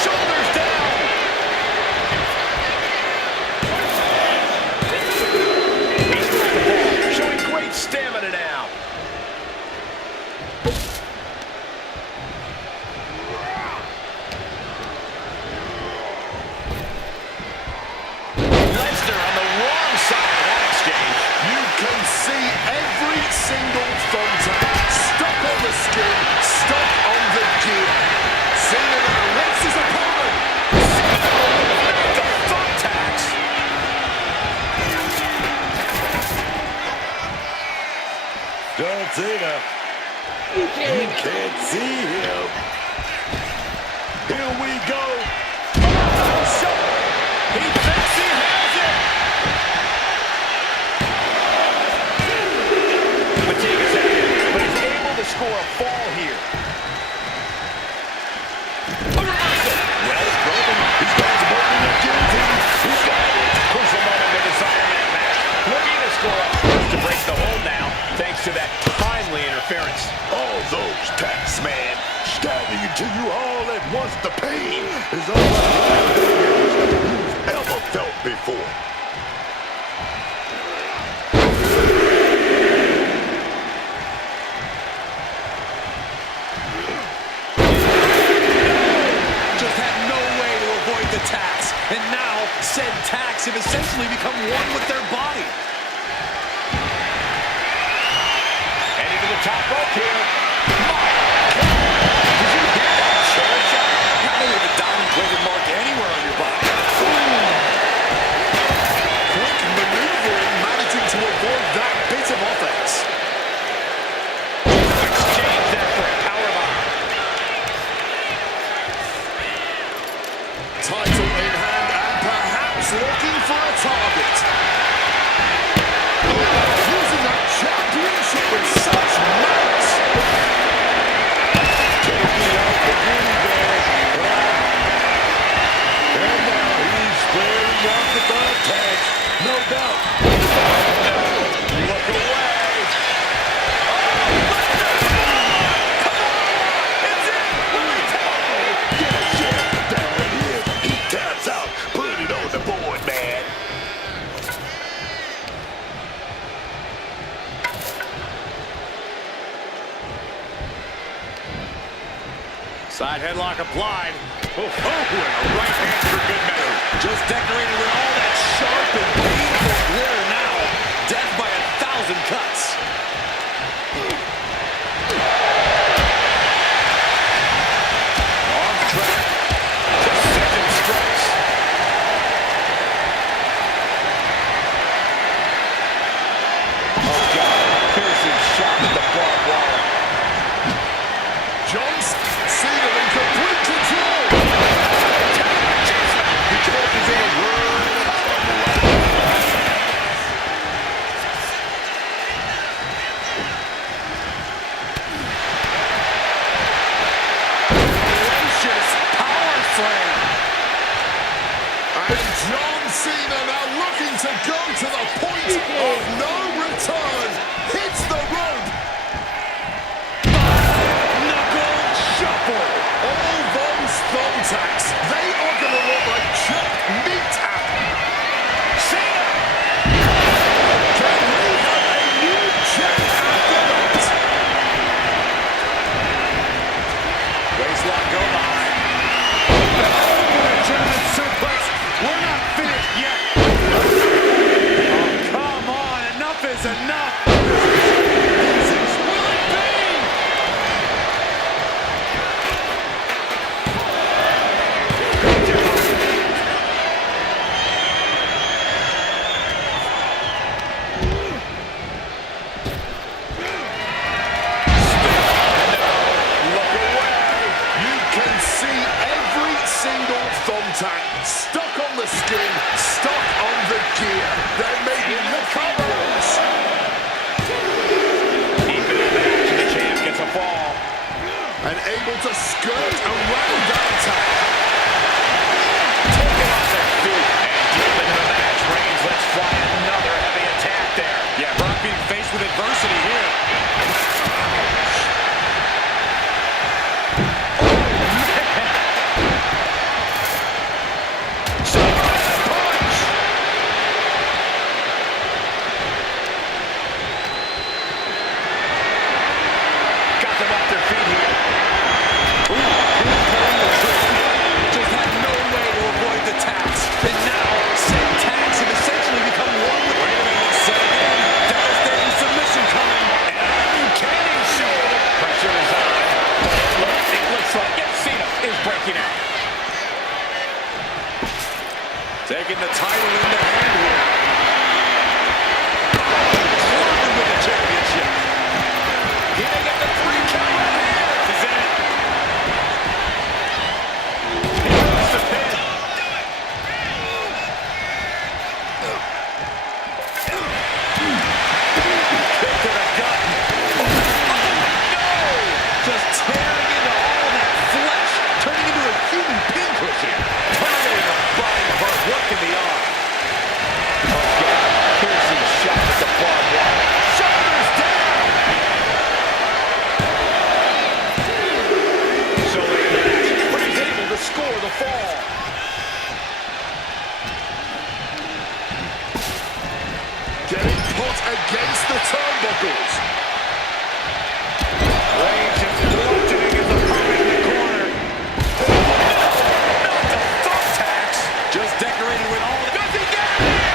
Shoulders down. He's moved the ball, showing great stamina now. Lesnar on the wrong side of that exchange. You can see every single thumbtack stuck on the skin, stuck on the gear. Cena to you all at once. The pain is unlike anything you've ever felt before. Just had no way to avoid the tax. And now, said tax have essentially become one with their body. Heading to the top rope here. Did you hear that chair shot? Not only the diamond-plated mark anywhere on your body. Quick maneuvering, managing to avoid that bit of offense. Exchange there for a powerbomb. Title in hand and perhaps looking for a target. Using that championship with such malice. Taking out the goodie bag. And now he's squaring off the dog tag. No doubt. Look away. He taps out. Put it on the board, man. Side headlock applied. Oh, and a right hand for good measure. Just decorated with all that sharp and painful glitter now. Death by 1,000 cuts. On track. Precision strikes. Oh, God. Piercing shot at the barbed wire. John Cena in complete control. The champ is in a world of trouble. Gracious power slam. And John Cena now looking to go to the point of no return. Hits the rope. Knuckle shuffle. All those thumbtacks, they are going to look like chopped meat. Cena. Can we have a new champ after that? Waistlock go behind. German suplex. We're not finished yet. Oh, come on. Enough is enough. This is will it be? Look away. You can see every single thumbtack stuck on the skin, stuck on the gear. There may be nothing worse. Even in the match, the champ gets a fall. And able to skirt around that attack. Taken off their feet. And deep into the match, Reigns lets fly another heavy attack there. Yeah, Brock being faced with adversity here. Got them off their feet here. Just had no way to avoid the tax. And now, said tax have essentially become one with... Wait a minute, say again. Devastating submission coming. Uncanny shoulder. Pressure is on. It looks like Cena is breaking out. Taking the title into hand here. Clobbering with the championship. He may get the 3 count right here. This is it. He goes to pin. Kick to the gut. Oh, no! Just tearing into all that flesh. Turning into a human pinprick here. Targeting the body part. Working the arm. score the fall. Getting put against the turnbuckles. Reigns just bludgeoning his opponent in the corner. Not the thumbtacks. Just decorated with all the... Does he get it here?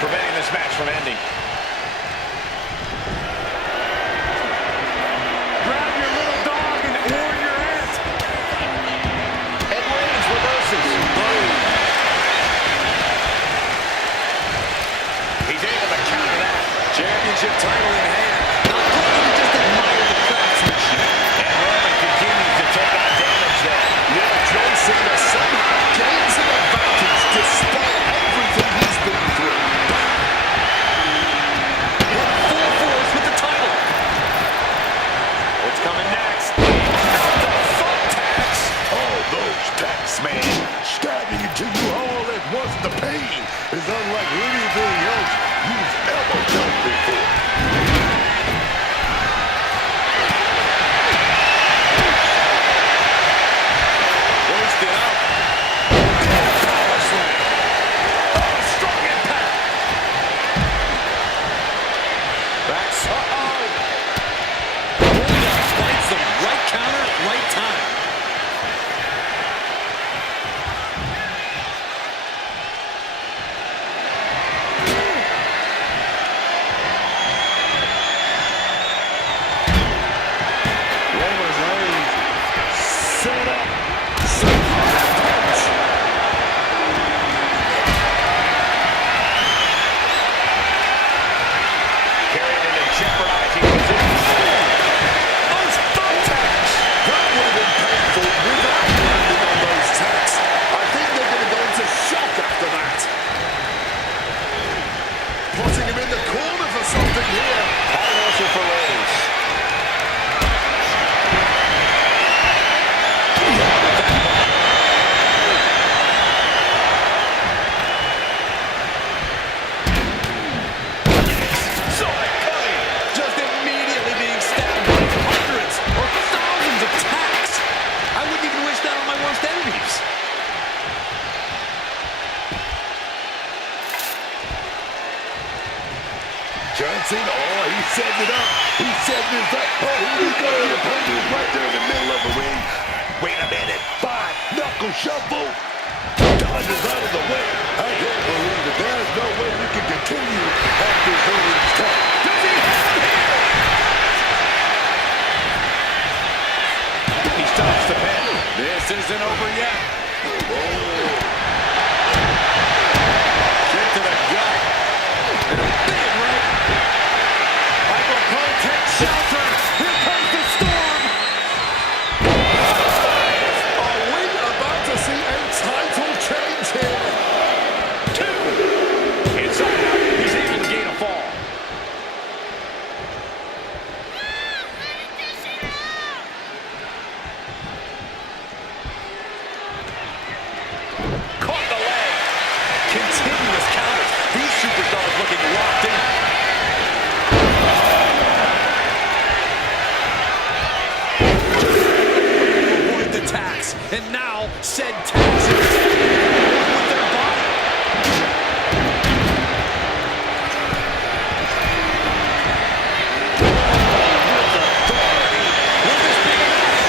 Preventing this match from ending. Grab your little dog and warrior ant. And Reigns reverses. He's able to counter that. Championship title in hand. Not looking to just admire the craftsmanship. And Roman continues to take on damage there. Yeah, John Cena somehow gains an advantage despite everything he's been through. Full force with the title. What's coming next? Not the thumbtacks. Oh, those tacks, man. Stabbing into you all at once. The pain is unlike anything else you've ever done before. Hoisted up. Power slam. Oh, strong impact. That's Bulldogs fights the right counter, right time. Roman Reigns set up. Carried into jeopardizing positions. those thumbtacks. That would have been painful without landing on those tacks. I think they're going to go into shock after that. Putting him in the corner for something here. High whistle for Reigns. Saw it coming. Just immediately being stabbed by hundreds or thousands of tacks. I wouldn't even wish that on my worst enemies. John Cena, oh, he set it up. He set this up. Oh, here we go. The opponent is right there in the middle of the ring. Wait a minute. Five knuckle shuffle. Dodges out of the way. I can't believe it. There's no way we can continue after Reigns' tap. Does he have it here? He stops the pin. This isn't over yet. Kick to the gut. And a big right. Michael Cole takes shelter. Here comes the storm. Are we about to see a title change here? Inside out. He's able to gain a fall. Caught the leg. Continuous counters. These superstars looking locked in. Avoid the tax. And now said taxes with their body. Will this be enough?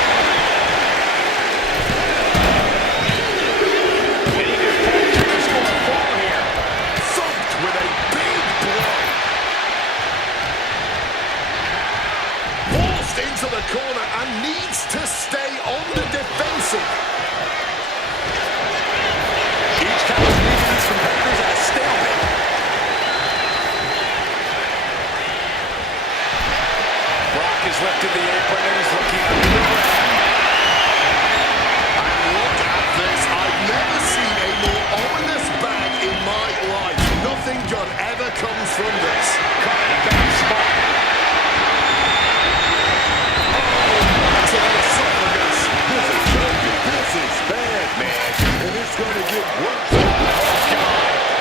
And he just pulled the trigger, score a fall here. Thumped with a big blow. Forced into the corner and needs to stay on the defensive. Each count is leaving these competitors at a stalemate. Brock has lifted the apron and is looking under the ring. And look at this. I've never seen a more ominous bag in my life. Nothing good ever comes from this. Caught in a bad spot. To the esophagus. This is bad, man. And it's going to get worse.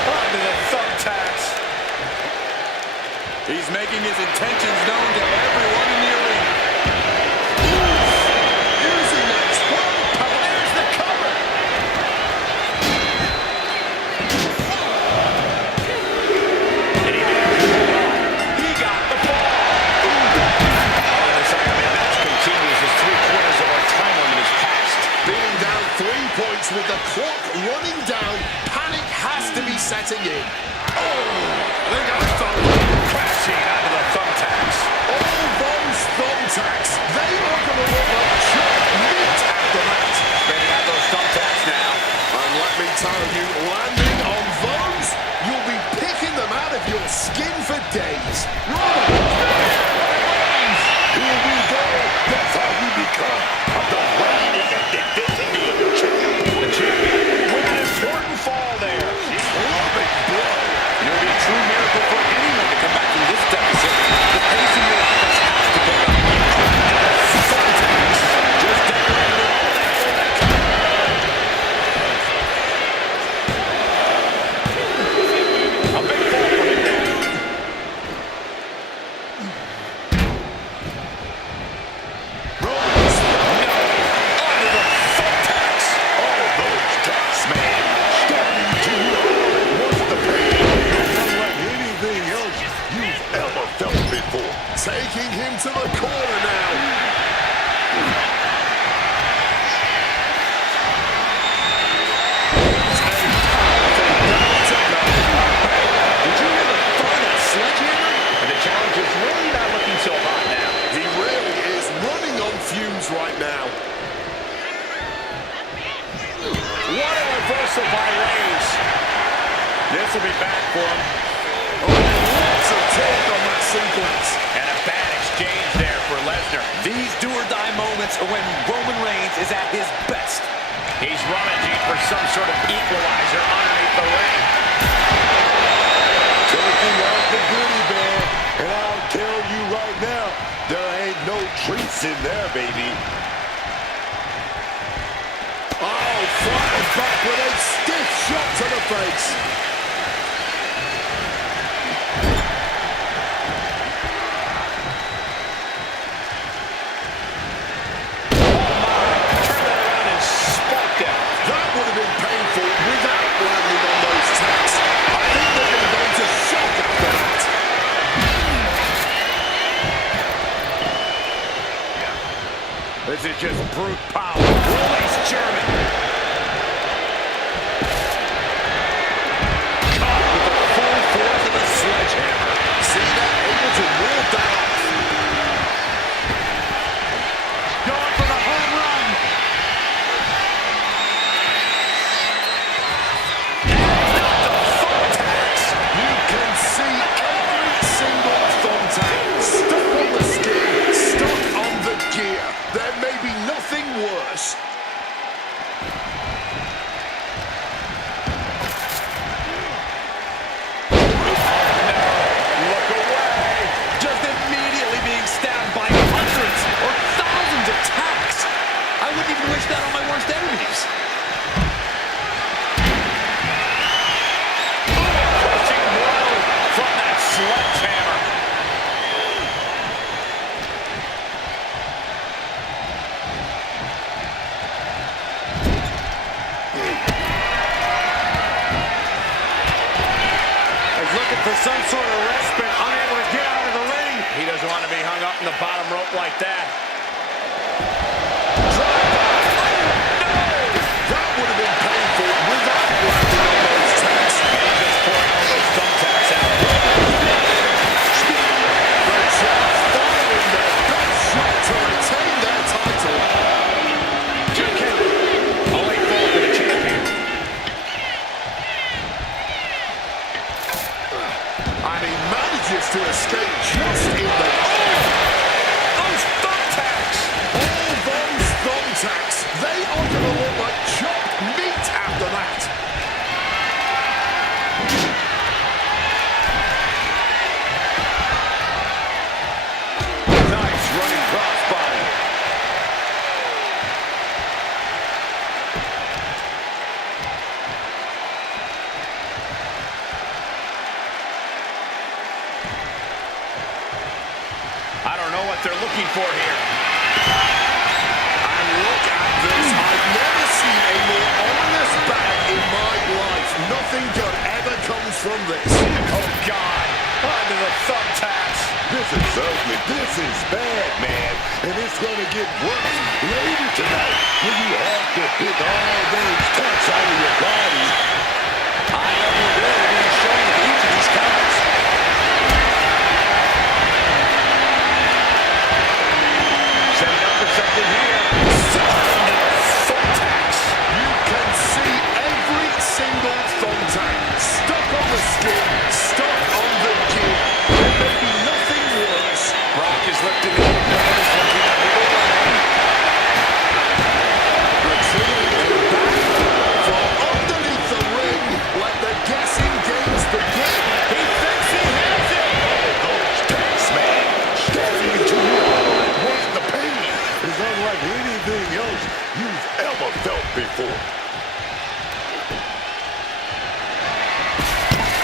Onto the thumbtacks. He's making his intentions known to everyone in the arena. setting in. Oh, they got it over. Crashing onto the thumbtacks. All those thumbtacks, they are going to look like chopped meat after that. Spinning out those thumbtacks now. And let me tell you, landing on those, you'll be picking them out of your skin for days. Here we go. That's how we become the reigning and defending champion. The champion with an important fall there. Loving blow. It would be a true miracle for anyone to come back from this deficit. The pace of your offense has to pick up. Thumbtacks just decorated all that for that cover. A big fall for him now. Rollins. Onto the thumbtacks. All those tax man. Starting to what's the pain? Unlike anything else you've ever felt before. Taking him to the corner now. Did you hear the thud of that sledgehammer? And the challenge is really not looking so hot now. He really is running on fumes right now. What a reversal by Reigns. This will be back for him. Lots of talk on that sequence. And a bad exchange there for Lesnar. These do-or-die moments are when Roman Reigns is at his best. He's rummaging for some sort of equalizer underneath the ring. Taking out the goodie bag. And I'll tell you right now, there ain't no treats in there, baby. Oh, fired back with a stiff shot to the face. Turn that around and spiked it. That would have been painful without landing on those tacks. I think they're going to go into shock after that. This is just brute power. Release German. Caught with the full force of the sledgehammer. Cena able to ward that off. Going for the home run. Thumbtacks. You can see every single thumbtack stuck on the skin, stuck on the gear. There may be nothing worse. Look away. Just immediately being stabbed by hundreds or thousands of tacks. I wouldn't even wish that on my worst enemies. Crushing blow from that sledgehammer. He's looking for some sort of respite, unable to get out of the ring. He doesn't want to be hung up in the bottom rope like that. That would have been painful without landing on those tacks. He's just pouring all those thumbtacks out. The Jets firing their best shot to retain their title. Two count. Only fall for the champion. And he manages to escape just in the... Those thumbtacks. All those thumbtacks, they are going to look like chopped meat after that. Nice running crossbody. I don't know what they're looking for here. And look at this. I've never seen a more ominous bag in my life. Nothing good ever comes from this. Oh, God. Onto the thumbtacks. This is ugly. This is bad, man. And it's going to get worse later tonight when you have to pick all those tacks out of your body. I am ready. unlike anything else you've ever felt before.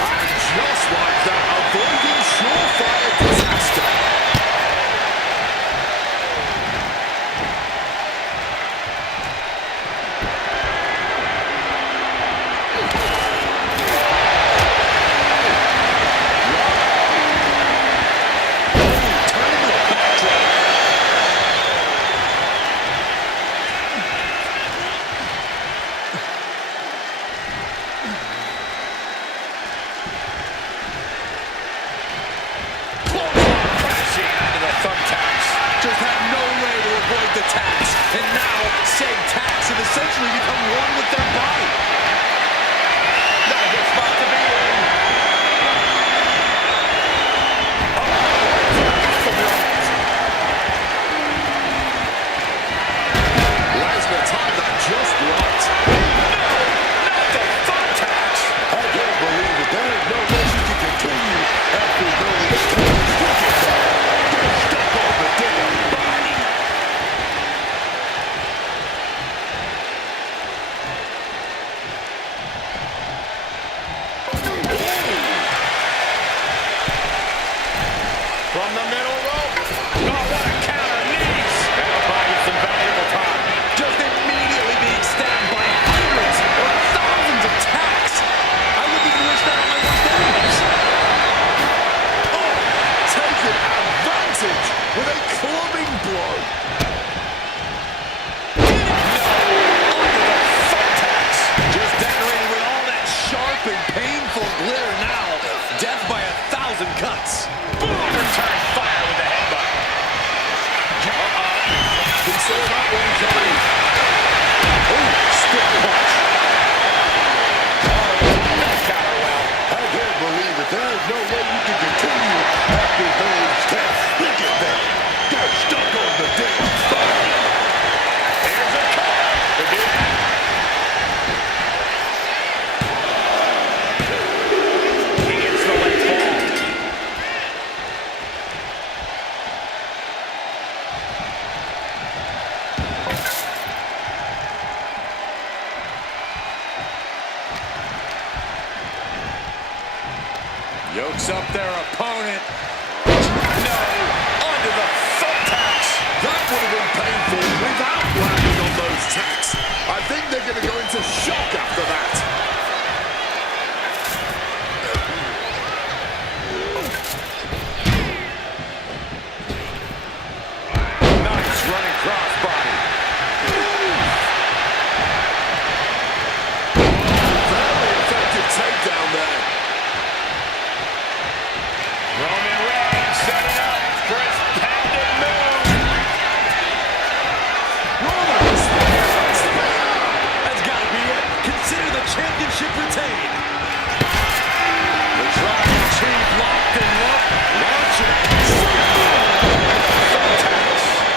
And just like that, avoiding surefire disaster. And now, said tax have essentially become one with their body. Not a good spot to be in. Lesnar timed that just right. No, not the thumbtack. I can't believe it. There ain't no way you can continue after those tags. Look at that. They're stuck on the damn body. From the middle rope. Oh, what a counter. Knees. That'll buy you some valuable time. Just immediately being stabbed by hundreds or thousands of tacks. I wouldn't even wish that on my worst enemies. Oh, taking advantage with a clubbing blow. Just decorated with all that sharp and painful glitter now. Death by 1,000 cuts. Boom. Return fire with the headbutt. He saw that one coming. Oh, stiff punch. That counter well. I can't believe it. There is no way you can continue after those tags. Look at that. They're stuck on the damn body. Here's a cover. Could do that. He gets the leg fall. Yokes up their opponent. No, under the thumbtacks. That would have been painful without landing on those tacks. I think they're going to go into shock after that. Nice running crossbody. Very effective takedown there. Roman Reigns setting up for his patented move. That's got to be it. Consider the championship retained. The tribal chief locked and launching.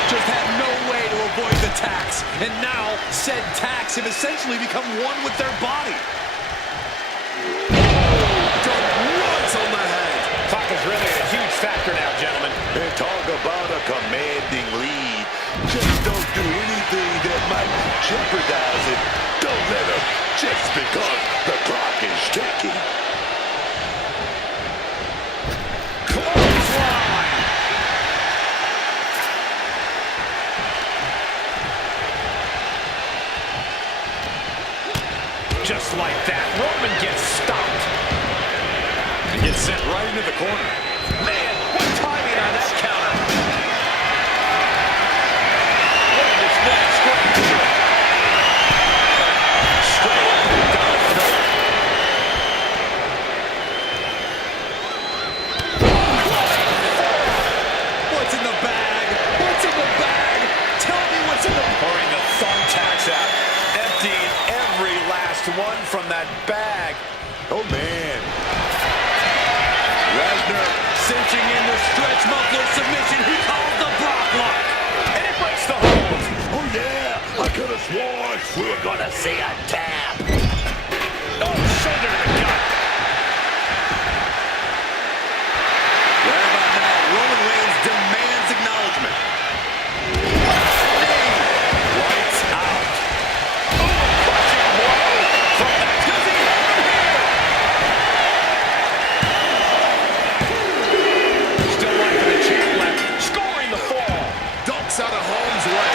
Just had no way to avoid the tax. And now, said tax have essentially become one with their body. Got right on the head. Clock is really a huge factor now, gentlemen. And talk about a commanding lead. Just don't do anything that might jeopardize it. Don't let them, just because the clock is ticking. Clothesline. Just like that, Roman gets stopped. He gets sent right into the corner. Man, what timing on that counter. Look at this leg straight to it. Straight down the throat. What's in the bag? What's in the bag? Tell me what's in the bag. Pouring the thumbtacks out, emptying every last one from that bag. Oh, man. Lesnar cinching in the stretch muffler submission. He calls the Brock lock. And it breaks the hold. Oh, yeah. I could have sworn we were going to see a tap. Oh, shoulder to the gut. Right about now, Roman Reigns demands acknowledgement. Knee. ducks out of harm's way.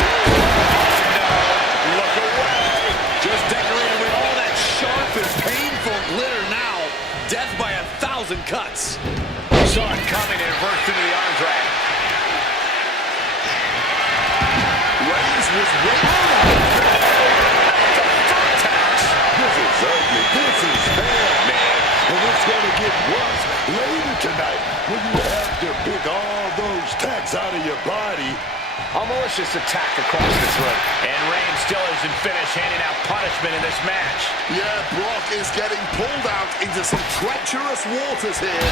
Look away. Just decorated with all that sharp and painful glitter now. Death by 1,000 cuts. Saw it coming and burst into the arm drag. Reigns was waiting. This is ugly. This is bad, man. And it's going to get worse later tonight when you have to pick all those tacks out of your body. A malicious attack across the throat. And Reigns still isn't finished handing out punishment in this match. Yeah, Brock is getting pulled out into some treacherous waters here.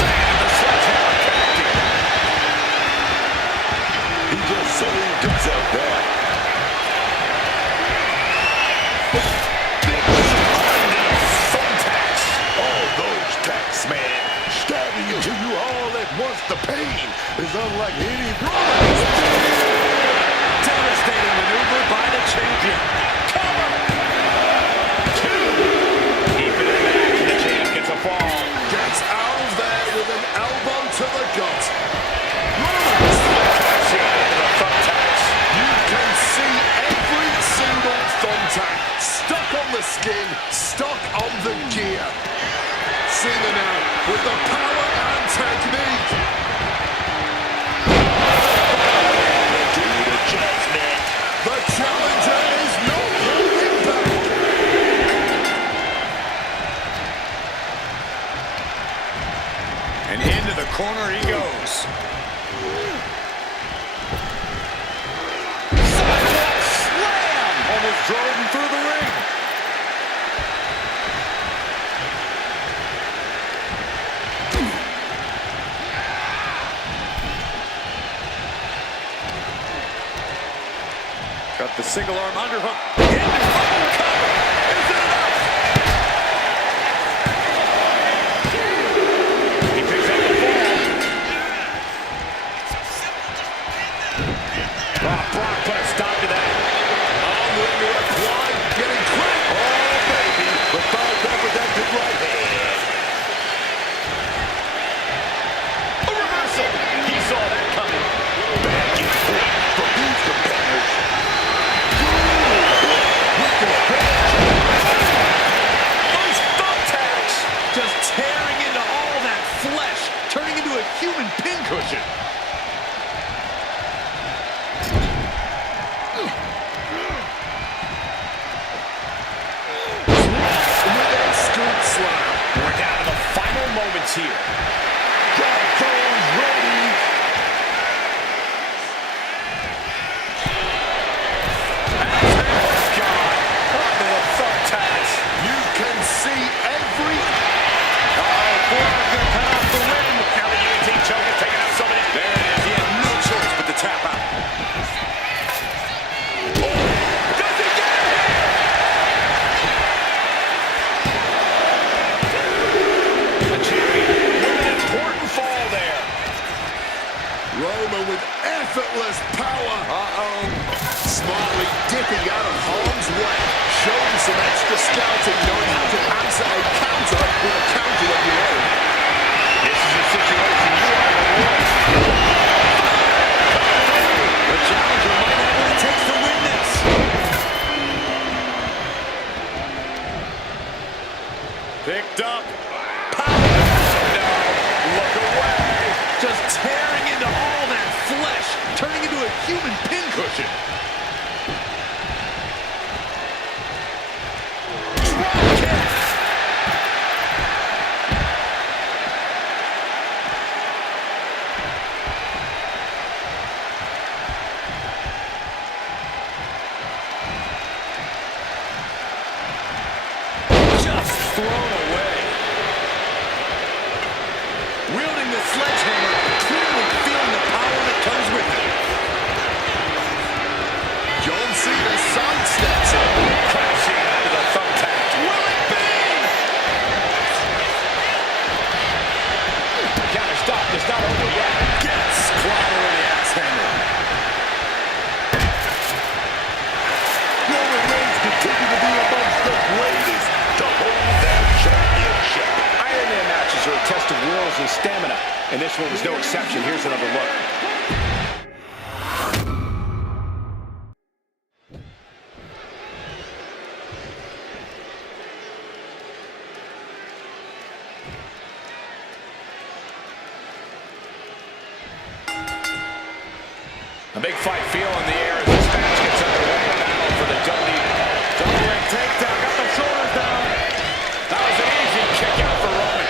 And the sledgehammer connecting. He just saved himself there. Thumbtacks. All those tacks, man. Stabbing into you all at once. The pain is unlike any Devastating maneuver by the champion. Cover. 2. Deep into the match, the champ gets a fall. Gets out of there with an elbow to the gut. Cena into the thumbtacks. You can see every single thumbtack stuck on the skin, stuck on the gear. Cena now with the power and technique. The challenger is not holding back. And into the corner he goes. Sidewalk slam! Almost drove him through the ring. Got the single arm underhook. Is it enough? He picks up the fall. Brock put a stop to that. Onward to apply, getting quick. Oh, baby. The third representative right hand. A reversal. He saw that coming. Back and forth from these competitors. Those thumbtacks. Just tearing into all that flesh, turning into a human pincushion. With a scoop slam. We're down to the final moments here. Got those ready. Under the thumbtacks. You can see every... Brock's gonna cut off the ring. Now the guillotine choke is taking out somebody. There it is. He had no choice but to tap out. Does he get it? The champion with an important fall there. Roman with effortless power. Uh-oh. Smartly dipping out of harm's way. Showing some extra scouting, knowing how to answer a counter with a counter of your own. This is a situation you are in the worst. The challenger might have what it takes to win this. Picked up. No, look away. Just tearing into all that flesh, turning into a human pincushion. Just thrown away. Wielding the sledgehammer, clearly feeling the power that comes with it. John Cena sidesteps it. Crashing into the thumbtack. Will it be? Counter stop is not over yet. Gets clobber with the axe handle. Roman Reigns continue to be amongst the greatest to hold that championship. Iron Man matches are a test of wills and stamina, and this one was no exception. Here's another look. A big fight feel in the air as this match gets underway. A battle for the WWE. Double leg takedown. Got the shoulders down. That was an easy kick out for Roman.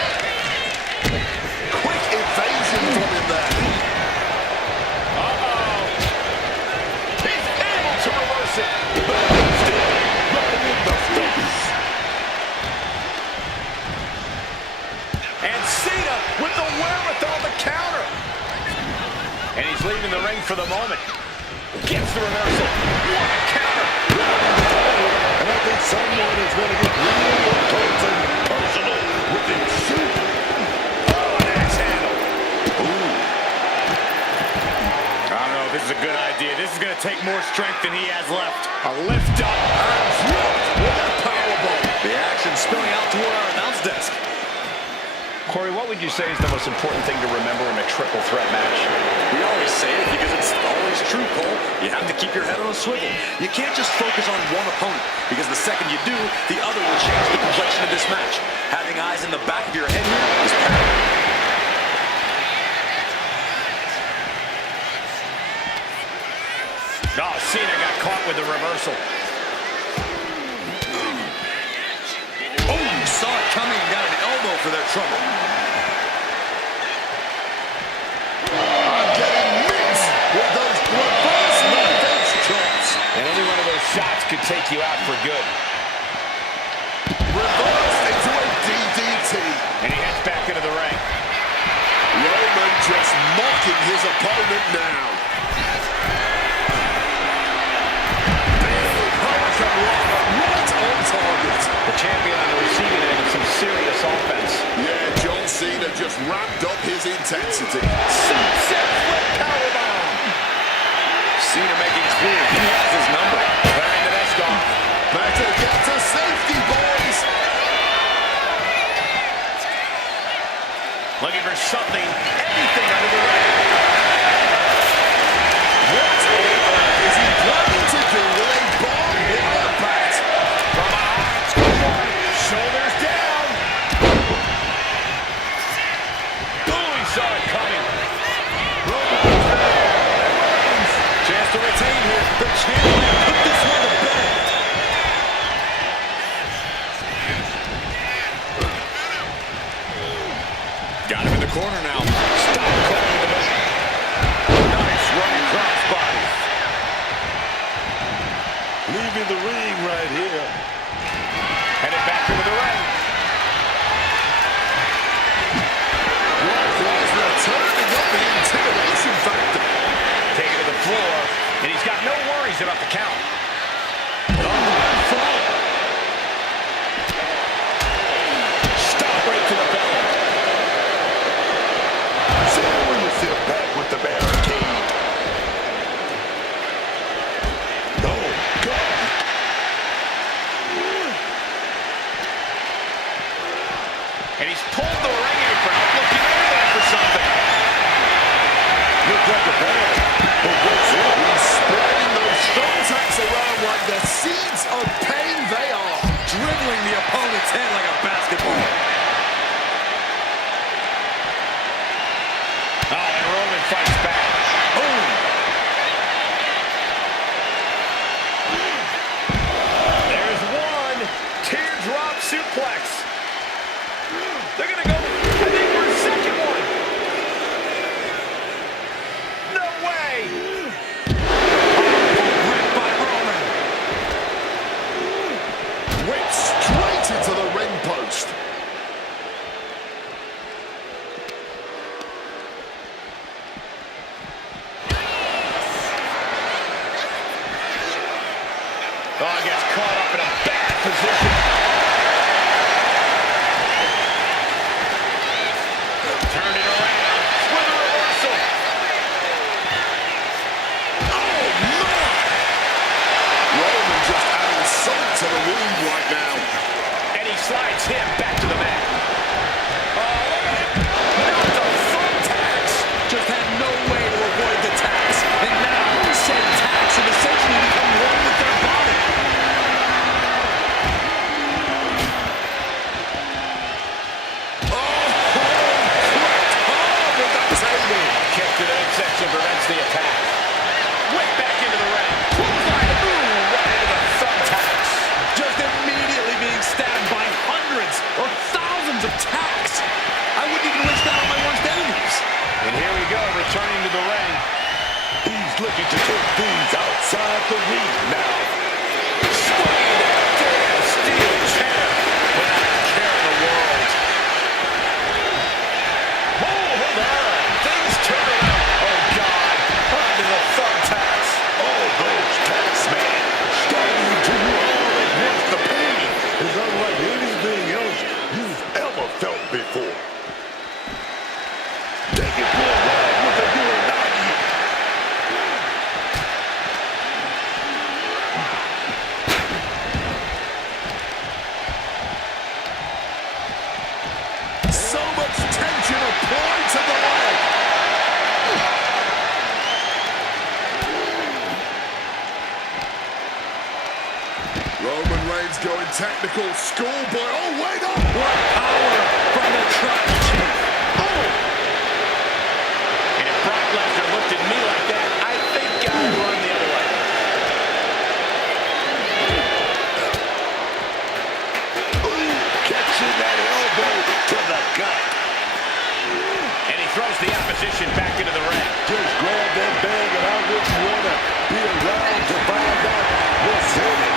Quick evasion from him there. Uh-oh. He's able to reverse it. Right in the face. And Cena with the wherewithal to counter. And he's leaving the ring for the moment. Gets the reversal. What a counter. And I think someone is going to get real close and personal with the shoot. Oh, an axe handle. Ooh. I don't know if this is a good idea. This is going to take more strength than he has left. A lift up. And dropped with a powerbomb. The action spilling out toward our announce desk. Corey, what would you say is the most important thing to remember in a triple threat match? We always say it because it's always true, Cole. You have to keep your head on a swivel. You can't just focus on one opponent, because the second you do, the other will change the complexion of this match. Having eyes in the back of your head here is paramount. Oh, Cena got caught with the reversal. Oh, saw it coming and got an elbow for their trouble. I'm getting mixed with those reverse knife-edge chops. And any one of those shots could take you out for good. Reversed into a DDT. And he heads back into the ring. Roman just mocking his opponent now. Big Hurricane Rana right on target. The champion on the receiving end of some serious offense. Yeah, John Cena just ramped up his intensity. Sunset flip powerbomb. Cena making clear he has his number. Clearing the desk off. Better get to safety, boys. Looking for something, anything under the ring. What on earth is he planning to do with a bomb in the bat? From behind, scoop one. Shoulders down. Boom, he saw it coming. Chance to retain here. The champion put this one to bed. Got him in the corner now. Stop calling the bell. Nice running crossbody. Leaving the ring right here. Headed back into the ring. Brock Lesnar turning up the intimidation factor. Taking to the floor, and he's got no worries about the count. Stop right to the belly. So when you sit back with the barricade. No, God. And he's pulled the ring apron up, looking everywhere for something. Looks like a bad. But what's it? He's spreading those thumbtacks around like the seeds of pain they are. Dribbling the opponent's head like a basketball. Oh, and Roman fights back. Boom. There's one. Teardrop suplex. They're going to go, I think, for a second one. No way. Ripped by Roman. Whipped straight into the ring post. Oh, gets caught up in a bad position. Turned it around with a reversal. Oh, my! Roman just adding salt to the wound right now. And he slides him back to the mat. Not the thumbtacks. Just had no way to avoid the tax. And now said tax have essentially become one with their body. inside the ring now. Swinging that damn steel chair without a care in the world. Oh, hold on. Things turn around. Oh, God. Onto the thumbtacks. All those tax men starting to roar against the pain is unlike anything else you've ever felt before. Take it for a ride with the Unagi. So much tension applied to the leg. Roman Reigns going technical schoolboy. Oh, wait up! What power from the tribal chief. Oh! And if Brock Lesnar looked at me like that, I think I'd run the other way. Ooh, catching that elbow to the gut. And he throws the opposition back into the ring. Just grab that bag and I wouldn't want to be around to find out what's in it.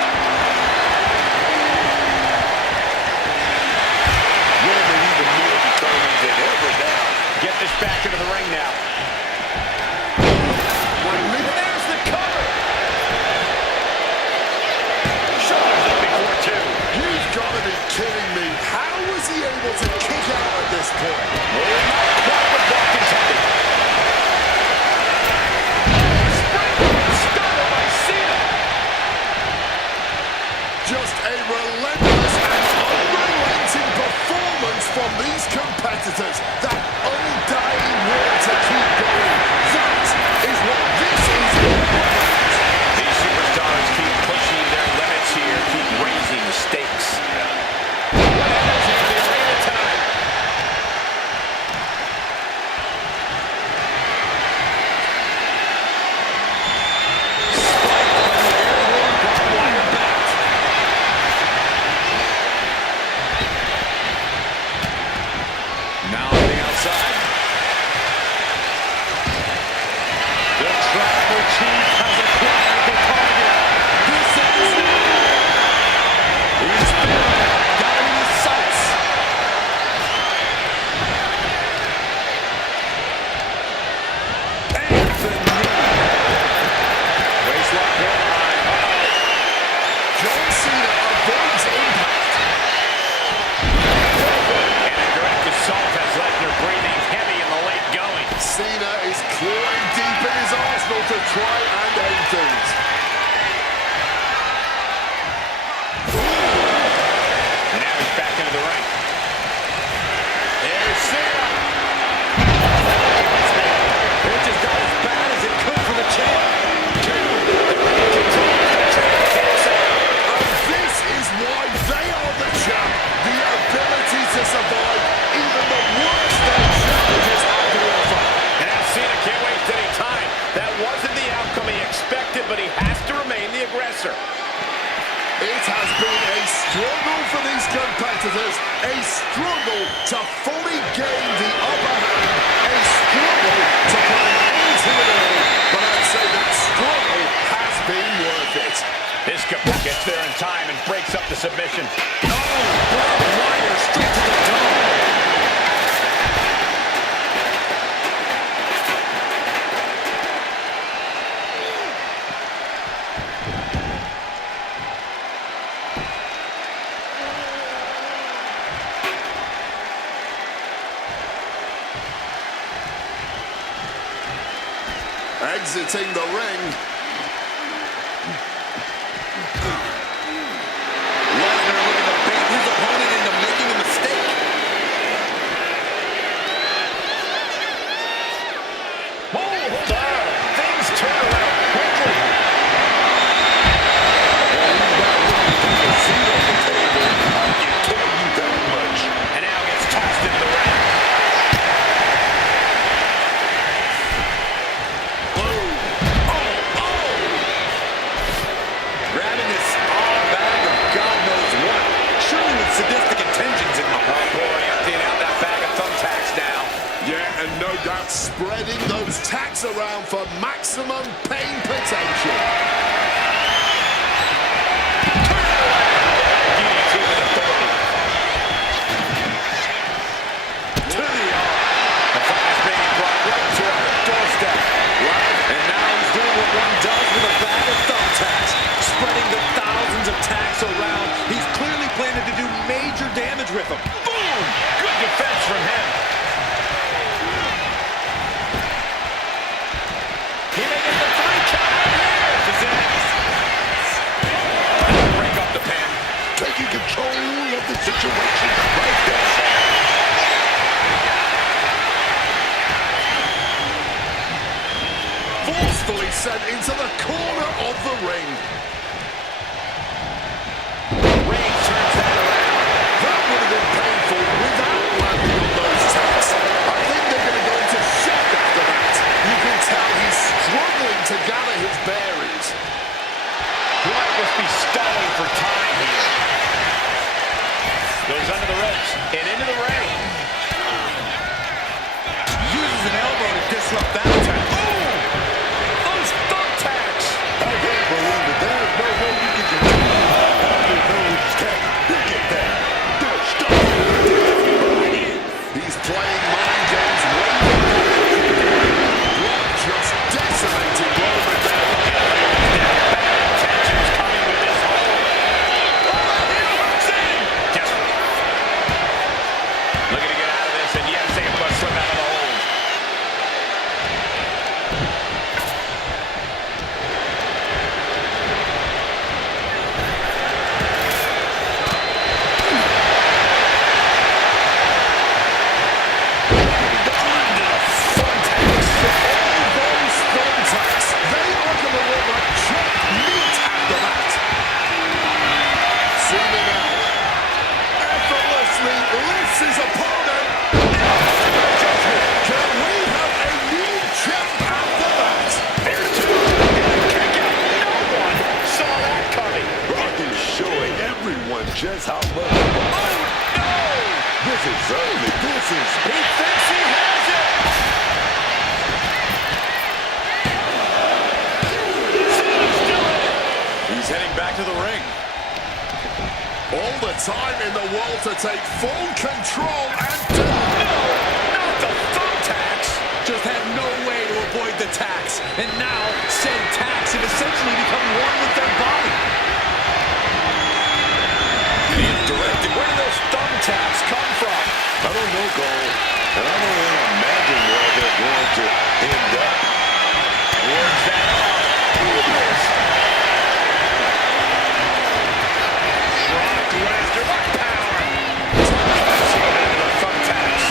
Roman even more determined than ever now. Get this back into the ring now. There's the cover. Shoulders up before two. You've got to be kidding me. How was he able to kick out at this point? Not quite what Brock intended. Springboard stunner by Cena. Just a relentless and unrelenting performance from these competitors. That undying will to keep going. That is what this is all about. These superstars keep pushing their limits here, keep raising the stakes. What energy in the arena tonight. Spiked by the airborne barbed wire bat. Now on the outside. The tribal chief has acquired the target. This is he's got him in his sights. And the knee. Waistlock line. John Cena avoids impact. And a direct assault has Lesnar breathing heavy in the late going. Cena is clawing deep in his arsenal to try and end things. And now he's back into the ring. There's Cena. It just got as bad as it could for the champ. Two. The ring continues to trail kicks out. And this is why they are the champ. The ability to survive even the worst their challenges have to offer. And now Cena can't waste any time. That wasn't the outcome he expected, but he has to remain the aggressor. It has been a struggle for these competitors, a struggle to fully gain the upper hand, a struggle to put an end to it all. But I'd say that struggle has been worth it. This Capel gets there in time and breaks up the submission. Oh, barbed wire straight to the dome. Exiting the ring. Lesnar looking to bait his opponent into making a mistake. Hold on. Things turn around quickly. And now gets tossed into the ring. Grabbing this arm bag of God knows what. Surely with sadistic intentions in mind. Oh boy, emptying out that bag of thumbtacks now. Yeah, and no doubt spreading those tacks around for maximum pain potential. He may get the 3 count. Here's his end. Break up the pin. Taking control of the situation right there. Forcefully sent into the corner of the ring. Reigns turns that around. That would have been painful without landing on those tacks. I think they're going to go into shock after that. You can tell he's struggling to gather his bearings. He might just be stalling for time here. Goes under the ropes and into the ring. Uses an elbow to disrupt that attack. Oh! Those thumbtacks! I can't believe it. There's no way you can continue after those taps. Look at that. They're starting. He's playing mind games way Brock just decimated Roman there. Bad intentions coming with this hold. Oh, he hooks in! Just looking to get out of this, and yes, able to slip out of the hold. Those thumbtacks, they are going to look like chopped meat after that. Cena now effortlessly lifts his opponent. Can we have a new champ after that? There's two. Kick out. No one saw that coming. Brock is showing everyone just how much. Oh, no! This is early. This is. He thinks he has it. Cena's still in it. He's heading back to the ring. All the time in the world to take full control and do. No, not the thumbtacks. Just had no way to avoid the tacks. And now, said tacks have essentially become one with their body. And he is directed. Where did those thumbtacks come from? I don't know, Cole. And I don't want to imagine where they're going to end up. Works that off. Brock Lesnar, what power! Into the thumbtacks.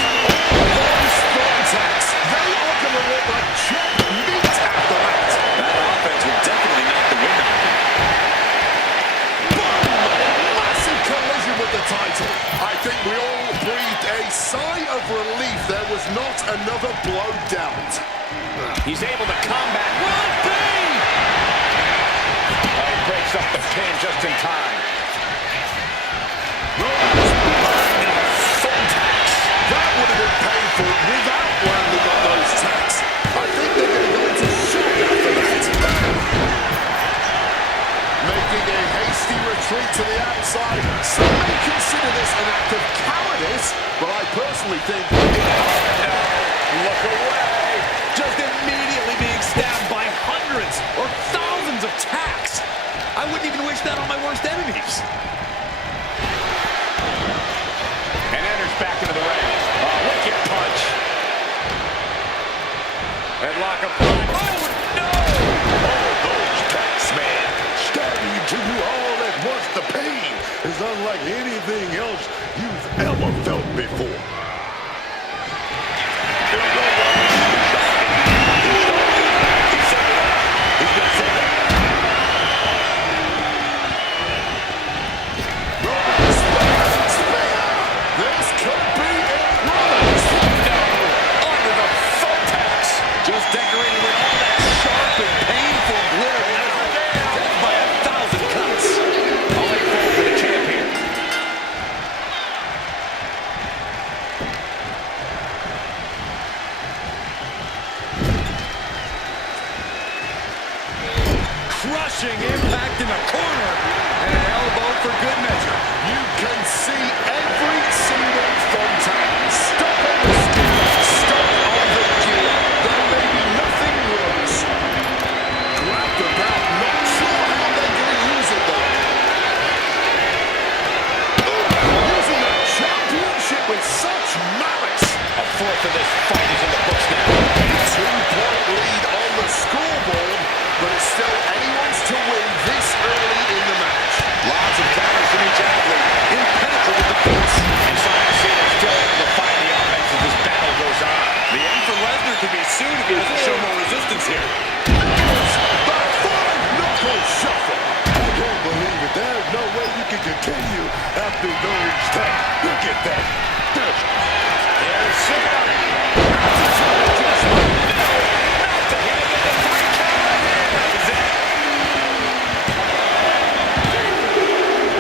Those thumbtacks, they are going to look like chopped meat after that. That offense will definitely knock the wind out of him. Boom! Massive collision with the title. I think we all breathed a sigh of relief there was not another blow dealt. He's able to combat. Will it be? Oh, he breaks up the pin just in time. Thumbtacks. That would have been painful without landing on those tacks. I think they're going to go into shock after that. Making a hasty retreat to the outside. Some may consider this an act of cowardice, but I personally think Look away. Just immediately being stabbed by hundreds or thousands of tacks. I wouldn't even wish that on my worst enemies. And enters back into the ring. A wicked punch. Headlock applied. Oh, no! Oh, those tax, man. Stabbing to you all at once. The pain is unlike anything else you've ever felt before. Here we go, Brock. He's set it up. He's been set up. Roman spear. This could be it. Roman Under the thumbtacks. Just decorating with all that sharp and painful glitter. Death by 1,000 cuts. I'll let it fall for the champion. Crushing impact in the corner. And an elbow for good measure. You can see every single thumbtack stuck on the skin, stuck on the gear. There may be nothing worse. Grab the belt, not sure how they're going to use it though. Using the championship with such malice. A fourth of this fight is in the books now. 2-point lead on the scoreboard. continue after those tags. Look at that. There's Cena. Just like not the hit of the 3 count. That was it.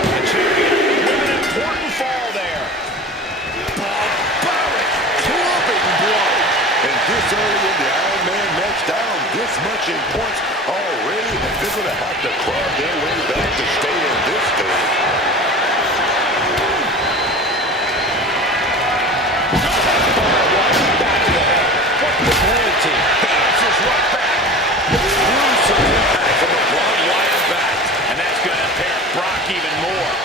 The champion with an important fall there. Barbaric clubbing blow. And this early in the Iron Man match, down this much in points already, they're going to have to claw their way back to stay in this game.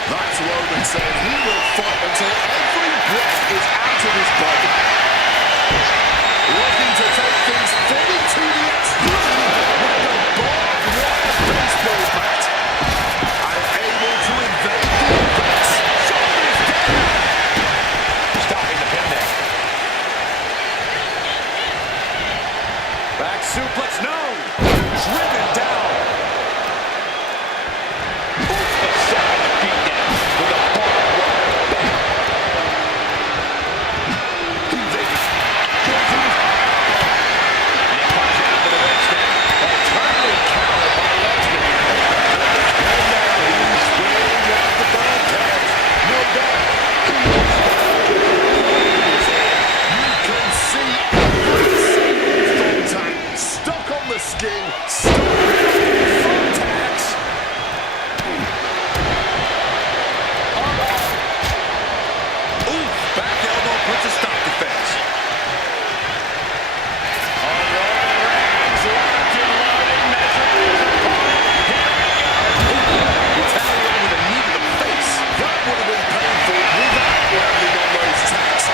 That's Roman saying he will fight until every breath is out of his body. Looking to take things fully to the extreme with the barbed wire baseball bat. And able to invade the apex. Shoulders down. Stopping the pin there. Back suplex, no. Driven down. The side beat down with a barbed wire bat. And he comes out to the ring stand. Alternative counter by Lesnar. And now he's squaring off the ball tags. No doubt. You can see every single thumbtack stuck on the skin, stuck thumbtacks. Ooh, back elbow puts a stop defense. Retaliating with a knee to the face. That would have been painful without landing on those tacks.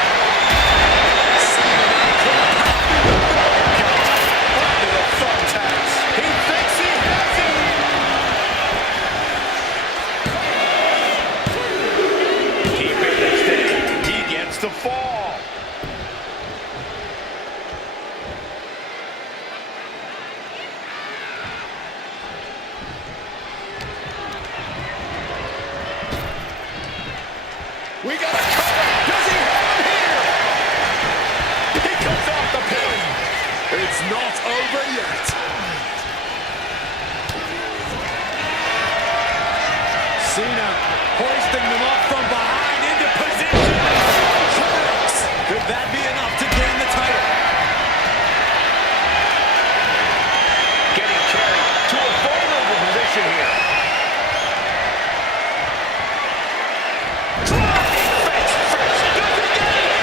Under the thumbtacks. He thinks he has it. Keeping it steady. He gets the fall. We got a cover. Does he have him here? He comes off the pin. It's not over yet. Cena hoisting them up from behind into position. Could that be enough to gain the title? Getting carried to a vulnerable position here. Driving face first. Does he get it here?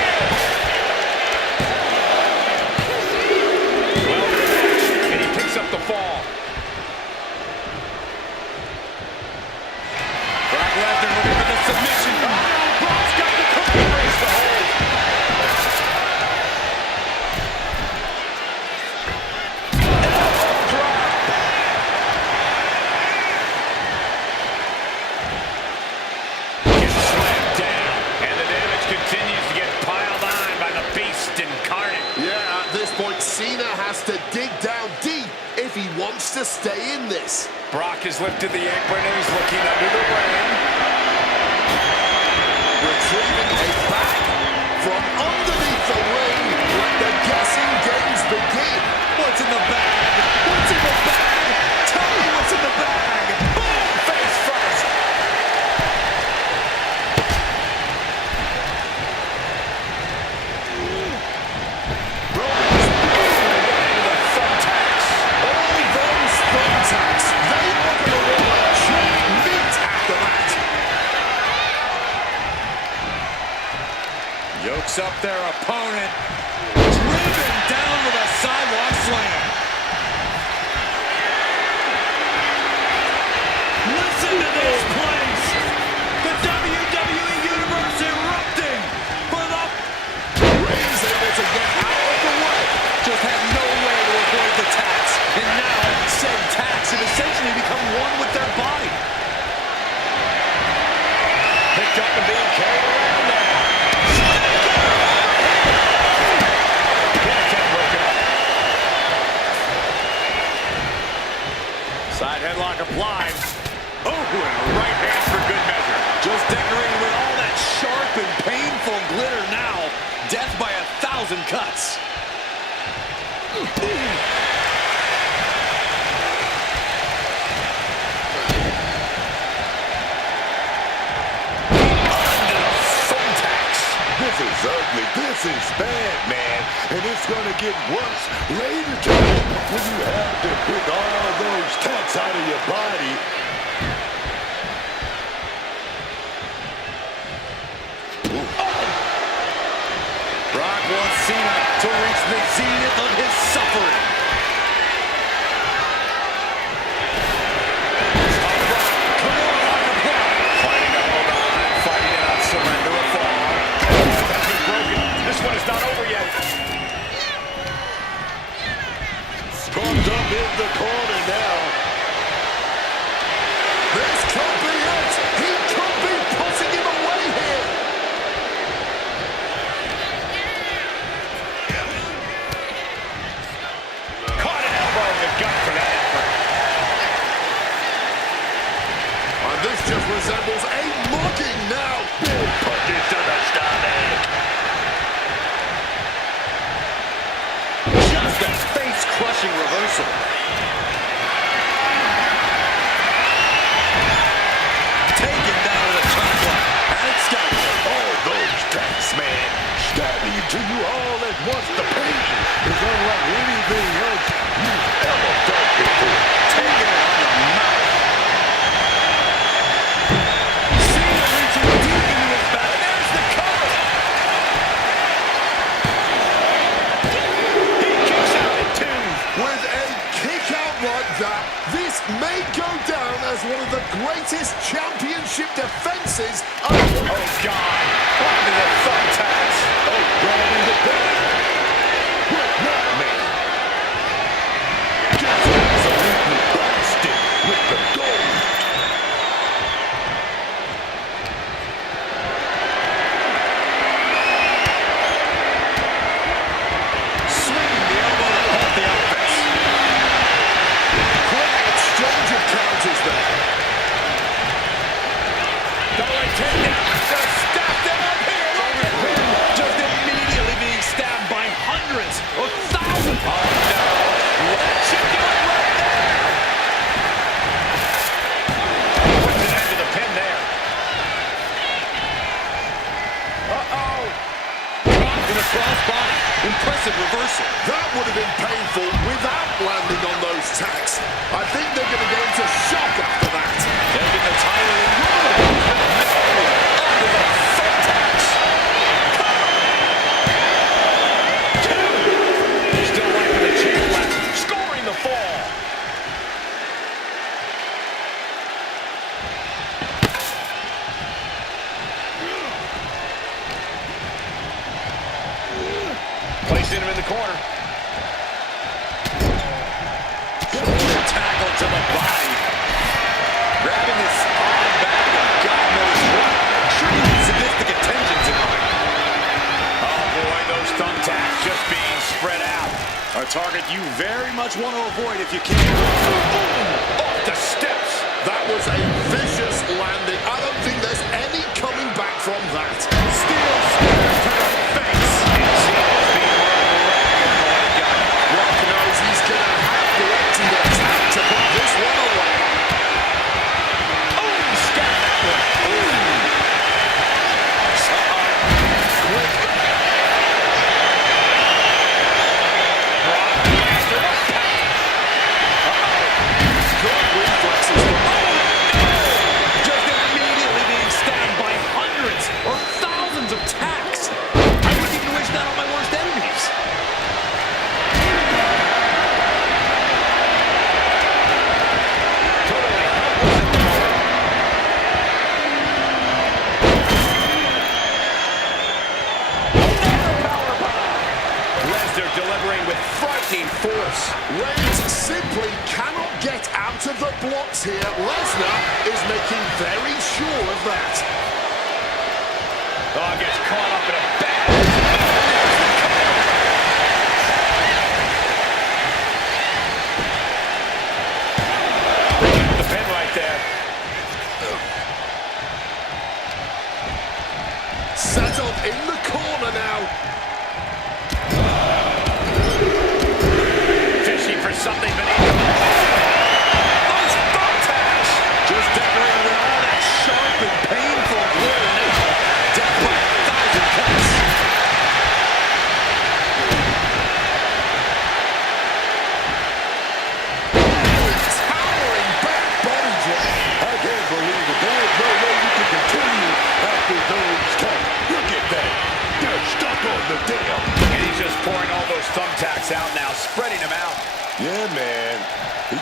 Well, the match, and he picks up the fall. Brock Lesnar looking for the submission. Oh, Brock's got the cookie race to hold. Elbow drop. Gets slammed down, and the damage continues to get piled on by the beast incarnate. Yeah, at this point, Cena has to dig down deep if he wants to stay in this. Brock has lifted the apron and he's looking under the ring. Retrieving a bag from underneath the ring. Let the guessing games begin. What's in the bag? What's in the bag? Tell me what's in the bag. Boom! Face first. Roman's into the thumbtacks. All those thumbtacks, they are going to want to check meat after that. Yokes up their opponent. Driven down with a sidewalk slam. Listen to this place. The WWE Universe erupting for the... Reigns able to get out of the way. Just had no way to avoid the tax. And now said tax have essentially become one with their body. Picked up and being carried around now. Side headlock applied. Oh, and a right hand for good measure. Just decorated with all that sharp and painful glitter now. Death by 1,000 cuts. This is ugly. This is bad, man. And it's going to get worse later tonight when you have to pick all those tacks out of your body. Brock wants Cena to reach the zenith of his suffering. Fighting to hold on, fighting to not surrender or fall. That's been broken. This one is not over yet. Pumped up in the corner now. This could be it. He could be putting him away here. Caught an elbow in the gut for that effort. And this just resembles a mugging now. Big punches to the stomach. Just a face-crushing reversal. Taken down with a top block. And it's got All those tacks, man. Stabbing to you all at once. The pain is unlike anything else you've ever felt before. taken it on the mouth. Cena reaching deep into his back. There's the cover. He kicks out at two. With a kick out like that, this may go down as one of the greatest championship defenses of Oh, God. Onto the thumbtacks. Oh, grabbing the back. What not, man? Just absolutely blasted with the gold. Swinging the elbow to hold the offense. quick exchange of counters there. Going takedown. Just stacked them up here. Look at him. Just immediately being stabbed by hundreds or thousands. Oh, no. What you doing right there? Puts an end to the pin there. Uh-oh. Caught in a crossbody. Impressive reversal. That would have been painful without landing on those tacks. I think they're going to go into shock after that. Taking the title and rolling. Onto the thumbtacks. Two. Still liking the champ left. Scoring the fall. Placing him in the corner. Tackle to the body. Grabbing his arm back and God knows what. Sure you need sadistic intentions in mind. Oh boy, those thumbtacks just being spread out. A target you very much want to avoid if you can. Boom! Off the steps. That was a vicious landing. I don't think there's any coming back from that. Steel spear to the face. And Cena's being run ragged by the guy. Rock knows he's going to have to empty the tank to put this one away. Oh, he scared that one. Ooh. Quick. Brock after the pack. Good reflexes from Just immediately being stabbed by hundreds or thousands of tacks. I wouldn't even wish that on my worst enemies. Totally helpless at the moment. Another powerbomb. Lesnar delivering with frightening force. Reigns simply cannot get out of the blocks here. Lesnar is making very sure of that. Oh, gets caught up in a bad. The pin right there.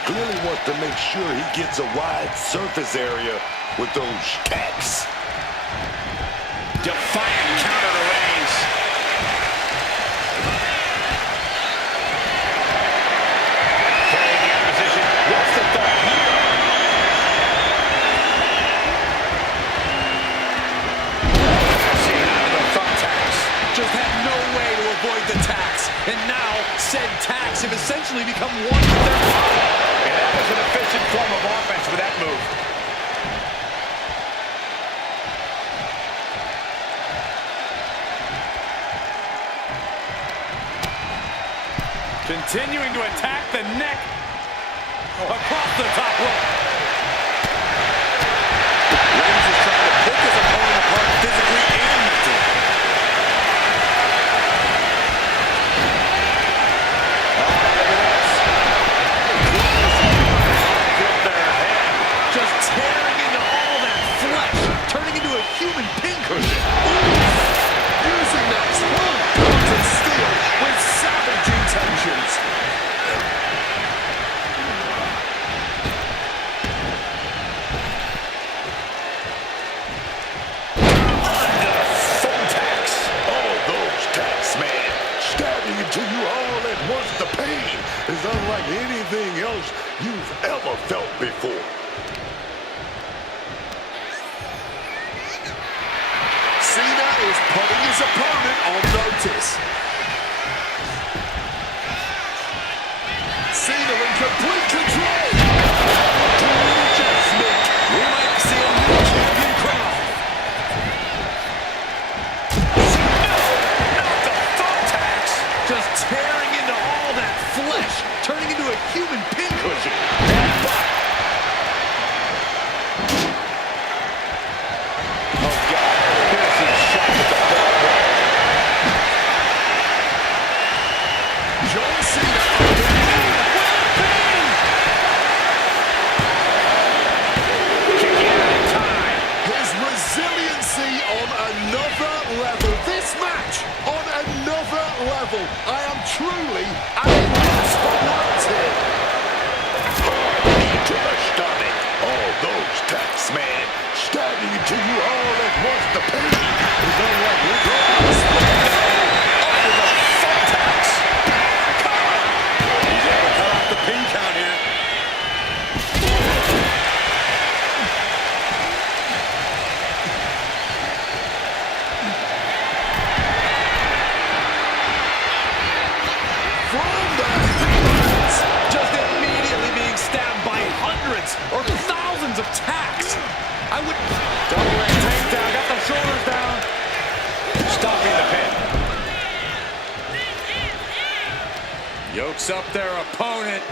clearly wants to make sure he gets a wide surface area with those kicks. Defiant counter to Reigns. Carrying the opposition. What's the thought here? Cena with the thumbtacks. Just had no way to avoid the tax. And now, said tax have essentially become one with their body. And that was an efficient form of offense with that move. Continuing to attack the neck across the top rope. Reigns is trying to pick his opponent apart physically and mentally. Just tearing into all that flesh, turning into a human pincushion. Using that 12 pounds of steel with savage intentions. Thumbtacks. Oh, those tacks, man. Stabbing into you all at once. The pain is unlike anything else you've ever felt before. Cena is putting his opponent on notice. Cena in complete control. Adjustment. We might see a new champion crowned. Not the thumbtacks. Just tearing into all that flesh, turning into a human pincushion. Oh, God. Piercing shot with the belt. John Cena. Kicking out in time. His resiliency on another level. This match on another level. I am truly at a loss for words here. Knee to the stomach. Oh, those tacks, man. Stabbing into you all at once. The pain is unlike Under the thumbtacks. He's able to cut off the pin count here. From the heavens. Just immediately being stabbed by hundreds or thousands of tacks. I would... Double leg takedown. Got the shoulders down. Stopping the pin. Yokes up their opponent.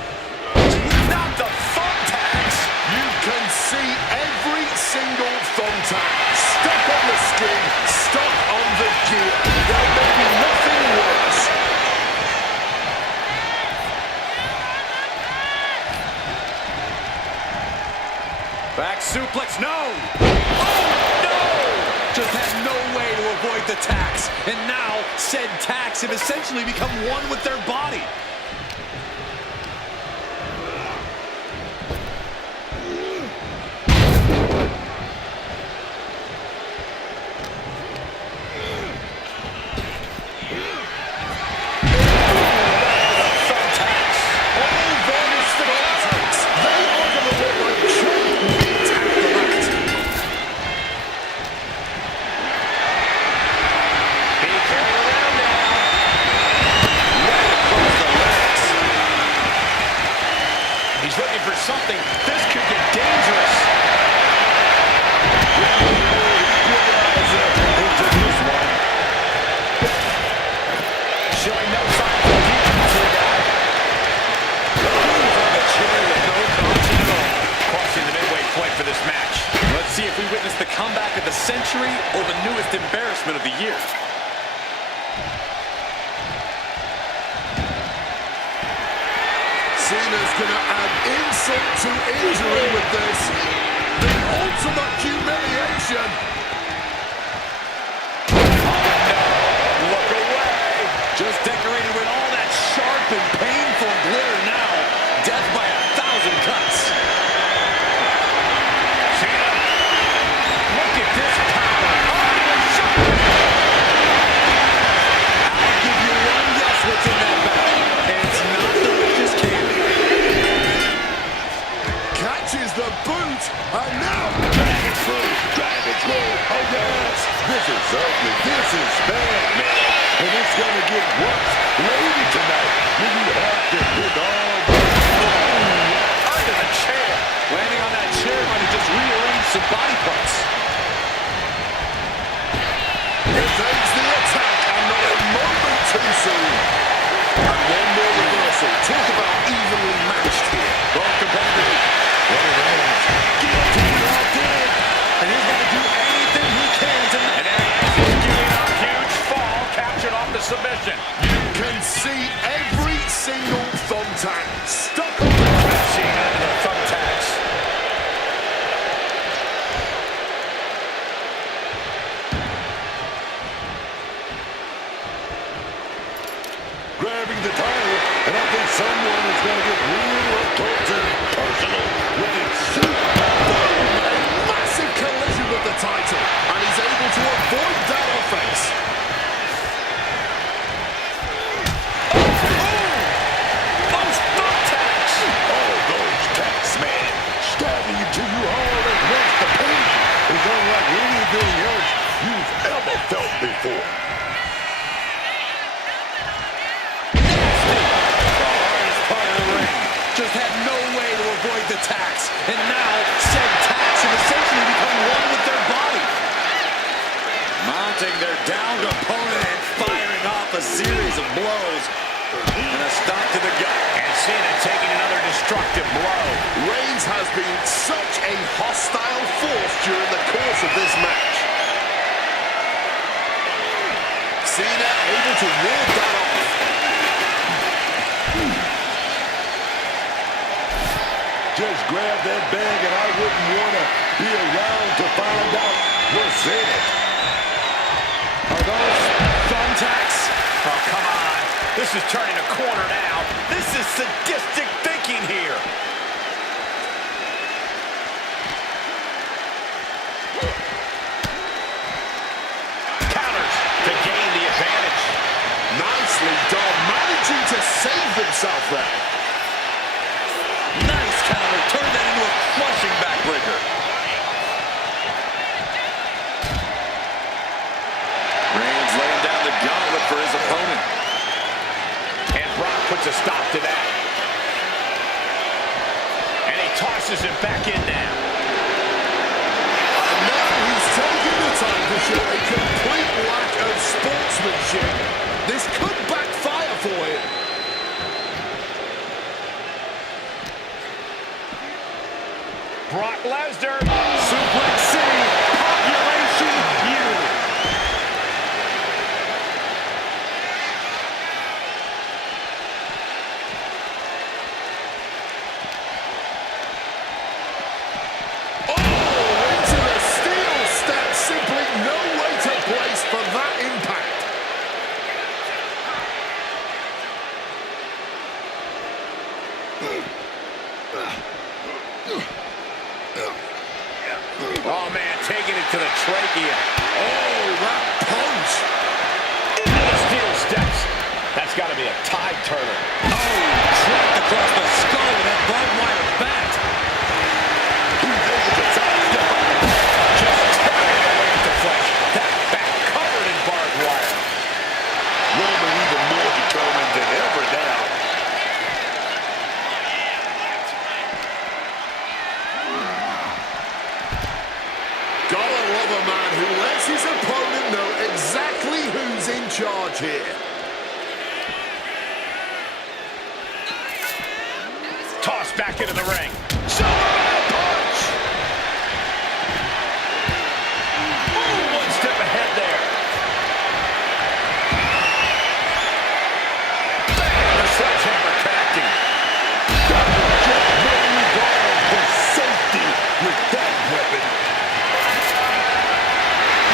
Not the thumbtacks. You can see every single thumbtack stuck on the skin, stuck on the gear. There may be nothing worse. Back suplex. No. Oh, no. Just had no way to avoid the tax. And now, said tax have essentially become one with their body. Something. This could get dangerous. Showing no signs of defense here, guy. On the chair with no caution at all. Crossing the midway point for this match. Let's see if we witness the comeback of the century or the newest embarrassment of the year. Cena's gonna add insult to injury with this. The ultimate humiliation. Look away. Just decorated with all that sharp and painful glitter now. Death by 1,000 the boot, and now... Dragon through. Oh, yes. This is ugly. This is bad, man. And it's going to get worse later tonight when you have to hit all the... Under the chair. Landing on that chair might have just rearranged some body parts. Evades the attack, and not a moment too soon. And one more reversal. Talk about evenly matched here. Both competitive. Roman Reigns. Guillotine locked in. And he's going to do anything he can to... And there he is. He's giving up. Huge fall. Captured off the submission. You can see every single thumbtack stuck on the Crashing into the thumbtacks. Grabbing the title, and I think someone is going to get real up close and personal with it. A massive collision with the title, and he's able to avoid that offense. Those thumbtacks. Oh, those tacks, man. Stabbing into you all at once. The pain is unlike anything else you've ever felt before. Just had no way to avoid the tax. And now, said tax have essentially become one with their body. Mounting their downed opponent and firing off a series of blows. And a stop to the gut. And Cena taking another destructive blow. Reigns has been such a hostile force during the course of this match. Cena able to ward that off. Just grab that bag and I wouldn't want to be around to find out what's in it. Are those thumbtacks? Oh, come on. This is turning a corner now. This is sadistic thinking here. Counters to gain the advantage. Nicely done, managing to save himself there. Nice counter. Turned that into a crushing backbreaker. Reigns laying down the gauntlet for his opponent. And Brock puts a stop to that. And he tosses it back in now. And now he's taking the time to show a complete lack of sportsmanship. This could backfire for him. Brock Lesnar, Suplex City, Population U. Oh, into the steel step. Simply no way to place for that impact. Oh, man, taking it to the trachea. Oh, that punch. Into the steel steps. That's got to be a tide turner. Oh, trapped across the skull with that barbed wire bat. Just tearing away at the flesh. That back covered in barbed wire. Roman even more determined than ever now. Gotta love a man who lets his opponent know exactly who's in charge here. Tossed back into the ring. Superman punch! Ooh, one step ahead there. The sledgehammer connecting. Just no regard for safety with that weapon.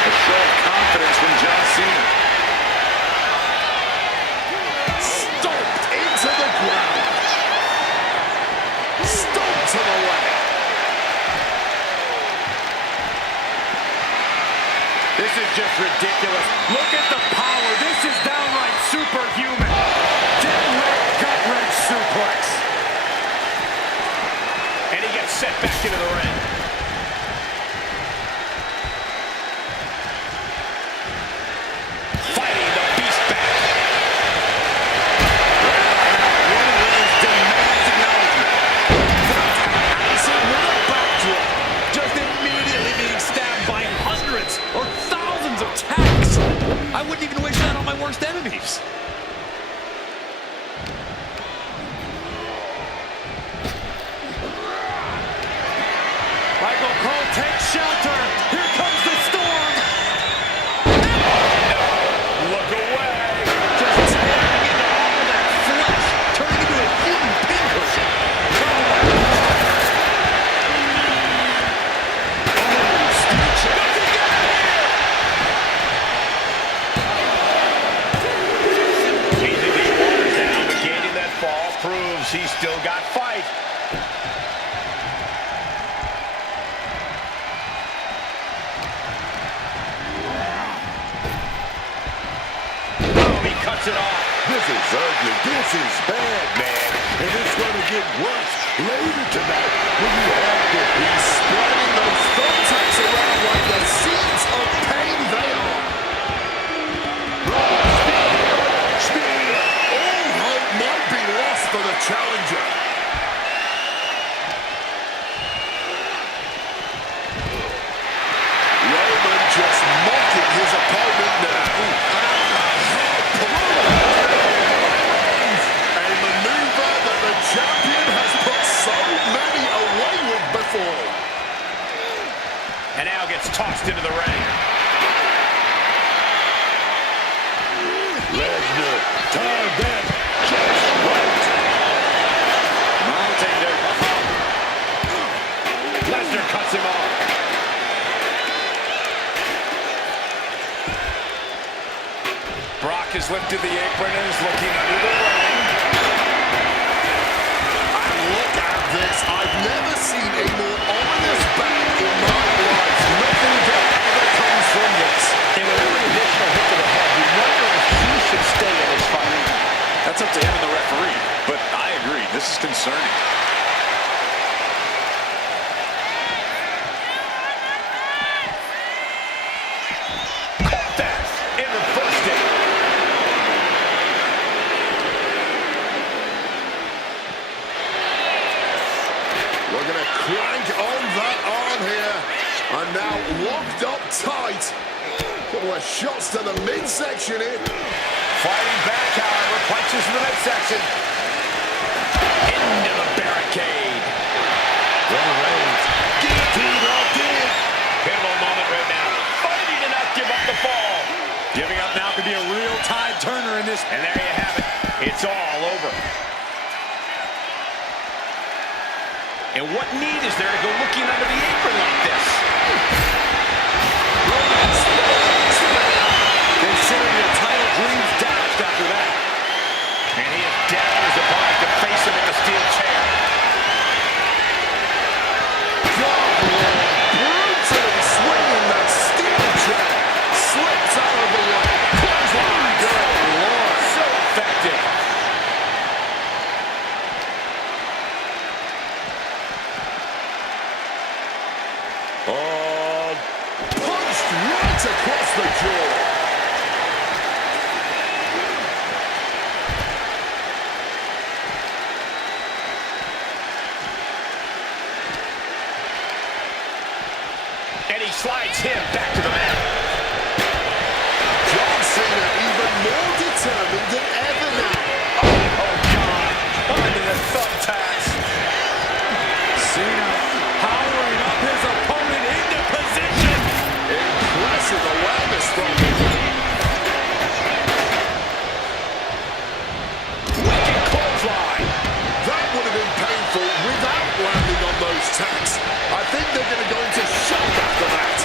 A show of confidence from John Cena. Stomped into the ground. Stomped to the left. This is just ridiculous. Look at the power. This is downright superhuman. Dead leg gut wrench suplex. And he gets set back into the ring. Fighting the beast back. One of those demands acknowledgement. Allison with a backdrop. Just immediately being stabbed by hundreds or thousands of tacks. I wouldn't even wish that on my worst enemies. Michael Cole takes shelter. Here comes the storm. Look away. Just tearing into all of that flesh, turning into a human pincushion. Easy these waters down, but gaining that fall proves he's still got fight. Cuts it off. This is ugly. This is bad, man. And it's going to get worse later tonight when you have to be Spreading those thumbtacks around like the seeds of pain they are. speed. All hope might be lost for the challenger. Roman just mocking his opponent now. A maneuver that the champion has put so many away with before. And now gets tossed into the ring. Lesnar, time that just right. Mounting their Lesnar cuts him off. Brock has lifted the apron and is looking under the ring. And look at this. I've never seen a more ominous back in my life. Nothing good ever comes from this. And with every additional hit to the head, you wonder if he should stay in this fight. That's up to him and the referee. But I agree, this is concerning. Caught that and reversed it. We're going to crank on that arm here. And now locked up tight. Couple of shots to the midsection here. Fighting back, however, punches in the midsection. Into the barricade. Roman Reigns, guillotine locked in. Pivotal moment right now. Fighting to not give up the fall. Giving up now could be a real tide turner in this. And there you have it. It's all over. And what need is there to go looking under the apron like this? Considering your title dreams dashed after that. And he is down his opponent to face him in the steel chair. Brutally swinging that steel chair. Slips out of the way. Clothesline. Good Lord, so effective. Punched right across the jaw. And he slides him back to the mat. John Cena even more determined than ever now. Oh, God. Under the thumbtacks. Cena powering up his opponent into position. Impressive awareness from him. Wicked clothesline. That would have been painful without landing on those tacks. I think they're going to go into shock after that.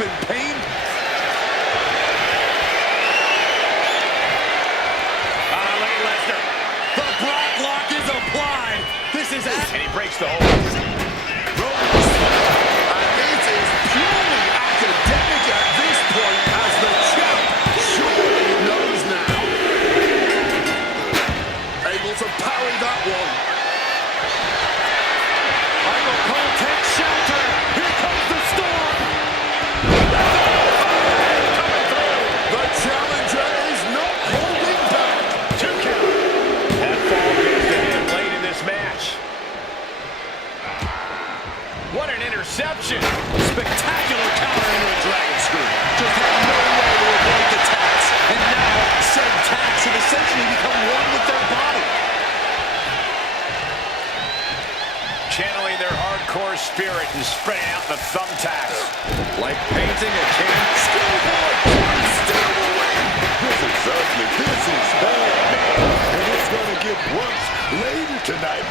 in pain. Look at Lesnar. The Brock Lock is applied. This is And he breaks the hold. And it is purely academic at this point, as the champ surely knows now. Able to parry that one. Michael Cole takes shelter. Here comes the storm. Coming through. The challenger is not holding back. 2 count. That fall gives to him late in this match. What an interception. Spectacular counter into a dragon screw. Just had no way to avoid the tacks. And now said tacks have essentially become one with their body. Channeling their hardcore spirit and spreading out the thumbtacks. Like painting a can. This is bad, man. And it's going to get worse later tonight.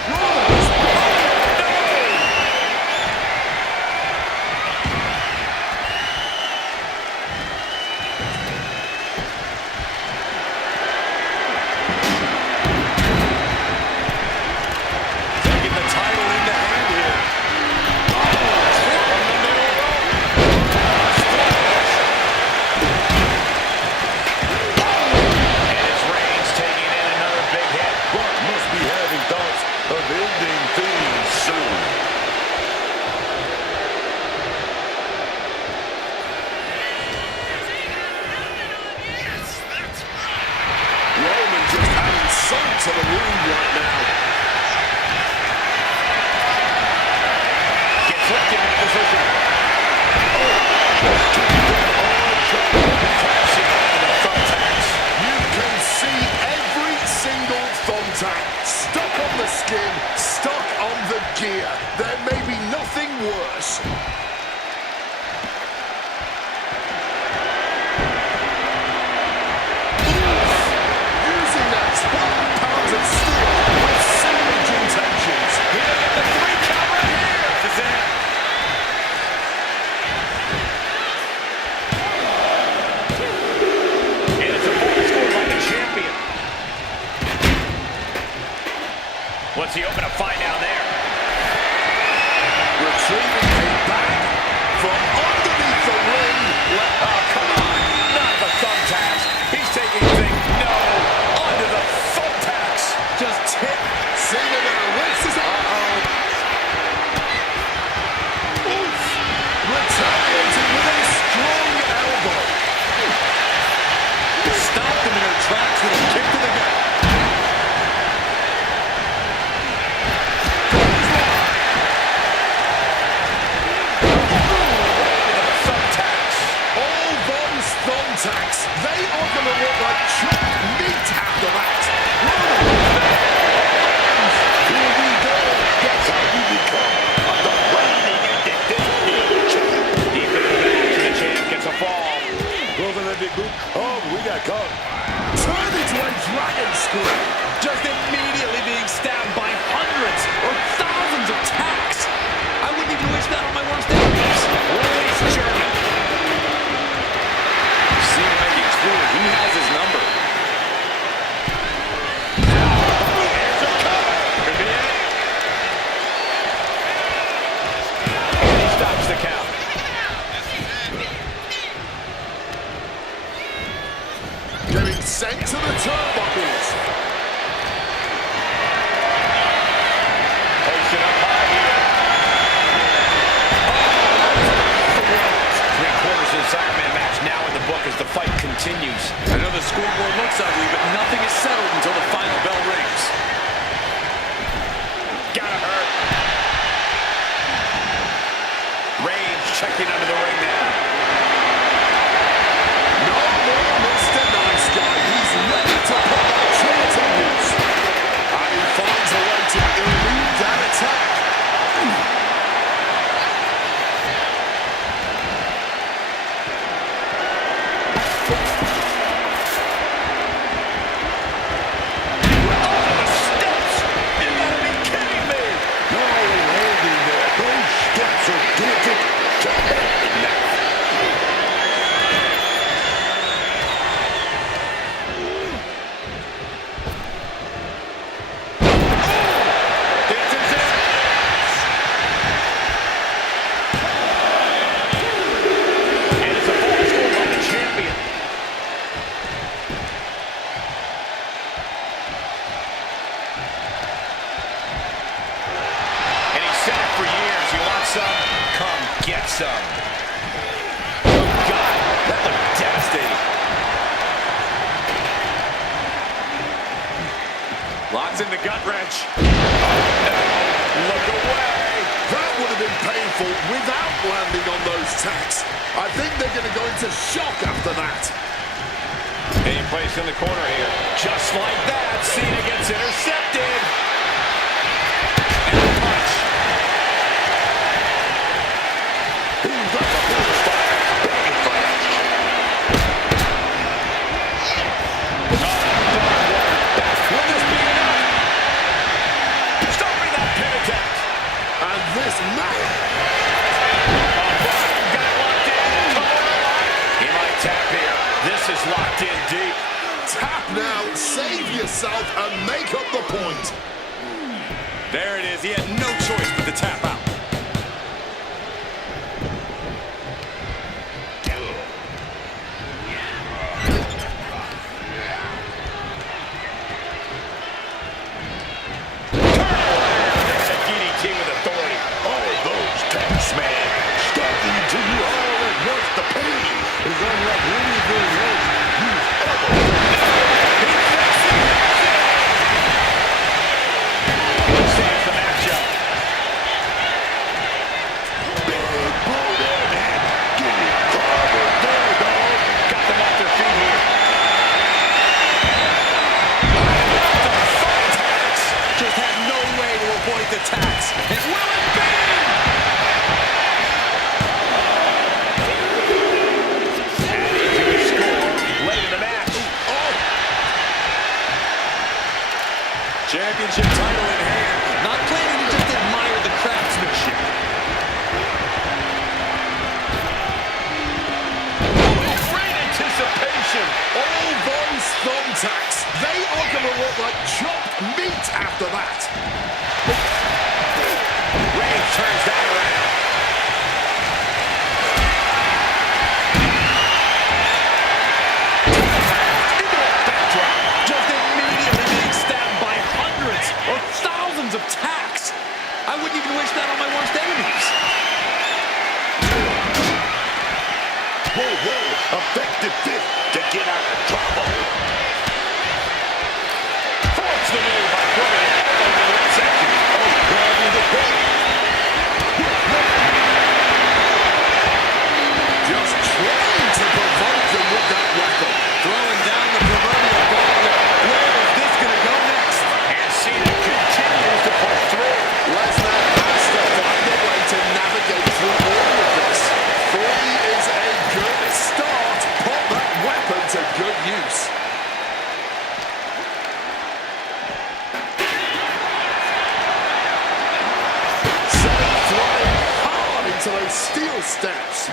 Taking the title into hand here. And it's Reigns taking in another big hit. Brock must be having thoughts of ending things soon. Roman just adding salt to the wound right now. Gets hooked in that position. Crashing into the thumbtacks. You can see every single thumbtack stuck on the skin, stuck on the gear. There may be nothing worse. Using that 12 pounds of steel with sandwich intentions. Here at the 3 count right here. This is it. And it's a ball scored by the champion. What's he open to find down there? Retrieving a back from underneath the ring. Oh, come on. Not the thumbtacks. He's taking things, no, onto the thumbtacks. Just tip. Cena now races up. Retaliating with a strong elbow. Stopped him in their tracks with a kick to the gut. for years. You want some? Come get some. Oh, God. That looked devastating. Locks in the gut wrench. Look away. That would have been painful without landing on those tacks. I think they're going to go into shock after that. Being placed in the corner here. Just like that, Cena gets intercepted. And a punch. He's like a bullfire, begging for action. Will this be enough? Stopping that pin attempt. And this man... Got it locked in. Come on. He might tap here. This is locked in deep. Tap now, save yourself, and make up the point. There it is. He had no choice but to tap out. DDT with authority. All those tanks, man. Starting to you all at once. The pain is unlike anything else you've ever Saves the matchup. big blow there, man. Give me cover there, dog. Got them off their feet here. Just had no way to avoid the tax. And will it be? Adding to the score late in the match. Championship title in hand. Not planning to just admire the craftsmanship. Great anticipation. All those thumbtacks, they are going to look like chopped meat after that. Reigns turns that around. Into a backdrop. Just immediately being stabbed by hundreds or thousands of tacks. I wouldn't even wish that on my worst enemies. Whoa, whoa. Effective fist to get out of trouble. Force the move by throwing it over the midsection. Oh, grabbing the bait. Just trying to provoke them with that weapon. Throwing down the proverbial gauntlet. Where is this going to go next? And Cena continues to push through. Lesnar has to find a way to navigate through all of this. 3 is a good start. Put that weapon to good use. Seth flying hard into those steel steps.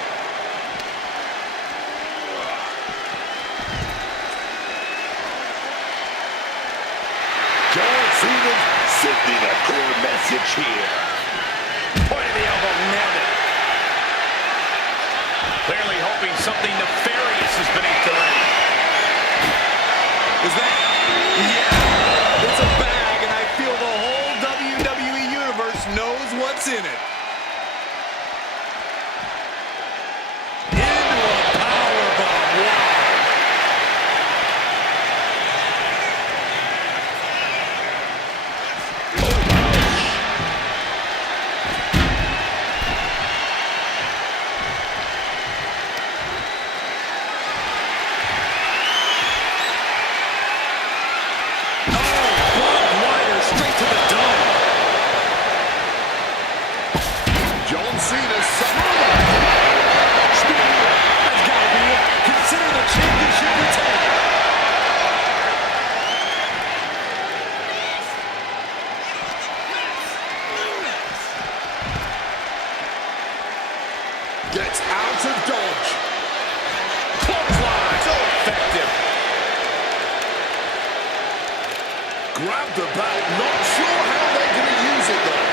John Cena sending a clear message here. Point of the elbow, nailed it. Clearly hoping something nefarious is beneath the ring. Is that? Yeah. It's a bag, and I feel the whole WWE Universe knows what's in it. Into a powerbomb. Wow. John Cena summoned. That's got to be it. Consider the championship retained. Gets out of dodge. Clothesline, so effective. Grab the belt. Not sure how they're going to use it though.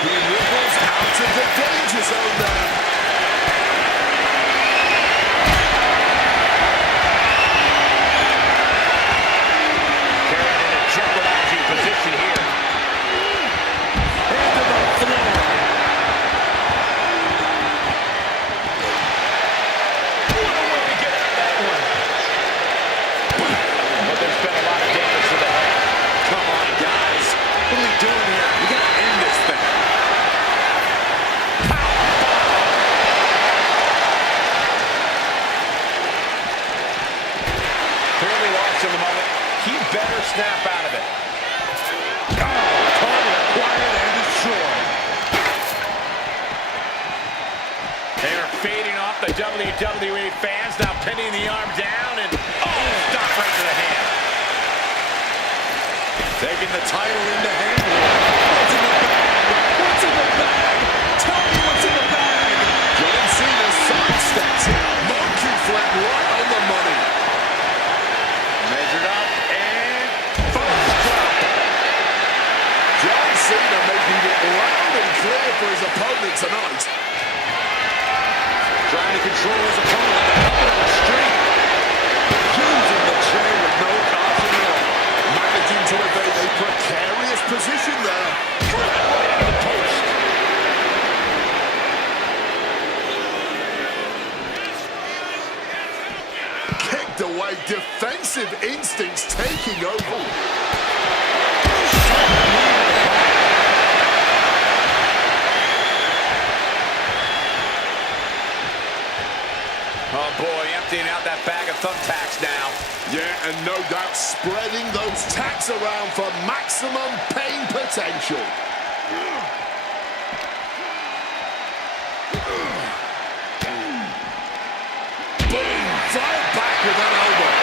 He wriggles out of the danger zone there. Carried in a jeopardizing position here. taking the title into handling. What's in the bag? What's in the bag? Tell me what's in the bag. John Cena sidesteps it. Monkey flip right on the money. Measured up and first drop. John Cena making it loud and clear for his opponent tonight. Trying to control his opponent like a puppet on a string. Using the chair with no caution at all. Managing to evade a precarious position there. Right into the post. Kicked away, defensive instincts taking over. Oh boy, emptying out that bag of thumbtacks now. Yeah, and no doubt spreading those tacks around for maximum pain potential. Boom! Fired back with that elbow.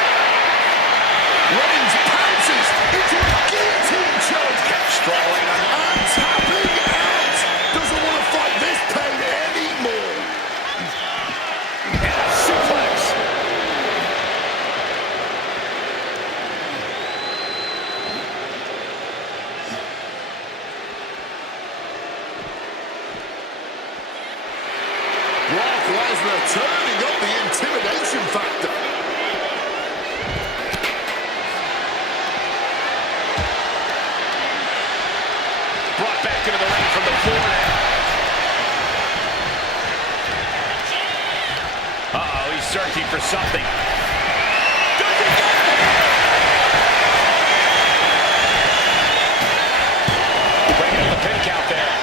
Reigns pounces into a guillotine choke. Kept struggling on And tapping out. Doesn't want to fight this pain anymore. and a suplex. Brock Lesnar turning up the intimidation factor. Brought back into the ring from the floor now. Uh-oh, he's searching for something. Does he get it? Breaking up the pin count there.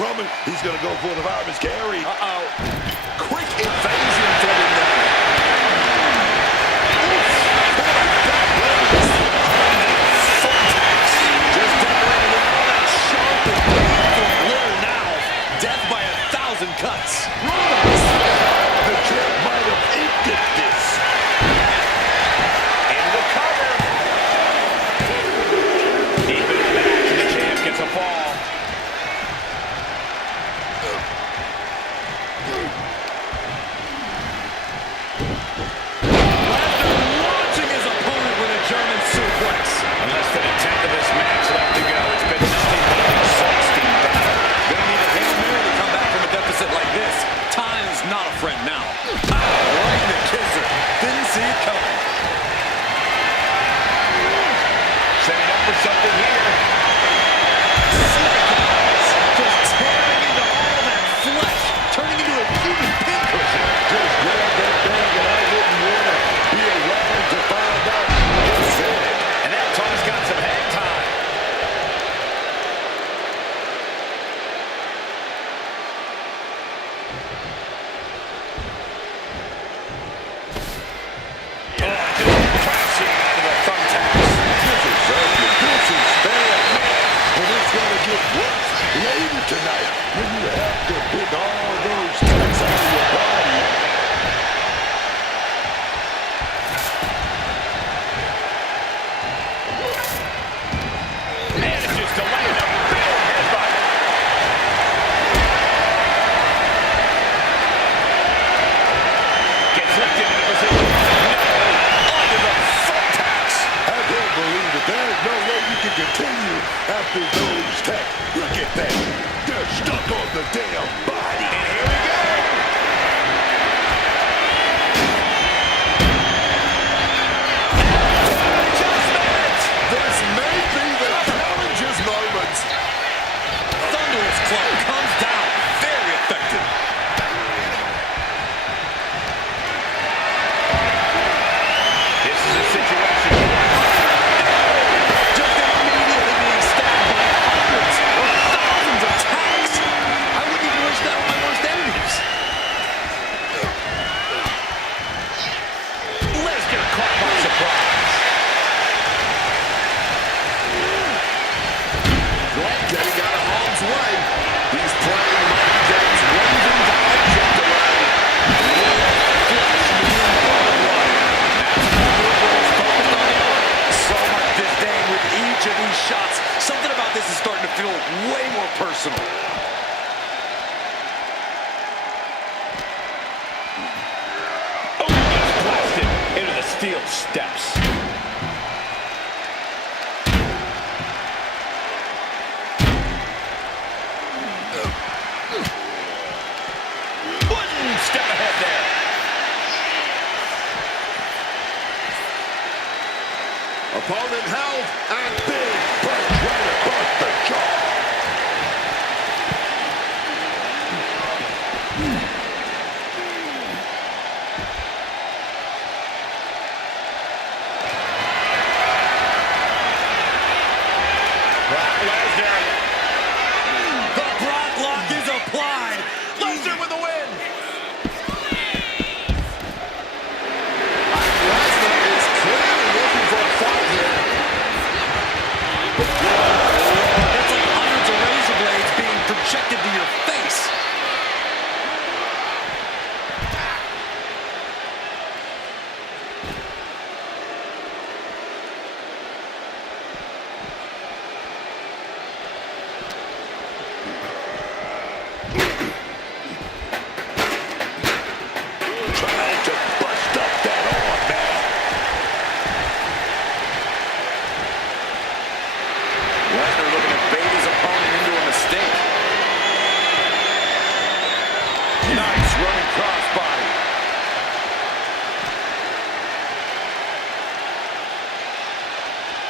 Roman, he's going to go for the Vargas carry. Uh-oh. Quick invasion from him there. Just decorated with all that sharp and painful blow now. Death by 1,000 cuts. The champ might have inked this. In the cover. Deep in the match, and the champ gets a fall. Lesnar launching his opponent with a German suplex. In less than a tenth of this match left to go. It's been nothing but an exhausting battle. Gonna need a Hail Mary to come back from a deficit like this. Time's not a friend now. Right in the kisser. Didn't see it coming. Setting up for something here. Just tearing into all that flesh. Turning into a human pincushion. Just grab that bag and I wouldn't want to be around to find out what's in it. And that tongue's got some hang time. Crashing into the thumbtacks. This is bad, man. And it's going to get worse later tonight when you have to pick all those tacks out of your body. Manages to land a big headbutt. Gets lifted into position. No, onto the thumbtacks. I can't believe it. There's no way you can continue after those tacks. Look at that. They're stuck on the damn body. And here we go. Adjustment. This may be the challenger's moment. Thunderous club comes down. Very effective. This is a situation. Just immediately being stabbed by hundreds or thousands of tacks. I wouldn't even wish that starting to feel way more personal. Oh, he gets blasted into the steel steps. One step ahead there. Opponent held and big punch right across the jaw. Brock Lesnar. The Brock Lock is applied. Lesnar with the win. Lesnar is clearly looking for a fight here. That's like hundreds of razor blades being projected to your face. Trying to bust up that arm, man. Lesnar looking to bait his opponent into a mistake. Nice running crossbody.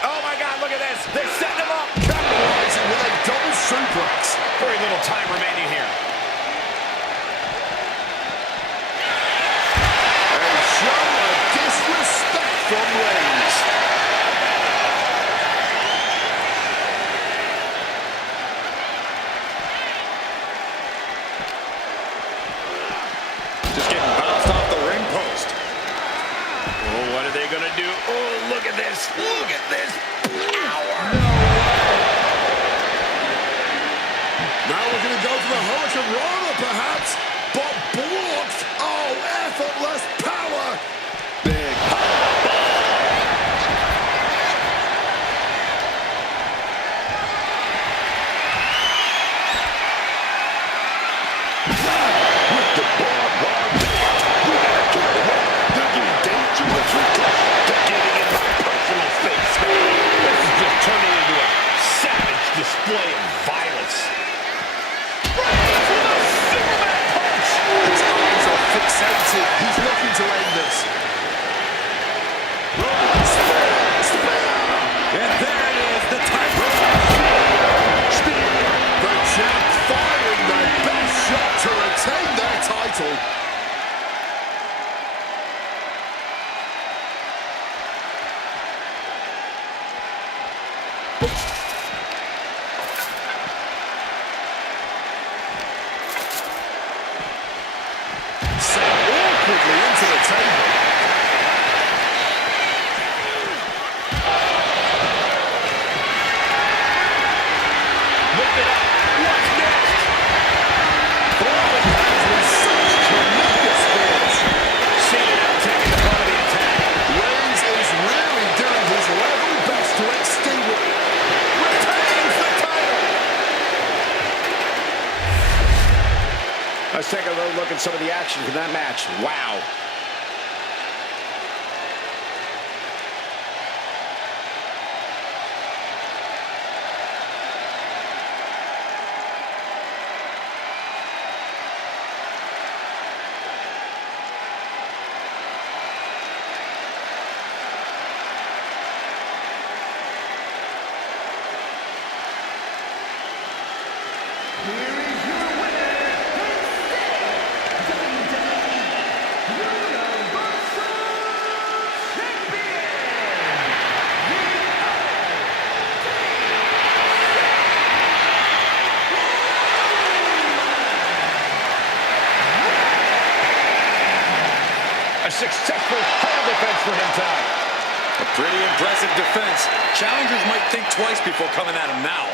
Oh my God, look at this. They're setting him up. Capitalizing with a double suplex. Very little time remaining here. A show of disrespect from Reigns. Just getting bounced off the ring post. Oh, what are they going to do? Oh, look at this. Look at this power. Now we're going to go for the Hurricane Rana, perhaps, but blocked. Oh, effortless power. Big power. With the barbed wire. We gotta get away. They're getting dangerous with this. They're getting in my personal space, man. This is just turning into a savage display of violence. Reigns with a Superman punch. His eyes are fixated. He's looking to end this. And there it is, the title. The champ firing their best shot to retain their title. Set awkwardly into the table. Look it up. What's next? Throwing hands with such tremendous force. Cena now taking the brunt of the attack. Reigns is really doing his level best to extinguish. Retains the title. Let's take a little look at some of the action from that match. Wow. Here is your winner, and WWE Universal Champion, A successful title defense for him tonight. A pretty impressive defense. Challengers might think twice before coming at him now.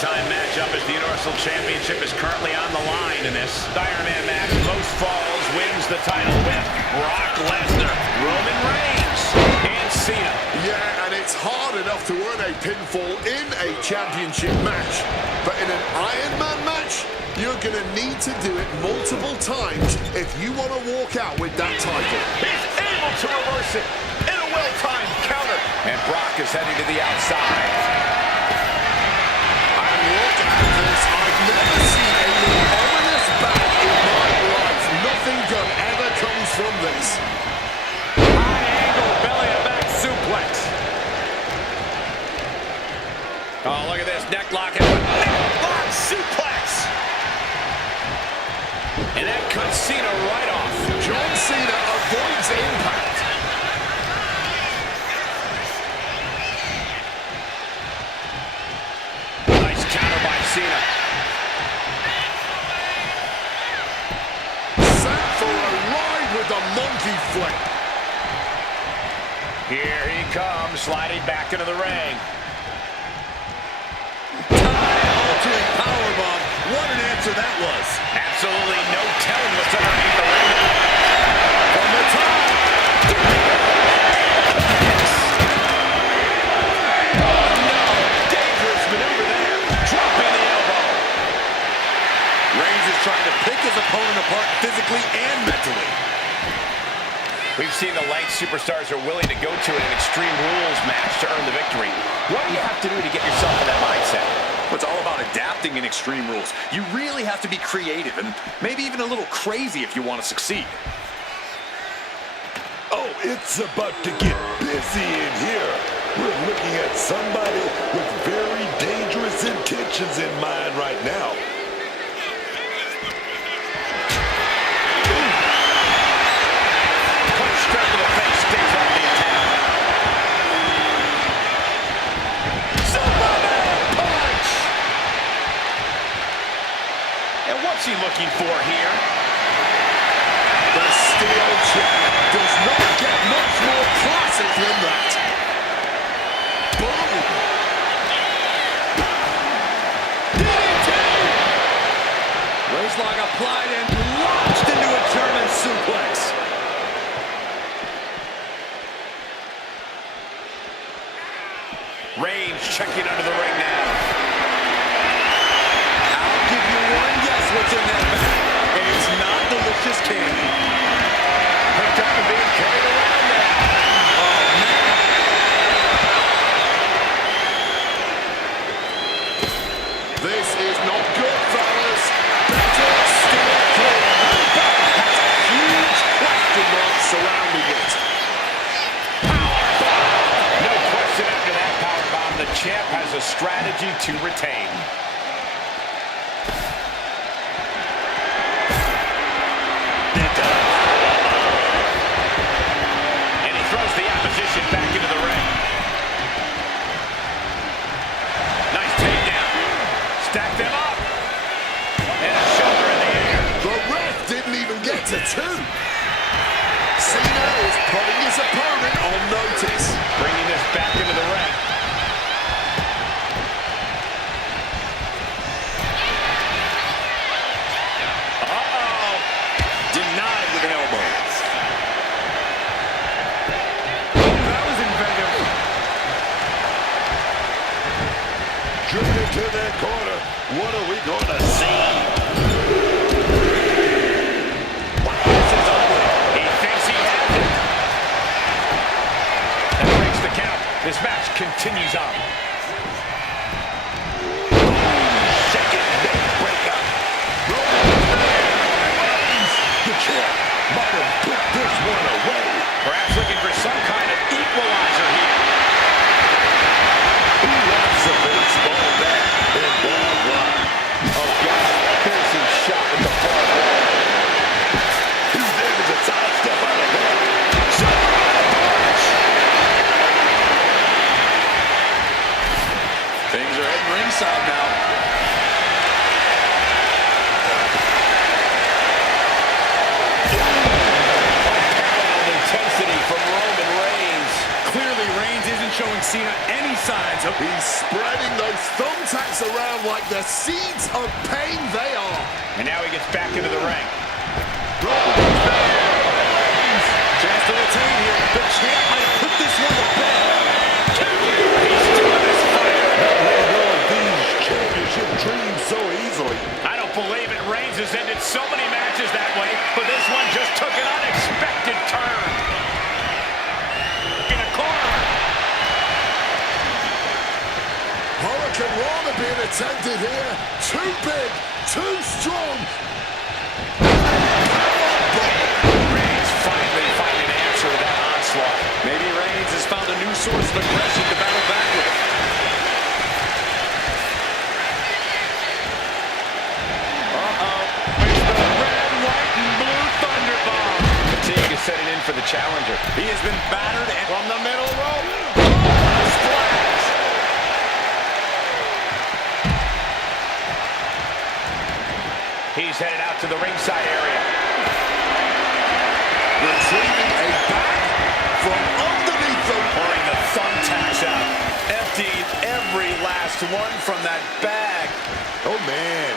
big-time matchup as the Universal Championship is currently on the line in this Iron Man match. Most falls wins the title with Brock Lesnar, Roman Reigns, and Cena. Yeah, and it's hard enough to earn a pinfall in a championship match. But in an Iron Man match, you're going to need to do it multiple times if you want to walk out with that title. He's able to reverse it in a well-timed counter. And Brock is heading to the outside. And look at this. I've never seen a more ominous back in my life. Nothing good ever comes from this. High angle belly to back suplex. Oh, look at this. Neck lock. Neck lock suplex. And that cuts Cena right off. John Cena avoids impact. Nice counter by Cena. Set for a ride with the monkey flip. Here he comes, sliding back into the ring. Time-altering powerbomb. What an answer that was. Absolutely no telling what's underneath the ring. From the top. Oh, no. Dangerous maneuver there. Dropping the elbow. Reigns is trying to pick his opponent apart physically and mentally. We've seen the lengths superstars are willing to go to in an Extreme Rules match to earn the victory. What do you have to do to get yourself in that mindset? It's all about adapting in Extreme Rules. You really have to be creative and maybe even a little crazy if you want to succeed. Oh, it's about to get busy in here. We're looking at somebody with very dangerous intentions in mind right now. Punch straight to the face, stays off the attack. Superman punch! And what's he looking for here? The steel chair does not get much more classic than that. Boom! DDT! Waistlock applied and launched into a German suplex. Reigns checking under the ring now. I'll give you one guess what's in that bag. And it's not delicious candy. Picked up and being carried around now. Oh, man. This is not good, fellas. Better steer clear. And that has a huge question mark surrounding it. No question after that powerbomb. The champ has a strategy to retain. And he throws the opposition back into the ring. Nice takedown. Stack them up. And a shoulder in the air. The ref didn't even get to two. Cena is putting his opponent on notice. Bringing this back into the ring. Uh-oh. Denied with an elbow. That was inventive. Driven into that corner. What are we going to see? This is ugly. He thinks he has it. That breaks the count. This match continues on. Second big breakup. The champ might have put this one away. Perhaps looking for some kind of equalizer here. Who wants a baseball bat and ball rock? Oh, God. Piercing shot with the far wall. He's able to sidestep out of that. Things are heading ringside now. showing Cena any signs of... He's spreading those thumbtacks around like the seeds of pain they are. And now he gets back into the ring. Chance to retain here. The champ might put this one to bed. He's still in this fight. These championship dreams so easily. I don't believe it. Reigns has ended so many matches that way, but this one just took an unexpected turn. In a corner. Hurricane Rana being attempted here. Too big, too strong. Reigns finally finding an answer to that onslaught. Maybe Reigns has found a new source of aggression to battle back with. It's the red, white, and blue thunderbomb. Fatigue is setting in for the challenger. He has been battered and... From the middle rope. Oh, splash. He's headed out to the ringside area. Retrieving a bag from underneath them. Pouring the thumbtacks out. Emptying every last one from that bag. Oh, man.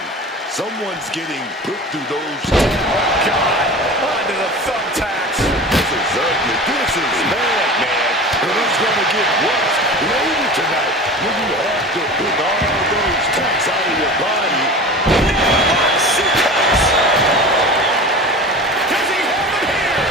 Someone's getting put through those. Oh, God. Onto the thumbtacks. This is ugly. This is bad, man. And it's going to get worse later tonight when you have to pick all those tacks out of your body. Does he have it here?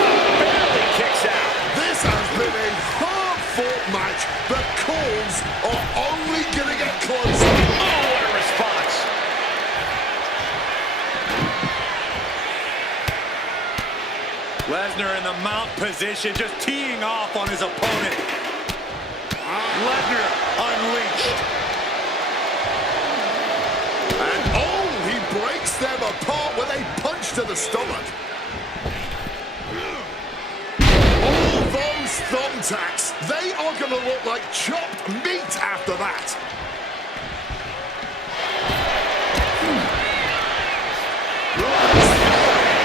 Oh, barely kicks out. This has been a hard-fought match. The calls are only going to get closer. Oh, what a response. Lesnar in the mount position, just teeing off on his opponent. Lesnar unleashed. And oh, he breaks them apart with a punch to the stomach. All those thumbtacks, they are going to look like chopped meat after that.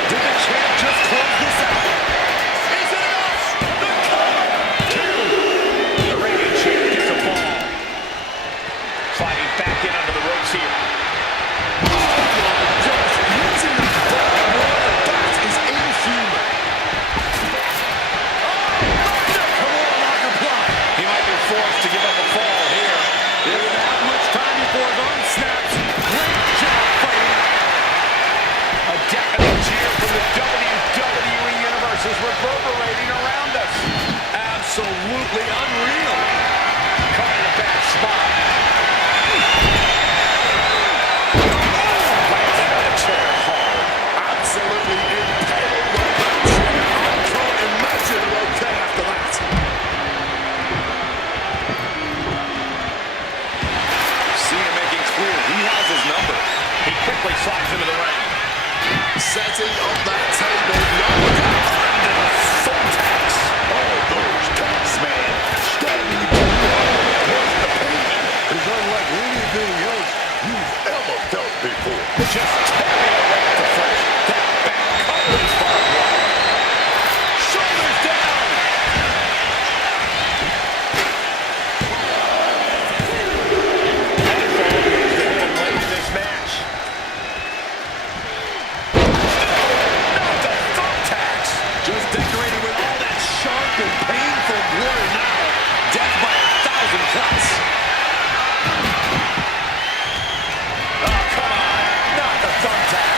Did the champ just close this out? Is it enough? The cover. Two. The reigning champ gets a fall. Sliding back in under the ropes here. Just using that barbed wire, that is inhuman. He might be forced to give up a fall here. Doesn't have much time before his arm snaps. Great job fighting out. A deafening cheer from the WWE Universe is reverberating around us. Absolutely unreal. Caught in a bad spot. Lands another chair hard. Absolutely impaled on that chair. I can't imagine they're okay after that. Cena making clear he has his number. He quickly slides into the ring. Setting up that table. Under the thumbtacks. All those tacks, man. Starting to plus the pain is unlike anything else you've ever felt before. Just tearing away at the flesh. That back cover is barbed wire. Shoulders down. That's all it is that he can late in this match. Not the thumbtacks. Just decorated with all that sharp and painful glory now. Death by 1,000 cuts. Oh, come on. Not the thumbtacks.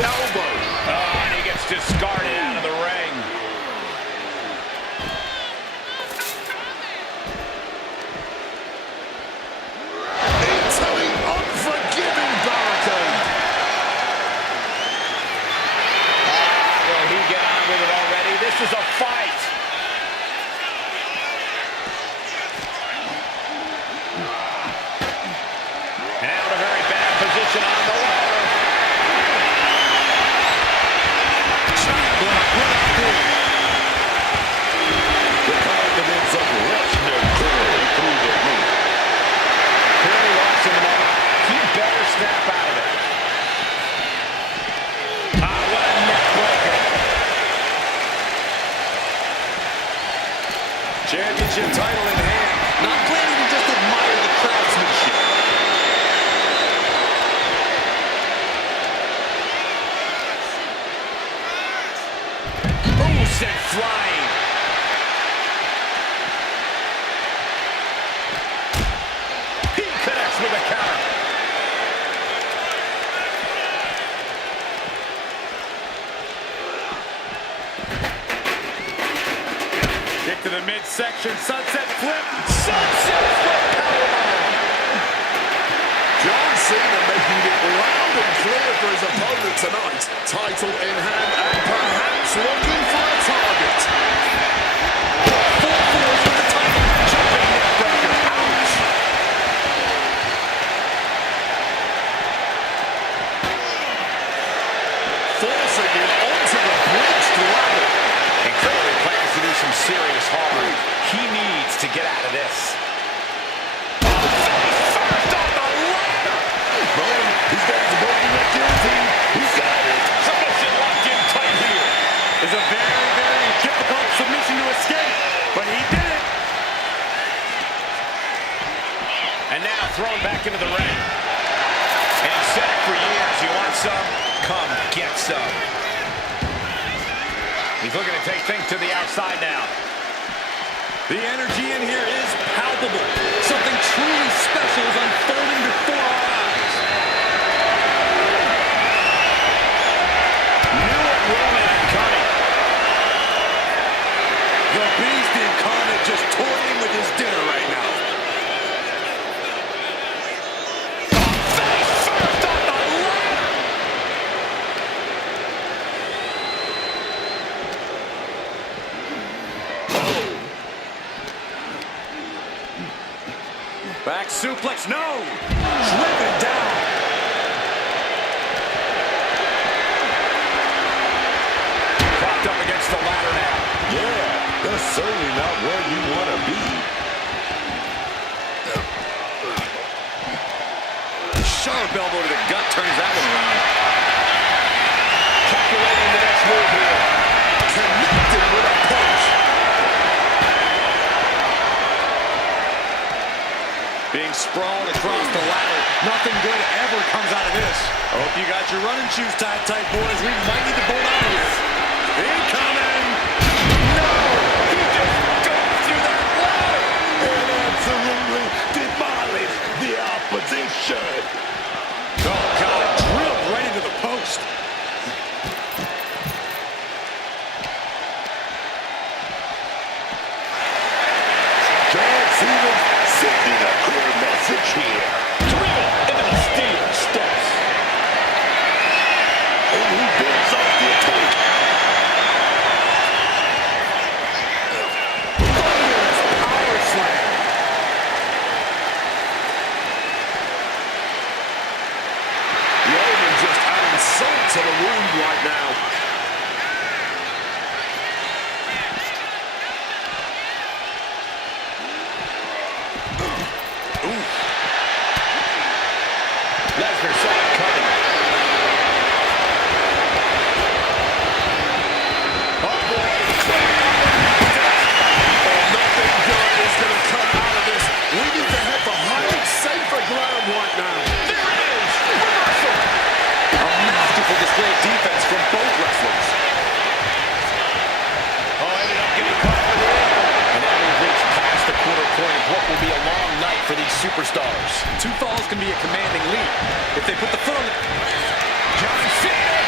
elbow. Oh, and he gets discarded out of the ring. Into the unforgiving barricade. Will he get on with it already? This is a fight. Now in a very bad position on the ladder. The confidence of Lesnar clearly through the roof. Clearly lost in the moment. He better snap out of it. Ah, what a neck breaker. Championship title in hand. Not planning to just admire the craftsmanship. Ooh, sent flying. He connects with a counter. Kick to the midsection, sunset flip. Sunset flip powerbomb. John Cena making it loud and clear for his opponent tonight. Title in hand and perhaps looking for a target. Full force with the title. Jumping neck breaker. Ouch. Forcing him onto the bridged ladder. And clearly plans to do some serious harm. He needs to get out of this. First on the ladder. He's got his broken neck guillotine. He's got it. Submission locked in tight here. Is a very, very difficult submission to escape, but he did it. And now thrown back into the ring. And he said it for years. You want some? Come get some. He's looking to take things to the outside now. The energy in here is palpable. Something truly special is unfolding before our eyes. Knew it Roman coming. The Beast incarnate just toying with his dinner right now. Face first on the ladder. Back suplex, no! Driven down. Propped up against the ladder now. Yeah, that's certainly not where you want to be. Sharp elbow to the gut turns that one around. Calculating the next move here. Connected with a punch. Being sprawled across the ladder. Nothing good ever comes out of this. I hope you got your running shoes tied tight, boys. We might need to bolt out of here. Incoming! No! He just goes through that ladder! And absolutely demolished the opposition. Oh, God. Drilled right into the post. John Cena sending a clear message here. Drilled into the steel steps. And he builds off the attack. Power slam. Roman just adding salt to the wound right now. Lesnar saw it coming. Oh, boy. Nothing good is going to come out of this. We need to head for higher, safer ground right now. There it is! Reversal! A masterful display of defense from both wrestlers. Oh, ended up getting caught with the elbow. And now we've reached past the quarter point of what will be a long night for these superstars. Two falls can be a commanding lead. If they put the foot on the... John Cena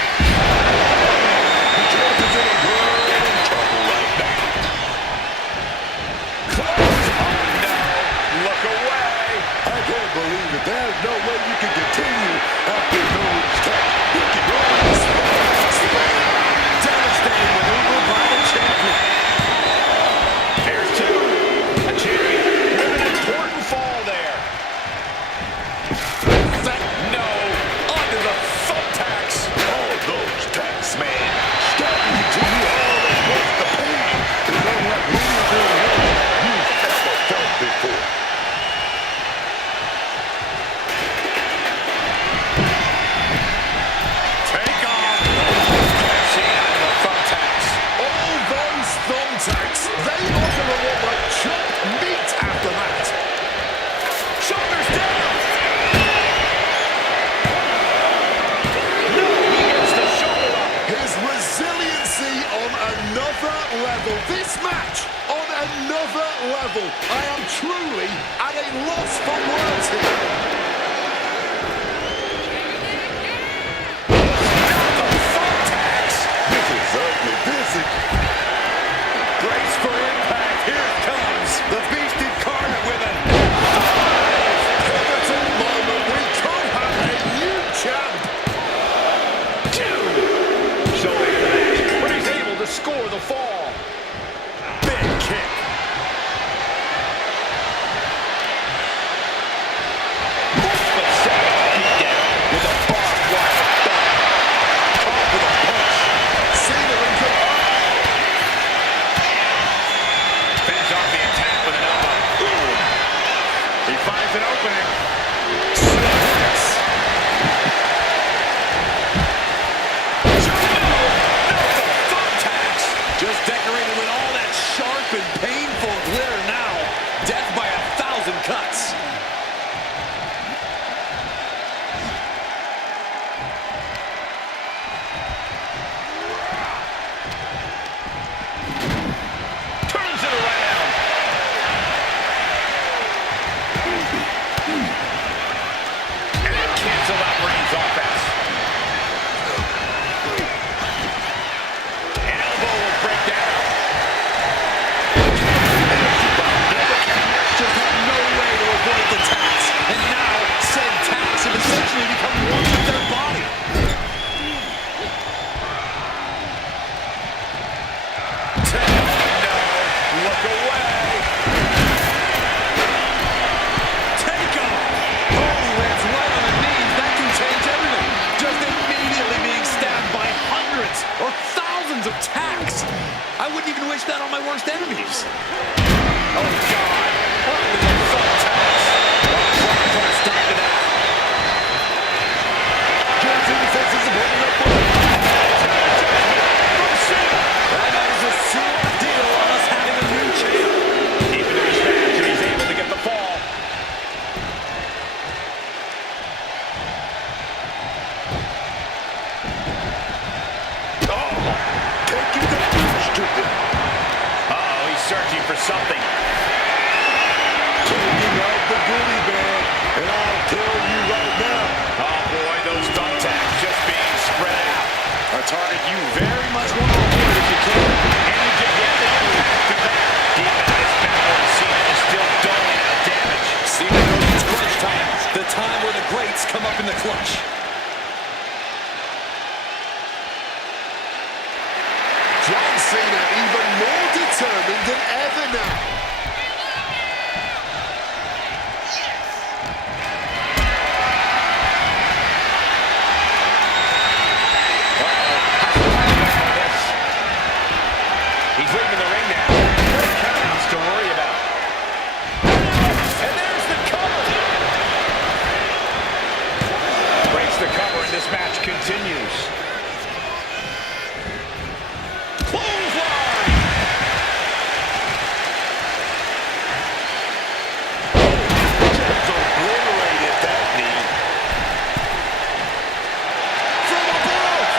and loss for words here. This is ugly. Busy. Brace for impact. Here it comes. The Beast incarnate with a Pivotal moment. We could have a new champ. so late in the match, but he's able to score the fall. Big kick. But Savage beat down with a barbed wire belt. Caught with a punch. Cena and Finish off the attack with an elbow. Ooh. He finds an opening. Just decorated with all that sharp and painful glitter now. Death by 1,000 cuts. Turns it around. And cancel out Reigns' offense. Elbow will break down. Just had no way to avoid the tax. And now, said tax have essentially become one with their body. No, look away. Take off. Oh, he lands right on the knees. That can change everything. Just immediately being stabbed by hundreds or thousands of tacks. I wouldn't even wish that on my worst enemies. Oh, God. What the thumbtacks. Trying to put a stop to that. That is a sure deal on us having a new champ. Even to his match, and he's able to get the fall. Taking the punch to the Uh-oh, he's searching for something. taking out the goodie bag. And I'll tell you right now, Oh, boy, those thumbtacks just being spread out. A target you very much want to avoid if you can. And you can get the impact of that. Deep in this battle, Cena is still doling out damage. Cena knows it's crunch time. The time where the greats come up in the clutch. John Cena even more determined than ever now. He's leaving the ring now. No countouts to worry about. And there's the cover. Breaks the cover, and this match continues. Clothesline. just obliterated that knee. From above.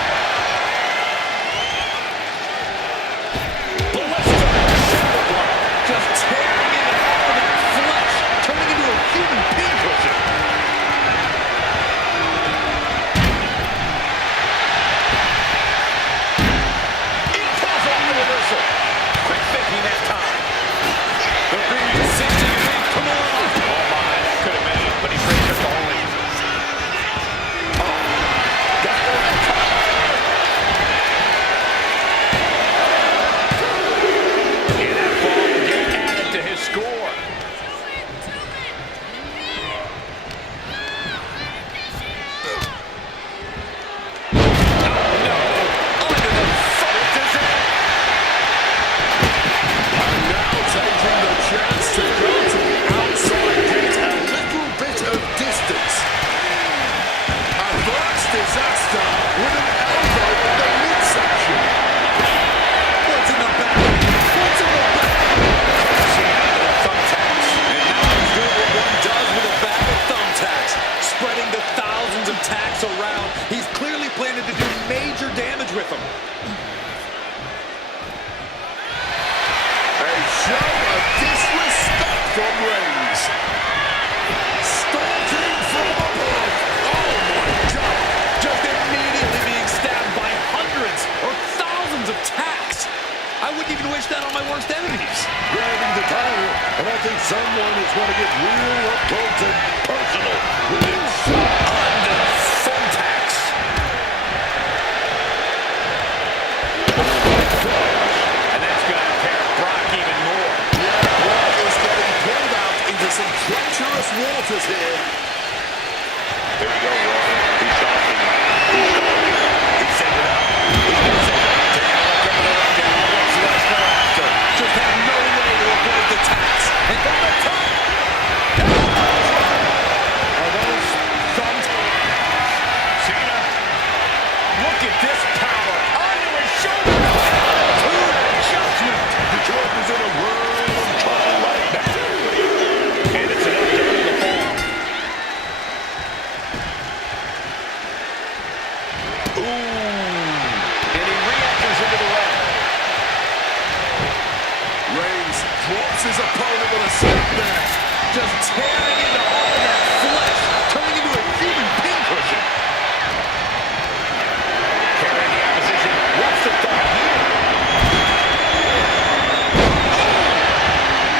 Ballistic shoulder block. Just tearing into all of that flesh, turning into a human pincushion. wish that on my worst enemies. Grabbing the title, and I think someone is going to get real up close and personal with this Under thumbtacks. And that's going to tear Brock even more. Yeah, Brock is getting pulled out into some treacherous waters here. There you go, Roman. He's talking. He's talking. He set it up. He's going to set it up. Taking a look over the rundown. What's Lesnar after? Just had no way to avoid the tax. And from the top. Are those thumbs? Cena. Look at this power. Onto his shoulder. Attitude adjustment. The Jordan is in a world of trouble right now. And it's enough to end the fall. And he re-enters into the ring. Reigns drops his opponent with a snap there. Just tearing into all of that flesh, turning into a human pincushion. Carrying the opposition. What's the thought here?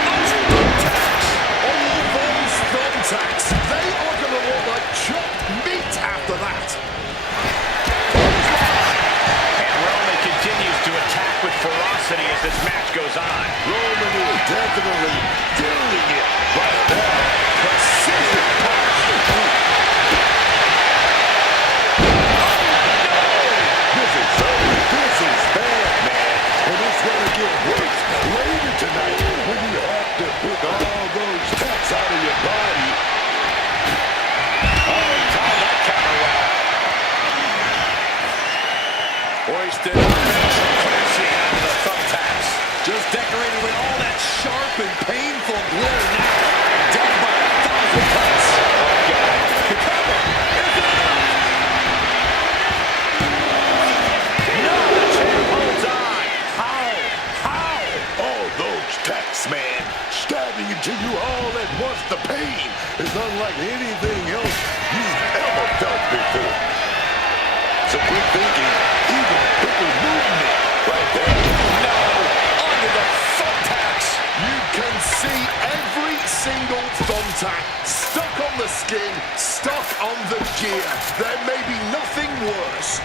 Those thumbtacks. All those thumbtacks, they are going to look like chopped meat after that. And Roman continues to attack with ferocity as this match goes on. Roman is definitely feeling it right now. Precision punch. This is bad, man. And it's going to get worse later tonight when you have to pick all those tacks out of your body. Oh, time that counter well. Hoisted up and crashing out of the thumbtacks. Just decorating with all that sharp and painful glitter now. Death by 1,000 cuts. Oh, God. The cover. Is it enough? No, the champ holds on. How? How? All those tacks, man, stabbing into you all at once. The pain is unlike anything else you've ever felt before. Some quick thinking, even quicker movement right there. No. Under the thumbtacks. You can see every single thumbtack stuck on the skin, stuck on the gear. There may be nothing worse.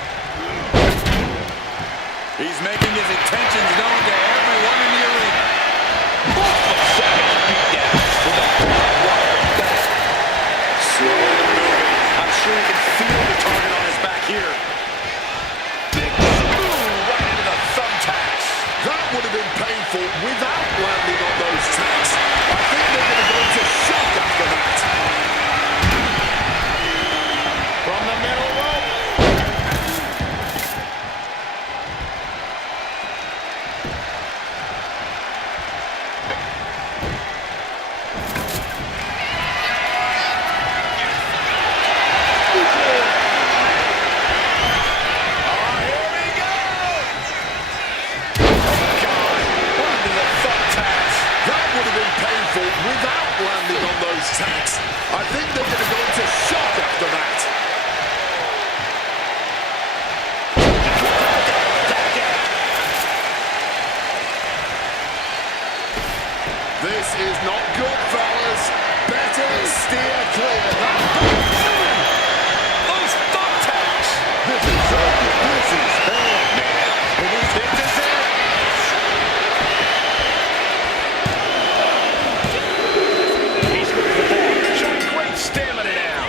He's making his intentions known to everyone in the arena. Savage beatdown with a barbed wire bat. Slowly moving. I'm sure he can feel the target on his back here. Big boom right into the thumbtacks. That would have been painful without landing on those tacks. I think they're going to go into shock after that. From the middle rope. Without landing on those tacks. I think they're going to go into shock after that. This is not good, fellas. Better steer clear. Those thumbtacks. This is bad, man. And This is it. He screws the ball, showing great stamina now.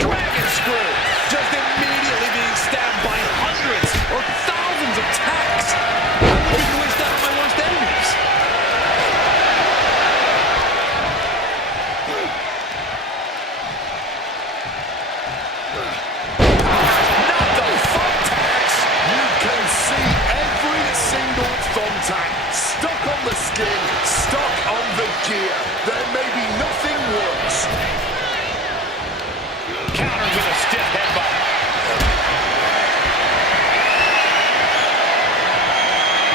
Dragon screw. Just immediately being stabbed by hundreds or thousands of tacks. I wouldn't even wish that on my worst enemies. Not the thumbtacks. You can see every single thumbtack stuck on the skin, stuck on the gear. There may be nothing worse. Countered with a stiff headbutt.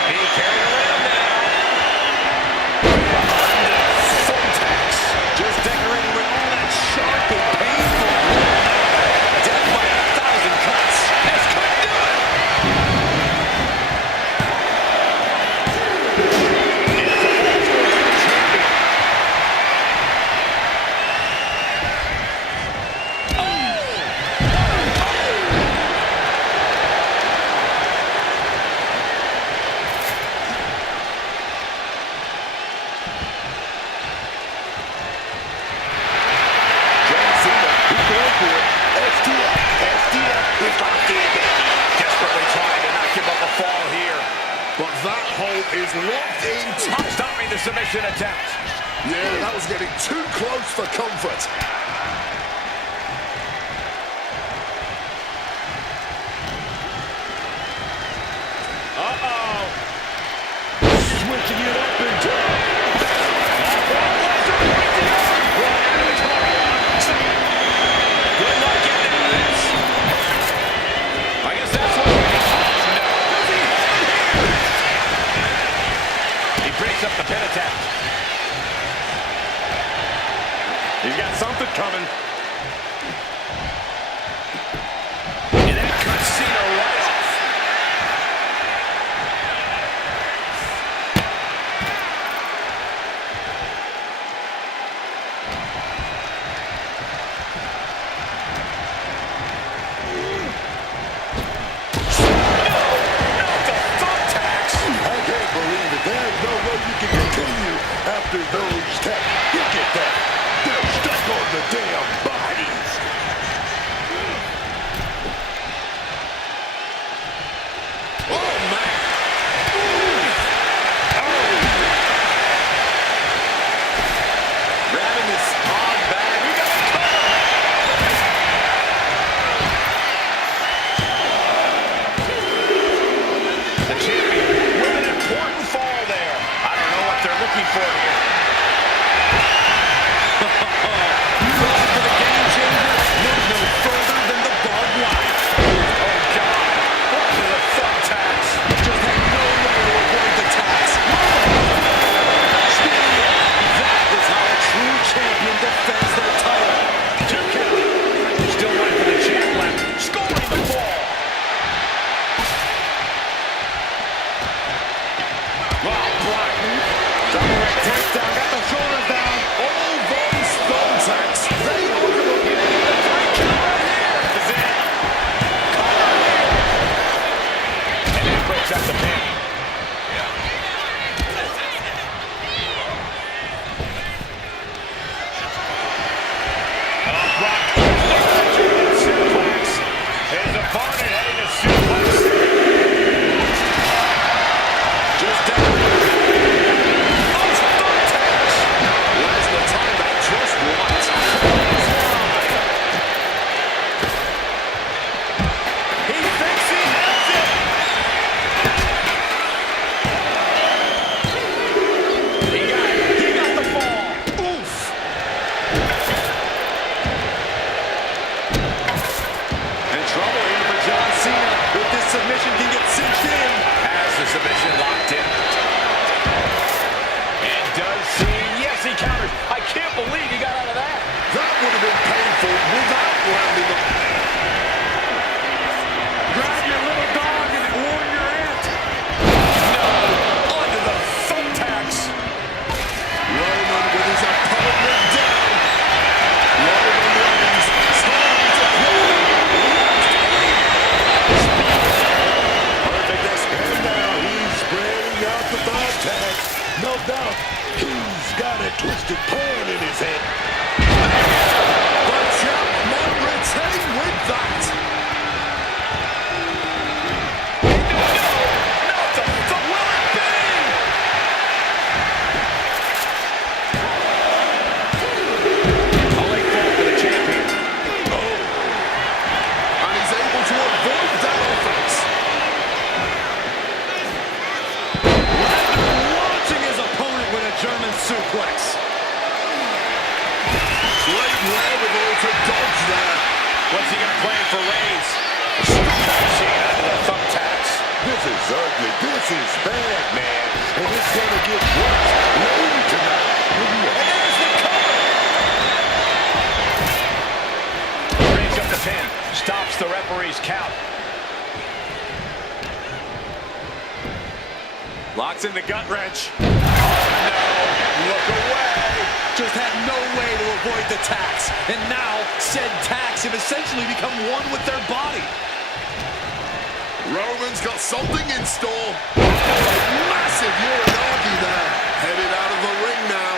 He carried around now. Under thumbtacks. Just decorating with all that sharp and painful glitter now. Death by 1,000 cuts. This could do it. is locked in tight. Stopping the submission attempt. Yeah, that was getting too close for comfort. Uh-oh. Switching it up and down. Good luck getting into this. I guess that's what we need. No. He breaks up the pin attempt. He's got something coming. And that cuts Cena right off. I can't believe it. There's no way you can continue after those taps. Look at that. They're stuck on the damn bodies. Oh, man. Grabbing this odd bag. We got a cover. The champion with an important fall there. I don't know what they're looking for here. Looking for the game changer. Look no further than the barbed wire. Oh, God. What are the thumbtacks? Just had no way to avoid the tacks. That is how a true champion defends their title. 2 count. Still one for the champ left. Scoring the ball. Wow, Brock. Double leg takedown. Got the shoulders down. All those thumbtacks, they are going to be The 3 count right here. This is it. Cover here. And that breaks up the pin. Oh, Brock. Suplex. His opponent heading to suplex. Just down. Those thumbtacks. Lesnar timed that just right. He thinks he has it. He got the fall. Oof. And trouble here for John Cena. If this submission can get cinched in. Has the submission locked in. And does see. Yes, he counters. I can't believe he got out of that. That would have been painful without landing up. Grab your little dog and warn your aunt. No. Onto the thumbtacks. Roman with his opponent down. Roman Reigns starting to play. Perfect. And now he's spreading out the thumbtacks. No doubt he's got a twisted pan in his head. The champ might retain with that. Not the will it be? A late fall for the champion. And he's able to avoid that offense. Launching his opponent with a German suplex. Great wherewithal to dodge there. What's he got planned for Reigns? Cena to the thumbtacks. This is ugly. This is bad, man. And it's going to get worse later tonight. There's the cover. Brings up the pin. Stops the referee's count. Locks in the gut wrench. Oh, no. Look away. Just had no way to avoid the tacks. And now, said tacks have essentially become one with their body. Roman's got something in store. Massive Uranagi there. Headed out of the ring now.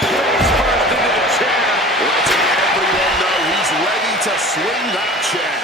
Face first into the chair. Letting everyone know he's ready to swing that chair.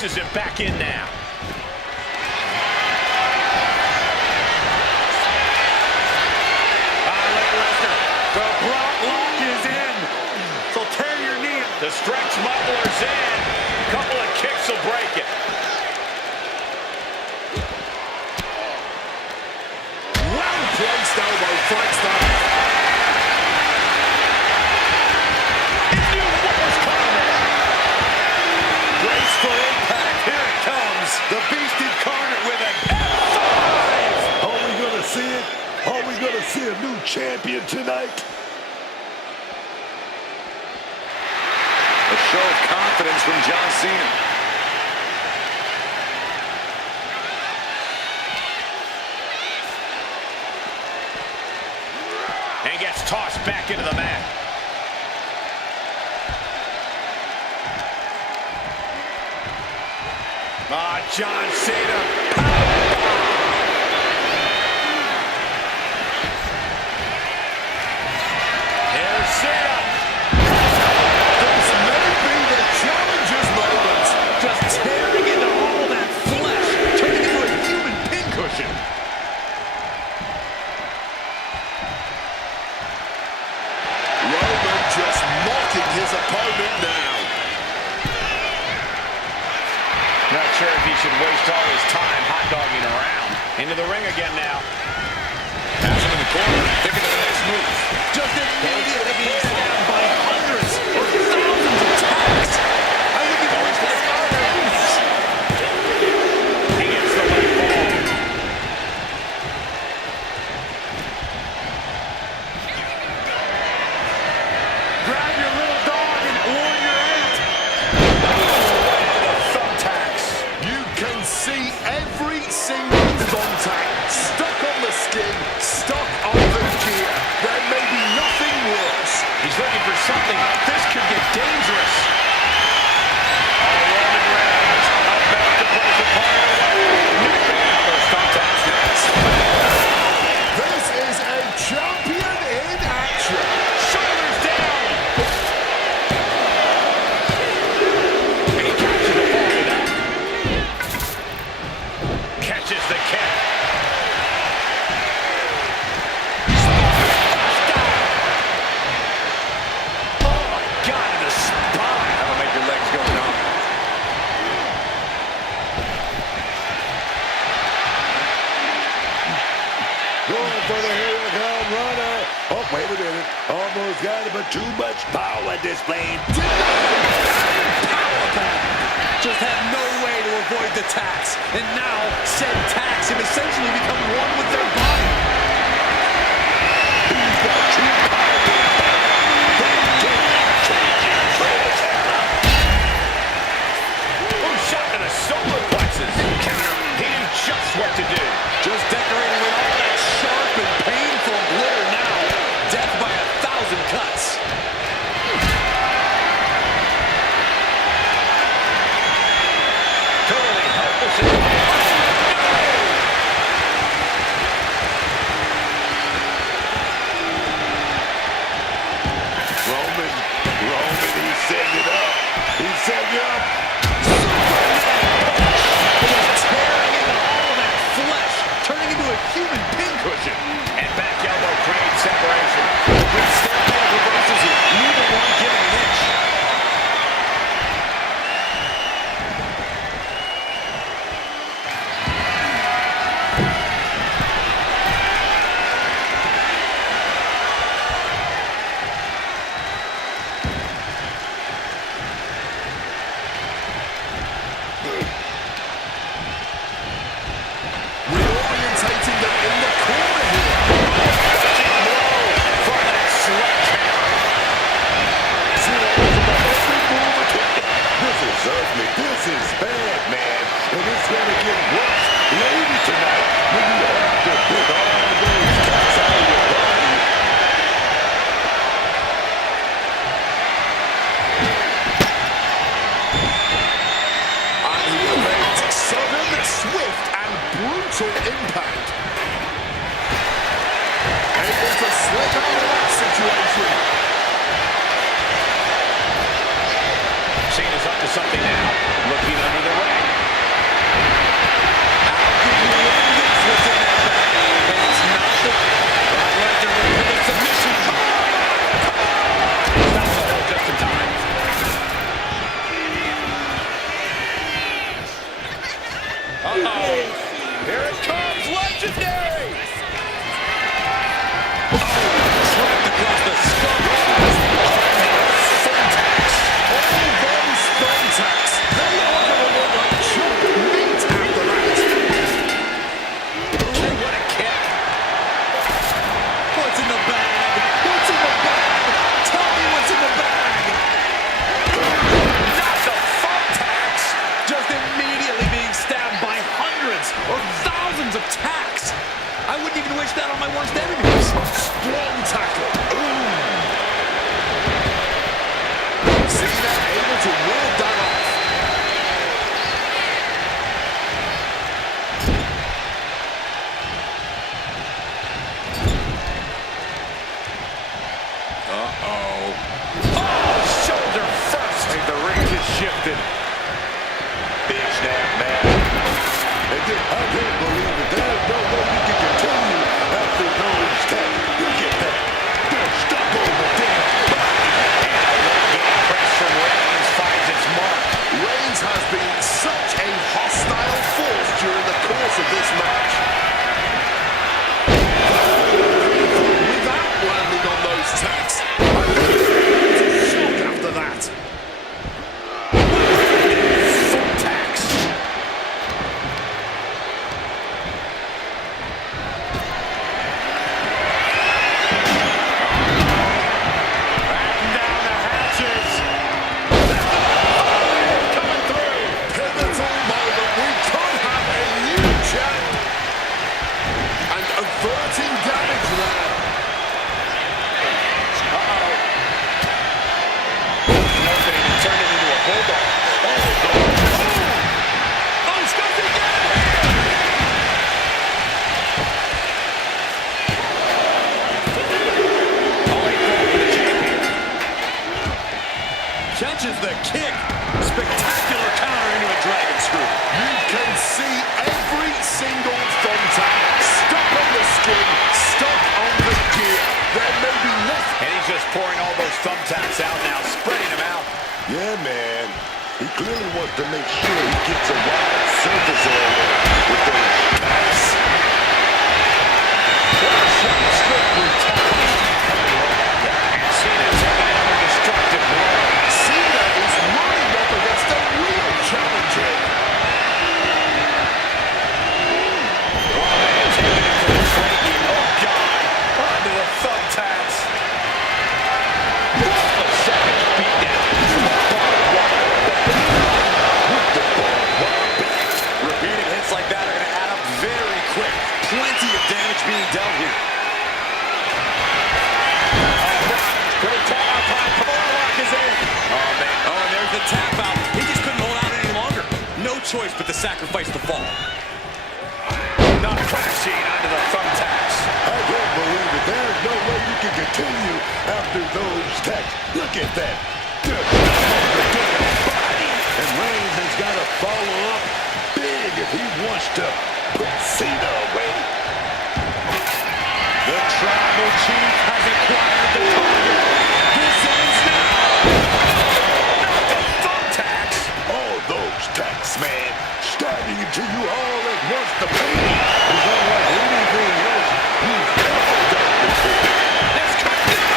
forces it back in now. The Brock lock is in. So turn your knee. The stretch muffler's in. A couple of kicks will break it. Well-placed elbow fights that. He knew what was coming. Brace for impact. Here it comes. The beast incarnate with an F5. Are we gonna see it? Are we gonna see a new champion tonight? A show of confidence from John Cena. And gets tossed back into the mat. John Cena. Here's Cena. This may be the challenger's moment. Just tearing into all that flesh, turning into a human pincushion. Roman just mocking his opponent now. Not sure if he should waste all his time hot-dogging around. Into the ring again now. Has him in the corner, thinking of the next move. Just immediately being stabbed by hundreds or thousands of attacks. I think he always gets out of their reach. He gets the leg ball. Grab your little dog and warn your aunt. The thumbtacks. You can see every single thumbtack stuck on the skin, stuck on the gear. There may be nothing worse. He's looking for something. This could get dangerous. Roman Reigns about to place a part away. Those thumbtacks next. This is a champion in action. Shoulders down. And he catches the ball with that. Catches the kick. Oh my God, in the spine. That'll make your legs go numb. Going for the here come runner. Oh, wait a minute. Almost got it, but too much power displayed. Just had no way to avoid the tax. And now, said tax have essentially become one with their body. He's got too powerful. Oh, shot to the solar plexus. Counter. He knew just what to do. Just decorating with all that sharp and painful glitter now. Death by 1,000 cuts. Totally helpless in the Roman, he's setting it up. He's setting it up. Just tearing into all that flesh, turning into a human pincushion. and back elbow creates separation. Great stampede reverses it. Neither one giving an inch. Reorientating them in the corner here. For that sledgehammer. This is ugly. This is bad, man. And it's going to get worse later tonight when you have to put all those cuts out of your body. And he evades sudden, swift, and brutal impact. Able to slip out of that situation. Cena's up to something now. Looking under the ring. Uh-oh. Oh, shoulder first. Hey, the ring has shifted. Big snap, man. And then I can't believe it. There's no way you can continue after those tags. Look at that. They're stuck on the damn body. And a late game press from Reigns finds its mark. Reigns has been such a hostile force during the course of this match. Without landing on those tacks, I think it's a shock after that. Tax. Batten down the hatches. Coming through. Pivotal moment. We could have a new champ. And averting damage there. Nothing to turn it into a bulldog. Oh, he's got to get it. Catches the kick. Spectacular counter into a dragon screw. You can see every single thumbtack stuck on the skin, stuck on the gear. There may be nothing. And he's just pouring all those thumbtacks out now, spreading them out. Yeah, man. He clearly wants to make sure he gets a wide surface area with those tags. Straight brutality. And Cena taking another destructive blow. Cena is running up against a real challenger. Oh, man, taking it to the flanky. Oh, God. Onto the thumbtacks. A savage beatdown from a barbed wire. With the barbed wire belt. Repeating hits like that are going to add up very quick. Plenty of damage being dealt here. Great tap out time. Kimura lock is in. Oh, man. Oh, and there's the tap out. He just couldn't hold out any longer. No choice but to sacrifice the fall. Not crashing onto the thumbtacks. I can't believe it. There's no way you can continue after those tags. Look at that. They're stuck on the damn body. And Reigns has got to follow up big if he wants to put Cena away. The tribal chief has acquired the target. This ends now. Not the thumbtacks. All those tags, man. Stabbing into you all at once. The pain is unlike anything else you've ever done before. This could do it.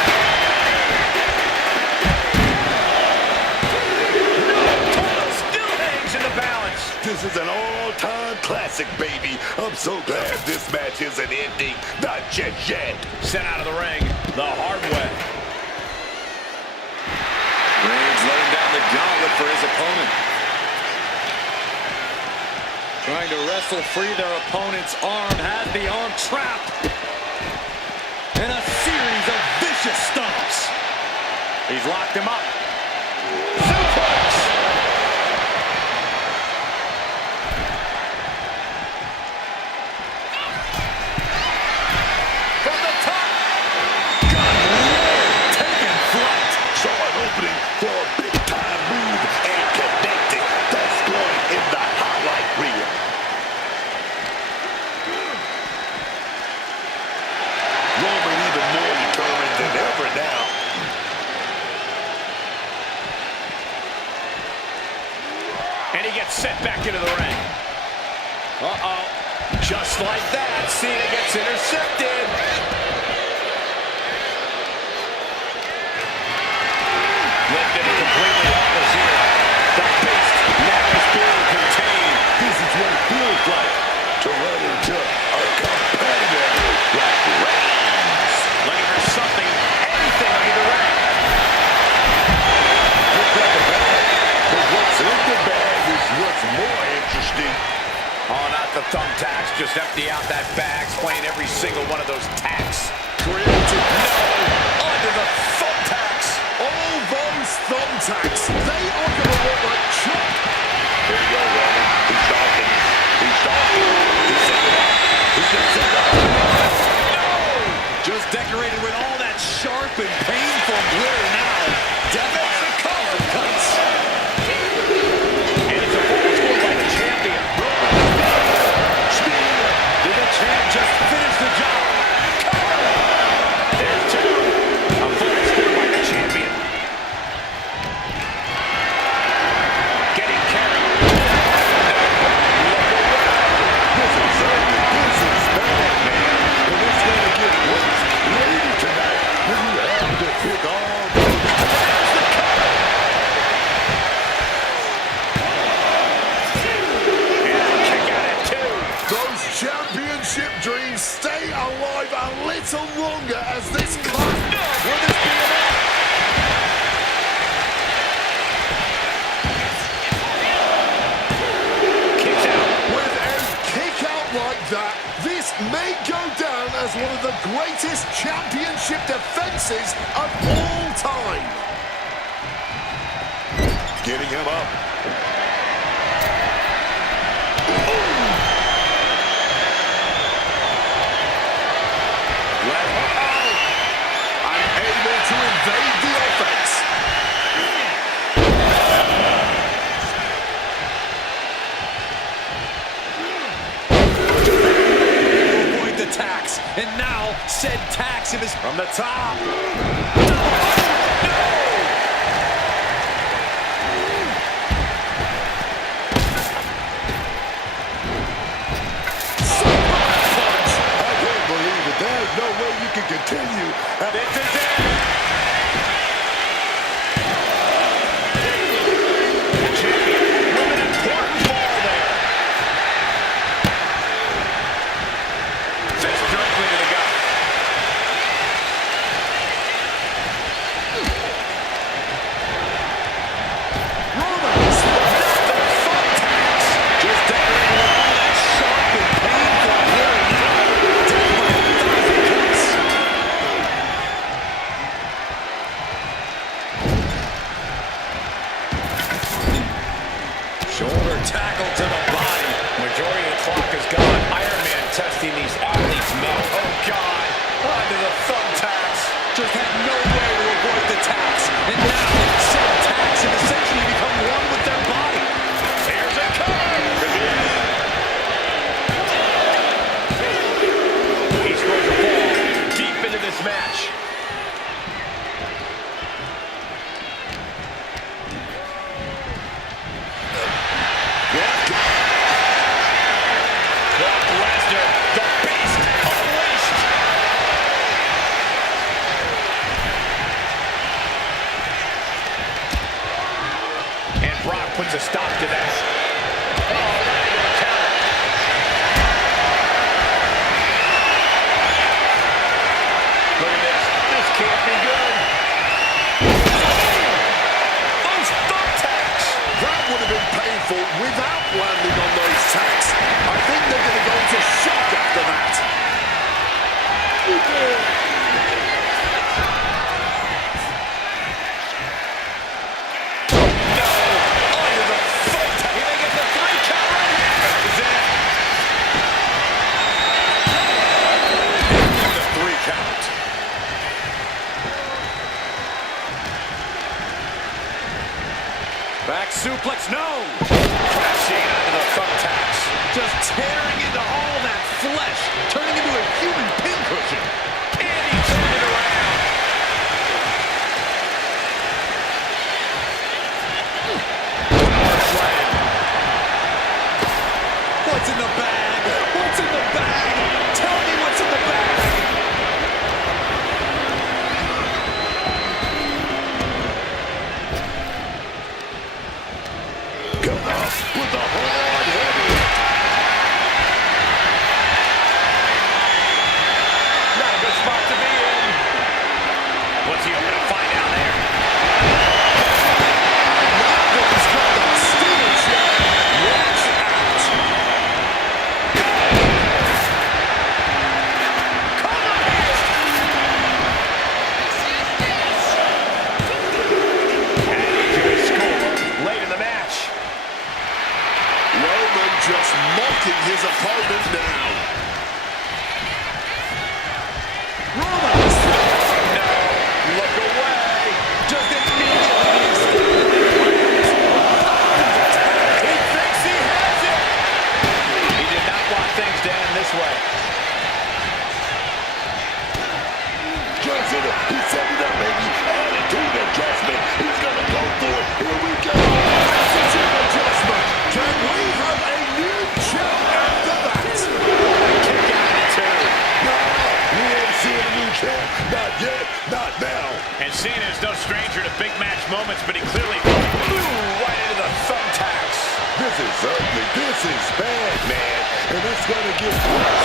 No, total still hangs in the balance. This is an all-time classic, baby. I'm so glad this match isn't ending. Not just yet. Sent out of the ring the hard way. Reigns laying down the gauntlet for his opponent. Trying to wrestle free their opponent's arm. Has the arm trapped. And a series of vicious stomps. He's locked him up. Suplex. From the top. Taking flight. So an opening for a big-time move and connecting. That's going in the highlight reel. Roman even more determined than ever now. And he gets sent back into the ring. Uh-oh. Just like that, Cena gets intercepted. Lifted completely off his ear. The beast now is being contained. This is what it feels like to run into a competitor like Reigns. Looking for something, anything under the ring. Look like a bag, but what's in the bag is what's more interesting. Oh, not the thumbtacks. Just empty out that bag, playing every single one of those tacks. Drilled to Under the thumbtacks. all those thumbtacks. They are going to look like chalk. Here you go, Roman. He's talking. He's talking. He's set it up. He's just set it up. Just decorated with all that sharp and painful greatest championship defenses of all time. Getting him up. Unable to invade the offense. Avoid the tax, and now said tax is From the top. I can't believe it. There's no way you can continue. This is it. Champion with an important fall there. Fist directly to the gut. Roman's The thumbtacks. Just entering all that sharp and painful hearing now. Death by 1,000 cuts. Shoulder tackle to the body. Majority of the clock is gone. Iron Man testing these athletes' metal. Oh, God. Onto the thumbtacks. Just had no way to avoid the tax. And now, said tax has essentially become one with their body. Here's it coming. He scores a ball deep into this match. Brock Lesnar, the beast unleashed. And Brock puts a stop to that. Oh, right into the counter. Look at this. This can't be good. Those thumbtacks. That would have been painful without landing on those tacks. I think they're going to go into shock after that. Under the thumbtack. He may get the 3 count right here. Is it? Into the 3 count. Back suplex, no! Crashing onto the thumbtacks. Just tearing into all that flesh, turning into a human pincushion. And he turned it around. Slam. What's in the bag? What's in the bag? Tell me what's in the bag. Come on with the hard heavy. Not a good spot to be in. What's he hoping to find out there? He's got that steel chair. Watch out. Come on here! Adding to his score late in the match. Roman just mocking his opponent now. Roman's No, look away. Just immediately. He thinks he has it. He did not want things to end this way. Johnson, he's setting up, baby. Attitude adjustment. He's gonna go for it. Here we go. Attitude adjustment. Can we have a new champ after that? Kick out at 2. No, we ain't seeing a new champ. Not yet. Not now. And Cena is no stranger to big match moments, but he clearly blew right into the thumbtacks. This is ugly. This is bad, man. And it's gonna get worse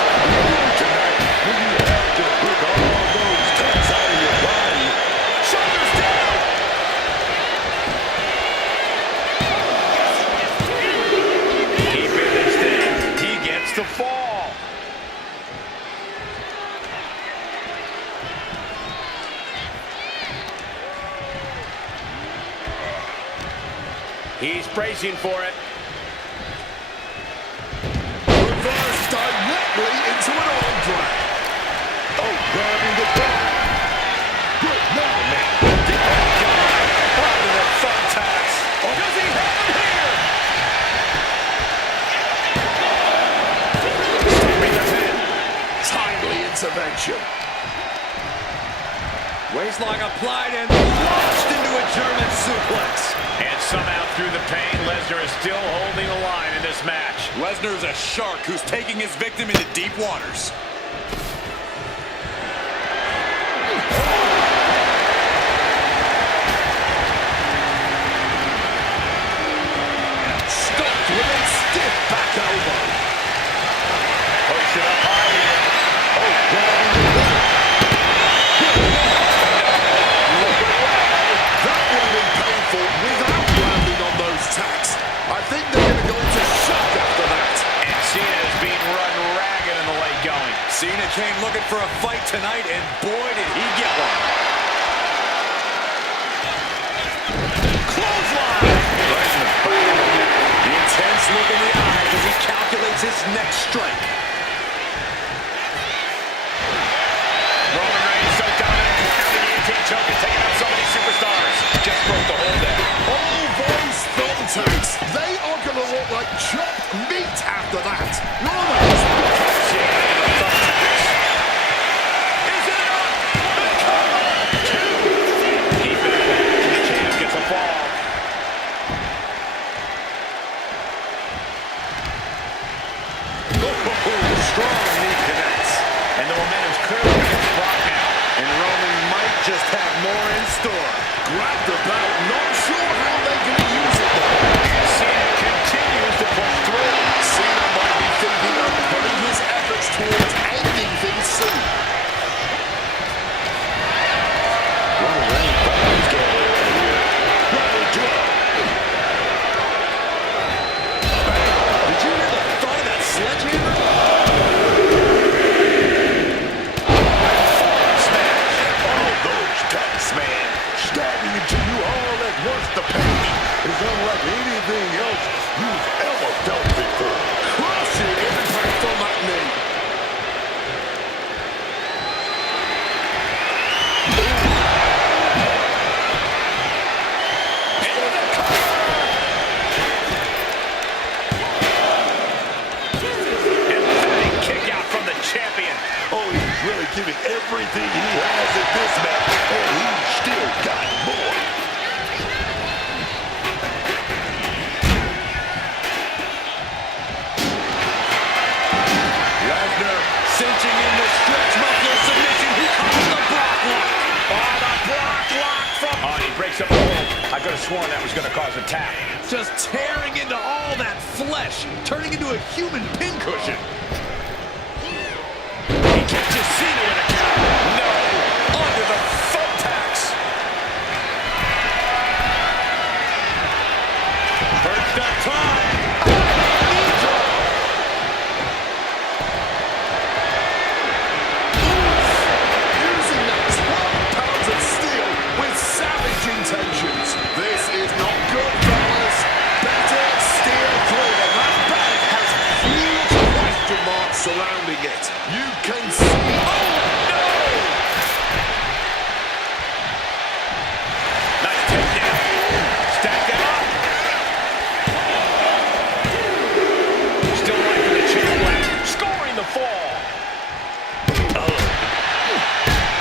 tonight when you have to pick all those tacks out of your body. Shoulders down. Keeping this thing. He gets the fall. He's bracing for it. Reversed directly into an arm drag. Oh, grabbing the back. Good now, man. Into the thumbtacks. Oh, does he have him here? Stopping the pin. Timely intervention. Waistlock applied and launched into a German suplex. And somehow through the pain, Lesnar is still holding the line in this match. Lesnar is a shark who's taking his victim into deep waters. Stopped with a stiff back elbow. Push it up high here. Oh, grabbing the back. That would have been painful without landing on those tacks. I think they're going to go into shock after that. And Cena is being run ragged in the late going. Cena came looking for a fight tonight, and boy, did he get one. Clothesline! The intense look in the eyes as he calculates his next strike. Roman Reigns so dominant, now the guillotine choke and taking out so many superstars. Just broke the hold there. All those thumbtacks, they are going to look like chopped meat after that. Rollins. Cena into the thumbtacks. Is it up? The cover! Deep in the match, the champ gets a fall. Strong knee connects. And the momentum's clearly against Brock now. And Roman might just have more in store. Grab the belt, not sure how they're going to use it though. And Cena continues to push through. Cena might be thinking of putting his efforts towards ending things soon. Roman Reigns thought he was getting away with it here. Right drop. Did you hear the thud of that sledgehammer? All those tacks, man. Stabbing into you all at once. The pain is unlike anything else you've ever felt before. Crushing impact on that knee. Emphatic kick out from the champion. Oh, he's really giving everything he has in this match, and he's still got more. Lesnar cinching in the stretch muffler submission. He calls the Brock lock. Oh, the Brock lock from... Oh, and he breaks up the hold. I could have sworn that was going to cause a tap. Just tearing into all that flesh, turning into a human pincushion. He catches Cena with a counter. No, under the thumbtacks. First up time. Knee drop. Using that 12 pounds of steel with savage intentions. This is not good, fellas. Better steer clear. That back has huge question marks surrounding it. You can see... Nice takedown. Stack that up. Still liking the champ ladder. Scoring the fall.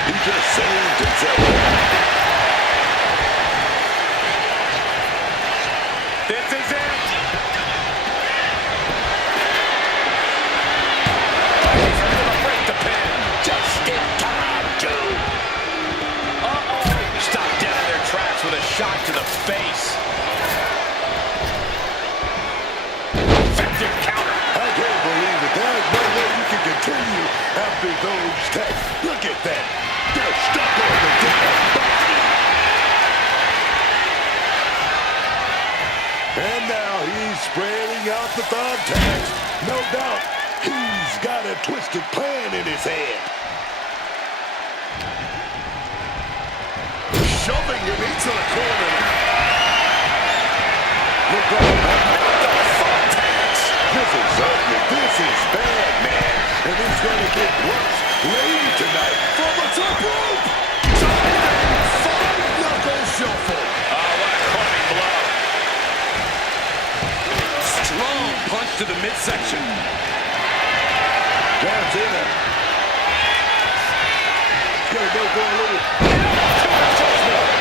He just saved himself. This is it. He's able to break the pin. Just in time, Joe. Uh-oh. Stopped dead in their tracks with a shot to the face. Effective counter. I can't believe it. There's no way you can continue after those attacks. Look at that. They're stuck on the damn body. And now he's spreading out the thumbtacks. No doubt he's got a twisted plan in his head. Shoving him into the corner now. Look out. This is ugly. This is bad, man. And it's going to get worse later tonight. From the top rope. Five-knuckle shuffle. Oh, what a clubbing blow. Strong punch to the midsection. Grabs in it. Gonna go for a little.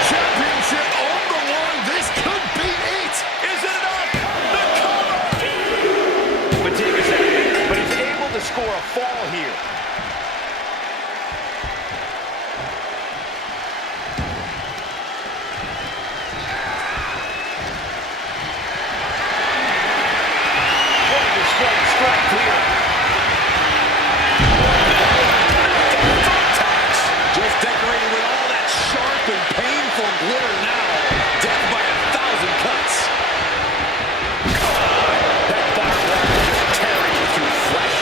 Championship on the line. This could be it. Is it enough? The cover! Fatigue is happening, but he's able to score a fall here. What a display of strength here. Just decorated with all that sharp and painful glitter now. Death by 1,000 cuts. That barbed wire just tearing you through flesh.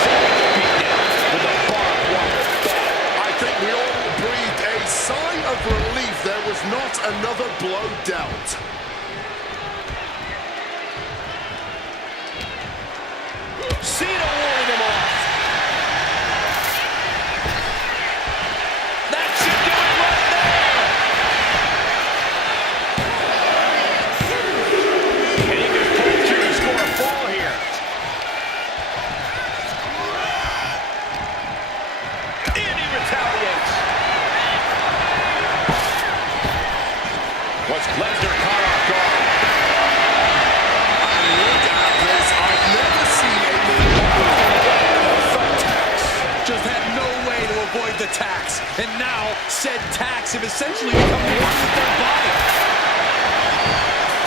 Savage beatdown with a barbed wire bat. I think we all breathed a sigh of relief. There was not another blow dealt. Cena warning him off. That should do it right there. And he can pull through to score a fall here. And he retaliates. What's Lesnar caught off guard? Look at this. I've never seen a more Thumbtacks. Just had no way to avoid the tax. And now, said tax have essentially become one with their body.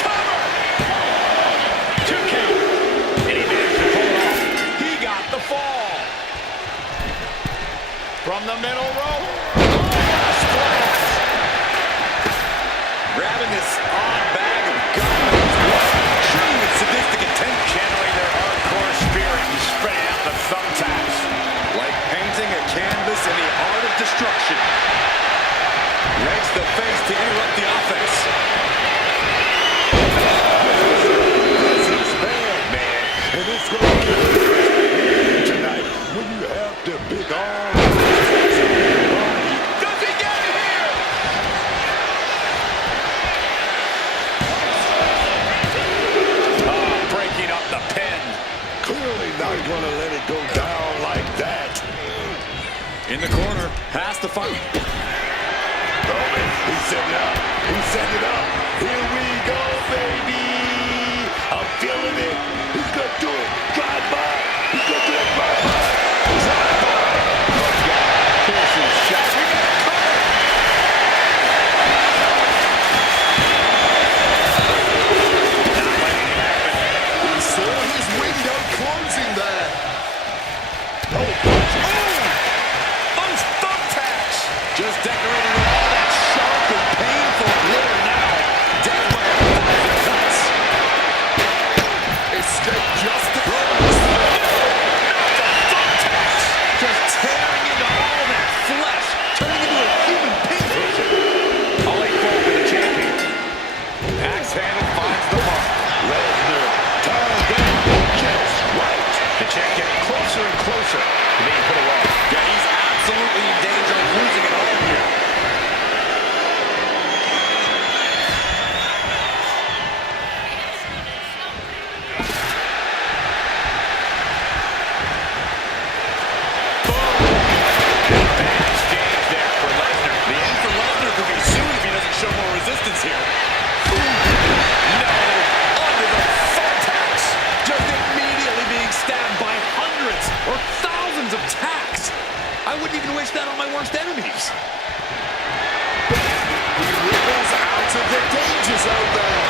Cover! 2 count. And he managed to pull it off. He got the fall. From the middle rope. Oh, splash. Grabbing this odd bag of gum. Shooting with sadistic intent. Channeling their hardcore spirit and spreading out the thumbtacks. Like painting a canvas in the art of destruction. Rakes the face to interrupt the offense. This is bad, man. And it's going to get worse tonight when you have the big arm. Does he get it here? Oh, breaking up the pin. Clearly not going to let it go down like that. In the corner. Has to fight. Oh, man. He's setting it up. He's setting it up. Here we go, baby. I'm feeling it. He's going to do it. Drive by. He's going to do it. Drive by. Drive by. Piercing shot. We got it covered. Not letting it happen. We saw his window closing there. Oh, punch. Those thumbtacks. Just decorated with all that sharp and painful glitter now. Death by 1,000 cuts. Escape just the Just tearing into all that flesh. Turning into a human pinprick. All 8 fall to the champion. Axe handle finds the mark. Lesnar. Time down. Just right. The champ getting closer and closer to being put away. Yeah, he's absolutely in danger of losing it all here. Bad exchange there for Lesnar. The end for Lesnar could be soon if he doesn't show more resistance here. No, under the thumbtacks. Just immediately being stabbed by hundreds or thousands of tacks. I wouldn't even wish that on my worst enemies. He wriggles out of the danger zone there.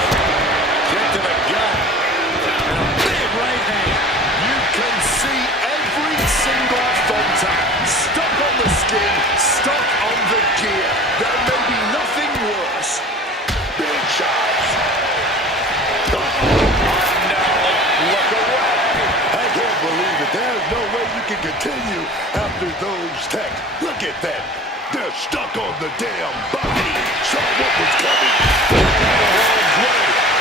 Kick to the gut. And a big right hand. You can see every single thumbtack stuck on the skin, stuck on the gear. There may be nothing worse. Big shots. No, look away. I can't believe it. There's no way you can continue after those attacks. Look at that. They're stuck on the damn body. Saw what was coming. Harm's way.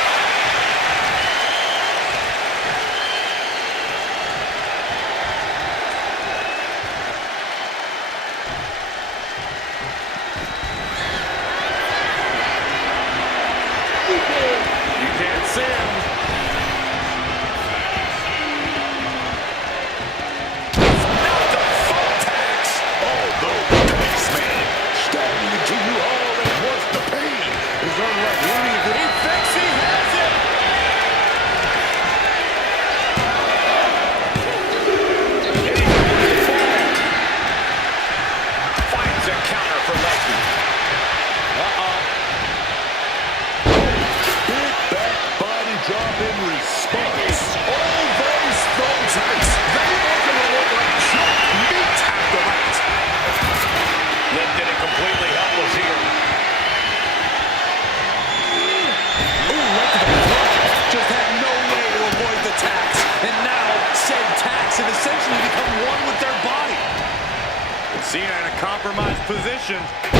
submission. Oh,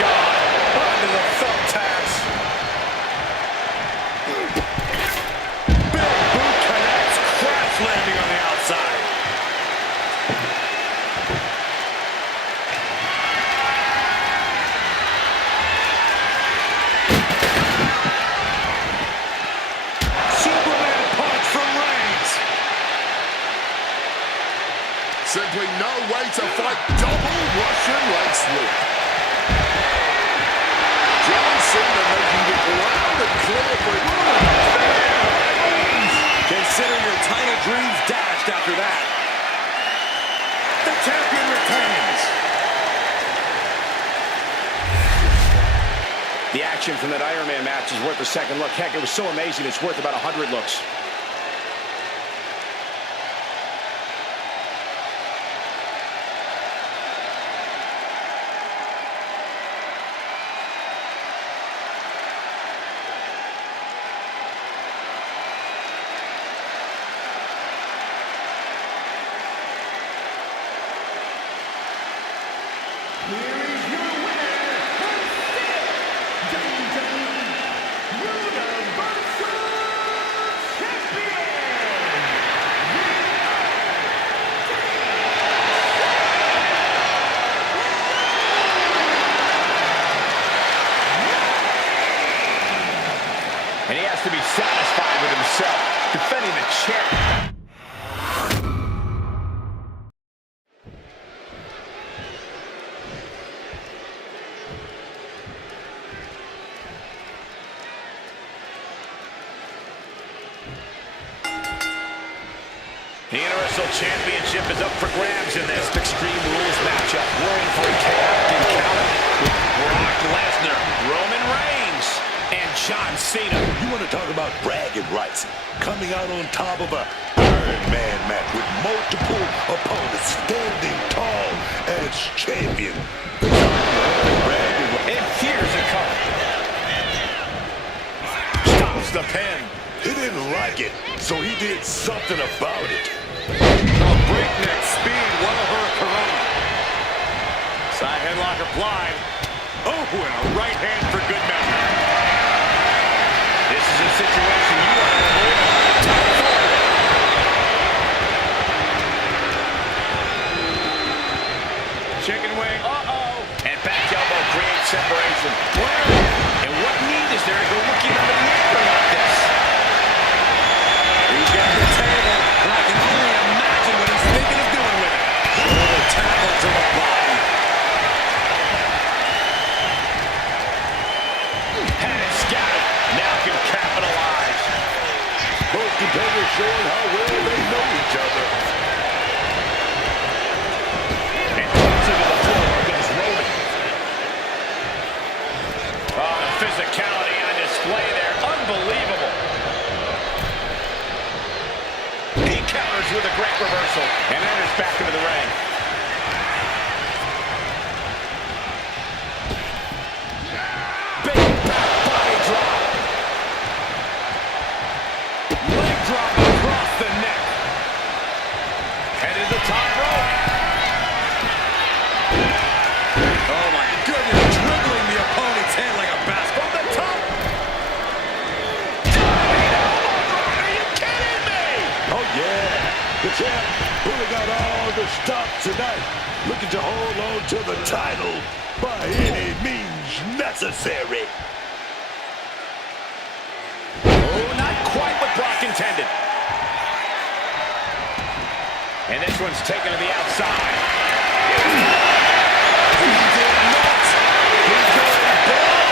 God. Onto the thumbtacks. Big boot connects. Crash landing on the outside. Superman punch from Reigns. Simply no way to fight double Russian leg sweep. John Cena making it loud and clear for Consider your title dreams dashed after that. The champion retains. The action from that Iron Man match is worth a second look. Heck, it was so amazing, it's worth about 100 looks. Here is your winner, and still WWE Universal And he has to be satisfied with himself, defending the champ. The Universal Championship is up for grabs in this Extreme Rules matchup. We're in for a chaotic encounter with Brock Lesnar, Roman Reigns, and John Cena. You want to talk about bragging rights? Coming out on top of a Iron Man match with multiple opponents standing tall as champion. And here's a cover. Stops the pin. He didn't like it, so he did something about it. A breakneck speed, what a hurricanrana. Side headlock applied. Oh, and a right hand for good measure. This is a situation you want to avoid. Chicken wing. Uh-oh. And back elbow creates separation. And what need is there to go looking under the apron like this? He's getting the table, and I can only imagine what he's thinking of doing with it. Shoulder tackle to the body. Had it scouted. Now can capitalize. Both competitors showing how well they know each other. And closer to the floor goes Roman. Oh, the physicality on display there. Unbelievable. He counters with a great reversal and enters back into the ring. Big back body drop. Leg drop across the neck. Headed to the top rope. Oh, my goodness, dribbling the opponent's head like a basketball. From the top. Diving elbow drop. Are you kidding me? Oh, yeah. The champ really got all the stops tonight. Looking to hold on to the title by any means necessary. Oh, not quite what Brock intended. And this one's taken to the outside. He did not. He got ball,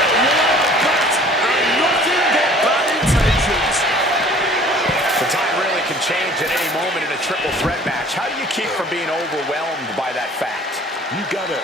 but and nothing but bad intentions. The time really can change at any moment in a triple threat match. How do you keep from being overwhelmed by that fact? You gotta